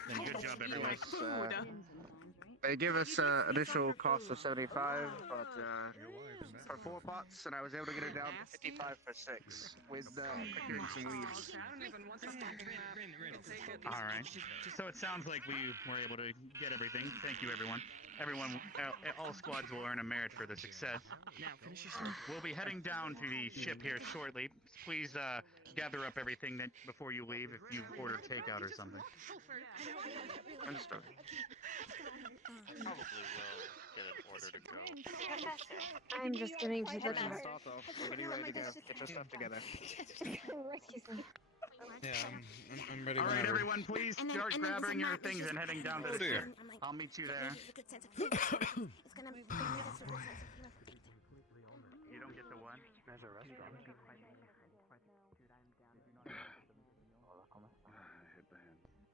Then good job, everyone. They give us initial cost of 75, but for 4 pots, and I was able to get it down to 55 for 6 with procuring some leaves. All right. So it sounds like we were able to get everything. Thank you, everyone. Everyone, all squads will earn a merit for their success. We'll be heading down to the ship here shortly. Please gather up everything that before you leave if you've ordered takeout or something. Understood. Probably will get an order to go. I'm just getting to the We're church. start off. We're getting ready to go. Get your stuff together. Excuse me. Yeah, I'm ready. All right, whenever. everyone, please start grabbing your things and heading down to the ship. I'll meet you there. You don't get the what? There's a restaurant.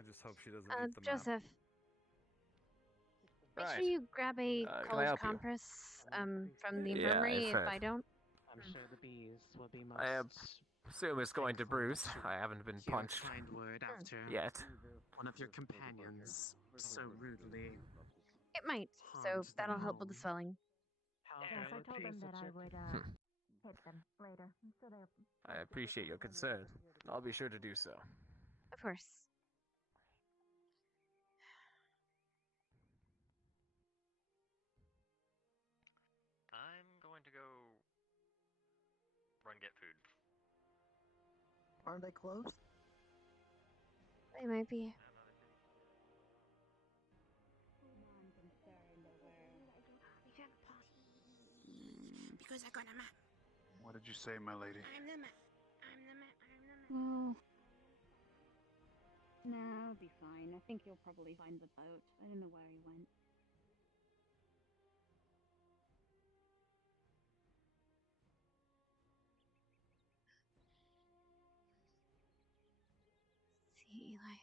I just hope she doesn't eat the map. Joseph. Make Right. sure you grab a Can I cold help you? compress from the Yeah, infirmary I've if I heard. don't. I'm sure the bees will be most. I assume it's going to Bruce. I haven't been hear a punched kind word after yet. one of your companions so rudely. It might, so that'll help with the swelling. Yes, I told them that I would hit them later. So they're. I appreciate your concern. I'll be sure to do so. Of course. I'm going to go run get food. Aren't they closed? They might be. Because I got a map. What did you say, my lady? I'm the map. I'm the map. I'm the map. Well, nah, I'll be fine. I think you'll probably find the boat. I don't know where he went. See, Eli.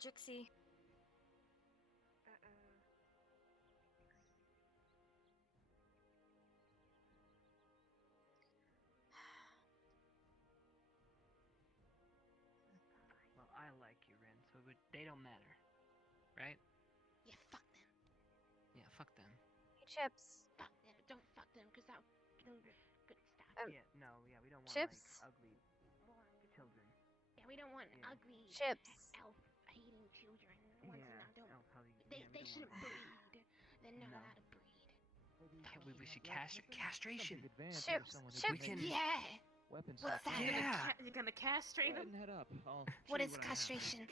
Jixie. Well, I like you, Ren, so they don't matter. Right? Yeah, fuck them. Yeah, fuck them. Hey, Chips. Fuck them. Don't fuck them, because that good stuff. Yeah, we don't want Chips? like ugly children. Yeah, we don't want ugly Chips. elf-hating children. The ones Yeah, that don't. elf-hating- They yeah, we don't shouldn't want breed. They're not allowed to breed. Yeah, we should castration. Chips. We can. Yeah. Weapons. What's that? Yeah. You're gonna castrate him? Head up. What is castration?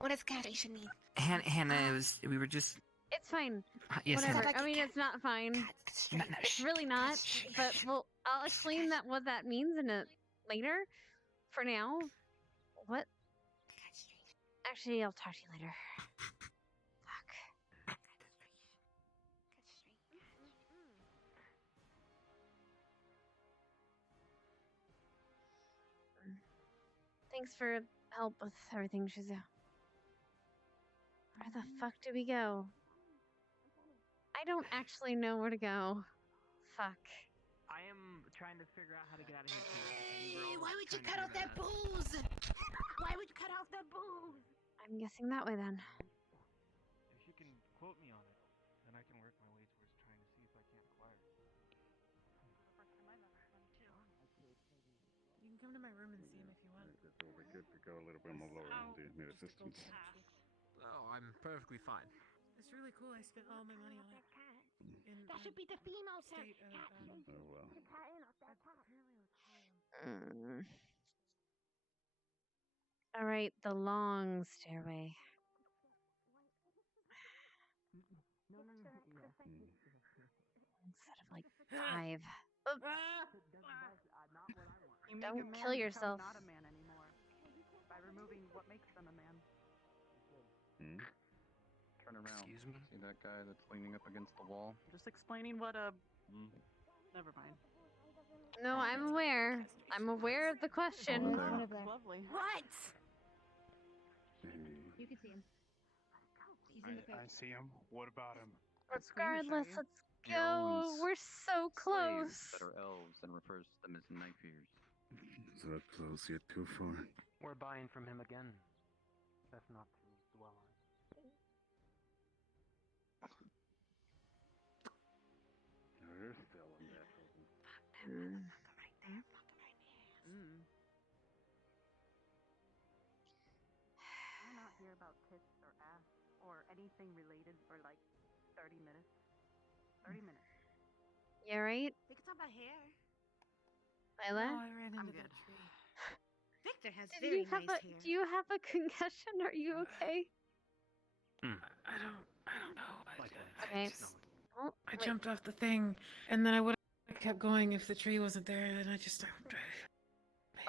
What does castration mean? Hannah, we were just. It's fine. Yes, Whatever. Hannah. I mean, it's not fine. It's really not. But I'll explain what that means in a later. For now, what? Actually, I'll talk to you later. Fuck. Thanks for help with everything, Shizu. Where the fuck do we go? I don't actually know where to go. Fuck. I am trying to figure out how to get out of here too. Hey, why would you cut off that booze? Why would you cut off that booze? I'm guessing that way then. If you can quote me on it, then I can work my way towards trying to see if I can't acquire it. You can come to my room and see him if you want. It's always good to go a little bit more lower. Do you need assistance? Oh, I'm perfectly fine. It's really cool. I spent all my money on it. That should be the female state Oh well. All right, the long stairway. Instead of like 5. You make Don't a man kill yourself. become not a man anymore by removing what makes them a man. Turn around. Excuse me? See that guy that's leaning up against the wall? Just explaining what a. Never mind. No, I'm aware. I'm aware of the question. Lovely. What? You can see him. He's in the I see him. What about him? Regardless, let's He go. owns We're so close. slaves that are elves and refers to them as night fears. So close yet too far. We're buying from him again. That's not to dwell on. You're still in that. I'm not here about tits or ass or anything related for like 30 minutes. 30 minutes. You alright, We can talk about hair. Lila? Oh, I ran into I'm that good. tree. Victor has Do very you have nice a hair. Do you have a concussion? Are you okay? I don't know. Okay. Oh, I wait. jumped off the thing, and then I would have kept going if the tree wasn't there, and I just started.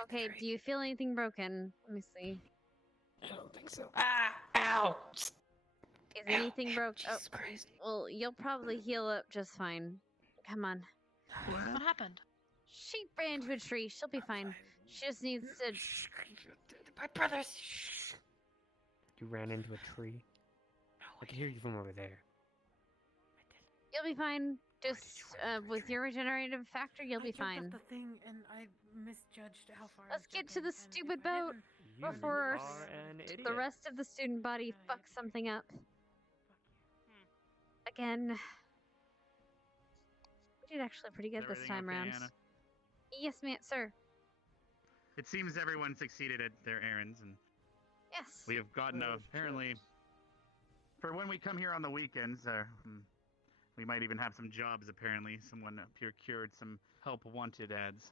Okay, do you feel anything broken? Let me see. I don't think so. Ah! Ow! Is anything broke? Oh, Christ. well, you'll probably heal up just fine. Come on. What happened? She ran into a tree. She'll be fine. She just needs to. My brothers! You ran into a tree. I can hear you from over there. You'll be fine. Just with your regenerative factor, you'll be I jumped fine. off the thing, and I misjudged how far. Let's I was get to the jumping, and stupid if I boat didn't- before are an the idiot. rest of the student body fucks something up. Again. We did actually pretty good this Everything time okay, around. Anna? Yes, ma'am, sir. It seems everyone succeeded at their errands, and Yes. we have gotten apparently. For when we come here on the weekends, we might even have some jobs. Apparently, someone up here cured some help wanted ads.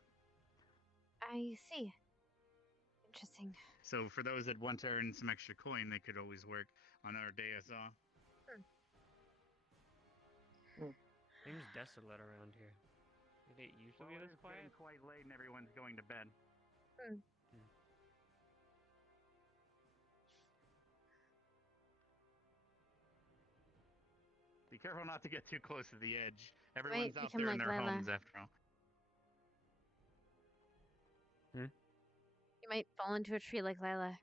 I see. Interesting. So for those that want to earn some extra coin, they could always work on our days off. Seems desolate around here. Did it usually be this It's quiet? getting quite late, and everyone's going to bed. Be careful not to get too close to the edge. Everyone's out become there in like their Lila. homes after all. You might fall into a tree like Lila.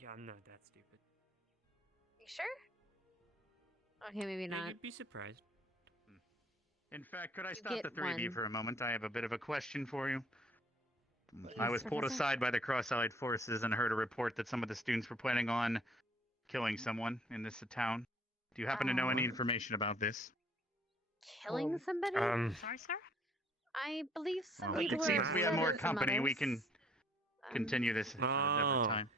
Yeah, I'm not that stupid. You sure? Okay, maybe not. You'd be surprised. In fact, could I You stop get the three of you one. for a moment? I have a bit of a question for you. I Yes, was pulled Professor? aside by the Cross-Allied Forces and heard a report that some of the students were planning on killing someone in this town. Do you happen to know any information about this? Killing somebody? Sorry, sir? I believe some Well, people it seems are we have more upset at some company. We others. can continue this at a different time.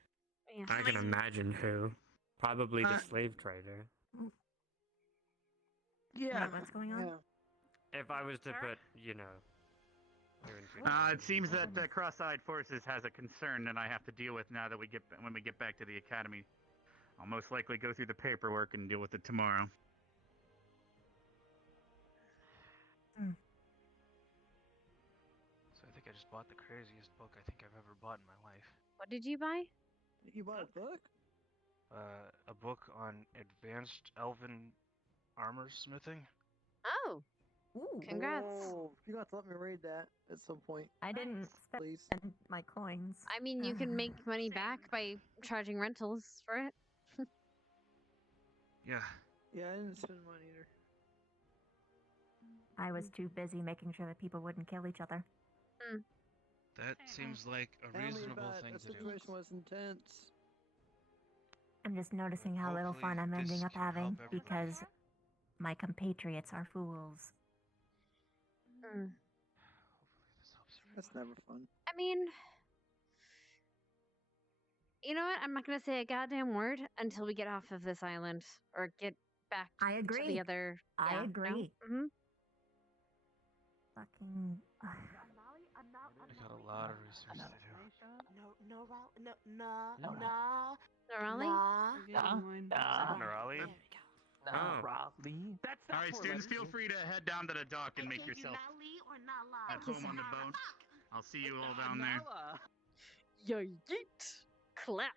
Yes. I can imagine who. Probably the slave trader. Yeah. What's going on? If I was to put, you know... two and two It seems that the Cross-Eyed Forces has a concern that I have to deal with now that when we get back to the academy. I'll most likely go through the paperwork and deal with it tomorrow. So I think I just bought the craziest book I think I've ever bought in my life. What did you buy? You bought a book? A book on advanced elven armor smithing. Oh. Congrats. Whoa, you got to let me read that at some point. I didn't Please. spend my coins. I mean, you can make money back by charging rentals for it. Yeah. Yeah, I didn't spend money either. I was too busy making sure that people wouldn't kill each other. That seems like a Tell me reasonable about it. thing The to do. situation was intense. I'm just noticing how little fun I'm ending up having because my compatriots are fools. That's never fun. I mean, you know what? I'm not gonna say a goddamn word until we get off of this island or get back I to agree. the other. I agree. Mm-hmm. Fucking. I got a lot of research to do. Raleigh? All right, students, feel free to head down to the dock and make yourself at home on the boat. I'll see you all down there. Yo, yeet! Clap.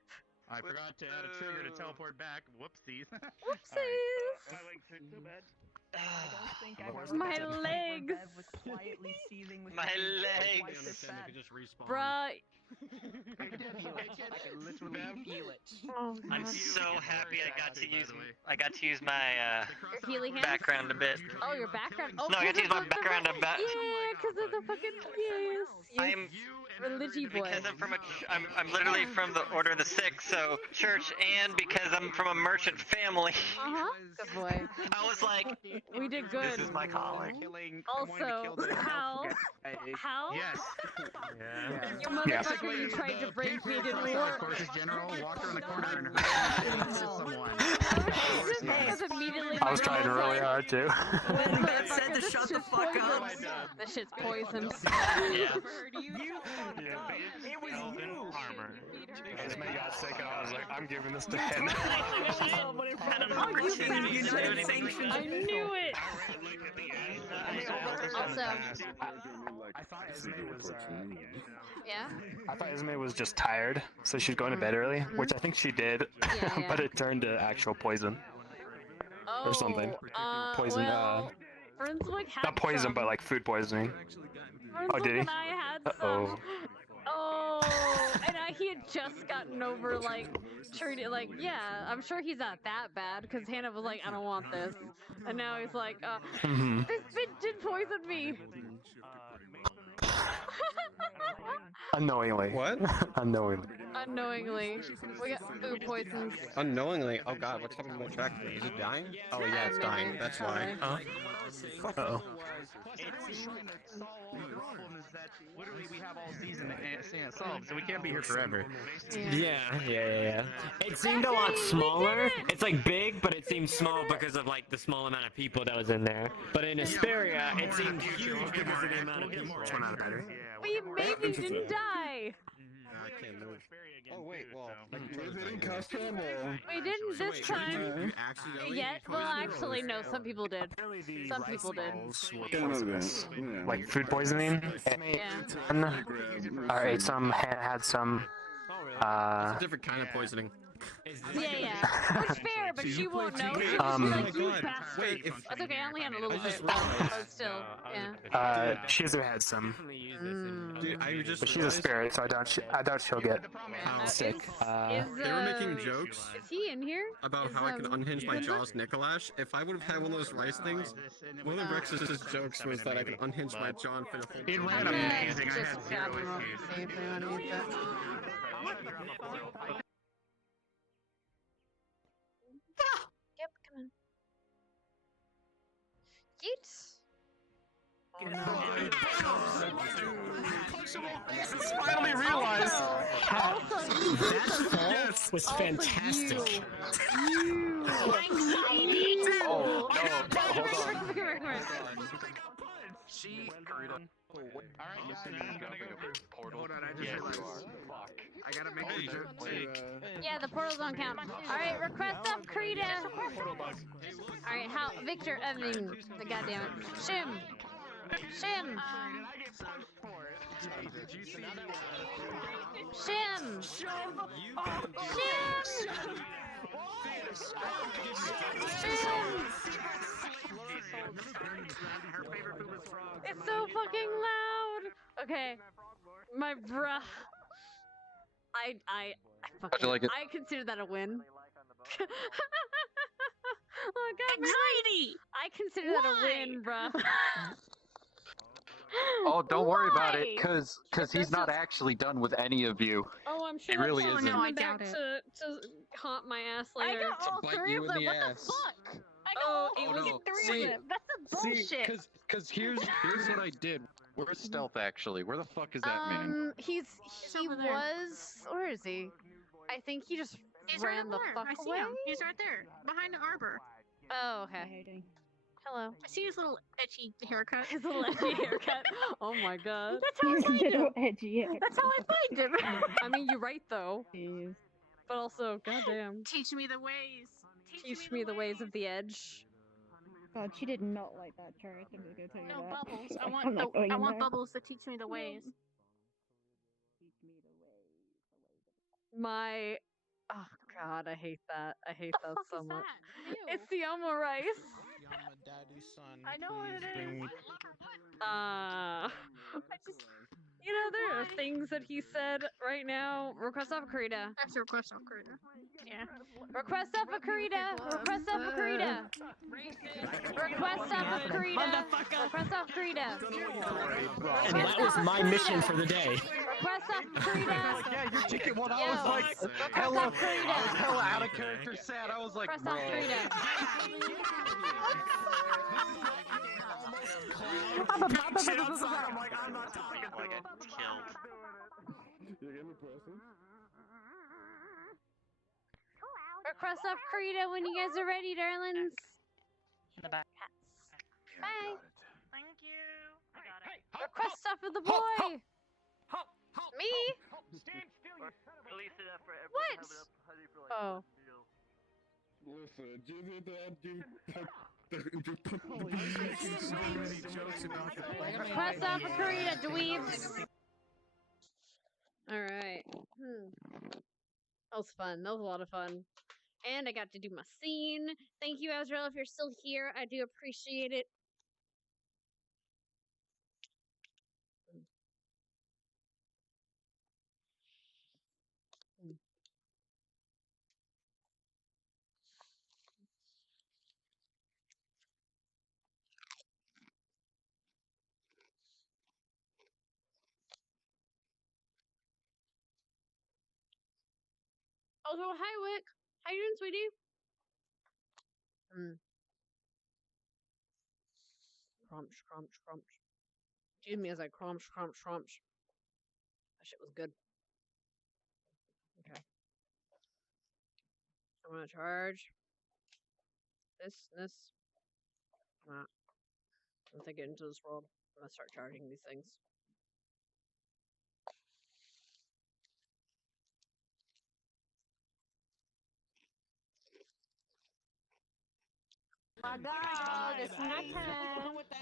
I forgot to add a trigger to teleport back. Whoopsies. Whoopsies! My legs hurt so bad. I don't think I was My legs. Bev was quietly seething with My rage. legs. Twice as bad. Bruh. I can literally feel it. Oh, I'm God. so happy I got to use my Your healy hands? background a bit. Oh, your background. Oh, No, I got to use my 'cause of the background a bit. Yeah, because of the fucking yes. I'm religion boy. because I'm from I'm literally from the Order of the Six, so church, and because I'm from a merchant family. Good boy. I was like, We did good. this is my calling. Also, Hal. Hal? Yes. Your motherfucker, you tried to break me, didn't work. Forces General walked around the corner and heard someone. Immediately I was trying really hard to. That said to shut the fuck up. That shit's poisoned. Yeah. It was you. Armor. Esme got sick and I was like, I'm giving this to him. I knew it! Also, I thought Esme was, yeah? I thought Esme was just tired, so she's going to bed early, which I think she did, yeah. but it turned to actual poison. Or something. Poison, well, Brunswick had not poison, some. but like food poisoning. Brunswick did he? and I had some. Oh, and he had just gotten over, like, treated, like, yeah, I'm sure he's not that bad, because Hannah was like, I don't want this. And now he's like, this bitch did poison me. Unknowingly. What? Unknowingly. Unknowingly. We got food poisons. Unknowingly? Oh god, what's happening to my tractor? Is it dying? Oh yeah, it's dying. That's why. Uh-oh. The problem is that literally we have all season to solve, so we can't be here forever. Yeah. It seemed a lot smaller. It's like big, but it seemed small because of like the small amount of people that was in there. But in Asperia, it seemed huge because of the amount of people. We maybe didn't die. I can't move. Oh wait, well, We didn't this time. Yet? Well, actually, no. Some people did. Some people did. Like food poisoning. Yeah. Or ate some, had some. It's a different kind of poisoning. Yeah. Which fair, but she won't know. She'll just be like, you bastard. Wait, It's okay, I only had a little I bit, just but realized- still, yeah. She hasn't had some. Dude, I just But she's a realized- spirit, so I doubt she'll get sick. They were making jokes Is he in here? about how I could unhinge my jaws, Nickolash. If I would have had one of those rice things, one of Rex's jokes was that I could unhinge my jaw and fit a full. It ran amazing. I had zero See if they want to use that. Yep, come on. Yeet. Finally realized That was fantastic. Oh, no, hold on. She Hold on, I just realized. I gotta make a joke too. Yeah, the portals don't count. Alright, request of Krita. Alright, how Victor, I mean, the goddamn it. Shim. Shim. Shim. It's so fucking loud. Okay, my bruh. I How'd you like it? I consider that a win. Oh god, anxiety. I consider that a win, bruh. Oh, don't worry about it, Why? cause he's not actually done with any of you. Oh, I'm sure He really that's isn't. coming back to haunt my ass later. I got all To bite three you of in them. the What the ass. fuck? I got all no. three of them. That's a bullshit. Cause here's what I did. Where's Stealth actually? Where the fuck is that man? He was. Where is he? I think he just ran the fuck I see away. him. He's right there, behind the arbor. Oh, okay. Hello. I see his little etchy haircut. His little edgy haircut. Oh my god. That's how I find him. Edgy. That's how I find him. I mean, you're right though. But also, goddamn. Teach me the ways. Teach me the ways of the edge. God, she did not like that chart. I'm just gonna tell you No, that. Bubbles. I I'm want not going in there. Bubbles to teach me the ways. My. Oh god, I hate that. I hate that so much. Ew. It's the Elmo rice. Daddy's son. I know what it is. I just. You know, there are things that he said right now. Request off Karita. That's a request off Karita. Yeah. Request off a Karita. Request off a Karita. Request off a Karita. Request off Karita. And that was my mission for the day. Request off Karita. Yeah, your ticket one. I Yo, was like, request hella, off Karita. I was hella out of character sad. I was like, Request bro. off Karita. I'm like, I'm not talking to him. Request off Karita when you guys are ready, darlings. In the back. Bye. Thank you. I got it. Request off of the boy. Me? Stand still, you son of a... Release it up for everyone. What? Have it up, honey, for like Oh. Listen, give me Request off of Karita, dweebs. Alright. That was fun. That was a lot of fun. And I got to do my scene. Thank you, Azrael, if you're still here. I do appreciate it. Also, hi, Wick. How you doing, sweetie? Crunch, crunch, crunch. Excuse me as I crunch, crunch, crunch. That shit was good. Okay. I'm gonna charge this. Once I get into this world, I'm gonna start charging these things. My God, it's night time.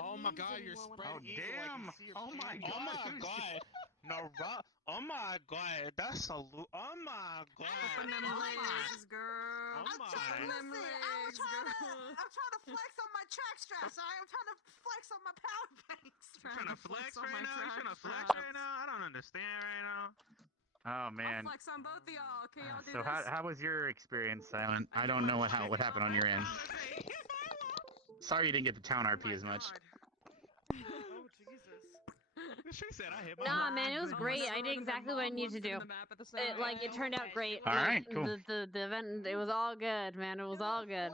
Oh my God, you're spread eagle. Damn! Oh my God! Oh my God! No, oh my God! That's a oh my my god. Open them legs, girl. I'm trying to flex on my track straps. I'm trying to flex on my power banks. You're trying to flex right now? You're trying to flex right now? I don't understand right now. Oh man. I'll flex on both of y'all. Can y'all do So this? how was your experience, Silent? I don't know what happened on your end. Sorry you didn't get the town RP as much. Oh, Jesus. She said I hit my Nah, man, it was great. I did exactly what I needed to do. It turned out great. All right, cool. The event, it was all good, man. It was all good.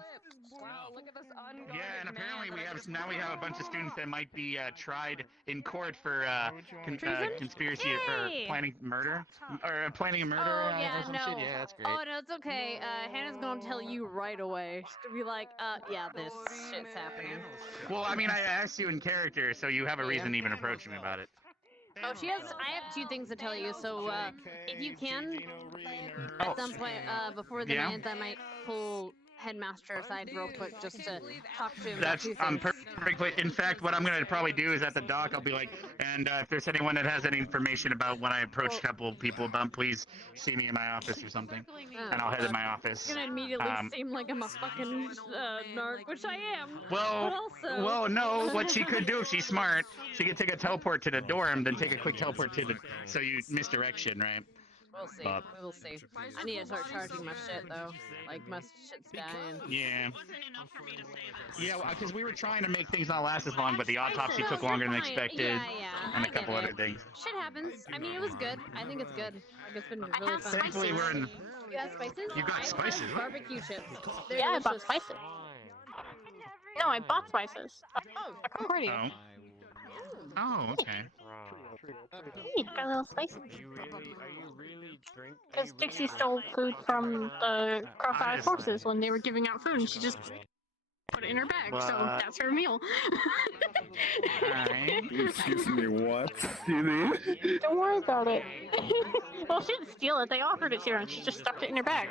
Wow, look at this unguarded Yeah, and apparently man. we have a bunch of students that might be tried in court for conspiracy Yay! or planning murder or planning a murder Oh or yeah, some no. shit. Yeah, that's great. Oh no, it's okay. Hannah's gonna tell you right away. She's gonna be like, yeah, this shit's happening. Well, I mean, I asked you in character, so you have a reason to even approach me about it. Oh, I have 2 things to tell you. So, if you can, at some point before the 9th, I might pull Headmaster aside real quick just to talk to him. That's about 2 things. perfectly. In fact, what I'm gonna probably do is at the dock, I'll be like, and if there's anyone that has any information about what I approached a couple of people about, please see me in my office or something, and I'll head to my office. It's gonna immediately seem like I'm a fucking narc, which I am. Well, but also... well, no. What she could do if she's smart, she could take a teleport to the dorm, then take a quick teleport to the, so you misdirection, right? We'll see. We'll see. I need to start charging my shit though. Like my shit's dying. Yeah. Yeah, because we were trying to make things not last as long, but the autopsy took longer than expected, and a couple other things. Shit happens. I mean, it was good. I think it's good. Like it's been really fun. Thankfully, we're in. You got spices? You got spices? I have barbecue chips. They're Yeah, I bought delicious. spices. No, I bought spices. Oh, I come for you. Oh, okay. Hey, got a little spicy. Are you really drink? Because Dixie stole food from the cross-eyed horses when they were giving out food, and she just put it in her bag, so that's her meal. Excuse me, what? You mean? Don't worry about it. Well, she didn't steal it, they offered it to her, and she just stuffed it in her bag.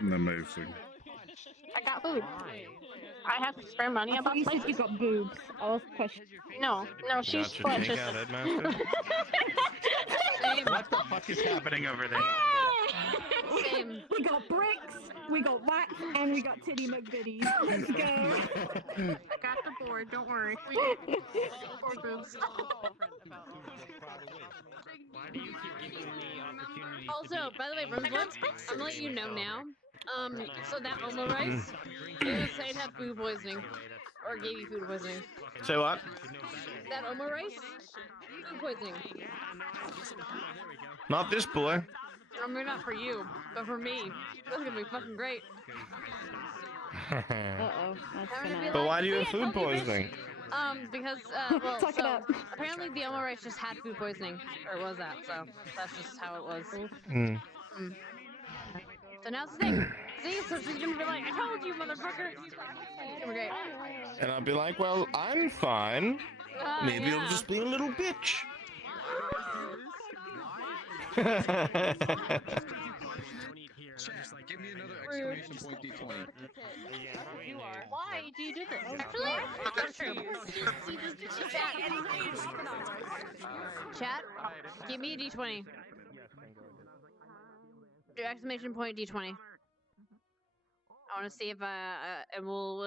Amazing. I got food. I have spare money. I bought spices. You got boobs. I was question. No, she's Gotcha, just. takeout, Headmaster. What the fuck is happening over there? Same. We got bricks, we got wax, and we got titty McVitties. Let's go. I got the board. Don't worry. Board boobs. Also, by the way, Rumswood, I'm gonna let you know now. So that Omo rice, it had food poisoning, or gave you food poisoning. Say what? That Omo rice, food poisoning. Not this boy. I mean, not for you, but for me. That's gonna be fucking great. Uh-oh. But why do you have food poisoning? Because, well, so, apparently the Omo rice just had food poisoning, or was that, so that's just how it was. So now it's the thing. See, so she's gonna be like, I told you, motherfucker! It's gonna be great. And I'll be like, well, I'm fine. Maybe you'll just be a little bitch. Give me another exclamation point D20. Why do you do this? Actually, that's true. Chat, give me a D20. Do exclamation point D20. I want to see if and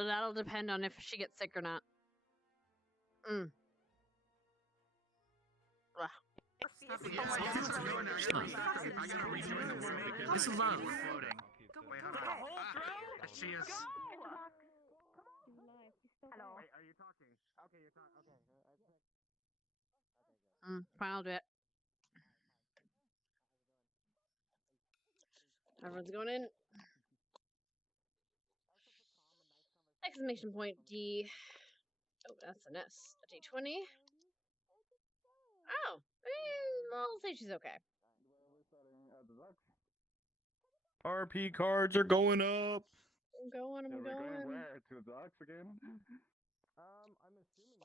that'll depend on if she gets sick or not. This is love. Wait, hold on. She is. Hello. Wait, are you talking? Okay, you're talking. Okay. Fine, I'll do it. Everyone's going in. Exclamation point D. Oh, that's an S. A D20. Oh, I'll say she's okay. RP cards are going up. I'm going. Where? To the docks again? I'm assuming.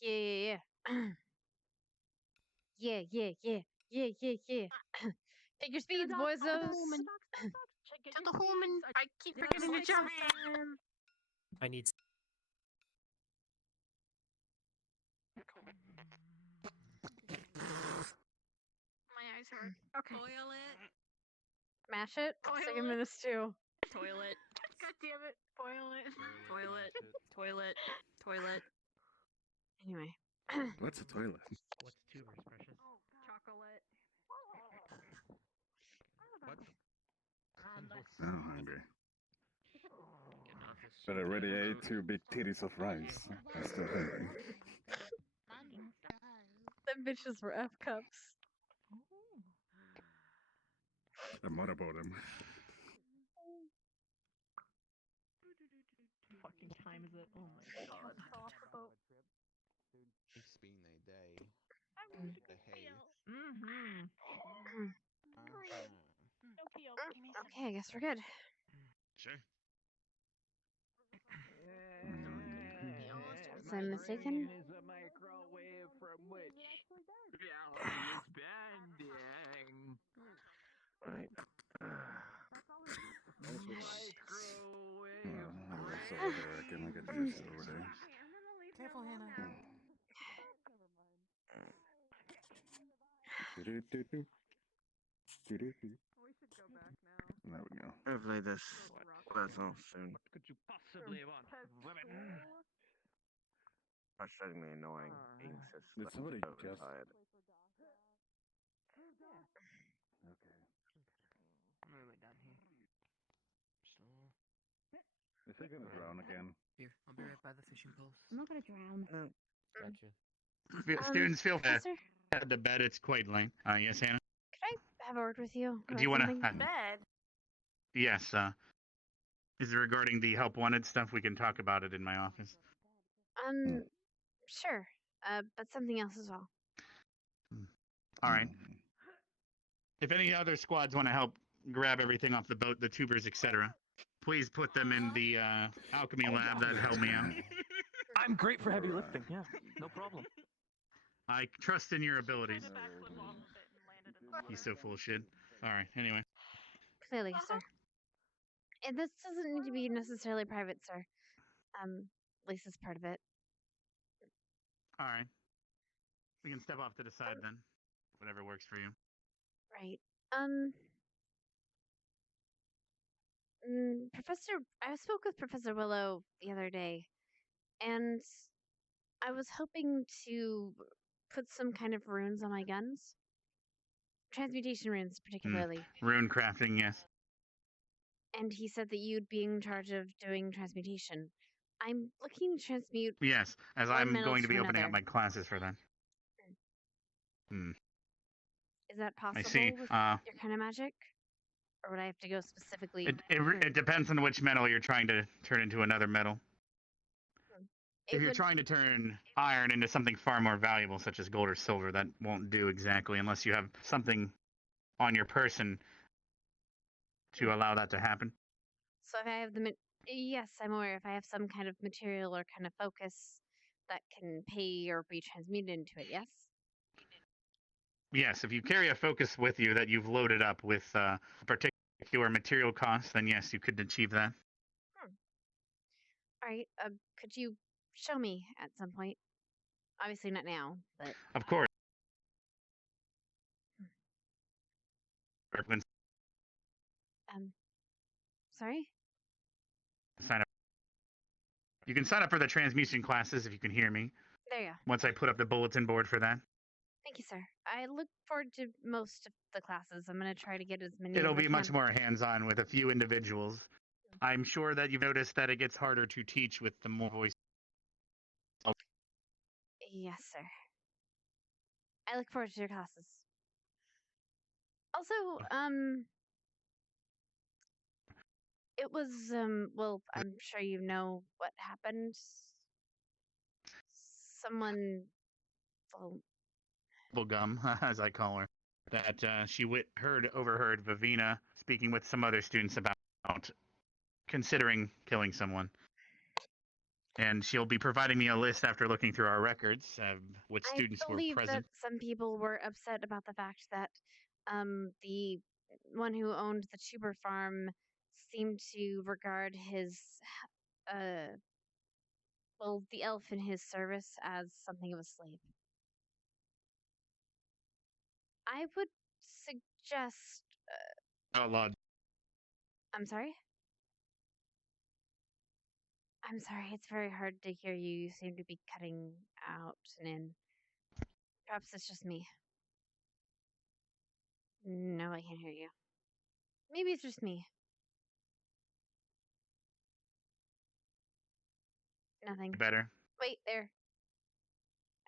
Yeah. Yeah. Take your speeds, boys. To the home, and I keep forgetting to jump. I need sorry. Okay. Toilet. Mash it. Stick him Toilet. in a stew. Toilet. God damn it. Boil it. Toilet. Toilet. Toilet. Anyway. What's a toilet? What's tubers, precious? Chocolate. What? I'm hungry. But I already ate 2 big titties of rice. I'm still hungry. Them bitches were F cups. The motorboard. Fucking time is it? Oh my god. It's been a day. The hay. Okay, I guess we're good. Sure. Was I mistaken? Is a microwave from which reality is bending. Right. Microwave. It's over there. I can get used to it over there. Careful, Hannah. Do-do-do-do. Do-do-do. There we go. Hopefully this wears off soon. What could you possibly want, women? Frustratingly annoying being so Did somebody just... tired. Okay. I'm really done here. So. Is he gonna drown again? Here, I'll be right by the fishing poles. I'm not gonna drown. No. Gotcha. Students, feel free Professor, to head to bed. It's quite late. Yes, Hannah? could I have a word with you? Do you want to... Bed. Yes, is it regarding the help wanted stuff? We can talk about it in my office. Sure. But something else as well. All right. If any other squads want to help grab everything off the boat, the tubers, etc., please put them in the alchemy lab. That'd help me out. I'm great for heavy lifting, yeah. No problem. I trust in your abilities. He's so full of shit. All right, anyway. Clearly, sir. And this doesn't need to be necessarily private, sir. Lisa's part of it. All right. We can step off to the side then. Whatever works for you. Right. Professor, I spoke with Professor Willow the other day, and I was hoping to put some kind of runes on my guns. Transmutation runes, particularly. Rune crafting, yes. And he said that you'd be in charge of doing transmutation. I'm looking to transmute. Yes, as one I'm metal going to be to opening up another. my classes for that. Is that possible see, with your kind of magic? Or would I have to go specifically? It depends on which metal you're trying to turn into another metal. If you're trying to turn iron into something far more valuable, such as gold or silver, that won't do exactly unless you have something on your person to allow that to happen. So if I have the yes, I'm aware. If I have some kind of material or kind of focus that can pay or be transmuted into it, yes. Yes, if you carry a focus with you that you've loaded up with a particular material cost, then yes, you could achieve that. All right. Could you show me at some point? Obviously not now, but Of course. Sorry. Sign up. You can sign up for the transmutation classes if you can hear me. There you go. Once I put up the bulletin board for that. Thank you, sir. I look forward to most of the classes. I'm going to try to get as many. It'll as I be much can. more hands-on with a few individuals. I'm sure that you've noticed that it gets harder to teach with the more voice. Yes, sir. I look forward to your classes. Also, it was well, I'm sure you know what happened. Someone, well, Gum, as I call her, that she overheard Vivina speaking with some other students about considering killing someone. And she'll be providing me a list after looking through our records of which students I were believe present. that some people were upset about the fact that the one who owned the tuber farm seemed to regard his well, the elf in his service as something of a slave. I would suggest. Outlawed. I'm sorry? I'm sorry, it's very hard to hear you. You seem to be cutting out and in. Perhaps it's just me. No, I can't hear you. Maybe it's just me. Nothing. Better. Wait, there.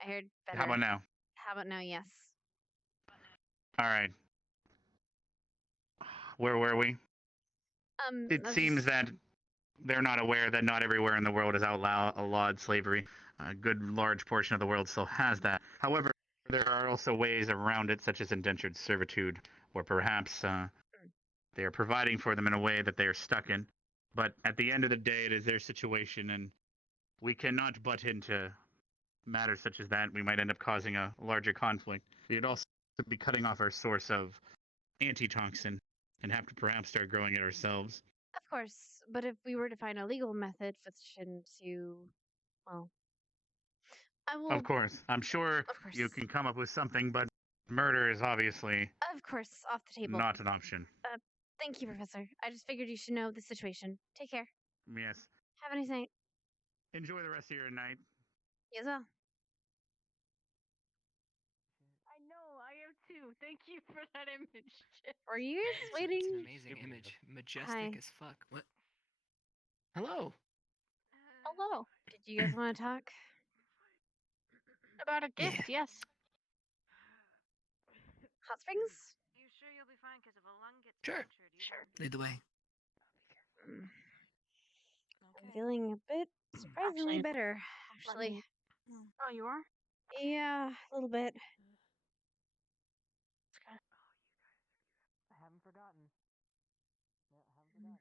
I heard better. How about now? How about now? Yes. All right. Where were we? It seems that they're not aware that not everywhere in the world is outlawed slavery. A good large portion of the world still has that. However, there are also ways around it, such as indentured servitude, or perhaps they are providing for them in a way that they are stuck in. But at the end of the day, it is their situation, and we cannot butt into matters such as that. We might end up causing a larger conflict. We'd also be cutting off our source of antitoxin and have to perhaps start growing it ourselves. Of course, but if we were to find a legal method for to, well, I will. Of course, I'm sure you can come up with something, but murder is obviously Of course, off the table. not an option. Thank you, Professor. I just figured you should know the situation. Take care. Yes. Have a nice night. Enjoy the rest of your night. You as well. I know, I am too. Thank you for that image. Were you guys waiting? It's an amazing image. Majestic as fuck. What? Hello. Hello. Did you guys want to talk? About a gift, yes. Hot Springs? You sure you'll be fine? Because if a lung gets Sure. punctured, Lead the way. I'm feeling a bit surprisingly better, actually. Oh, you are? Yeah, a little bit. I haven't forgotten. Yeah, I haven't forgotten. Come for you.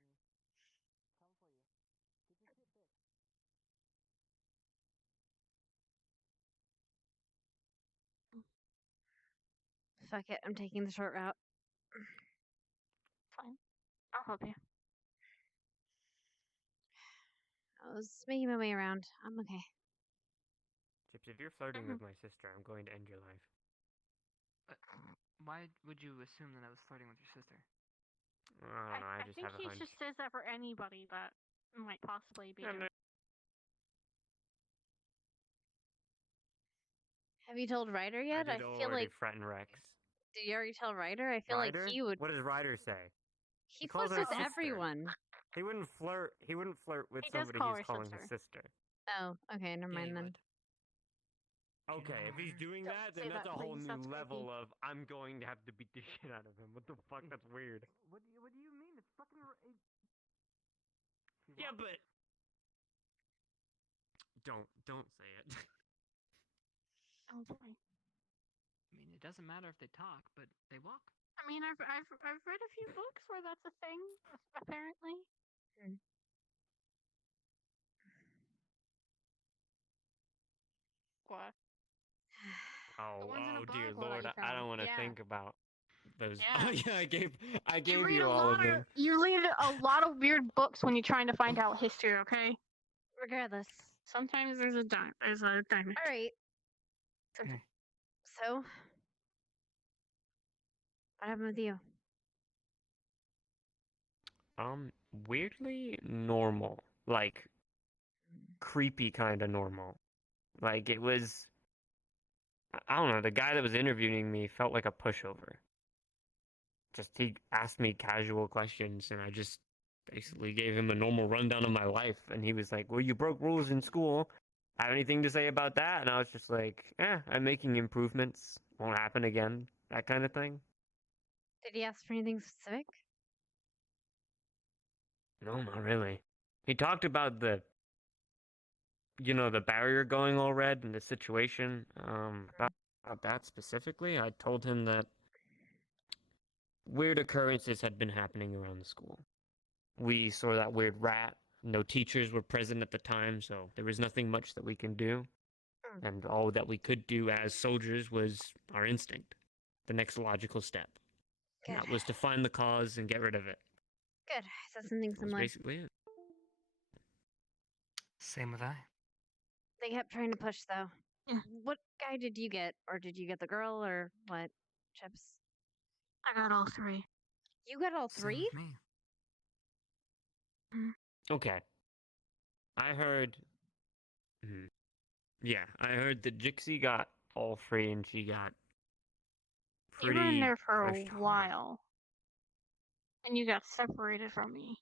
Did you get this? Fuck it, I'm taking the short route. Fine. I'll help you. I was making my way around. I'm okay. Chips, if you're flirting with my sister, I'm going to end your life. Why would you assume that I was flirting with your sister? I don't know, I just think have a he hunch. just says that for anybody that might possibly be. Have you told Ryder yet? I did feel already like. threaten Rex. Did you already tell Ryder? I feel Ryder? like he would. What does Ryder say? He calls flirts her with sister. everyone. He wouldn't flirt. He wouldn't flirt with He does somebody call he's her calling sister. his sister. Oh, okay, never mind then. Okay, if he's doing Don't that, say then that's that, a whole please. new That's level creepy. of I'm going to have to beat the shit out of him. What the fuck? That's weird. What do you mean? It's fucking. Yeah, but don't say it. Oh boy. I mean, it doesn't matter if they talk, but they walk. I mean, I've read a few books where that's a thing, apparently. What? Oh, ones in the oh dear Bible that lord, you I don't found. want to Yeah. think about those. Yeah. Oh yeah, I gave read you a all lot of them. You read a lot of weird books when you're trying to find out history. Okay. Regardless. Sometimes there's a diamond. All right. So, what happened with you? Weirdly normal, like creepy kind of normal. Like it was. I don't know. The guy that was interviewing me felt like a pushover. Just he asked me casual questions, and I just basically gave him a normal rundown of my life. And he was like, "Well, you broke rules in school. Have anything to say about that?" And I was just like, I'm making improvements. Won't happen again. That kind of thing. Did he ask for anything specific? No, not really. He talked about the barrier going all red and the situation. About that specifically, I told him that weird occurrences had been happening around the school. We saw that weird rat. No teachers were present at the time, so there was nothing much that we can do. And all that we could do as soldiers was our instinct. The next logical step. And that was to find the cause and get rid of it. Good. So something That's similar. basically it. Same with I. They kept trying to push, though. What guy did you get? Or did you get the girl, or what? Chips? I got all 3. You got all 3? Me. Okay. I heard. Yeah, I heard that Jixie got all 3 and she got You pretty were in there for a pushed hard. while, and you got separated from me.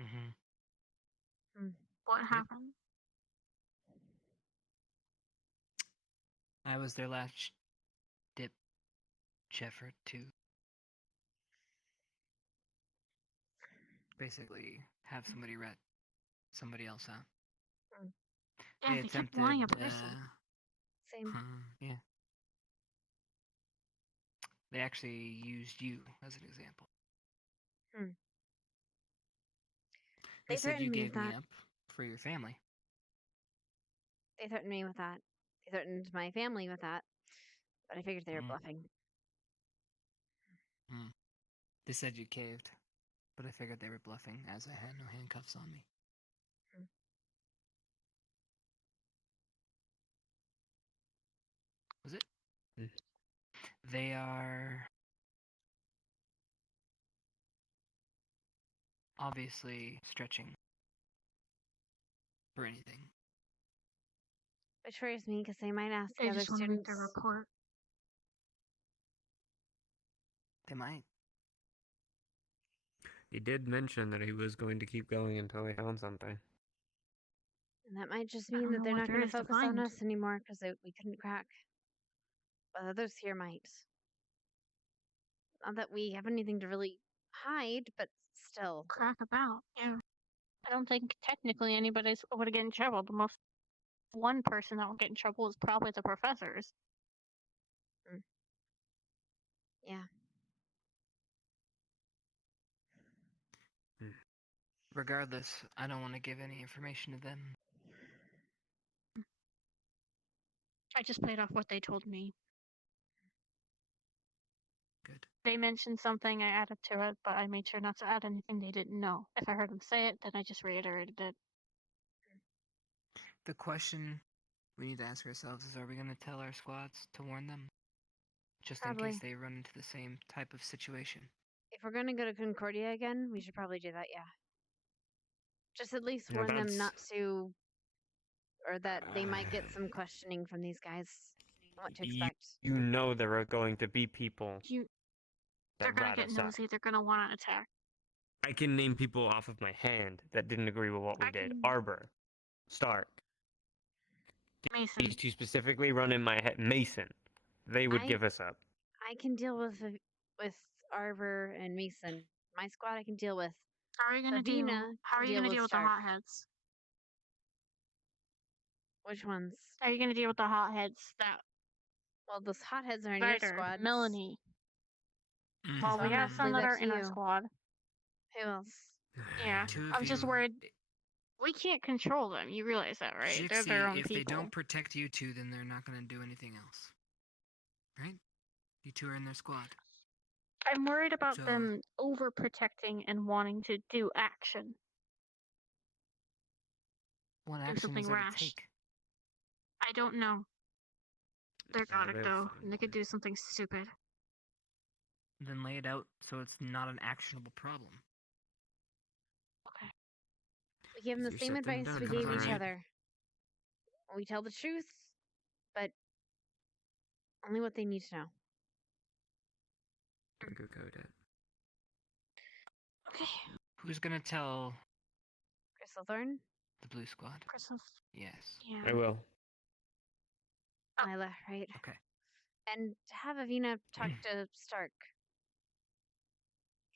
Mm-hmm. What happened? I was their last dip effort to basically have somebody rat somebody else out. Yeah, they kept wanting a person. Same. Yeah. They actually used you as an example. They said you threatened me gave with me that. up for your family. They threatened me with that. They threatened my family with that. But I figured they were bluffing. They said you caved, but I figured they were bluffing as I had no handcuffs on me. Was it? They are obviously stretching for anything. Which worries me because they might ask They the other just want to read students. their report. They might. He did mention that he was going to keep going until he found something. And that might just I mean don't that know they're what not there going is to to focus on find. us anymore because we couldn't crack. But others here might. Not that we have anything to really hide, but still. Crack about, yeah. I don't think technically anybody would get in trouble. The most one person that would get in trouble is probably the professors. Yeah. Regardless, I don't want to give any information to them. I just played off what they told me. Good. They mentioned something, I added to it, but I made sure not to add anything they didn't know. If I heard them say it, then I just reiterated it. The question we need to ask ourselves is, are we going to tell our squads to warn them? Just Probably. in case they run into the same type of situation. If we're going to go to Concordia again, we should probably do that, yeah. Just at least Yeah, warn them that's- not to, or that they might get some questioning from these guys. What to expect. You know there are going to be people They're that gonna rat get us out. nosy, they're gonna want to attack. I can name people off of my hand that didn't agree with what we did. Arbor, Stark. Mason. These two specifically run in my head. Mason. They would give us up. I can deal with Arbor and Mason. My squad I can deal with. How are you gonna deal? How are you gonna deal with the hotheads? Which ones? Are you gonna deal with the hotheads that? Well, those hotheads are in your squad. Melanie. Mm. Well, we have some that are in our you. squad. Who else? Yeah, Two of I'm just you- worried. We can't control them. You realize that, right? They're Jixie, their own if people. they don't protect you two, then they're not going to do anything else. Right? You two are in their squad. I'm worried about So- them overprotecting and wanting to do action. What Do action something was there rash. to take? I don't know. They're Yeah, gonna they're go, fine and they could do something stupid. Then lay it out so it's not an actionable problem. We give them the You same set them advice down, we comes gave each alright. other. We tell the truth, but only what they need to know. Go code it. Okay. Who's going to tell Crystal Thorn? the blue squad? Crystal. Yes. Yeah. I will. Lila, right? Okay. And have Avina talk to Stark.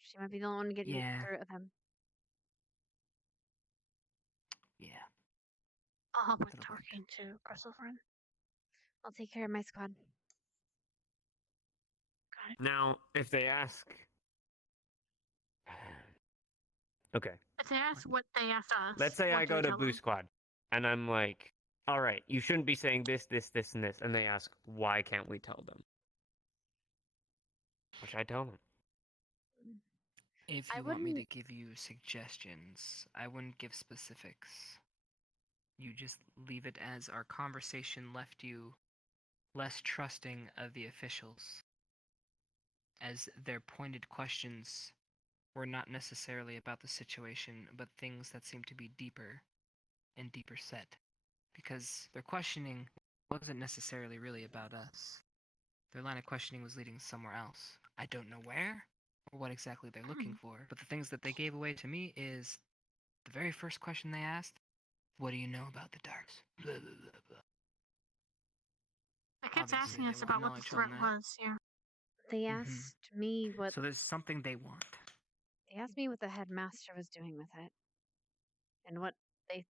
She might be the only one getting Yeah. through it with him. Yeah. I'll help with That'll work. talking to Crystal Friend. I'll take care of my squad. Got it. Now, if they ask. Okay. If they ask what they asked us, Let's say what I do go we to tell Blue them? Squad, and I'm like, all right, you shouldn't be saying this, this, this, and this. And they ask, why can't we tell them? Which I tell them. If I you want me to wouldn't- give you suggestions, I wouldn't give specifics. You just leave it as our conversation left you less trusting of the officials. as their pointed questions were not necessarily about the situation, but things that seemed to be deeper and deeper set. Because their questioning wasn't necessarily really about us. Their line of questioning was leading somewhere else. I don't know where or what exactly they're looking for, but the things that they gave away to me is the very first question they asked, what do you know about the darks? Blah, blah, blah, blah. They kept Obviously, asking they us want about what the knowledge threat on that. was, yeah. They asked me what So there's something they want. they asked me what the headmaster was doing with it, and what they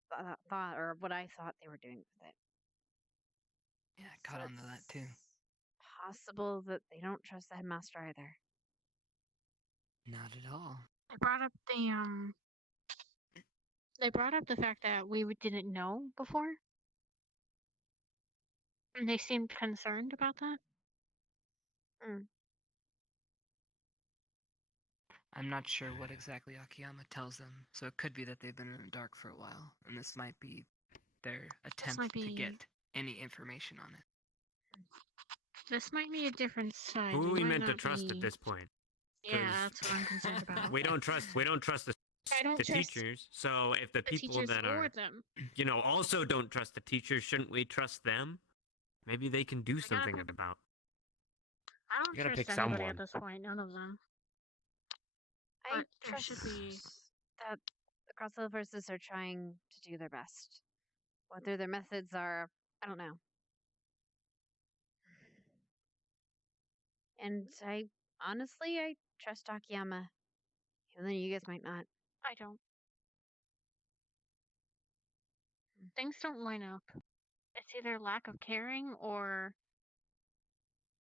thought, or what I thought they were doing with it. Yeah, I caught on to that too. Possible that they don't trust the headmaster either. Not at all. They brought up the fact that we didn't know before. And they seemed concerned about that. I'm not sure what exactly Akiyama tells them, so it could be that they've been in the dark for a while, and this might be their attempt to get any information on it. This might be a different side. Who are we meant to not trust be... at this point? Yeah, that's what I'm concerned about. We don't trust the teachers. So if the people that are also don't trust the teachers, shouldn't we trust them? Maybe they can do something about. I You gotta don't pick trust anybody someone. at this point. None of them. I But there trust should be that the Crossfield Forces are trying to do their best. Whether their methods are, I don't know. And I trust Akiyama, even though you guys might not. I don't. Things don't line up. It's either lack of caring or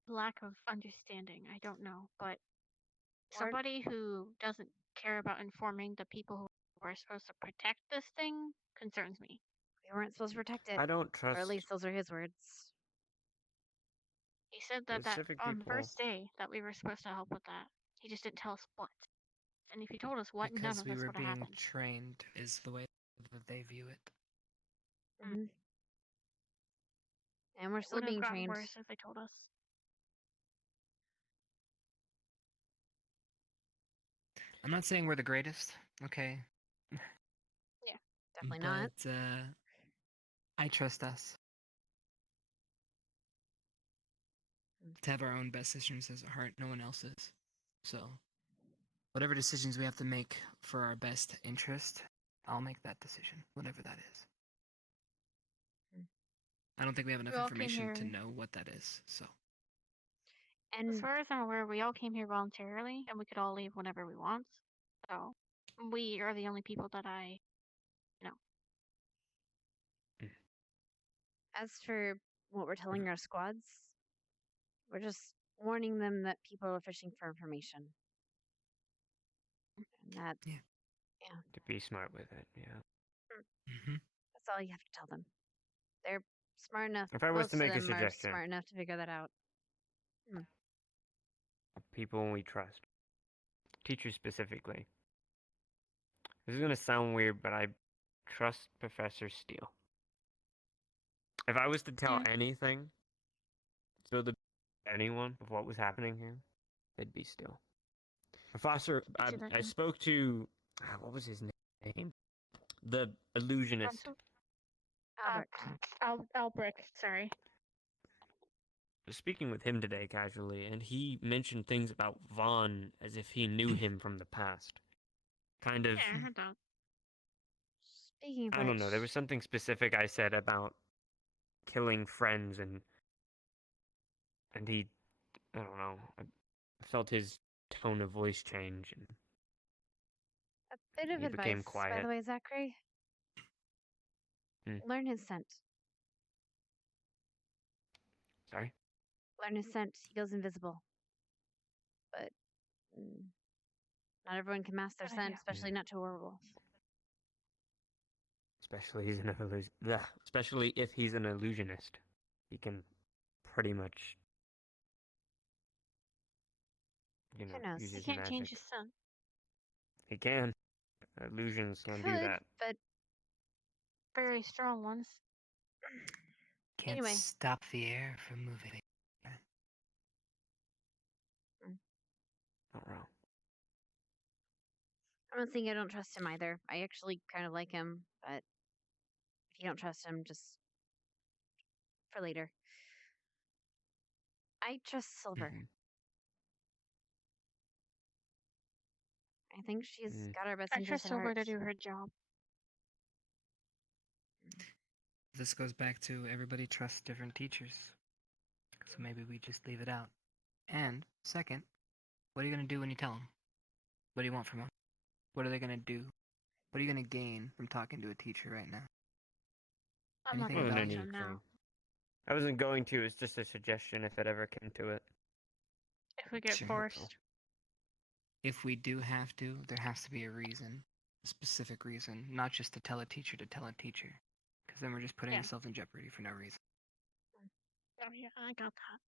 lack of understanding. I don't know, but somebody who doesn't care about informing the people who are supposed to protect this thing concerns me. We weren't supposed to protect it. I don't Or at trust least those are his words. He said that specific on the people. first day that we were supposed to help with that. He just didn't tell us what. And if he told us what, none Because of we this were would have being happened. trained is the way that they view it. And we're It still would have being gotten trained. worse if they told us. I'm not saying we're the greatest, okay? Yeah, definitely not. But I trust us. To have our own best decisions at heart, no one else's. So, whatever decisions we have to make for our best interest, I'll make that decision, whatever that is. I don't think we have enough We all came information to here- know what that is, so. And as far as I'm aware, we all came here voluntarily, and we could all leave whenever we want. So, we are the only people that I know. As for what we're telling our squads, we're just warning them that people are fishing for information. And that, yeah. To be smart with it, yeah. That's all you have to tell them. They're smart enough. If I was most to make a of them are suggestion. smart enough to figure that out. People we trust. Teachers specifically. This is gonna sound weird, but I trust Professor Steele. If I was to tell anything, so the anyone of what was happening here, it'd be Steele. Professor, I spoke to what was his name? The illusionist. Albrecht, sorry. I was speaking with him today casually, and he mentioned things about Vaughn as if he knew him from the past. Kind of. Yeah, I heard that. Speaking of I don't know. There was something specific I said about killing friends, and he, I don't know. I felt his tone of voice change, and a bit of he advice, became by quiet. the way, Zachary. Learn his scent. Sorry? Learn his scent. He goes invisible. But not everyone can mask their scent, especially not to a werewolf. Especially if he's an illusionist. He can pretty much, Who knows? use He his can't magic. change his scent. He can. Illusions can do that. But very strong ones. Can't stop the air from moving. Not wrong. I'm not saying I don't trust him either. I actually kind of like him, but if you don't trust him, just for later. I trust Silver. I think she's got our best I interest trust at Silver heart. to do her job. This goes back to everybody trusts different teachers. So maybe we just leave it out. And, second, what are you going to do when you tell them? What do you want from them? What are they going to do? What are you going to gain from talking to a teacher right now? I'm not Anything gonna about teach you? him now. I wasn't going to. It's just a suggestion if it ever came to it. If we get Sure. forced. If we do have to, there has to be a reason. A specific reason. Not just to tell a teacher. Because then we're just putting Yeah. ourselves in jeopardy for no reason. Oh yeah, I got that.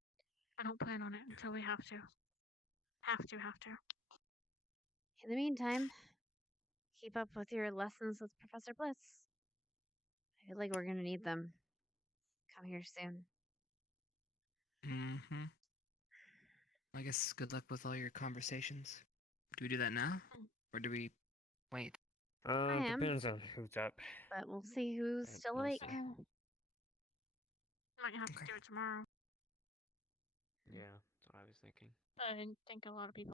I don't plan on it until we have to. Have to. In the meantime, keep up with your lessons with Professor Bliss. I feel like we're gonna need them. Come here soon. Mm-hmm. I guess good luck with all your conversations. Do we do that now? Or do we wait? I am. Depends on who's up. But we'll see who's still we'll awake. see. Might have to do it tomorrow. Yeah, that's what I was thinking. I think a lot of people.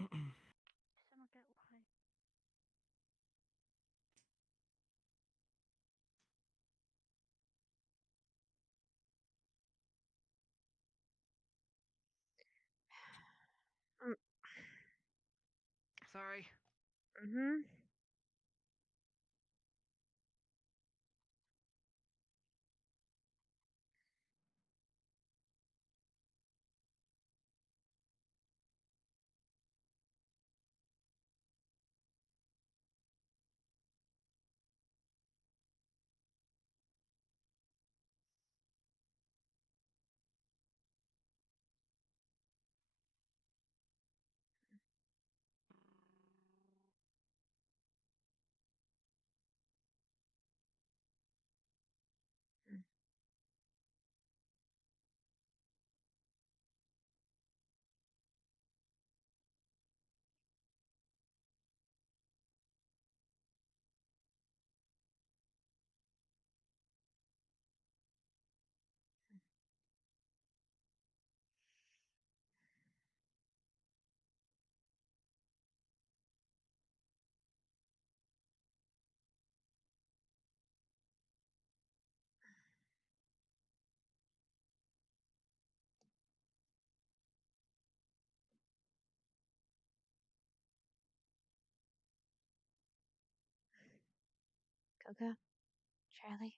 I don't get why. Sorry. Mm-hmm. Coco, Charlie.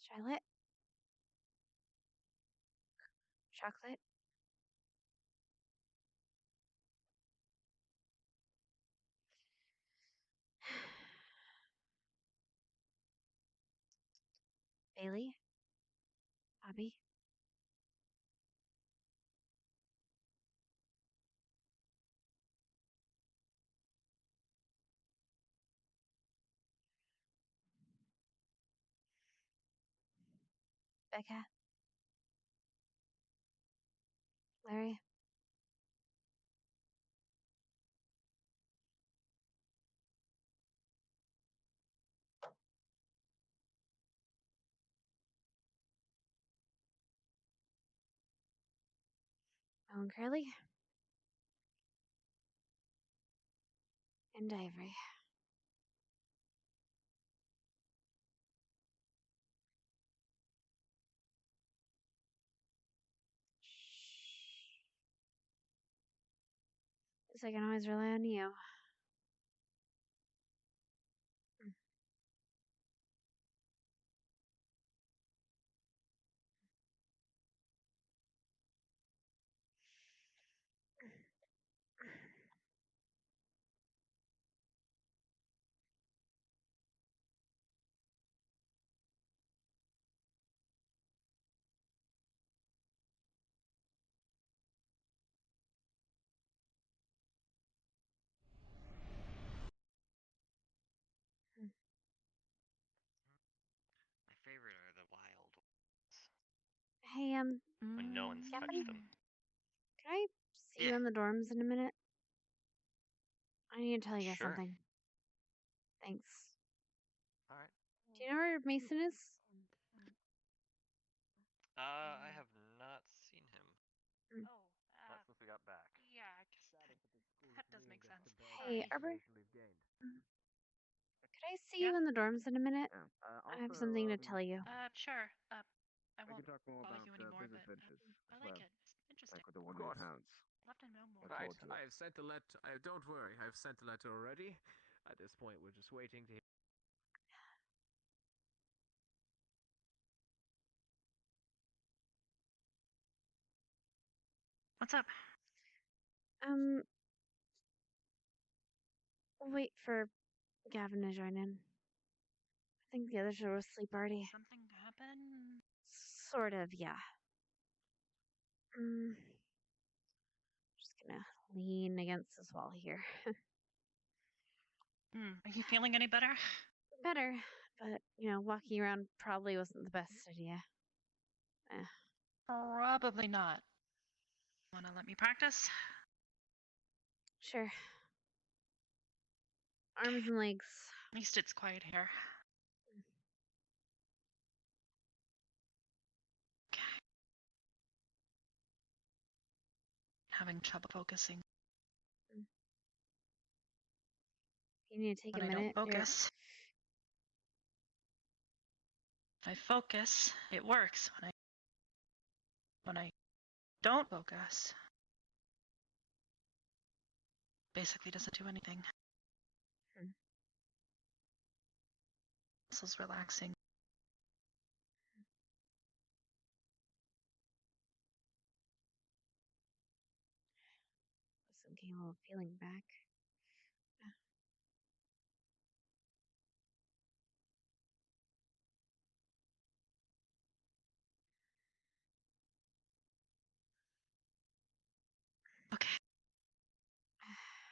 Charlotte. Chocolate. Bailey. Bobby. Becca. Larry. Owen Curly. And Ivory. So I can always rely on you. Hey, when no one's touched Gavin, them. can I see you in the dorms in a minute? I need to tell you guys Sure. something. Thanks. All right. Do you know where Mason is? I have not seen him. Mm. Not since we got back. Yeah, that does make sense. Hey, Sorry. Arbor. Could I see you in the dorms in a minute? I have something to tell you. Sure. I We won't can talk more bother about you anymore, business but ventures I as like well. it. It's interesting. Like with the one in towns. Love to know more. Look Right. forward to it. I've sent a letter. Don't worry. I've sent a letter already. At this point, we're just waiting to. What's up? We'll wait for Gavin to join in. I think the others are asleep already. Something happened? Sort of, yeah. Just gonna lean against this wall here. Are you feeling any better? Better, but, walking around probably wasn't the best idea. Probably not. Wanna let me practice? Sure. Arms and legs. At least it's quiet here. Okay. Having trouble focusing. You need to take When a I minute. don't focus. If I focus, it works. When I don't focus, basically doesn't do anything. Muscles relaxing. Some getting a little feeling back. Okay.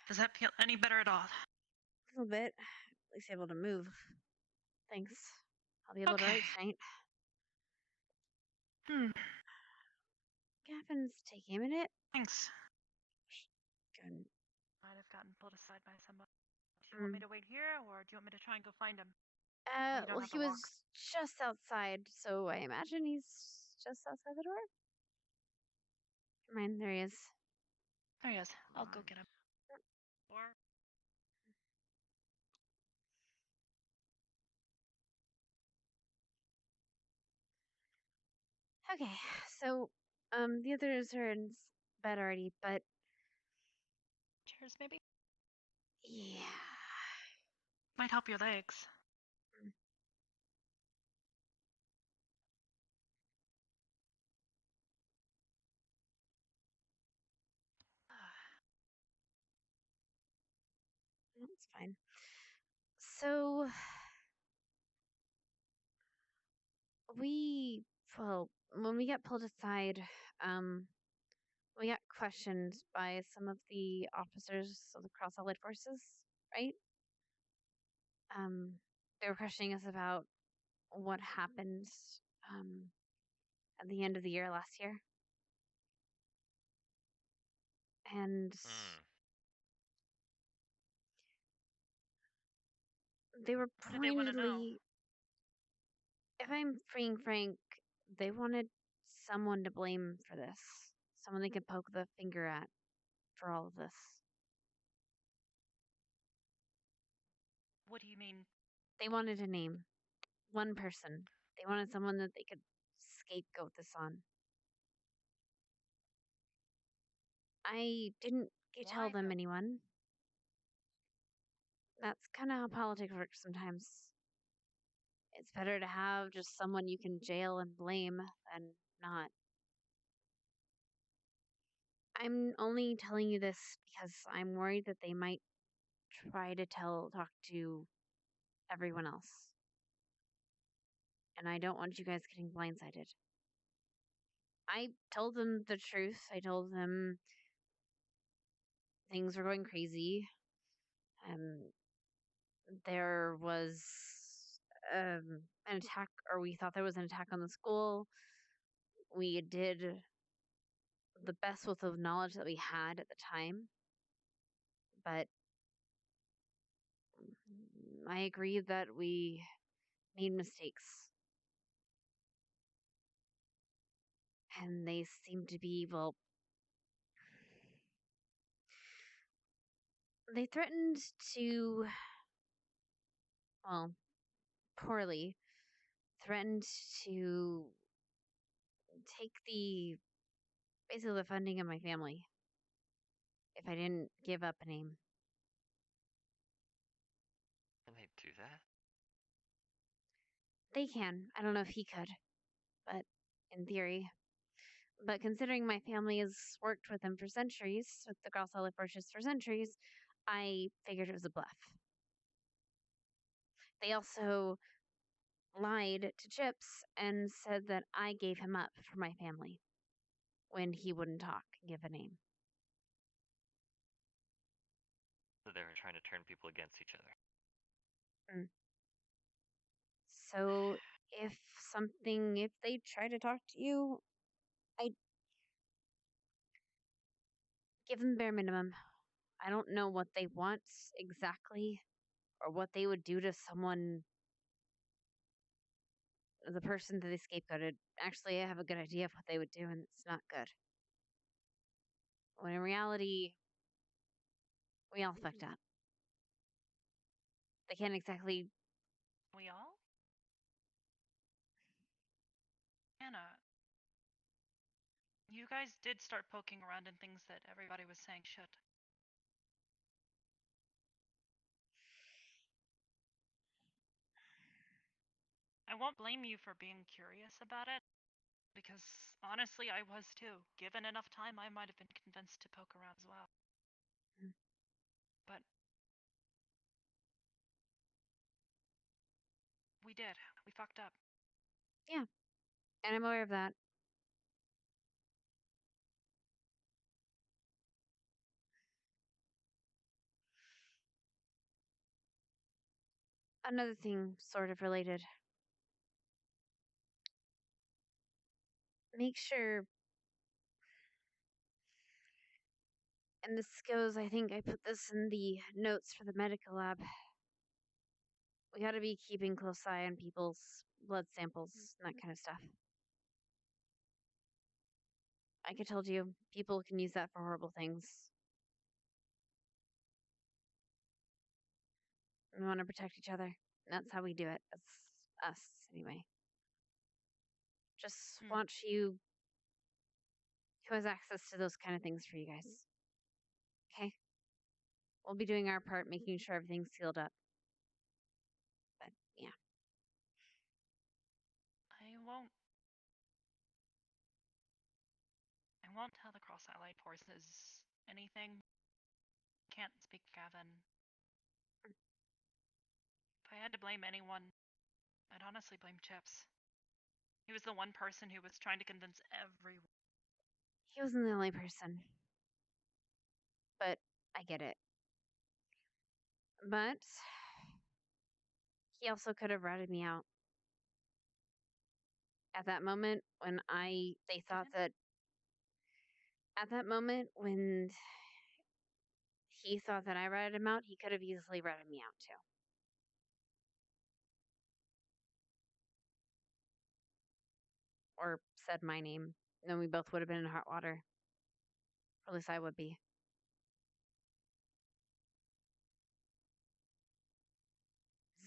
Does that feel any better at all? A little bit. At least able to move. Thanks. I'll be able to write tonight. Gavin's taking a minute. Thanks. Good. Might have gotten pulled aside by somebody. Do you want me to wait here, or do you want me to try and go find him? You don't Well, have he to was walk. just outside, so I imagine he's just outside the door. Never mind, there he is. There he is. I'll go get him. Or Okay, so, the others are in bed already, but chairs, maybe? yeah. Might help your legs. That's fine. So, when we got pulled aside, we got questioned by some of the officers of the Cross Allied Forces, right? They were questioning us about what happened, at the end of the year last year. And they were What did they want to know? pointedly, if I'm being frank, they wanted someone to blame for this. Someone they could poke the finger at for all of this. What do you mean? They wanted a name. One person. They wanted someone that they could scapegoat this on. I didn't tell them anyone. That's kind of how politics works sometimes. It's better to have just someone you can jail and blame than not. I'm only telling you this because I'm worried that they might try to talk to everyone else. And I don't want you guys getting blindsided. I told them the truth. I told them things were going crazy. There was an attack, or we thought there was an attack on the school. we did the best with the knowledge that we had at the time, but I agree that we made mistakes. And they seem to be, well, they threatened to, well, poorly, threatened to take basically the funding of my family if I didn't give up a name. Can they do that? They can. I don't know if he could, but in theory. But considering my family has worked with him for centuries, with the Girl Solid Fortress for centuries, I figured it was a bluff. They also lied to Chips and said that I gave him up for my family when he wouldn't talk and give a name. So they were trying to turn people against each other. So if they try to talk to you, I give them bare minimum. I don't know what they want exactly or what they would do to someone, the person that they scapegoated. Actually, I have a good idea of what they would do, and it's not good. When in reality, we all fucked up. They can't exactly. We all? Anna, you guys did start poking around in things that everybody was saying shit. I won't blame you for being curious about it, because honestly, I was too. Given enough time, I might have been convinced to poke around as well. But we did. We fucked up. Yeah, and I'm aware of that. Another thing, sort of related. Make sure, and this goes, I think I put this in the notes for the medical lab. We gotta be keeping close eye on people's blood samples and that kind of stuff. Like I told you, people can use that for horrible things. We want to protect each other. That's how we do it. That's us, anyway. Just want you who has access to those kind of things for you guys. Okay? We'll be doing our part, making sure everything's sealed up. But, yeah. I won't tell the Cross Allied Forces anything. Can't speak for Gavin. If I had to blame anyone, I'd honestly blame Chips. He was the one person who was trying to convince everyone. He wasn't the only person. But I get it. But he also could have ratted me out. At that moment when they thought that at that moment when he thought that I ratted him out, he could have easily ratted me out too. Or said my name. Then we both would have been in hot water. Or at least I would be.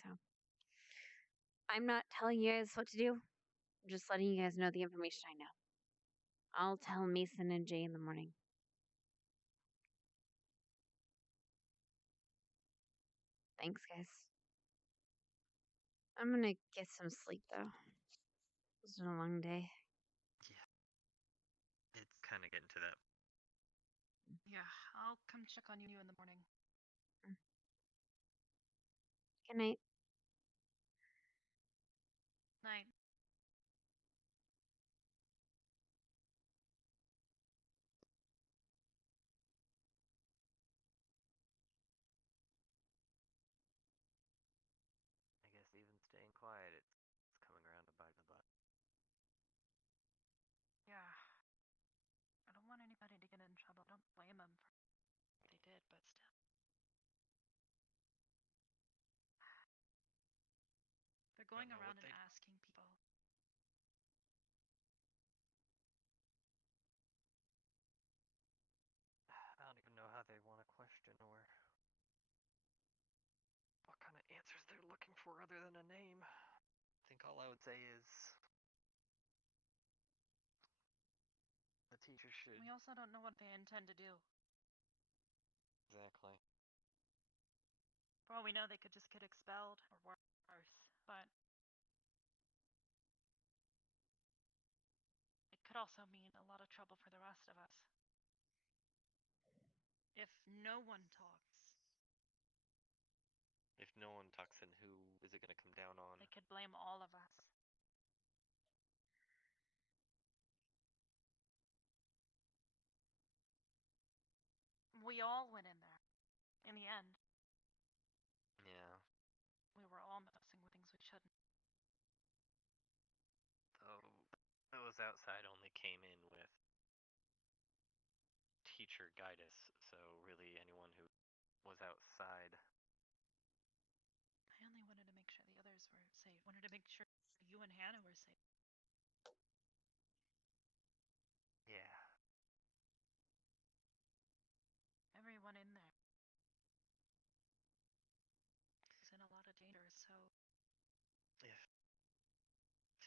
So I'm not telling you guys what to do. I'm just letting you guys know the information I know. I'll tell Mason and Jay in the morning. Thanks, guys. I'm gonna get some sleep though. It's been a long day. It's kind of getting to that. Yeah, I'll come check on you in the morning. Good night. Night. I guess even staying quiet, it's coming around to bite the butt. but still. They're going know around what and they'd- asking people. I don't even know how they want a question or what kind of answers they're looking for other than a name. I think all I would say is the teacher should. We also don't know what they intend to do. Exactly. For all we know, they could just get expelled or worse, but it could also mean a lot of trouble for the rest of us. If no one talks, If no one talks, then who is it going to come down on? they could blame all of us. We all went in there. In the end, Yeah. we were all messing with things we shouldn't. Though those outside only came in with teacher guidance, so really anyone who was outside. I only wanted to make sure the others were safe. Wanted to make sure you and Hannah were safe. Yeah. Everyone in there is in a lot of danger, so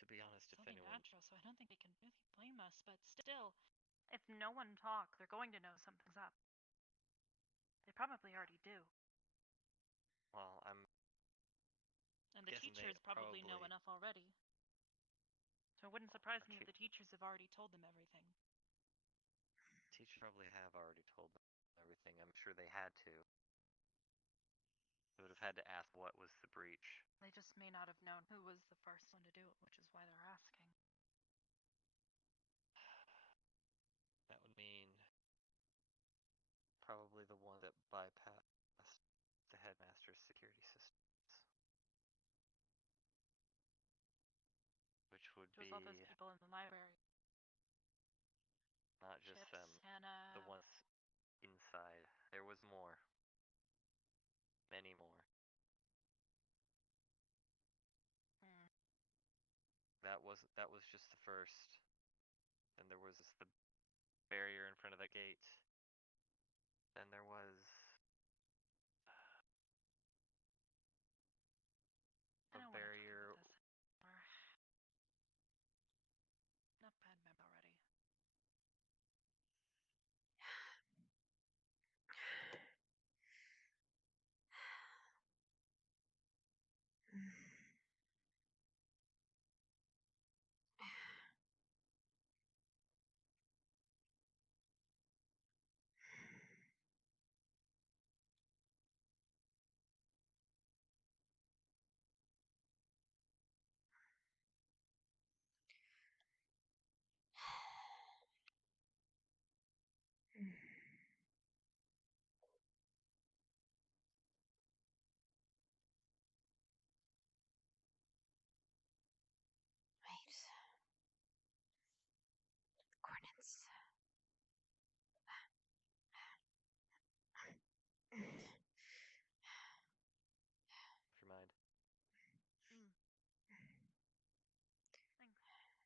To be honest, it's if only anyone. natural, so I don't think they can really blame us, but still, if no one talks, they're going to know something's up. They probably already do. Well, I'm. And the guessing they teachers probably know enough already. So it wouldn't surprise me if the teachers have already told them everything. Teachers probably have already told them everything. I'm sure they had to. They would have had to ask what was the breach. They just may not have known who was the first one to do it, which is why they're asking. That would mean probably the one that bypassed the headmaster's security systems. Which would It was be all those people in the library. not just Chips, them, Hannah. the ones inside. There was more. Many more. That was just the first. Then there was the barrier in front of the gate. Then there was I a don't barrier. want to talk about this anymore. Not bad mem already. Wait. Coordinates. If you mind. Thanks.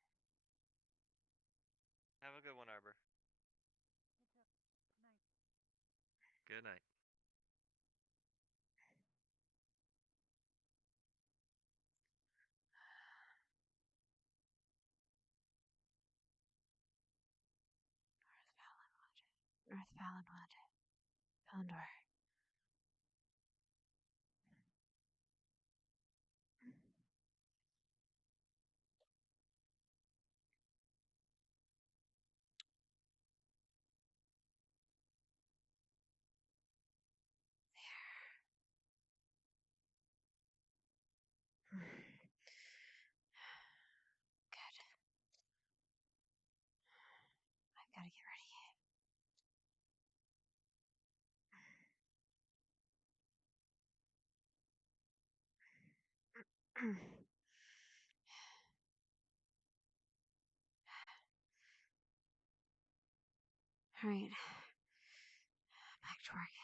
Have a good one, Arbor. You too. Good night. Good night. North Valenwood. Pelendor. Good. I've got to get ready. All right. Back to work.